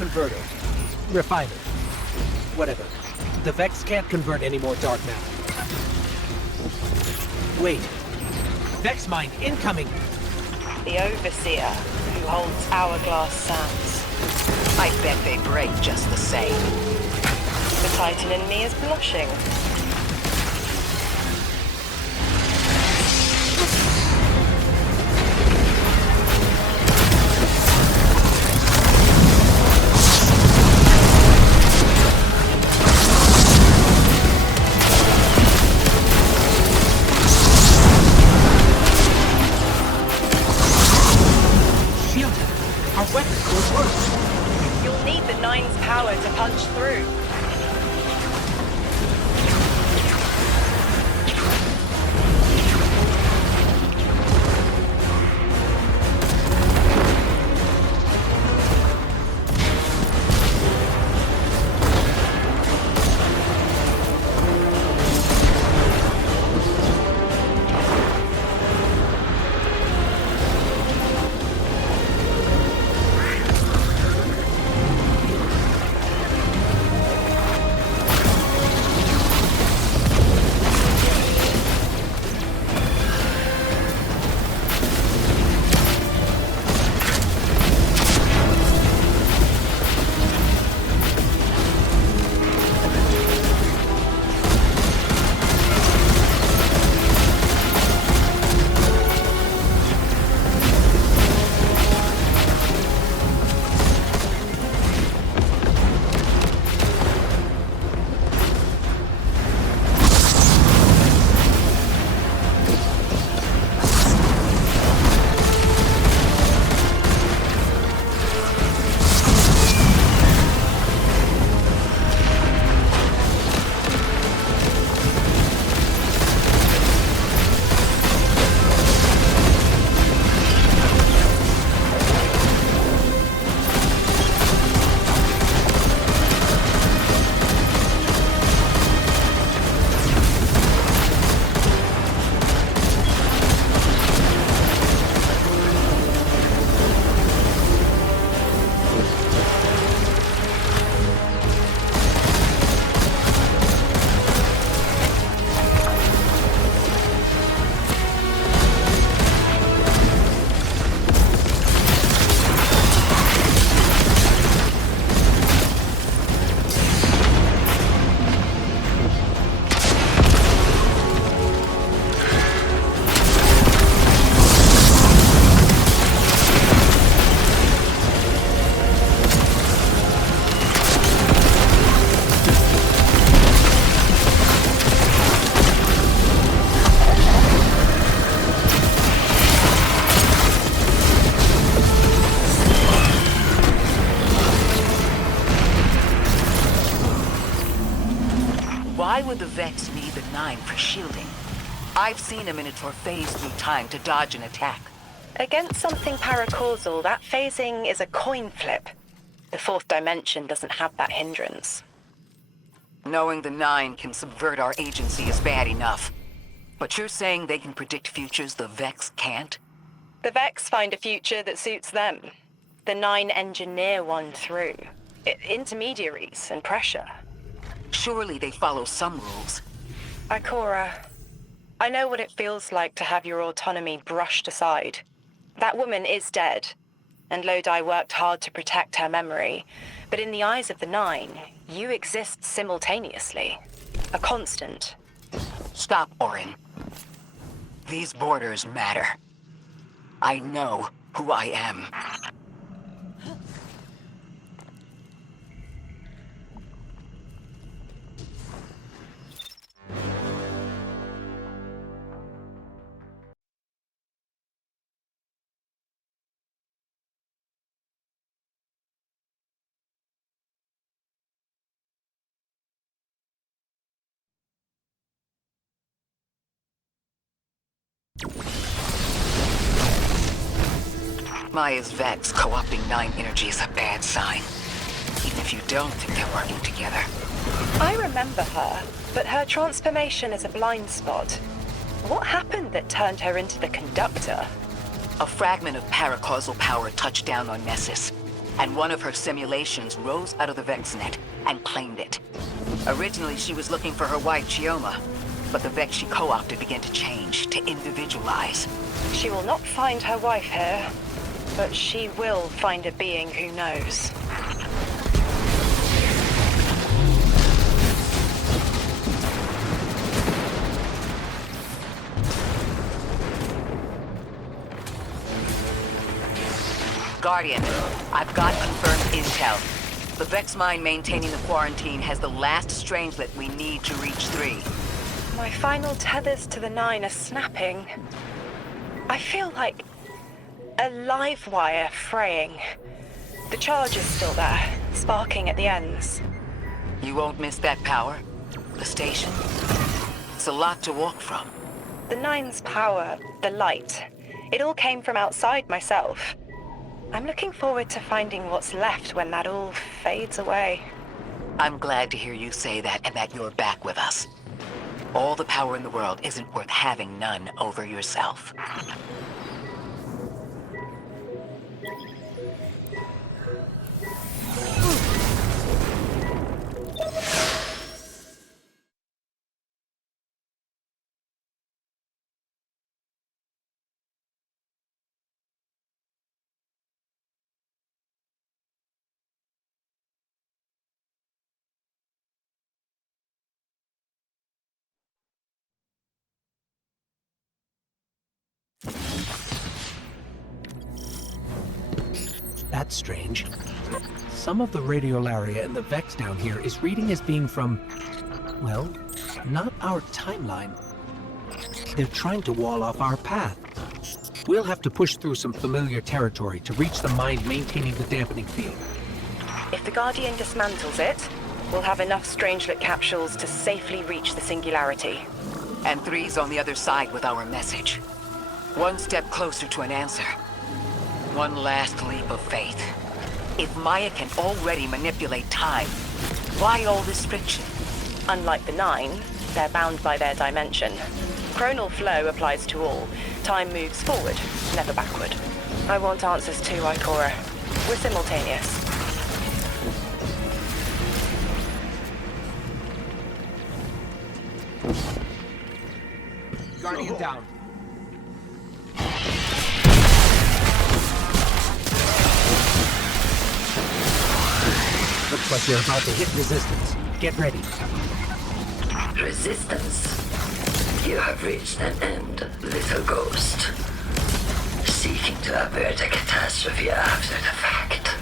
converter. Refiner. Whatever. The Vex can't convert any more dark matter. Wait. Vex mine incoming! The Overseer, who holds Hourglass Sands. I bet they break just the same. The Titan in me is blushing. You'll need the Nine's power to punch through. Why would the Vex need the Nine for shielding? I've seen a Minotaur phase through time to dodge an attack. Against something paracausal, that phasing is a coin flip. The fourth dimension doesn't have that hindrance. Knowing the Nine can subvert our agency is bad enough. But you're saying they can predict futures the Vex can't? The Vex find a future that suits them. The Nine engineer one through. Intermediaries and pressure. Surely they follow some rules. Ikora, I know what it feels like to have your autonomy brushed aside. That woman is dead, and Lodi worked hard to protect her memory. But in the eyes of the Nine, you exist simultaneously. A constant. Stop, Orin. These borders matter. I know who I am. Maya's Vex co-opting Nine energy is a bad sign. Even if you don't think they're working together. I remember her, but her transformation is a blind spot. What happened that turned her into the Conductor? A fragment of paracausal power touched down on Nessus. and one of her simulations rose out of the VexNet and claimed it. Originally, she was looking for her wife, Chioma, but the Vex she co-opted began to change, to individualize. She will not find her wife here, but she will find a being who knows. Guardian, I've got confirmed intel. The Vex mine maintaining the quarantine has the last strangelet we need to reach 3. My final tethers to the 9 are snapping. I feel like a live wire fraying. The charge is still there, sparking at the ends. You won't miss that power. The station. It's a lot to walk from. The 9's power, the light, it all came from outside myself. I'm looking forward to finding what's left when that all fades away. I'm glad to hear you say that and that you're back with us. All the power in the world isn't worth having none over yourself. That's strange. Some of the radiolaria in the Vex down here is reading as being from, well, not our timeline. They're trying to wall off our path. We'll have to push through some familiar territory to reach the mine maintaining the dampening field. If the Guardian dismantles it, we'll have enough Strangelet capsules to safely reach the Singularity. And 3's on the other side with our message. One step closer to an answer. One last leap of faith. If Maya can already manipulate time, why all this friction? Unlike the 9, they're bound by their dimension. Chronal flow applies to all. Time moves forward, never backward. I want answers too, Ikora. We're simultaneous. Guardian down. Looks like you're about to hit resistance. Get ready. Resistance. You have reached an end, little ghost. Seeking to avert a catastrophe after the fact.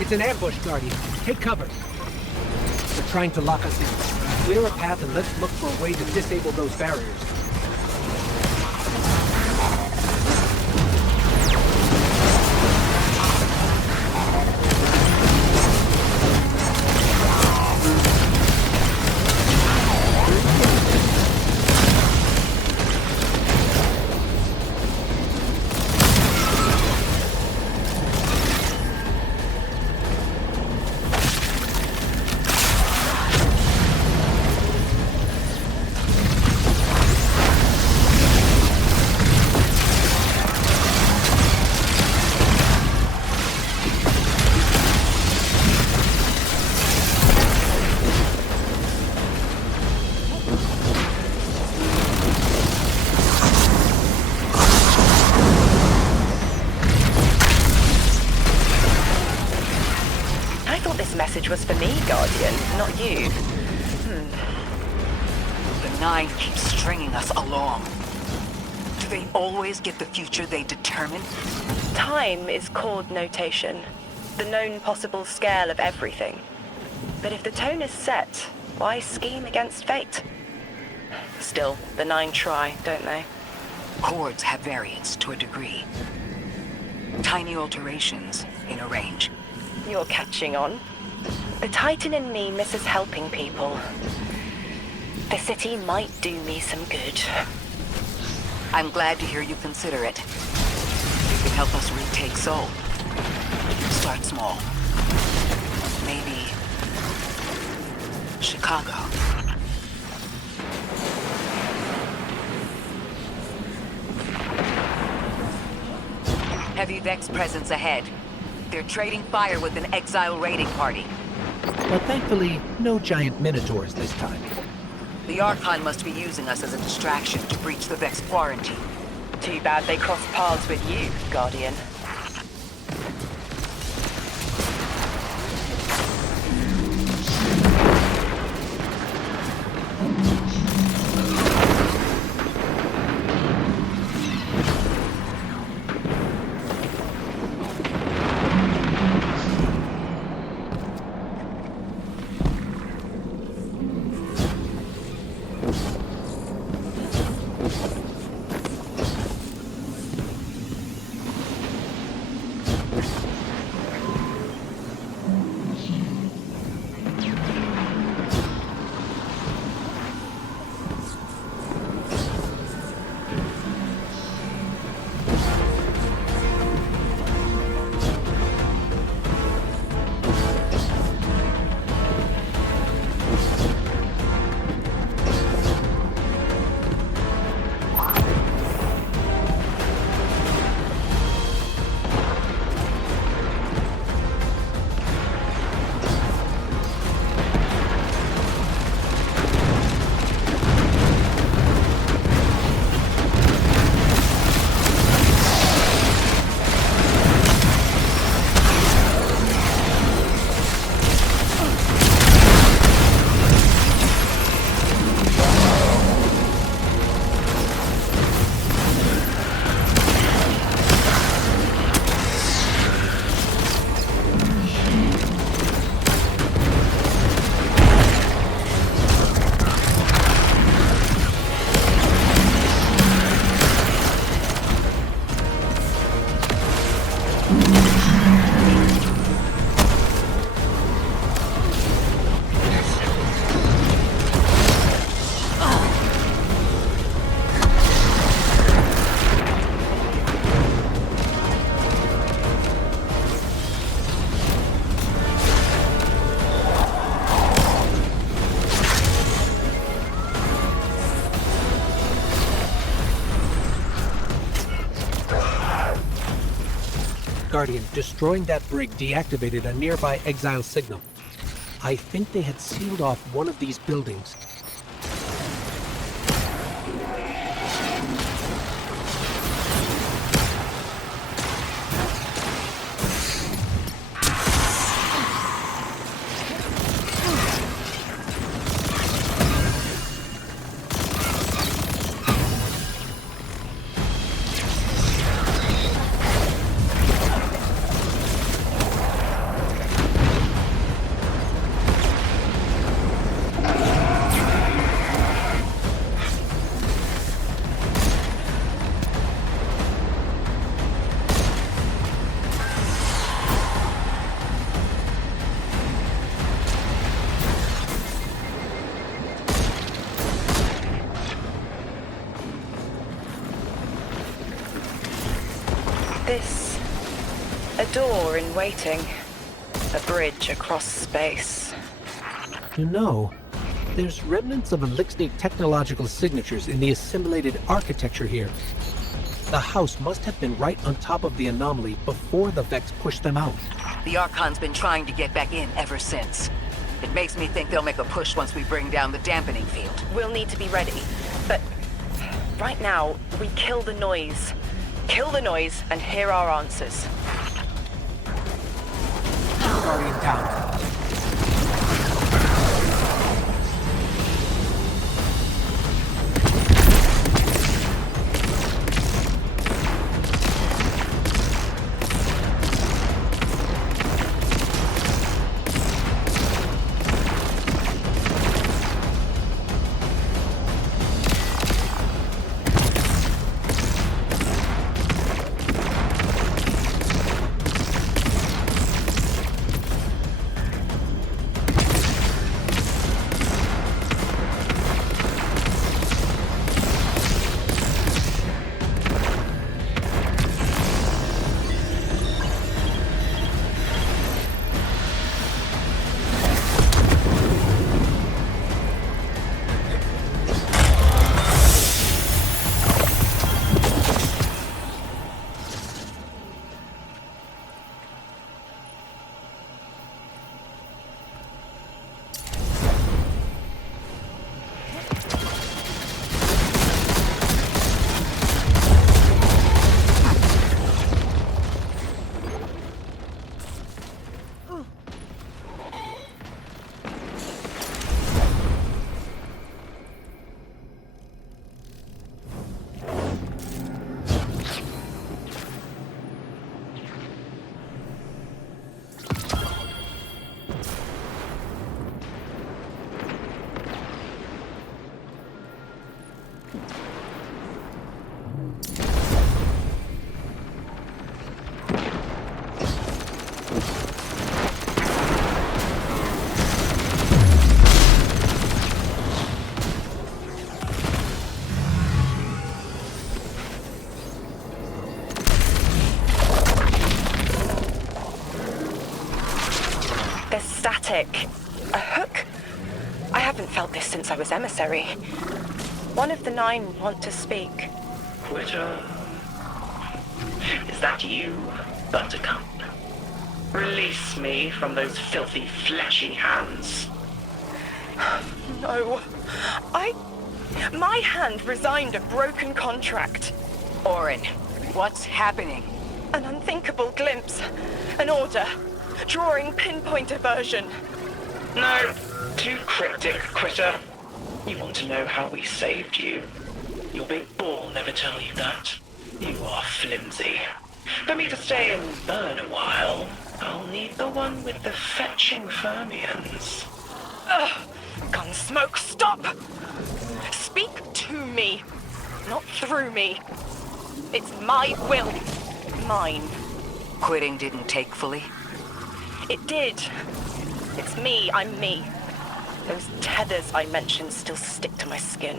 It's an ambush, Guardian. Take cover. They're trying to lock us in. Clear a path and let's look for a way to disable those barriers. Was for me, Guardian, not you. The 9 keeps stringing us along. Do they always get the future they determine? Time is chord notation. the known possible scale of everything. But if the tone is set, why scheme against fate? Still, the Nine try, don't they? Chords have variance to a degree. Tiny alterations in a range. You're catching on. The Titan in me misses helping people. The city might do me some good. I'm glad to hear you consider it. You can help us retake Seoul. Start small. Maybe Chicago. Heavy Vex presence ahead. They're trading fire with an exile raiding party. But thankfully, no giant minotaurs this time. The Archon must be using us as a distraction to breach the Vex quarantine. Too bad they crossed paths with you, Guardian. Guardian, destroying that brig deactivated a nearby exile signal. I think they had sealed off one of these buildings. This... a door in waiting. A bridge across space. You know, there's remnants of Elixir technological signatures in the assimilated architecture here. The house must have been right on top of the anomaly before the Vex pushed them out. The Archon's been trying to get back in ever since. It makes me think they'll make a push once we bring down the dampening field. We'll need to be ready. But right now, we kill the noise. Kill the noise and hear our answers. Guardian down. There's static. A hook? I haven't felt this since I was emissary. One of the 9 want to speak. Quitter. Is that you, Buttercup? Release me from those filthy, fleshy hands. No. My hand resigned a broken contract. Orin, what's happening? An unthinkable glimpse. An order. Drawing pinpoint aversion. No. Too cryptic, Quitter. You want to know how we saved you? Your big ball never tell you that. You are flimsy. For me to stay and burn a while, I'll need the one with the fetching fermions. Ugh! Gunsmoke, stop! Speak to me, not through me. It's my will. Mine. Quitting didn't take fully? It did. It's me, I'm me. Those tethers I mentioned still stick to my skin.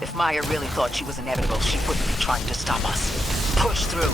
If Maya really thought she was inevitable, she wouldn't be trying to stop us. Push through.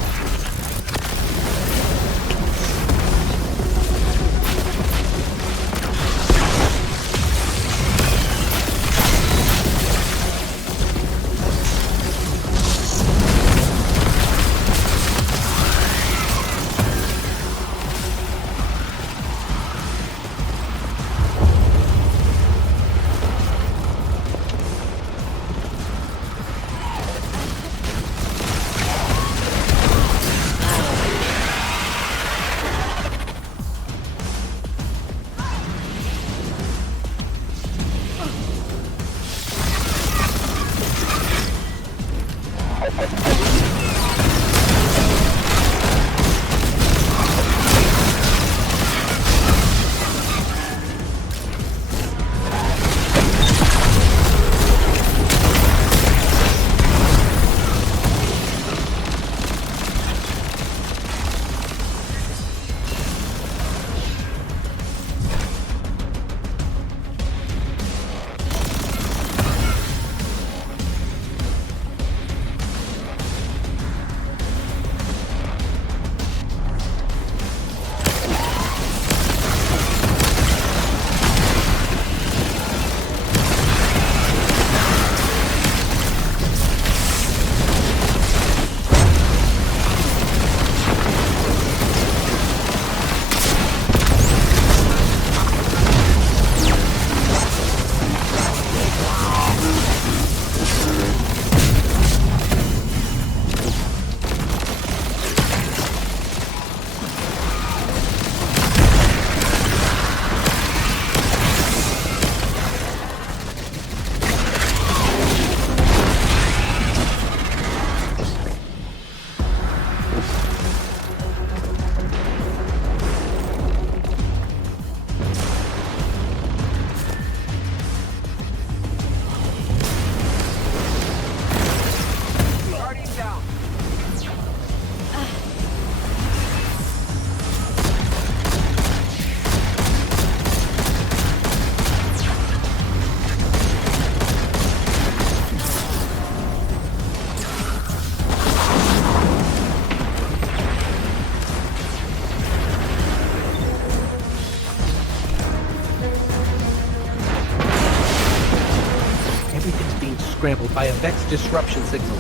scrambled by a Vex disruption signal.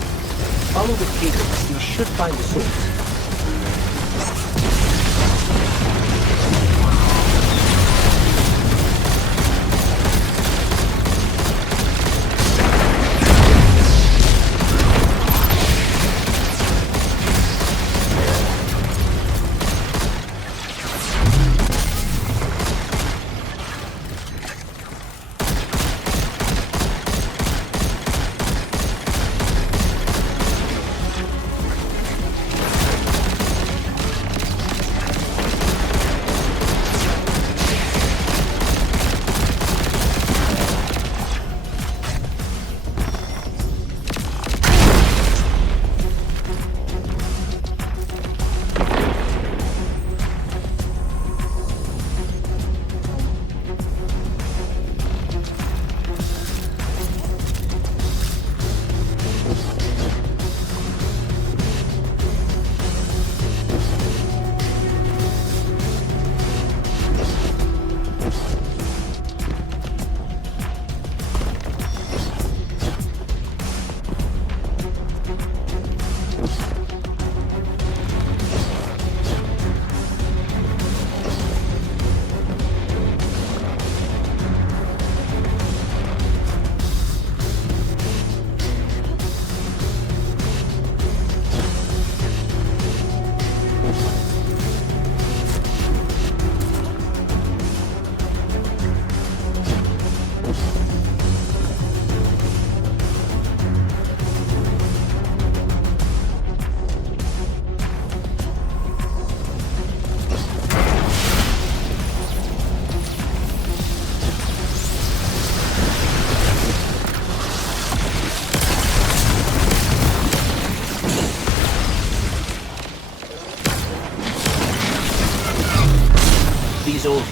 Follow the cables. You should find the source.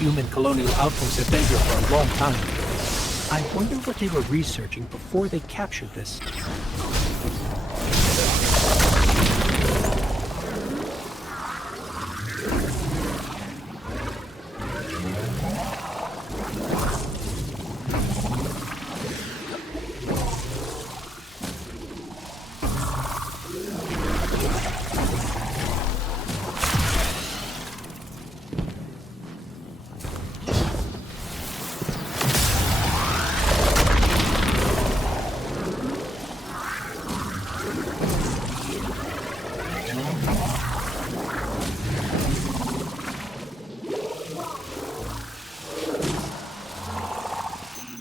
human colonial outposts have been here for a long time. I wonder what they were researching before they captured this.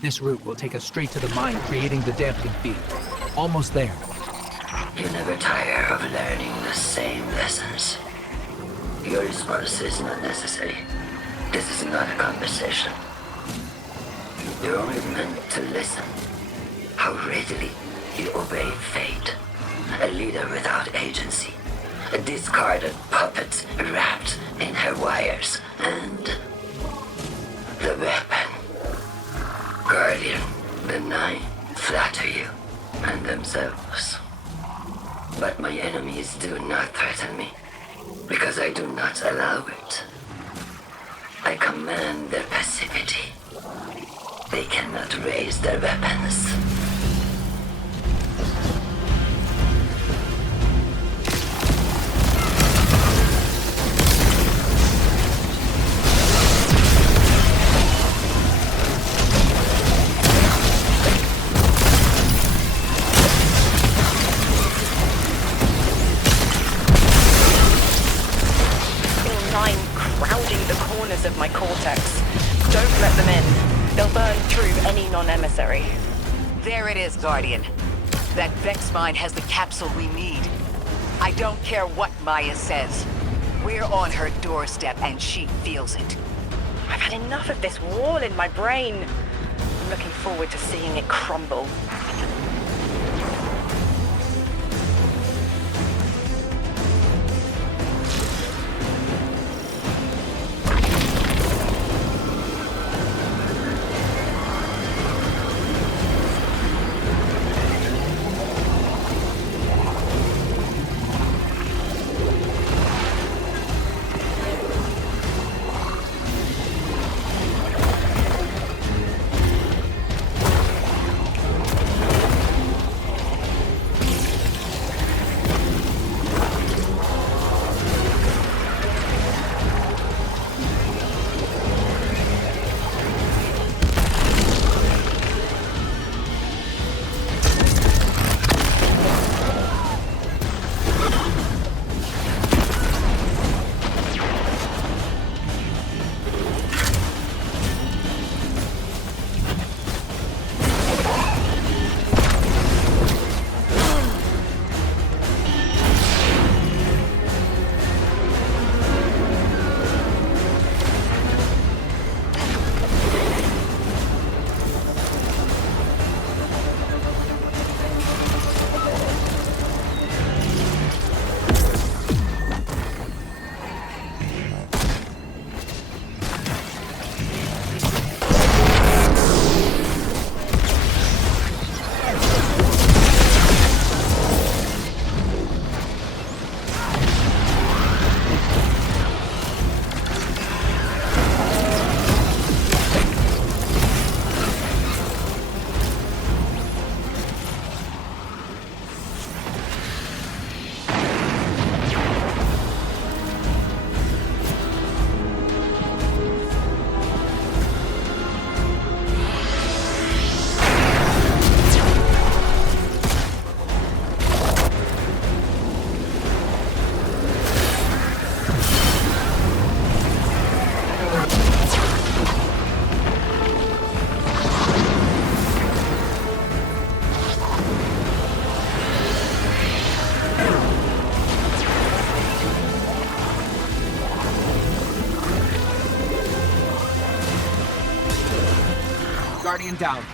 This route will take us straight to the mine, creating the damping field. Almost there. You never tire of learning the same lessons. Your response is not necessary. This is not a conversation. You're only meant to listen. How readily you obey fate. A leader without agency. A discarded puppet wrapped in her wires. And the weapon. Guardian, the Nine flatter you and themselves. But my enemies do not threaten me, because I do not allow it. I command their passivity. They cannot raise their weapons. Of my cortex. Don't let them in. They'll burn through any non-emissary. There it is, Guardian. That Vex mine has the capsule we need. I don't care what Maya says. We're on her doorstep and she feels it. I've had enough of this wall in my brain. I'm looking forward to seeing it crumble. Guardian down.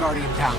Guardian down.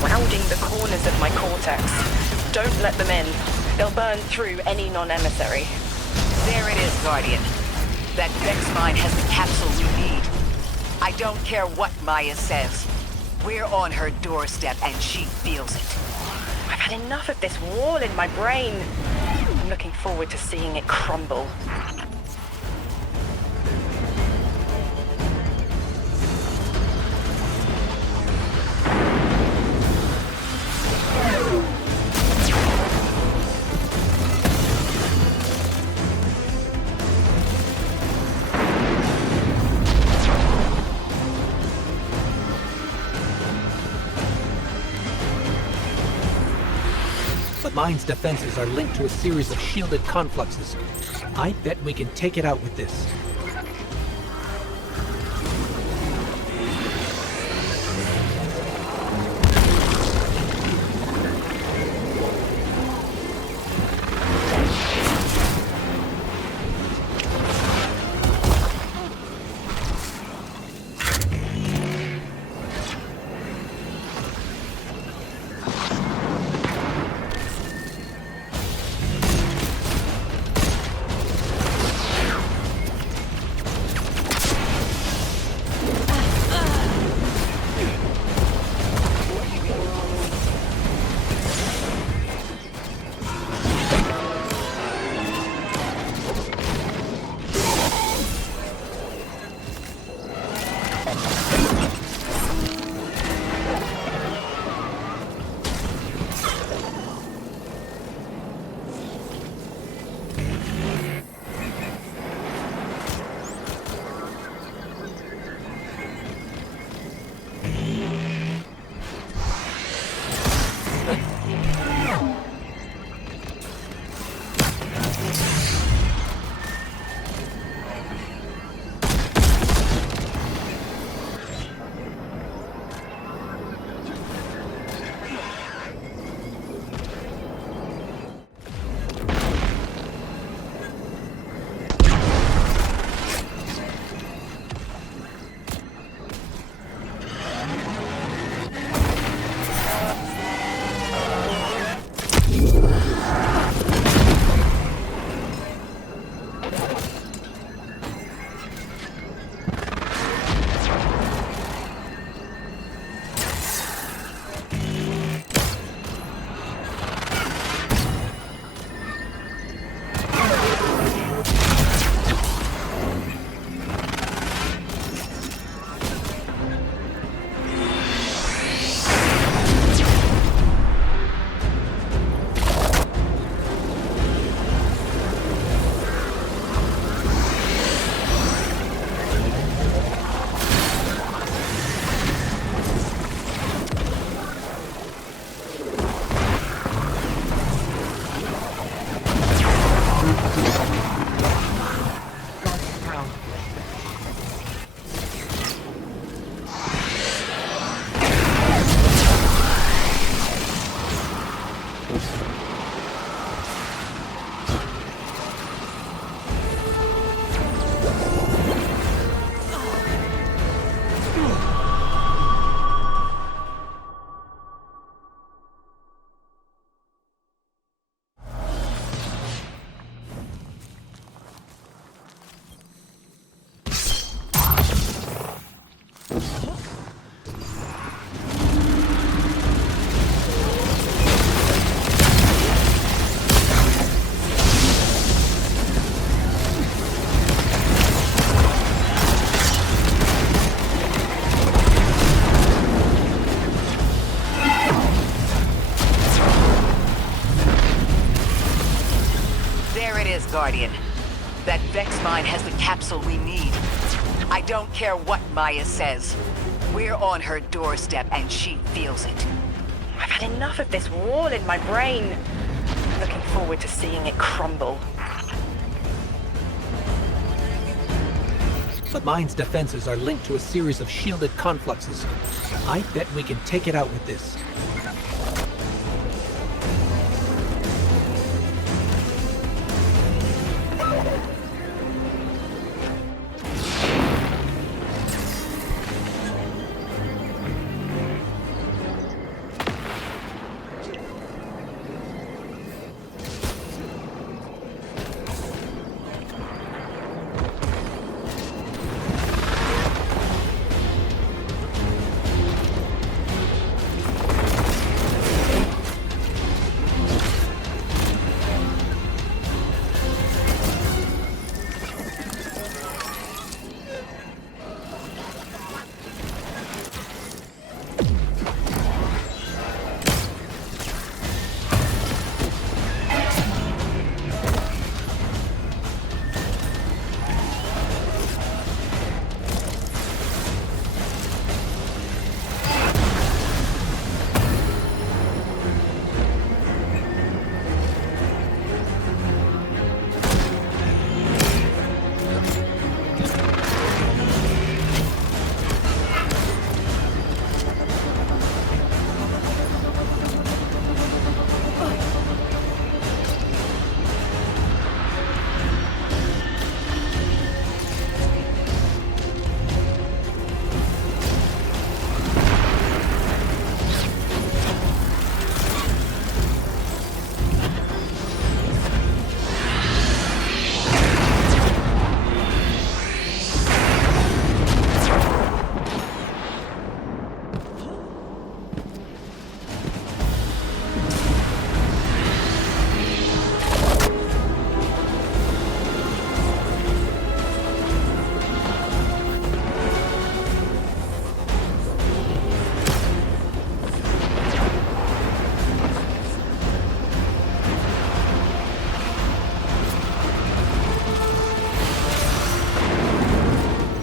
Crowding the corners of my cortex. Don't let them in. They'll burn through any non-emissary. There it is, Guardian. That Vex mine has the capsule we need. I don't care what Maya says. We're on her doorstep and she feels it. I've had enough of this wall in my brain. I'm looking forward to seeing it crumble. The mine's defenses are linked to a series of shielded confluxes. I bet we can take it out with this. Guardian. That Vex mine has the capsule we need. I don't care what Maya says. We're on her doorstep and she feels it. I've had enough of this wall in my brain. Looking forward to seeing it crumble. The mine's defenses are linked to a series of shielded confluxes. I bet we can take it out with this.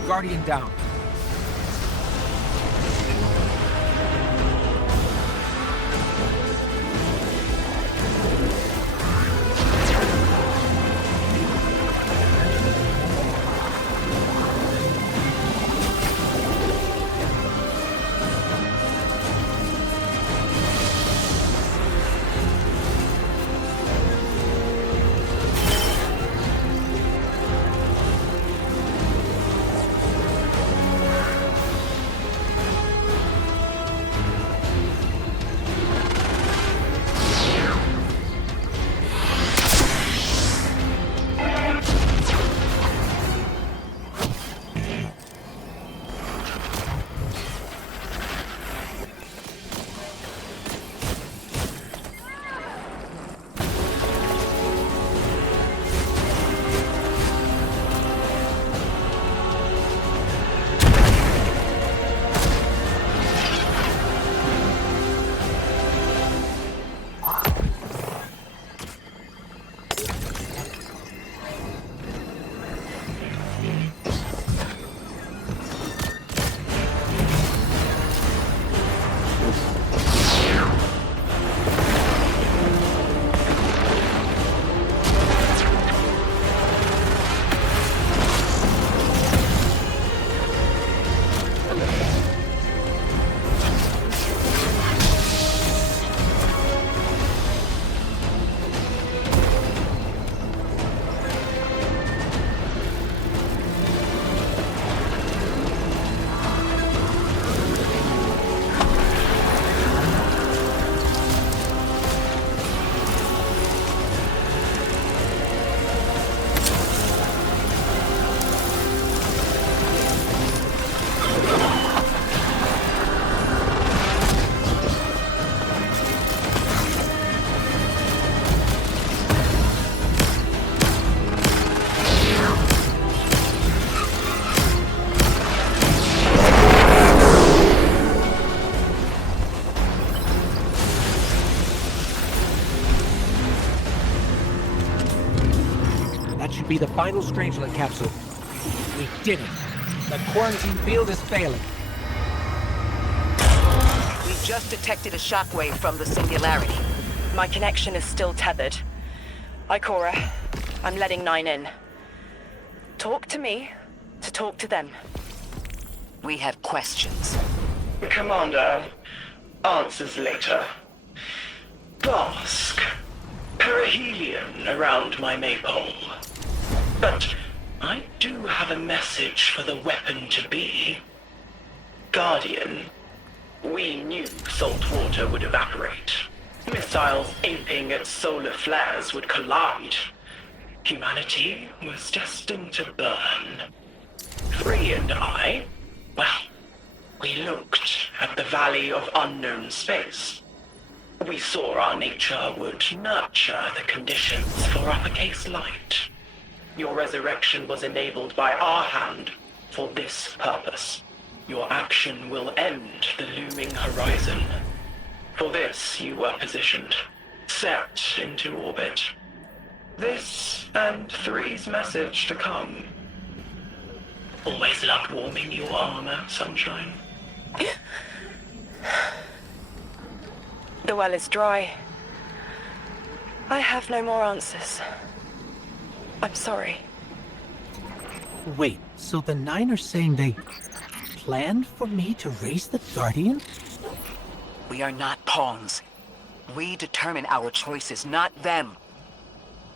Guardian down. should be the final Strangelet capsule. We did it. The quarantine field is failing. We just detected a shockwave from the Singularity. My connection is still tethered. Ikora, I'm letting 9 in. Talk to me to talk to them. We have questions. Commander, answers later. Bask. Perihelion around my maypole. But I do have a message for the weapon-to-be. Guardian, we knew salt water would evaporate. Missiles aiming at solar flares would collide. Humanity was destined to burn. Free and I, well, we looked at the Valley of Unknown Space. We saw our nature would nurture the conditions for uppercase light. Your resurrection was enabled by our hand for this purpose. Your action will end the looming horizon. For this, you were positioned, set into orbit. This and 3's message to come. Always loved warming your armor, Sunshine. The well is dry. I have no more answers. I'm sorry. Wait, so the 9 are saying they planned for me to raise the Guardian? We are not pawns. We determine our choices, not them.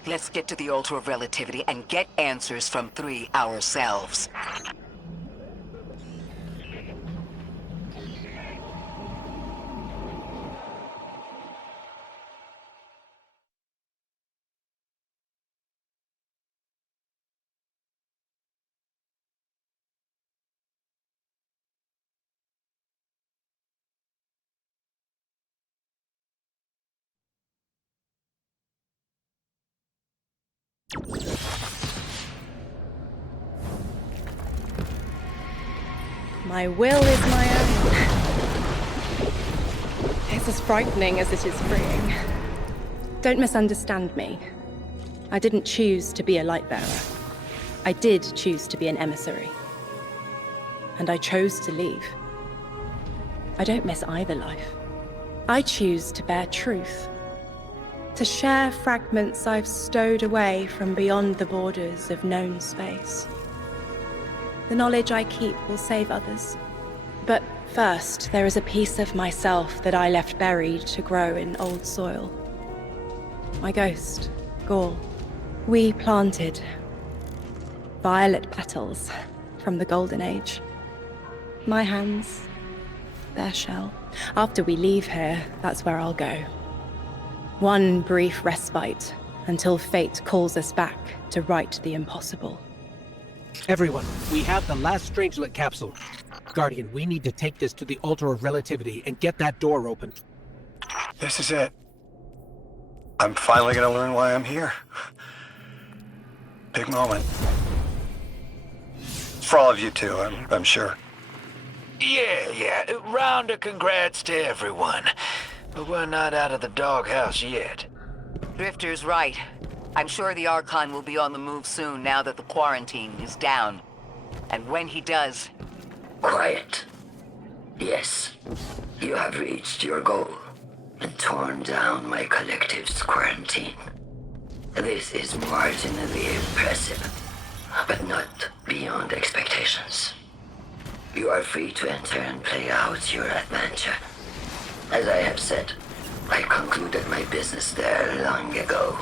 Let's get to the Altar of Relativity and get answers from 3 ourselves. My will is my own. It's as frightening as it is freeing. Don't misunderstand me. I didn't choose to be a light bearer. I did choose to be an emissary. And I chose to leave. I don't miss either life. I choose to bear truth. To share fragments I've stowed away from beyond the borders of known space. The knowledge I keep will save others. But first, there is a piece of myself that I left buried to grow in old soil. My ghost, Gaul. We planted violet petals from the Golden Age. My hands, their shell. After we leave here, that's where I'll go. One brief respite until fate calls us back to right the impossible. Everyone, we have the last Strangelet capsule. Guardian, we need to take this to the Altar of Relativity and get that door open. This is it. I'm finally gonna learn why I'm here. Big moment. For all of you too, I'm sure. Yeah. Round of congrats to everyone. But we're not out of the doghouse yet. Drifter's right. I'm sure the Archon will be on the move soon now that the quarantine is down. And when he does... Quiet. Yes, you have reached your goal and torn down my collective's quarantine. This is marginally impressive, but not beyond expectations. You are free to enter and play out your adventure. As I have said, I concluded my business there long ago.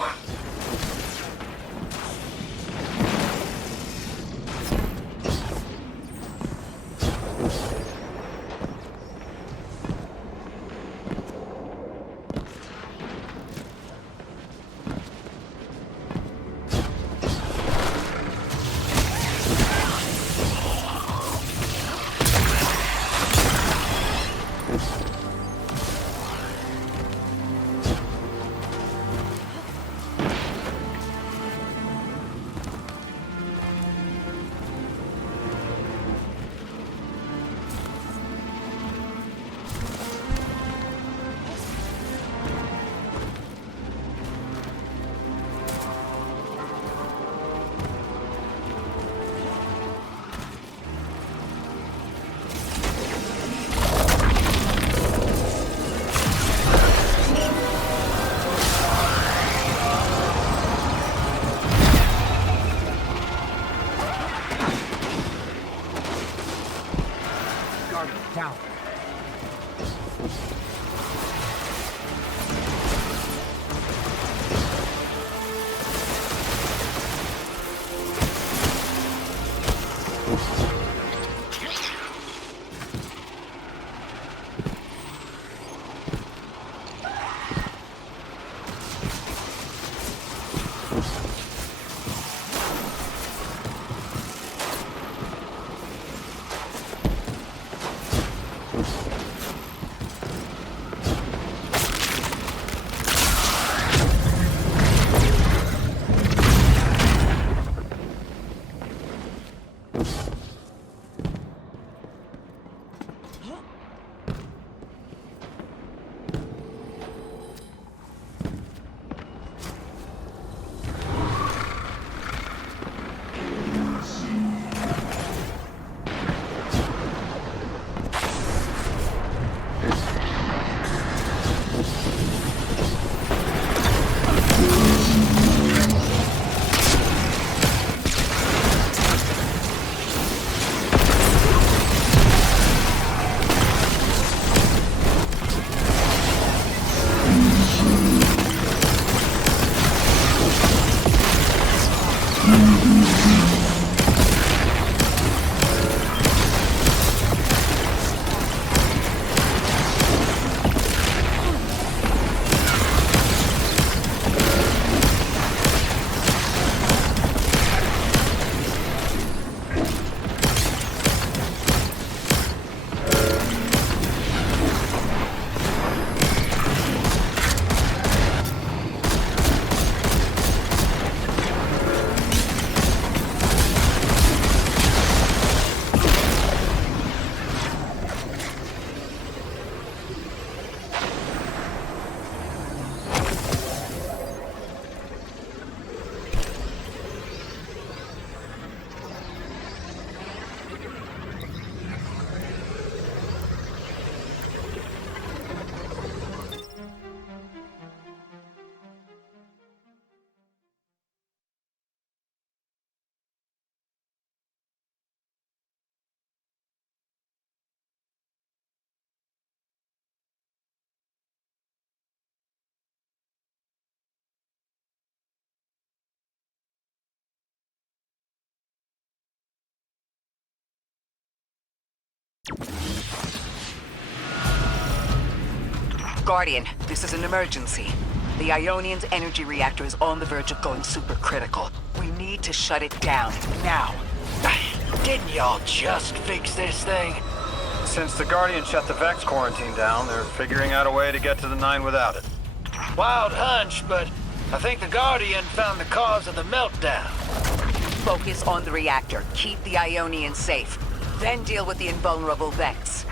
Guardian, this is an emergency. The Ionian's energy reactor is on the verge of going supercritical. We need to shut it down, now. Didn't y'all just fix this thing? Since the Guardian shut the Vex quarantine down, they're figuring out a way to get to the 9 without it. Wild hunch, but I think the Guardian found the cause of the meltdown. Focus on the reactor. Keep the Ionian safe. Then deal with the invulnerable Vex.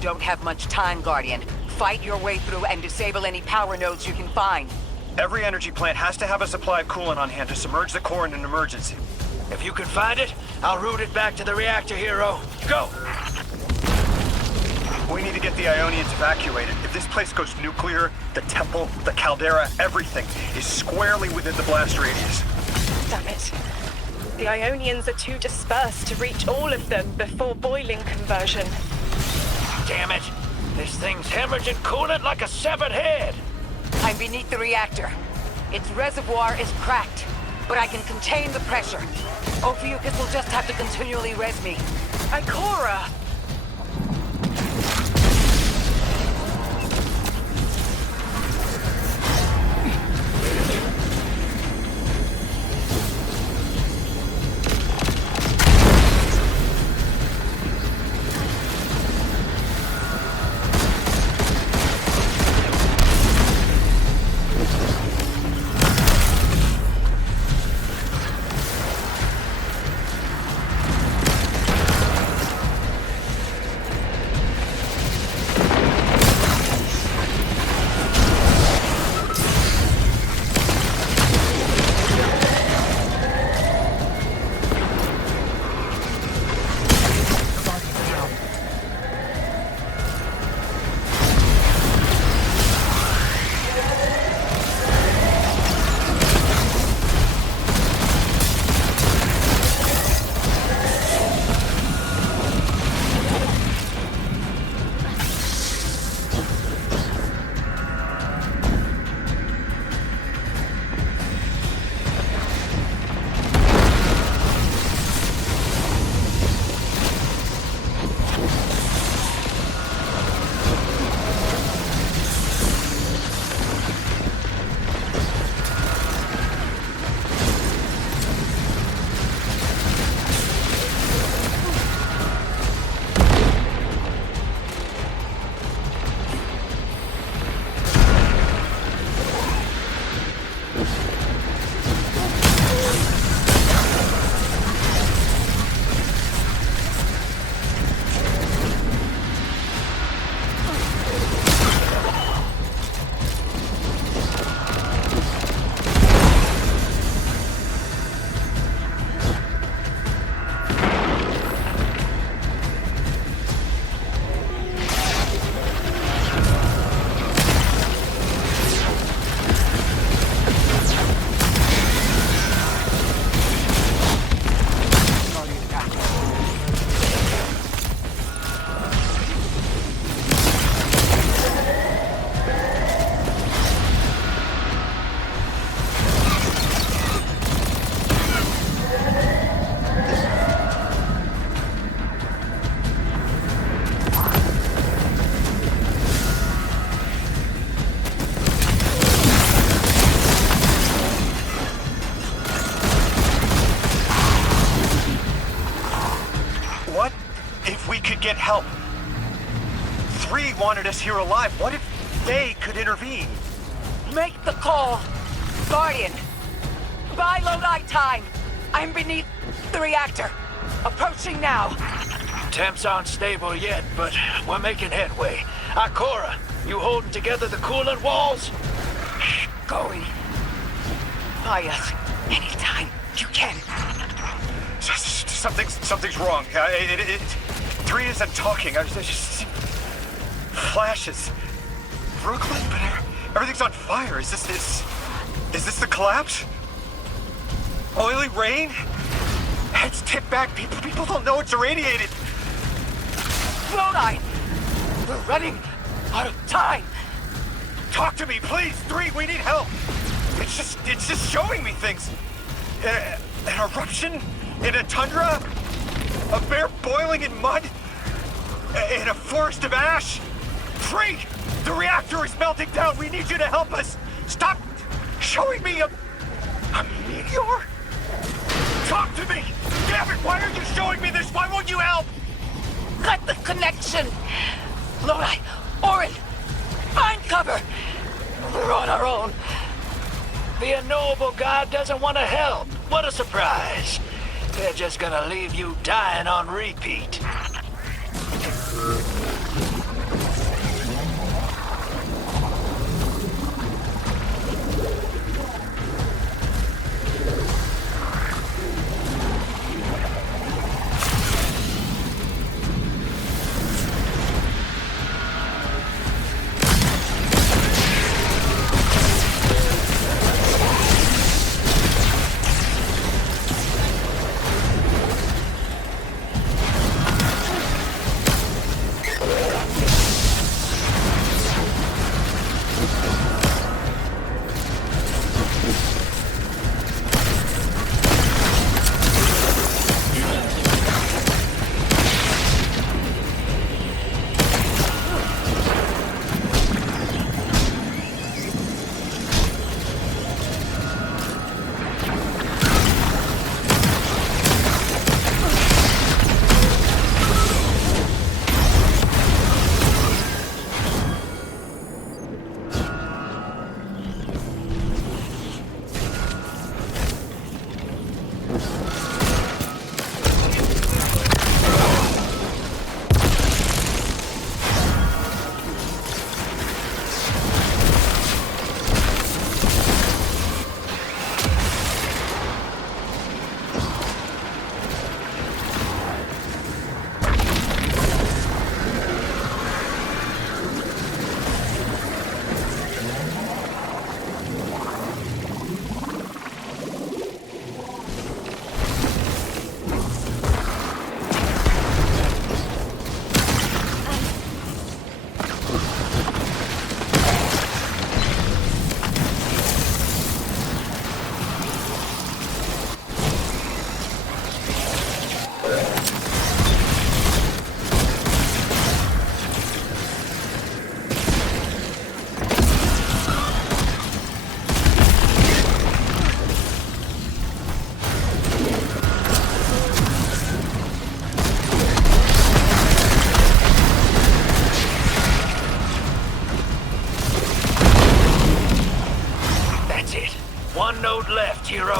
Don't have much time, Guardian. Fight your way through and disable any power nodes you can find. Every energy plant has to have a supply of coolant on hand to submerge the core in an emergency. If you can find it, I'll route it back to the reactor, Hero. Go! We need to get the Ionians evacuated. If this place goes nuclear, the temple, the caldera, everything is squarely within the blast radius. Damn it. The Ionians are too dispersed to reach all of them before boiling conversion. Damn it! This thing's hemorrhaging coolant like a severed head! I'm beneath the reactor. Its reservoir is cracked, but I can contain the pressure. Ophiuchus will just have to continually res me. Ikora! Get help. 3 wanted us here alive. What if they could intervene? Make the call! Guardian! Buy low light time! I'm beneath the reactor. Approaching now. Temps aren't stable yet, but we're making headway. Ikora, you holding together the coolant walls? Going. Buy us anytime you can. Something's wrong. 3 isn't talking. I just see flashes. Brooklyn, but everything's on fire. Is this the collapse? Oily rain? Heads tipped back. People don't know it's irradiated. Lodi! We're running out of time. Talk to me, please. 3, we need help. It's just showing me things. An eruption in a tundra, a bear boiling in mud, in a forest of ash. 3, the reactor is melting down. We need you to help us. Stop showing me a meteor. Talk to me. Damn it! Why are you showing me this? Why won't you help? Cut the connection. Lodi, Orin, find cover. We're on our own. The unknowable god doesn't want to help. What a surprise. They're just gonna leave you dying on repeat. One node left, hero.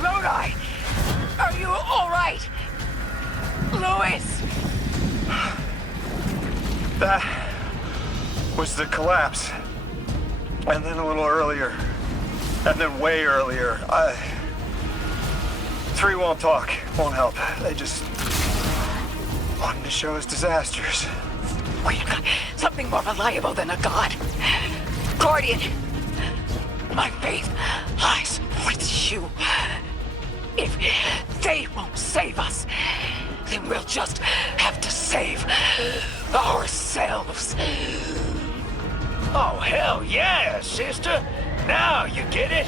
Lodi! Are you all right? Louis! That was the collapse. And then a little earlier. And then way earlier. 3 won't talk, won't help. They just wanted to show us disasters. We've got something more reliable than a god. Guardian, my faith lies with you. If they won't save us, then we'll just have to save ourselves. Oh, hell yeah, sister. Now you get it.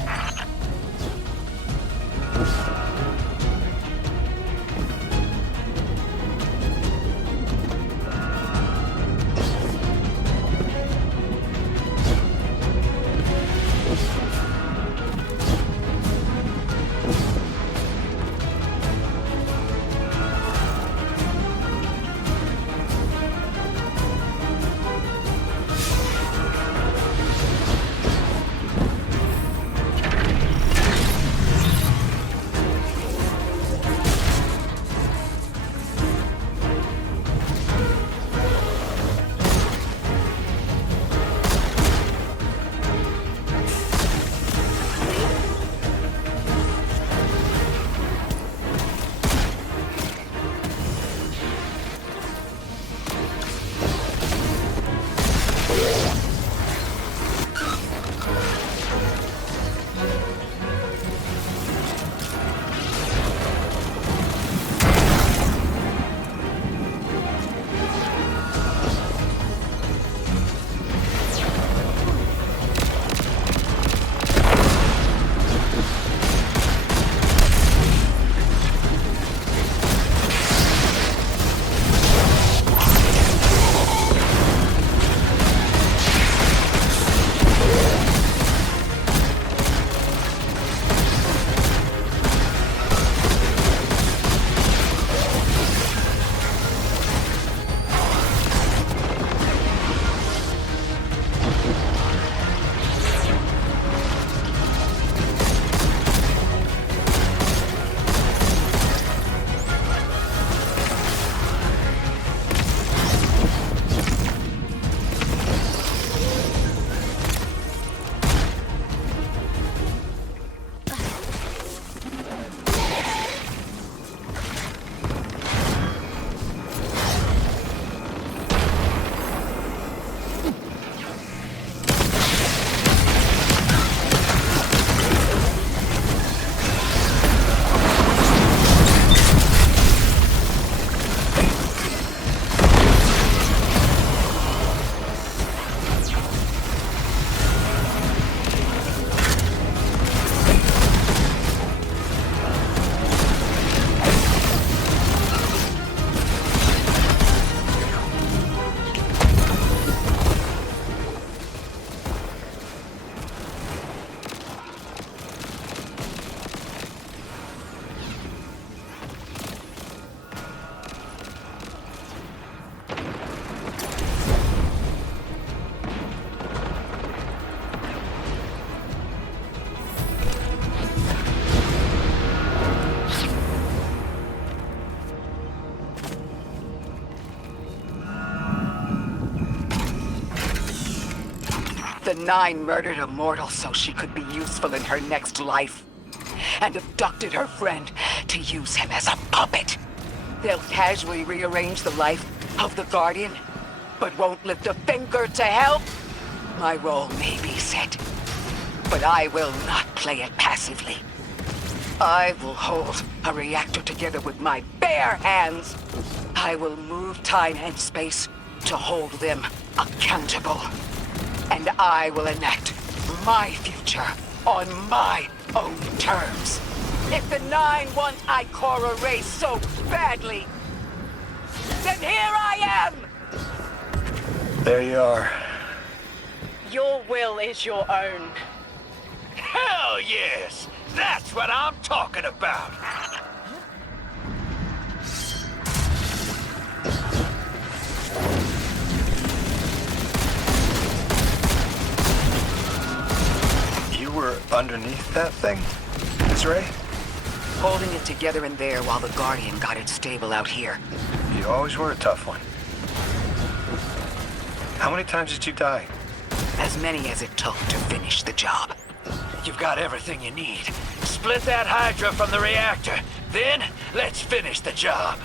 The Nine murdered a mortal so she could be useful in her next life, and abducted her friend to use him as a puppet. They'll casually rearrange the life of the Guardian, but won't lift a finger to help. My role may be set, but I will not play it passively. I will hold a reactor together with my bare hands. I will move time and space to hold them accountable. And I will enact my future on my own terms. If the Nine want Ikora Ray so badly, then here I am! There you are. Your will is your own. Hell yes! That's what I'm talking about! You were underneath that thing, Ms. Ray? Holding it together in there while the Guardian got it stable out here. You always were a tough one. How many times did you die? As many as it took to finish the job. You've got everything you need. Split that Hydra from the reactor. Then, let's finish the job.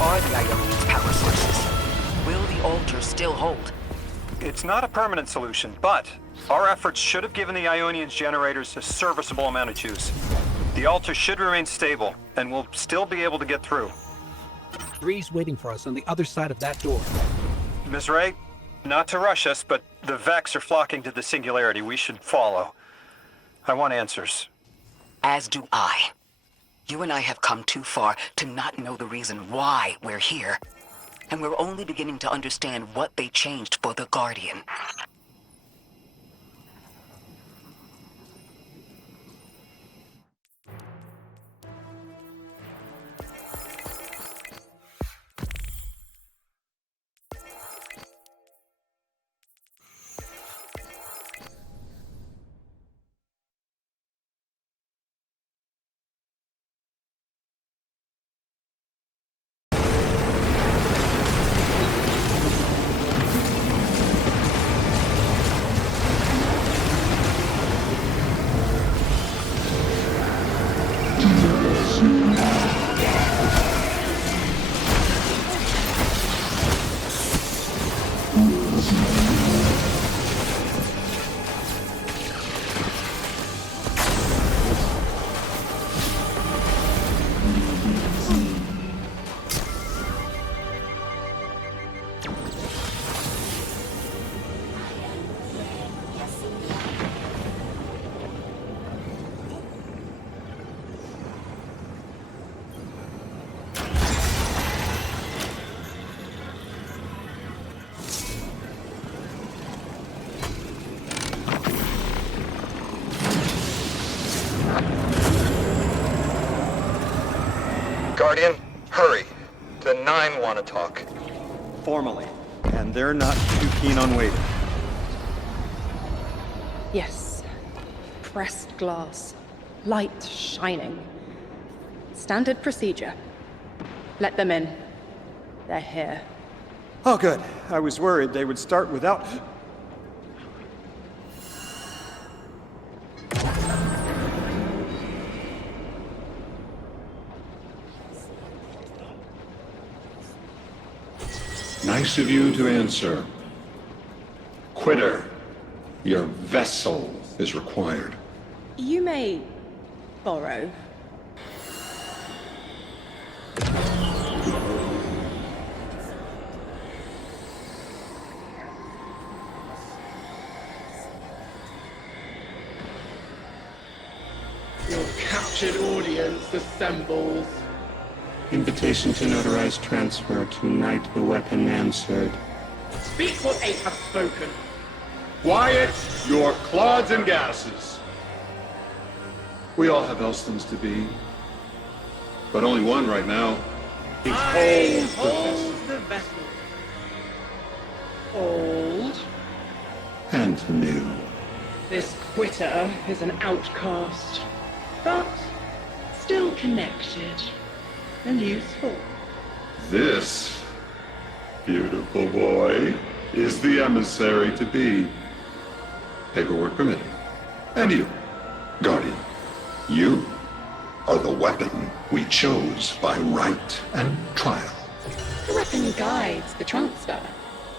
are the Ionian's power sources? Will the altar still hold? It's not a permanent solution, but our efforts should have given the Ionian's generators a serviceable amount of juice. The altar should remain stable, and we'll still be able to get through. 3's waiting for us on the other side of that door. Ms. Ray, not to rush us, but the Vex are flocking to the Singularity. We should follow. I want answers. As do I. You and I have come too far to not know the reason why we're here. And we're only beginning to understand what they changed for the Guardian. Guardian, hurry. The 9 want to talk. Formally. And they're not too keen on waiting. Yes. Pressed glass. Light shining. Standard procedure. Let them in. They're here. Oh, good. I was worried they would start without... Nice of you to answer. Quitter, your vessel is required. You may borrow. Your captured audience assembles. Invitation to notarize transfer. Tonight the weapon answered. Speak what 8 have spoken. Quiet your clods and gases. We all have Elstons to be, but only one right now. I hold the vessel. Old. And new. This quitter is an outcast, but still connected and useful. This beautiful boy is the emissary to be. Paperwork permitting. And you, Guardian, you are the weapon we chose by right and trial. The weapon guides the transfer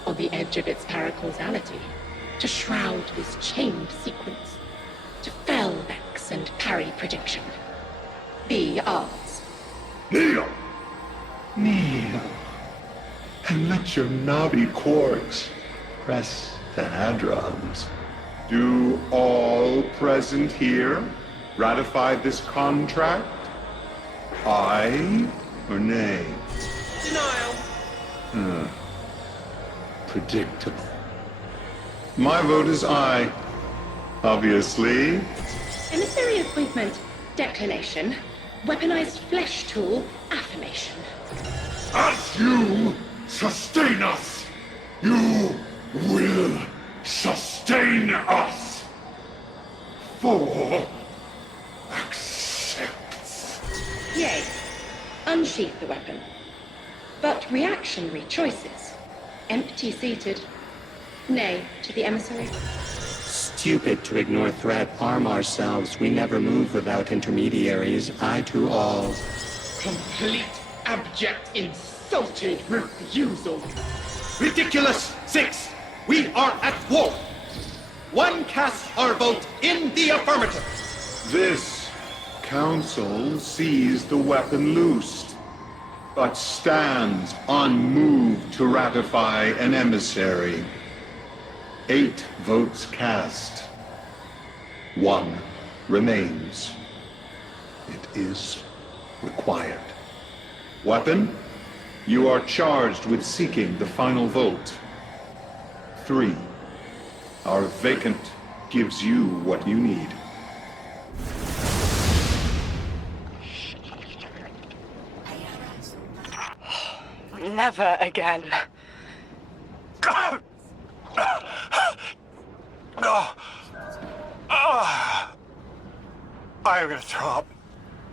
on the edge of its paracausality to shroud this chained sequence, to fell Vex and parry prediction. Be ours. Kneel! Kneel. And let your knobby quarks press the hadrons. Do all present here ratify this contract? Aye or nay? Denial. Predictable. My vote is aye. Obviously. Emissary appointment, declination. Weaponized flesh tool, affirmation. As you sustain us, you will sustain us. 4 accepts. Yay. Unsheath the weapon. But reactionary choices. Empty-seated. Nay to the emissary. Stupid to ignore threat. Arm ourselves. We never move without intermediaries. I to all. Complete abject insanity. insulted refusal. Ridiculous! 6. We are at war. 1 casts our vote in the affirmative. This council sees the weapon loosed, but stands unmoved to ratify an emissary. 8 votes cast. 1 remains. It is required. Weapon, you are charged with seeking the final vote. 3. Our vacant gives you what you need. Never again. I'm gonna throw up.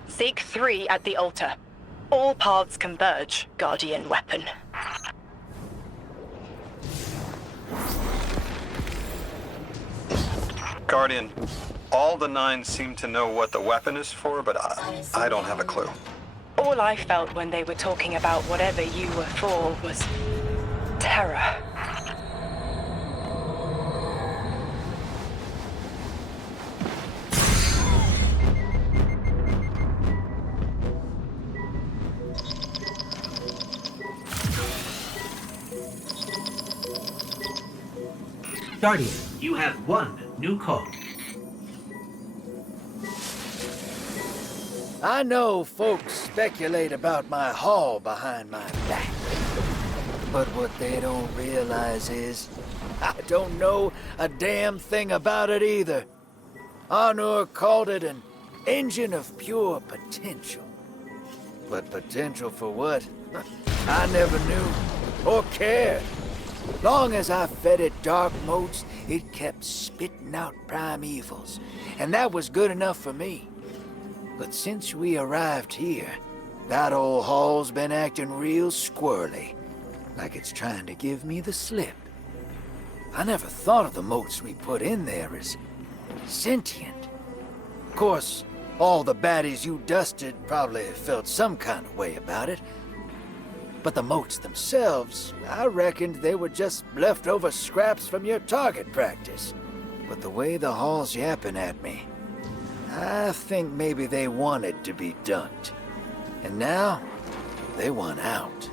Seek 3 at the altar. All paths converge, Guardian weapon. Guardian, all the 9 seem to know what the weapon is for, but I don't have a clue. All I felt when they were talking about whatever you were for was terror. Guardian, you have 1 new call. I know folks speculate about my haul behind my back. But what they don't realize is, I don't know a damn thing about it either. Arnor called it an engine of pure potential. But potential for what? I never knew, or cared. Long as I fed it dark motes, it kept spitting out primevals, and that was good enough for me. But since we arrived here, that old hall's been acting real squirrely, like it's trying to give me the slip. I never thought of the motes we put in there as sentient. Of course, all the baddies you dusted probably felt some kind of way about it. But the motes themselves, I reckoned they were just leftover scraps from your target practice. But the way the hall's yapping at me, I think maybe they wanted to be dunked. And now, they want out.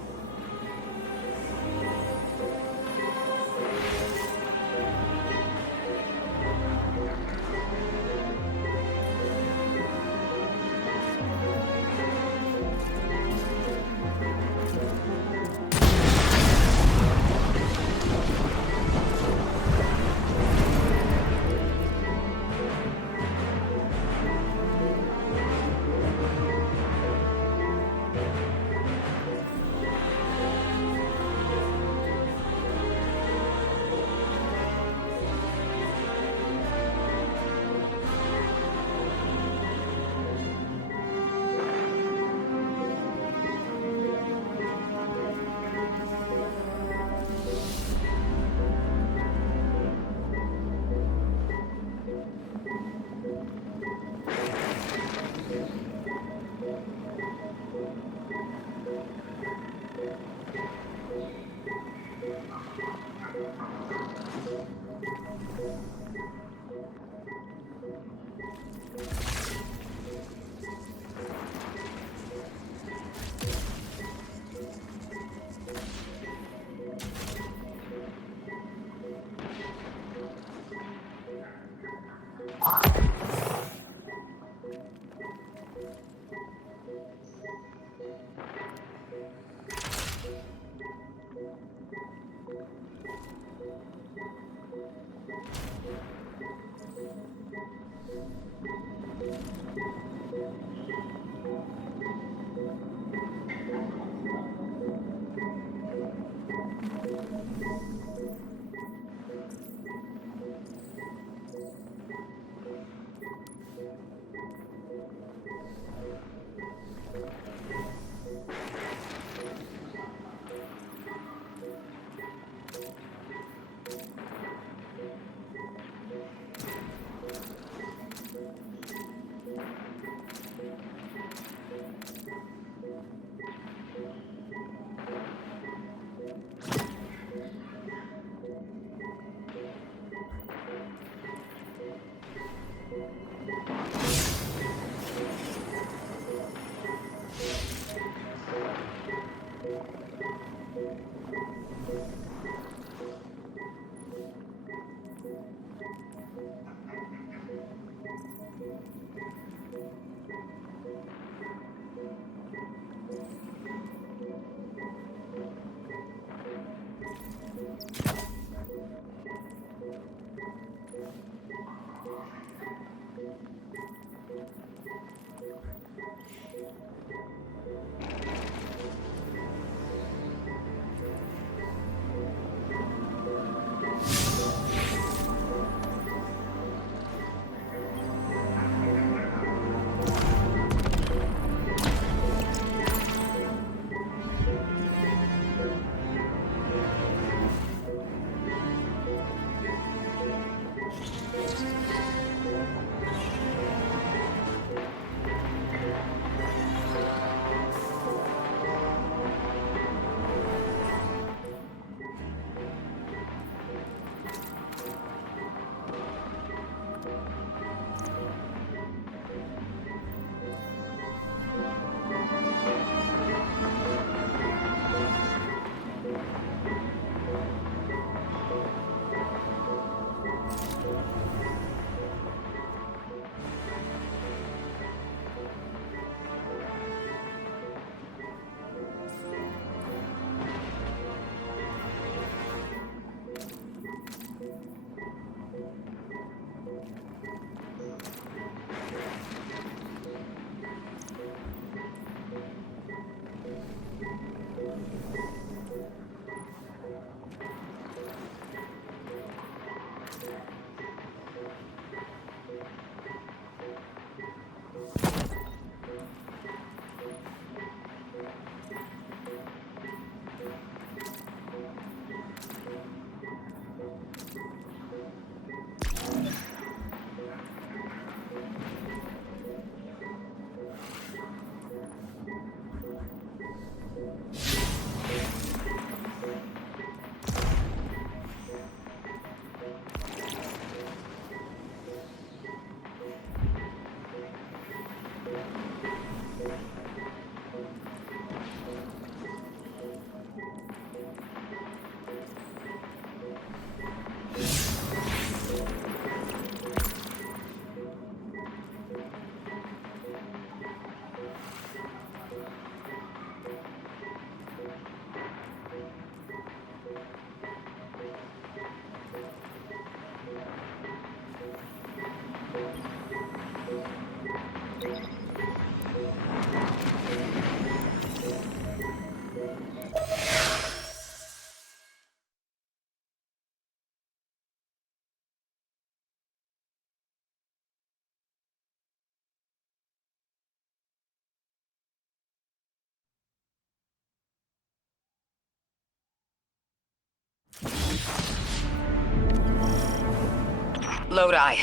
Lodi,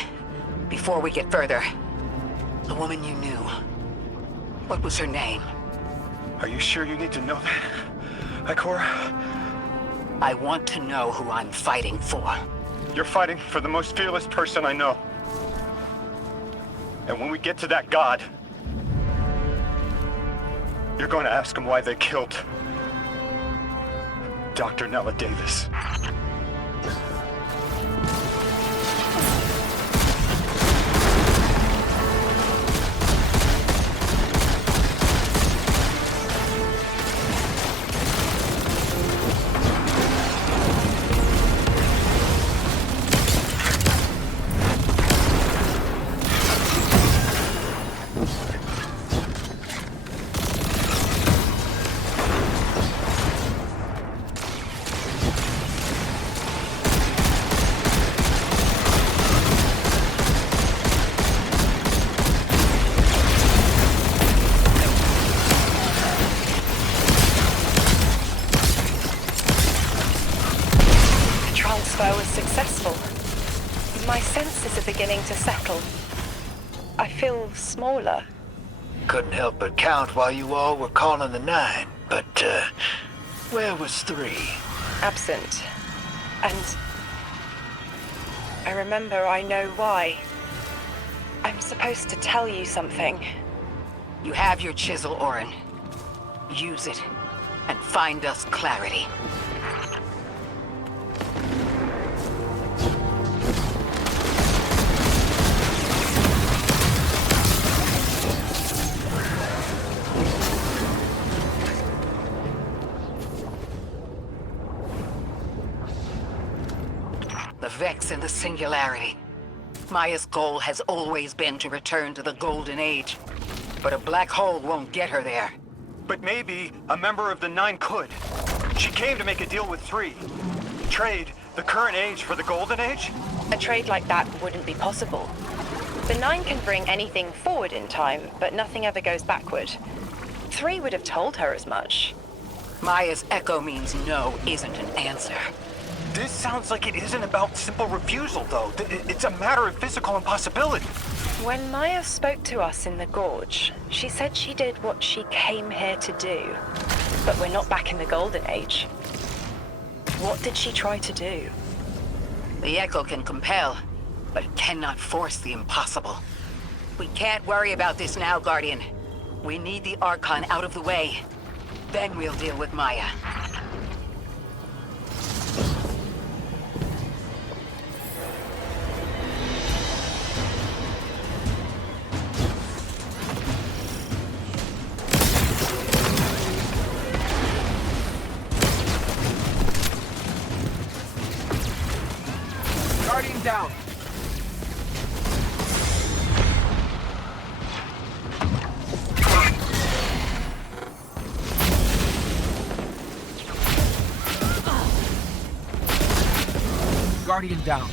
before we get further, the woman you knew, what was her name? Are you sure you need to know that, Ikora? I want to know who I'm fighting for. You're fighting for the most fearless person I know. And when we get to that god, you're going to ask him why they killed Dr. Nella Davis. Was successful. My senses are beginning to settle. I feel smaller. Couldn't help but count while you all were calling the 9, but, where was 3? Absent. And I remember I know why. I'm supposed to tell you something. You have your chisel, Orin. Use it, and find us clarity. The Vex and the Singularity. Maya's goal has always been to return to the Golden Age. But a black hole won't get her there. But maybe a member of the 9 could. She came to make a deal with 3. Trade the current age for the Golden Age? A trade like that wouldn't be possible. The 9 can bring anything forward in time, but nothing ever goes backward. 3 would have told her as much. Maya's echo means no isn't an answer. This sounds like it isn't about simple refusal, though. It's a matter of physical impossibility. When Maya spoke to us in the Gorge, she said she did what she came here to do. But we're not back in the Golden Age. What did she try to do? The echo can compel, but it cannot force the impossible. We can't worry about this now, Guardian. We need the Archon out of the way. Then we'll deal with Maya. Guardian down. Guardian down.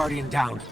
Guardian down.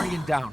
Guardian down.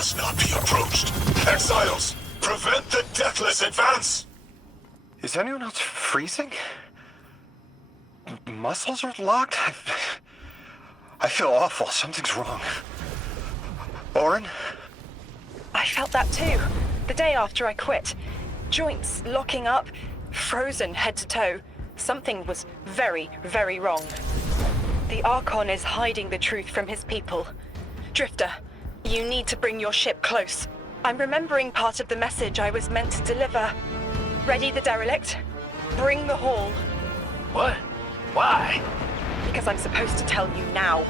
must not be approached. Exiles, prevent the deathless advance! Is anyone else freezing? Muscles are locked? I feel awful. Something's wrong. Orin? I felt that too. The day after I quit. Joints locking up, frozen head to toe. Something was very, very wrong. The Archon is hiding the truth from his people. Drifter, you need to bring your ship close. I'm remembering part of the message I was meant to deliver. Ready the derelict? Bring the haul. What? Why? Because I'm supposed to tell you now.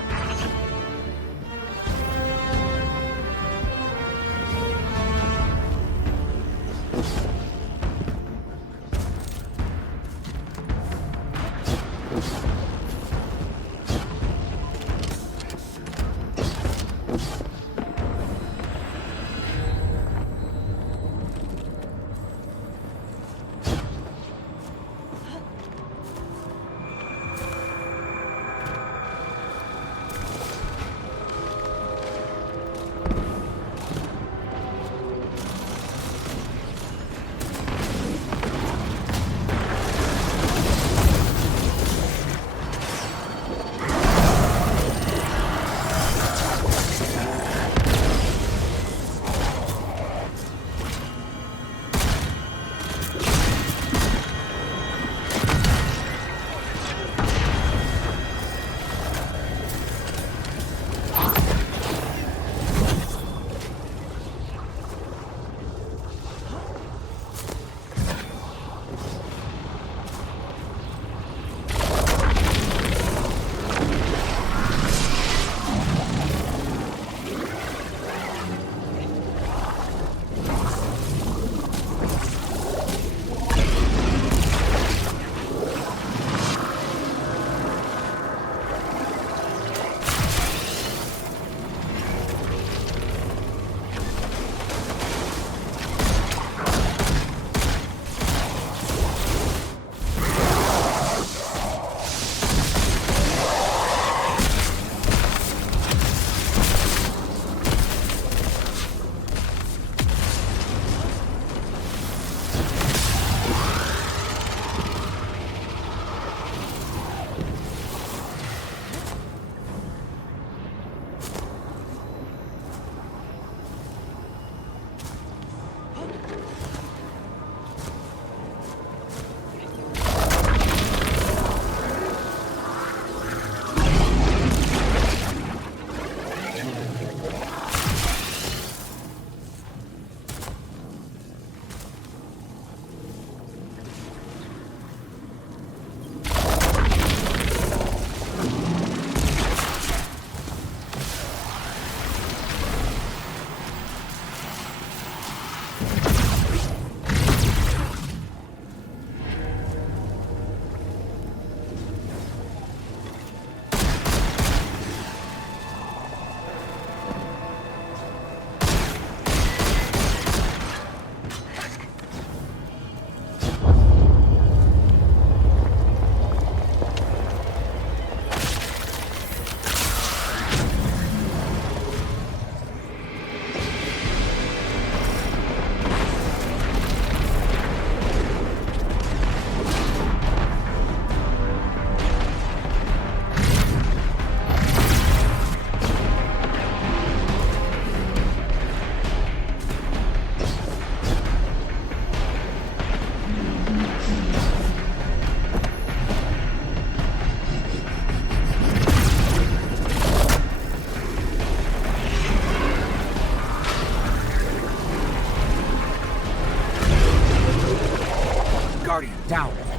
Down.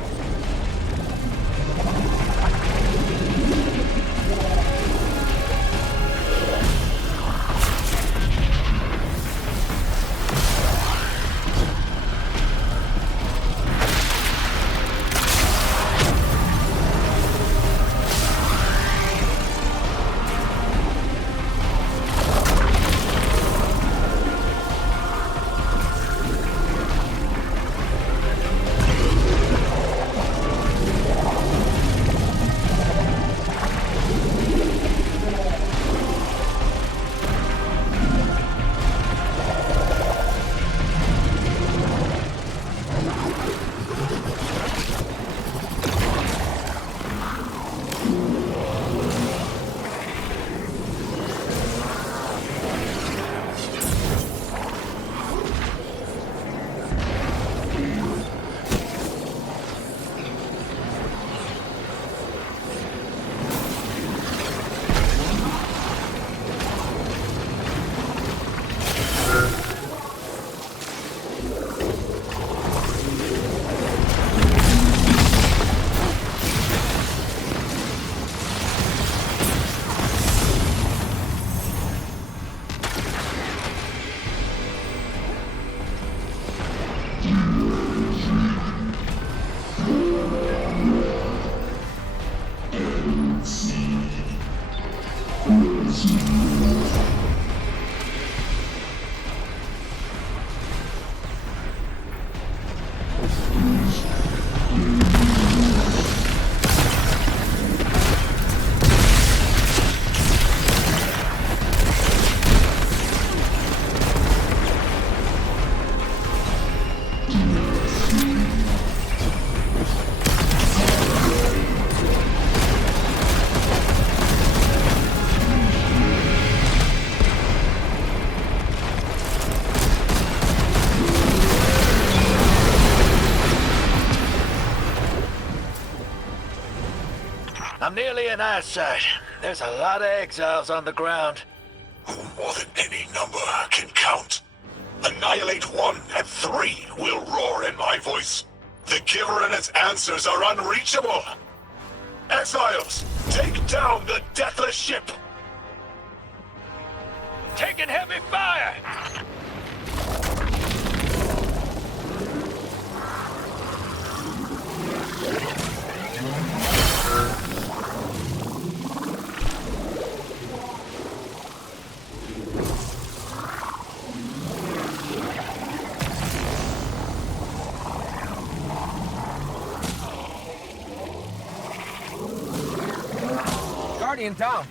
I'm nearly in eyesight. There's a lot of exiles on the ground. Who more than any number can count? Annihilate 1 and 3 will roar in my voice. The Giver and its answers are unreachable. Exiles, take down the deathless ship! Taking heavy fire! Guardian down.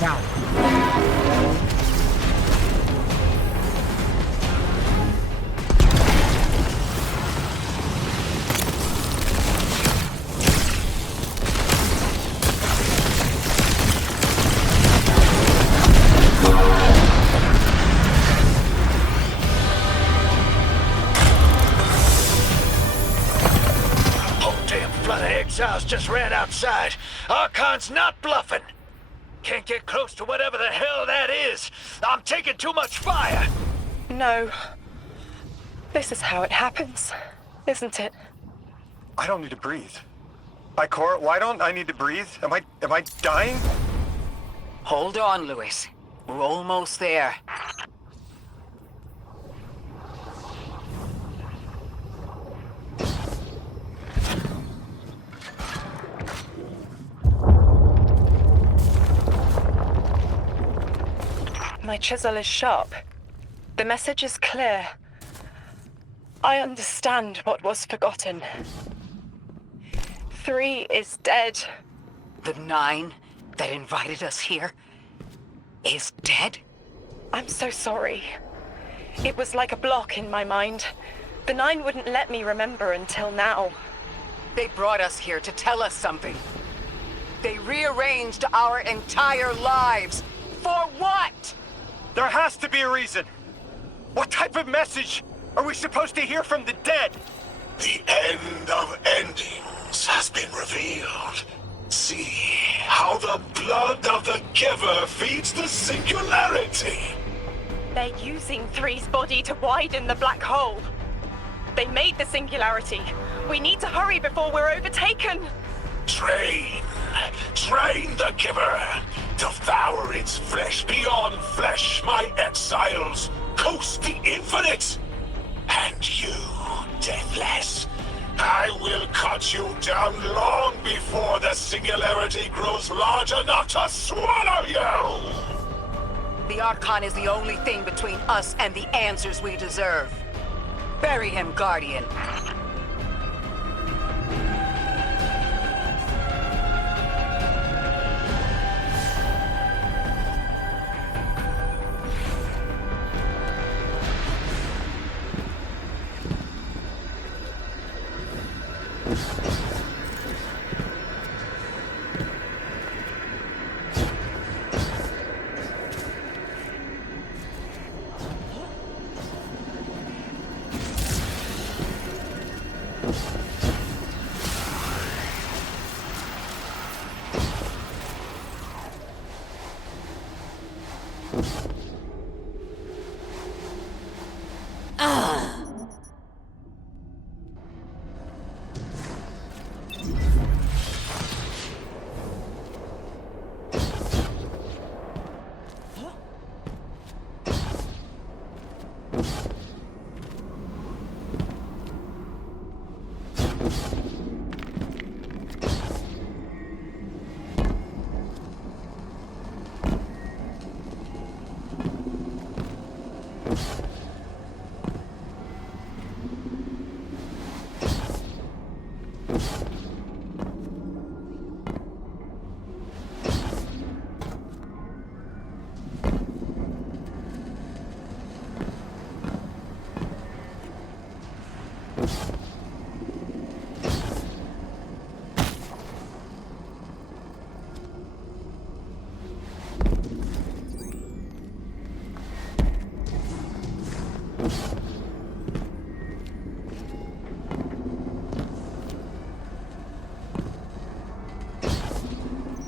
Down. Exiles just ran outside. Archon's not bluffing. Can't get close to whatever the hell that is. I'm taking too much fire. No. This is how it happens, isn't it? I don't need to breathe. Ikora, why don't I need to breathe? Am I dying? Hold on, Lewis. We're almost there. My chisel is sharp. The message is clear. I understand what was forgotten. 3 is dead. The 9 that invited us here is dead? I'm so sorry. It was like a block in my mind. The 9 wouldn't let me remember until now. They brought us here to tell us something. They rearranged our entire lives. For what? There has to be a reason. What type of message are we supposed to hear from the dead? The end of endings has been revealed. See how the blood of the giver feeds the singularity. They're using 3's body to widen the black hole. They made the singularity. We need to hurry before we're overtaken. Train the giver. Devour its flesh beyond flesh, my exiles. Coast the infinite. And you, Deathless, I will cut you down long before the singularity grows large enough to swallow you! The Archon is the only thing between us and the answers we deserve. Bury him, Guardian.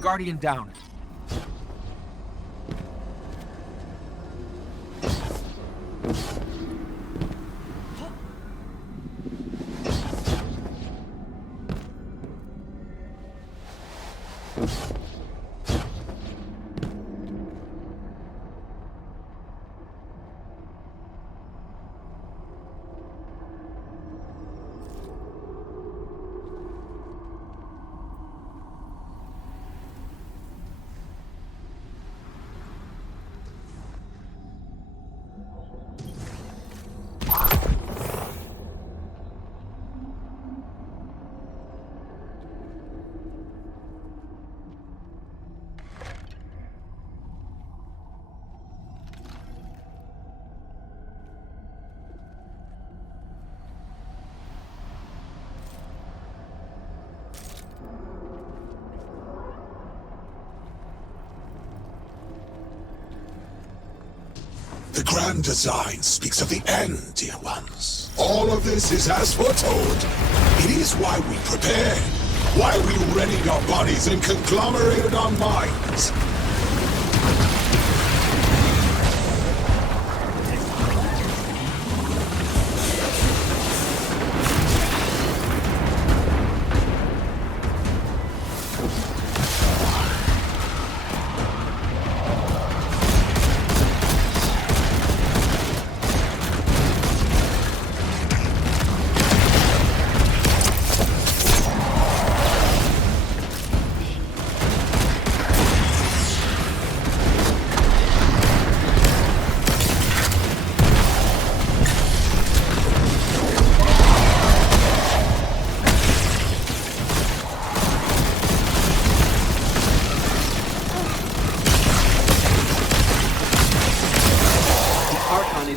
Guardian down. The grand design speaks of the end, dear ones. All of this is as foretold. It is why we prepared, why we readied our bodies and conglomerated our minds.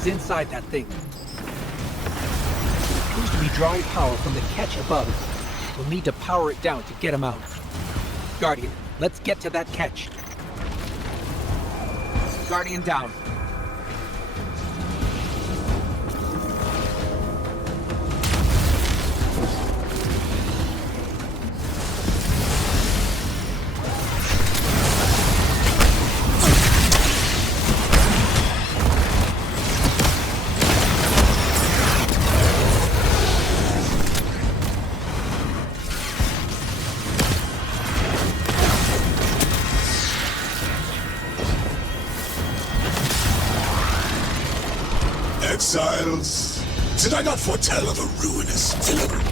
Inside that thing. Appears to be drawing power from the catch above. We'll need to power it down to get him out. Guardian, let's get to that catch. Guardian down. Exiles, did I not foretell of a ruinous villain?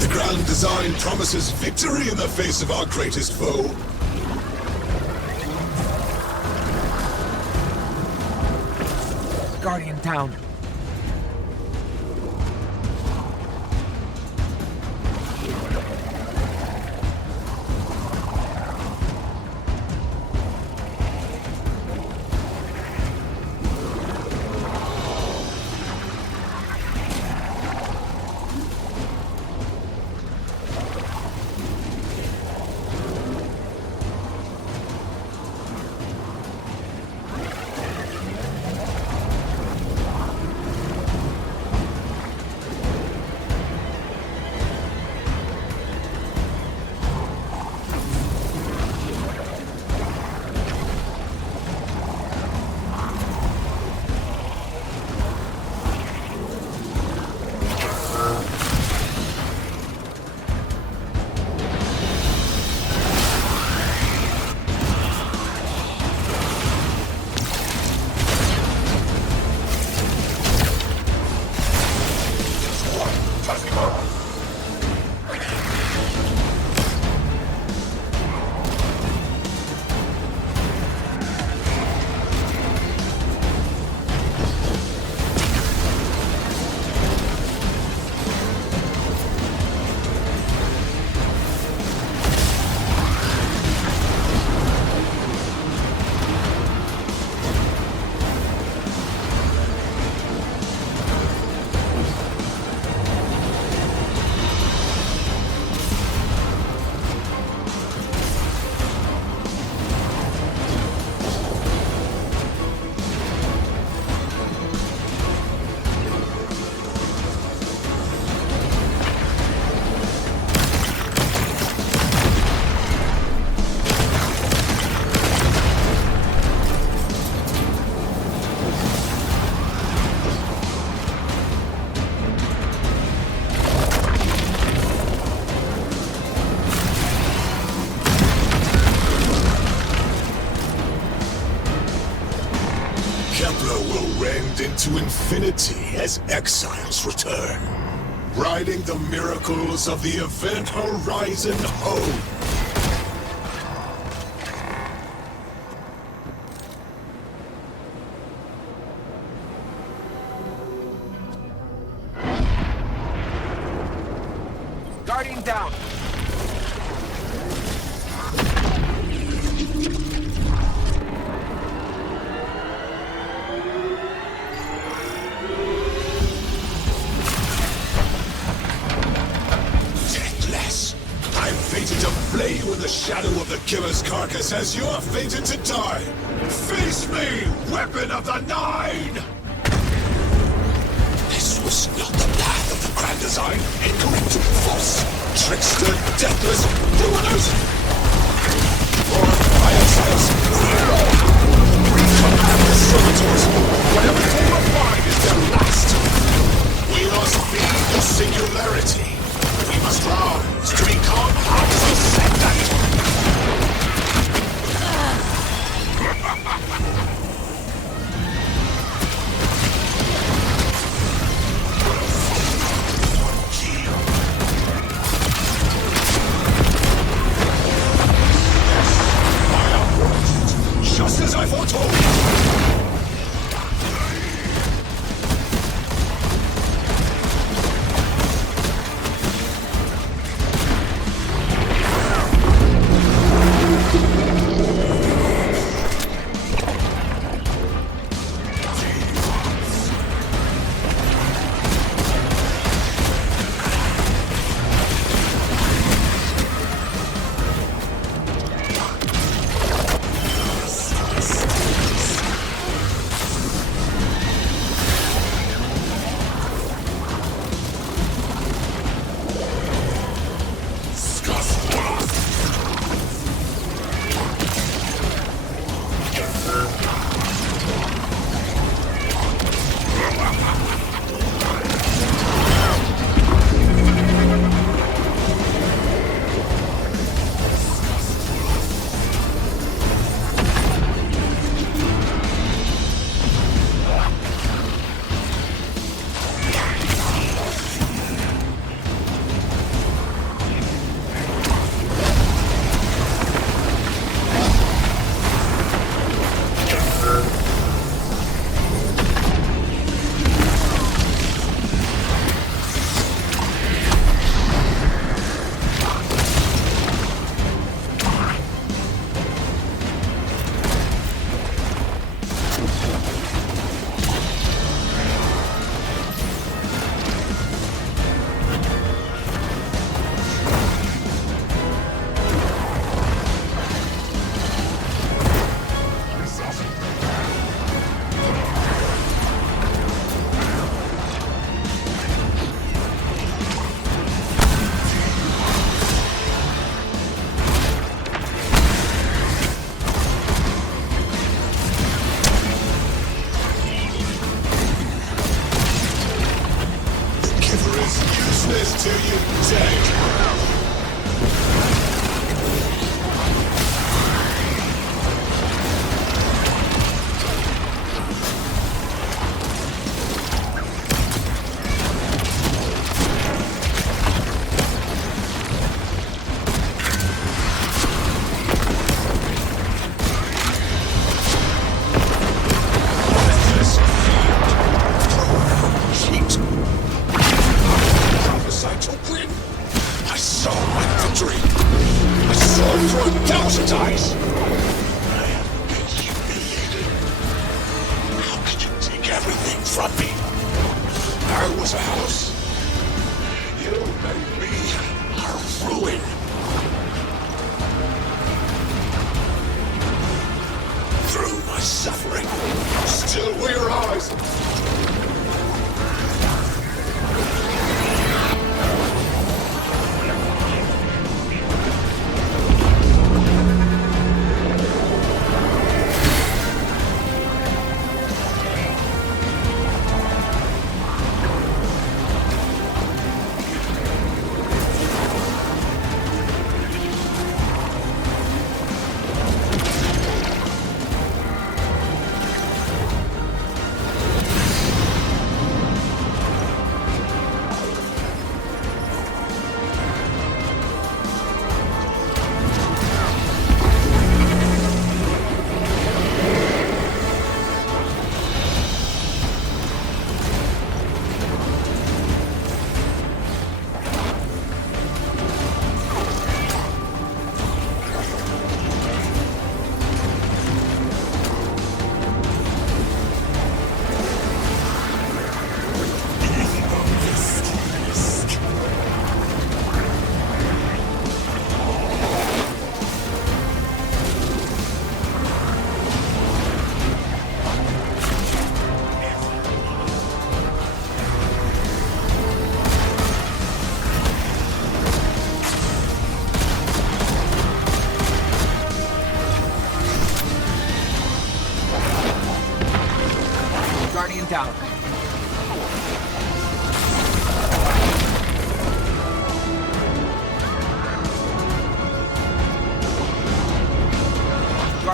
The grand design promises victory in the face of our greatest foe. Guardian down. Into infinity as exiles return, riding the miracles of the Event Horizon home. Guardian down. I fated to flay you in the shadow of the killer's carcass as you are fated to die. Face me, weapon of the Nine! This was not the path of the Grand Design. Incorrect, false, trickster, deathless, ruiners! Or exiles! We command the servitors! Whatever they will find is their last! We must feed the singularity! We must rise to become House Ascendant! Just as I foretold! Useless till you're dead.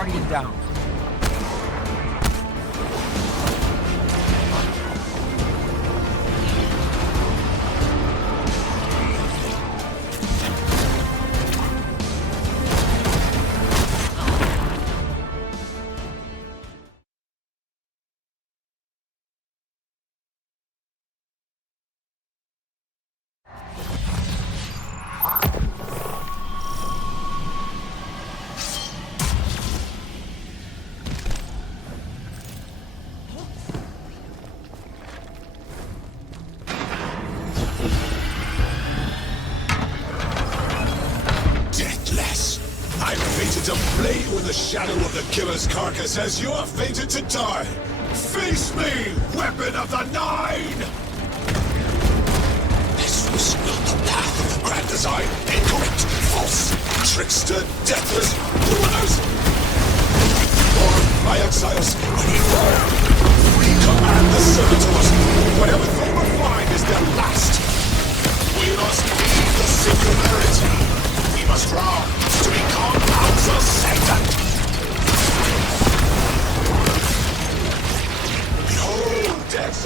Guardian down. Deathless! I've fated to play with the shadow of the killer's carcass as you are fated to die! Face me, weapon of the Nine! This was not the path of the grand design. Incorrect, false, trickster, deathless, ruiners! Born by exiles, when we fall, we command the servitors. Whatever they will find is their last. We must leave the singularity. We must rise to become house of Satan. Behold, death.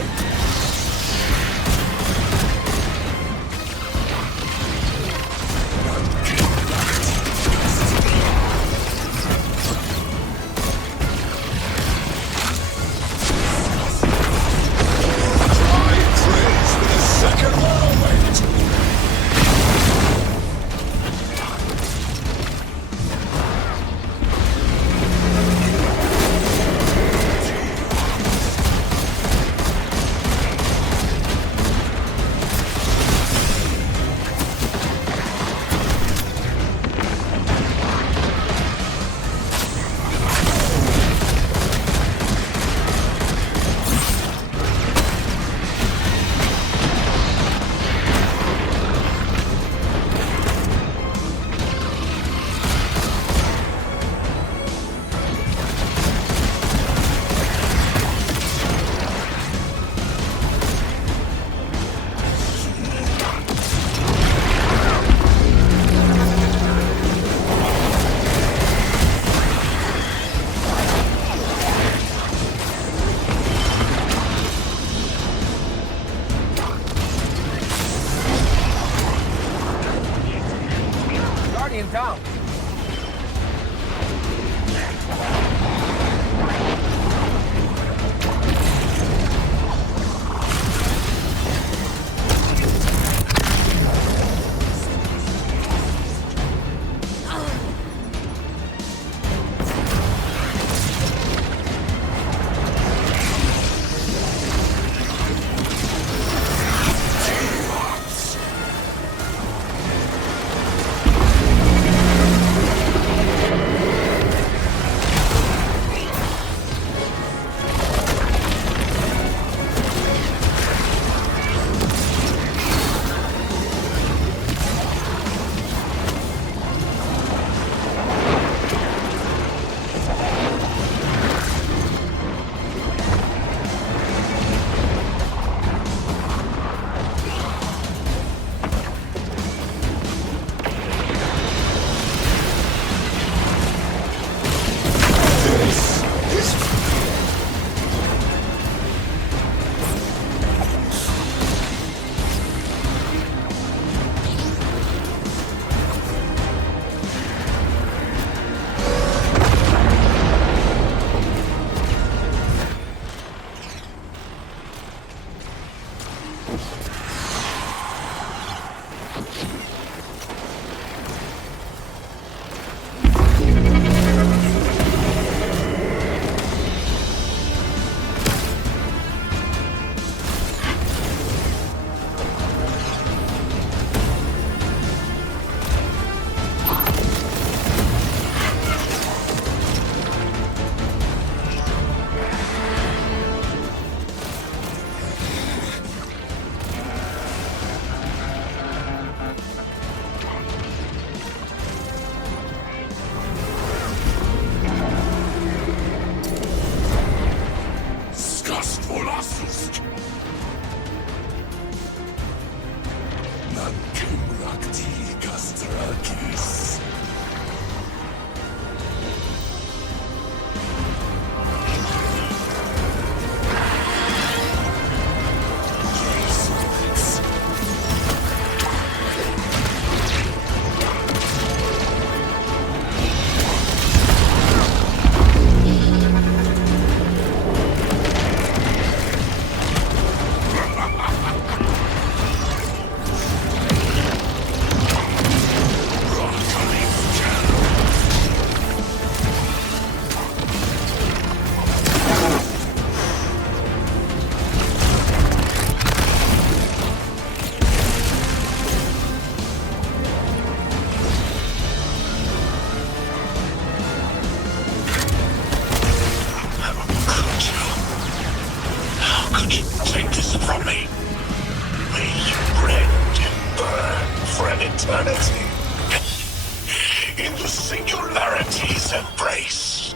death's embrace.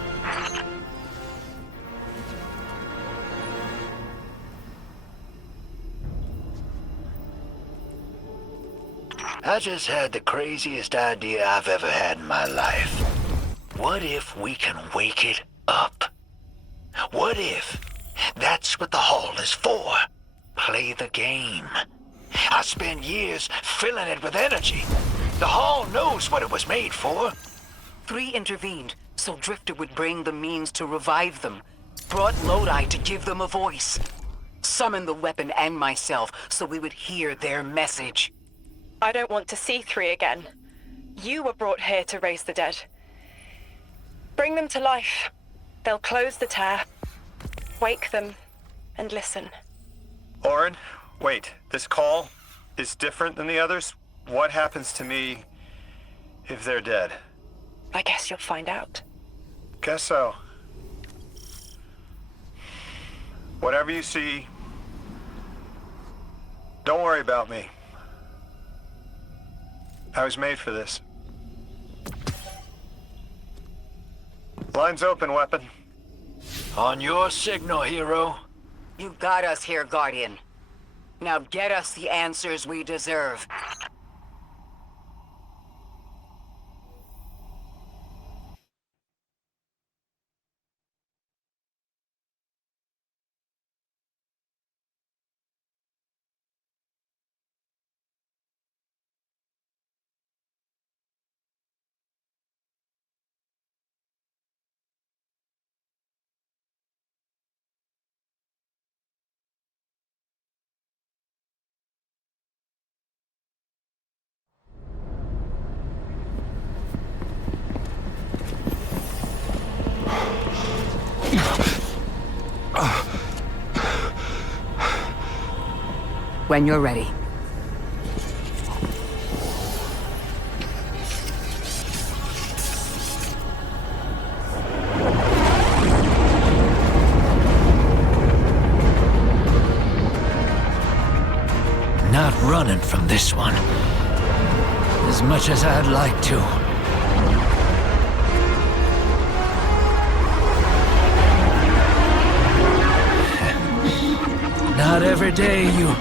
I just had the craziest idea I've ever had in my life. What if we can wake it up? What if that's what the hall is for? Play the game. I spent years filling it with energy. The hall knows what it was made for. 3 intervened, so Drifter would bring the means to revive them. Brought Lodi to give them a voice. Summoned the weapon and myself, so we would hear their message. I don't want to see 3 again. You were brought here to raise the dead. Bring them to life. They'll close the tear, wake them, and listen. Orin, wait. This call is different than the others? What happens to me if they're dead? I guess you'll find out. Guess so. Whatever you see, don't worry about me. I was made for this. Line's open, weapon. On your signal, hero. You got us here, Guardian. Now get us the answers we deserve. When you're ready. Not running from this one. As much as I'd like to. Not every day you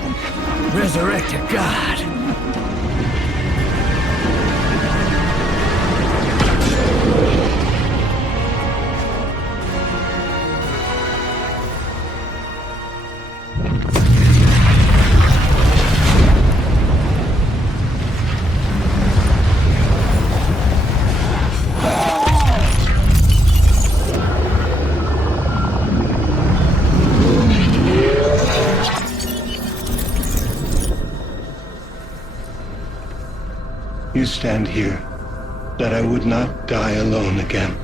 resurrect a god. You stand here, that I would not die alone again.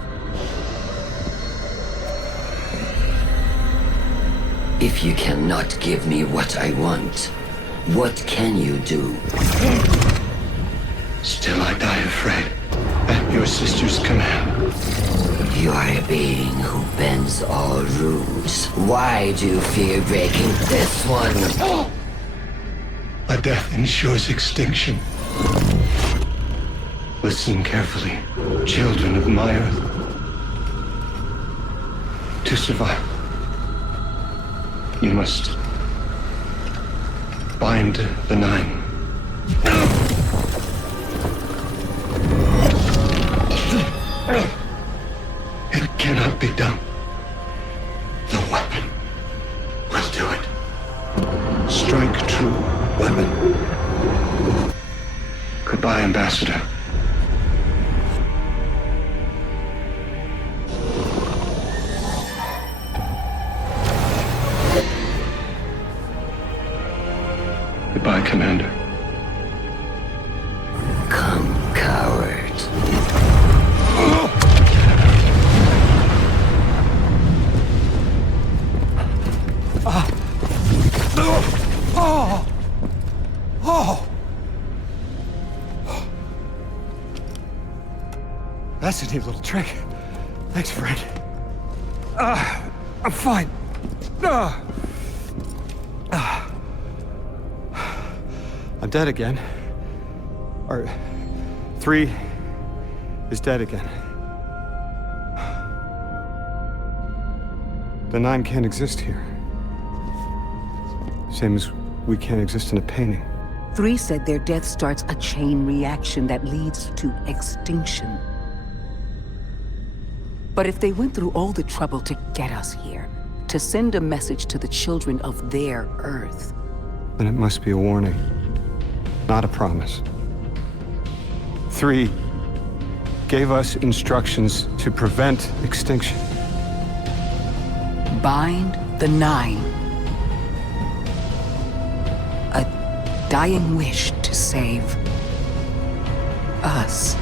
If you cannot give me what I want, what can you do? Still I die afraid, at your sister's command. You are a being who bends all rules. Why do you fear breaking this one? A death ensures extinction. Listen carefully, children of my earth. To survive, you must bind the Nine. It cannot be done. The weapon will do it. Strike true, weapon. Goodbye, Ambassador. Goodbye, Commander. Come, coward. That's a neat little trick. Thanks, Fred. I'm fine. I'm dead again. Or 3 is dead again. The Nine can't exist here. Same as we can't exist in a painting. 3 said their death starts a chain reaction that leads to extinction. But if they went through all the trouble to get us here, to send a message to the children of their Earth... then it must be a warning, not a promise. 3 gave us instructions to prevent extinction. Bind the 9. A dying wish to save us.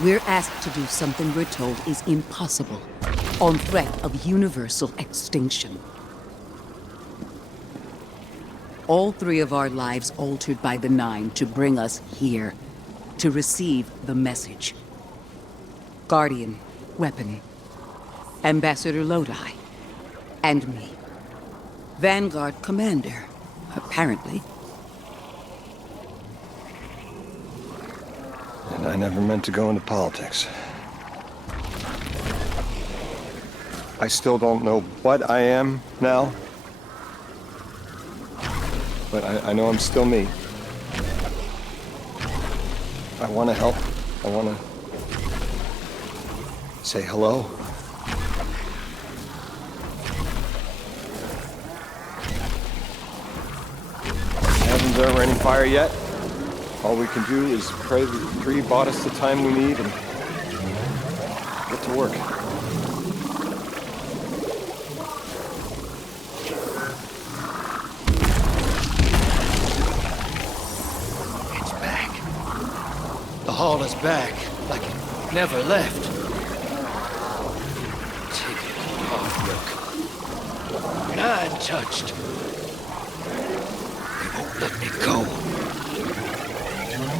We're asked to do something we're told is impossible, on threat of universal extinction. All 3 of our lives altered by the 9 to bring us here, to receive the message. Guardian, Weapon, Ambassador Lodi, and me. Vanguard Commander, apparently. And I never meant to go into politics. I still don't know what I am now. But I know I'm still me. I want to help. I want to say hello. Haven't ever any fire yet. All we can do is pray that the 3 bought us the time we need and get to work. It's back. The hall is back, like it never left. Taking hard work. And I'm touched. They won't let me go.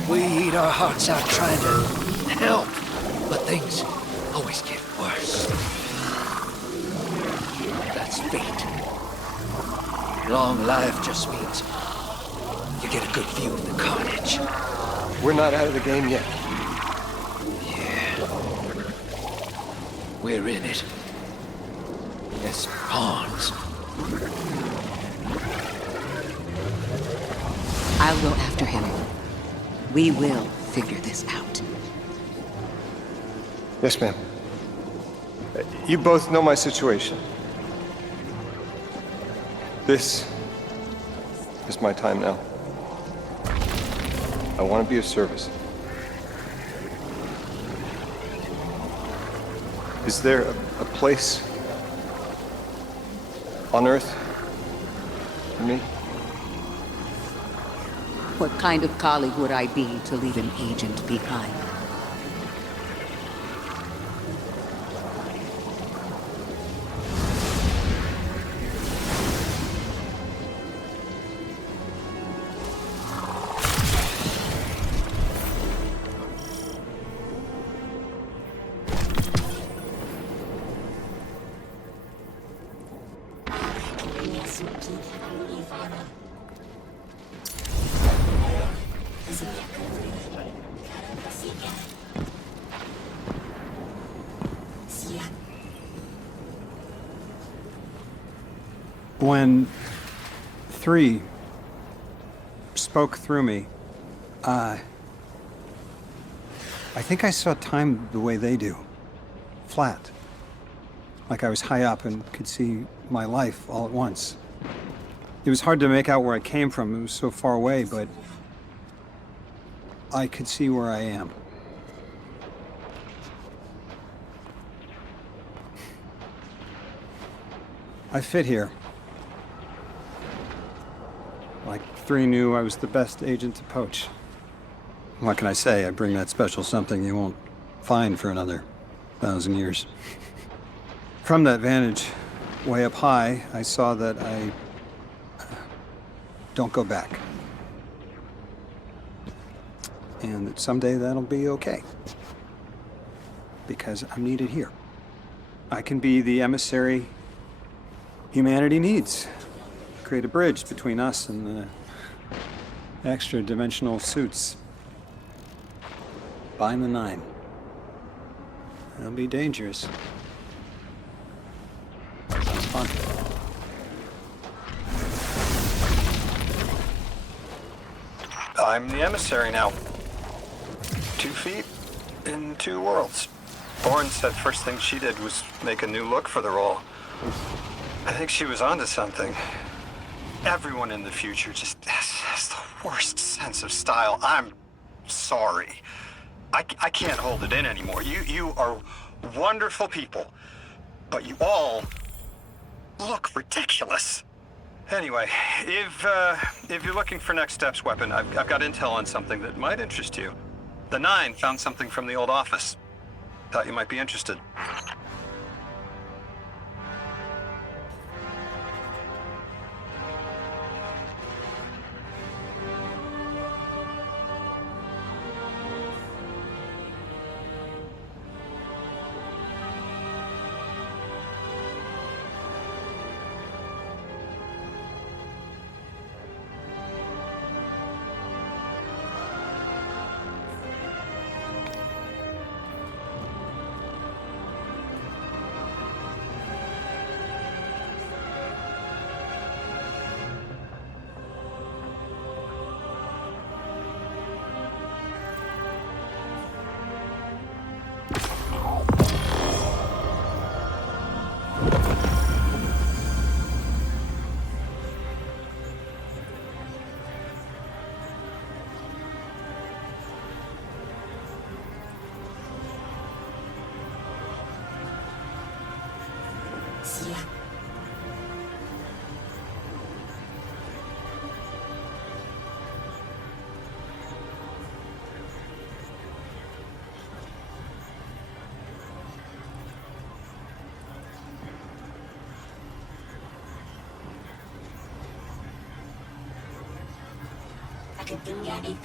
We eat our hearts out trying to help, but things always get worse. That's fate. Long life just means you get a good view of the carnage. We're not out of the game yet. Yeah. We're in it. As pawns. I'll go after him. We will figure this out. Yes, ma'am. You both know my situation. This is my time now. I want to be of service. Is there a place on Earth for me? What kind of colleague would I be to leave an agent behind? When 3 spoke through me, I think I saw time the way they do. Flat. Like I was high up and could see my life all at once. It was hard to make out where I came from. It was so far away, but I could see where I am. I fit here. Like 3 knew I was the best agent to poach. What can I say? I bring that special something you won't find for another 1,000 years. From that vantage, way up high, I saw that I don't go back. And that someday that'll be okay. Because I'm needed here. I can be the emissary humanity needs. Create a bridge between us and the extra-dimensional suits. Bind the 9. It'll be dangerous. Sounds fun. I'm the emissary now. 2 feet in 2 worlds. Lauren said first thing she did was make a new look for the role. I think she was onto something. Everyone in the future just has the worst sense of style. I'm sorry. I can't hold it in anymore. You are wonderful people, but you all look ridiculous. Anyway, if you're looking for next steps, Weapon, I've got intel on something that might interest you. The 9 found something from the old office. Thought you might be interested. الدنيا إذ